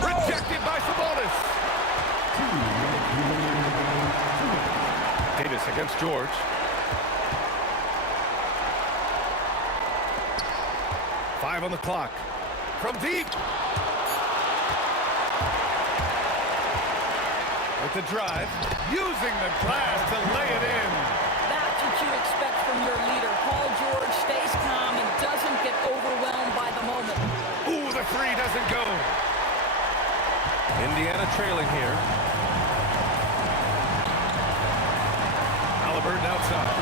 Rejected by Sabonis. Davis against George. Five on the clock. From deep. With the drive. Using the glass to lay it in. That's what you expect from your leader. Paul George stays calm and doesn't get overwhelmed by the moment. Ooh, the three doesn't go. Indiana trailing here. Halliburton outside.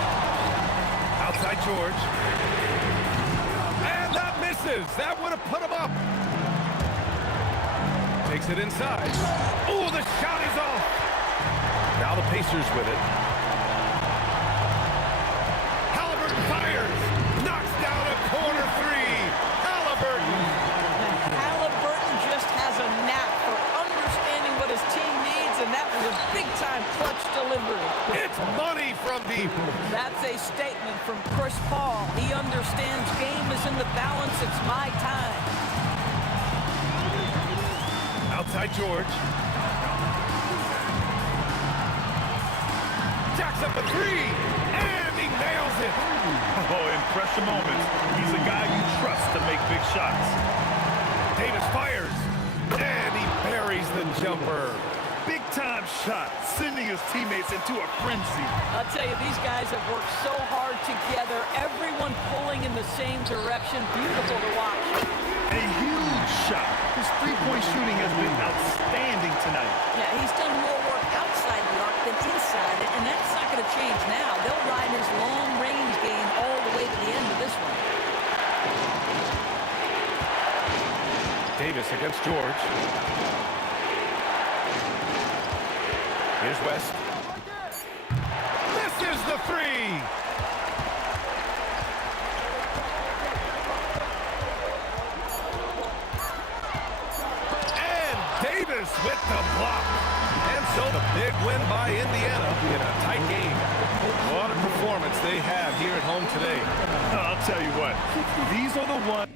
Outside George. And that misses. That would have put him up. Takes it inside. Ooh, the shot is off. Now the Pacers with it. Halliburton fires. Knocks down a corner three. Halliburton. Halliburton just has a knack for understanding what his team needs, and that was a big-time clutch delivery. It's money from deep. That's a statement from Chris Paul. He understands game is in the balance. It's my time. Outside George. Jacks up a three, and he nails it. Oh, in pressure moments, he's a guy you trust to make big shots. Davis fires, and he buries the jumper. Big-time shot, sending his teammates into a frenzy. I'll tell you, these guys have worked so hard together. Everyone pulling in the same direction. Beautiful to watch. A huge shot. His three-point shooting has been outstanding tonight. Yeah, he's done more work outside the arc than inside it, and that's not going to change now. They'll ride his long-range game all the way to the end of this one. Davis against George. Here's West. Misses the three. And Davis with the block. And so the big win by Indiana in a tight game. What a performance they have here at home today. I'll tell you what, these are the ones.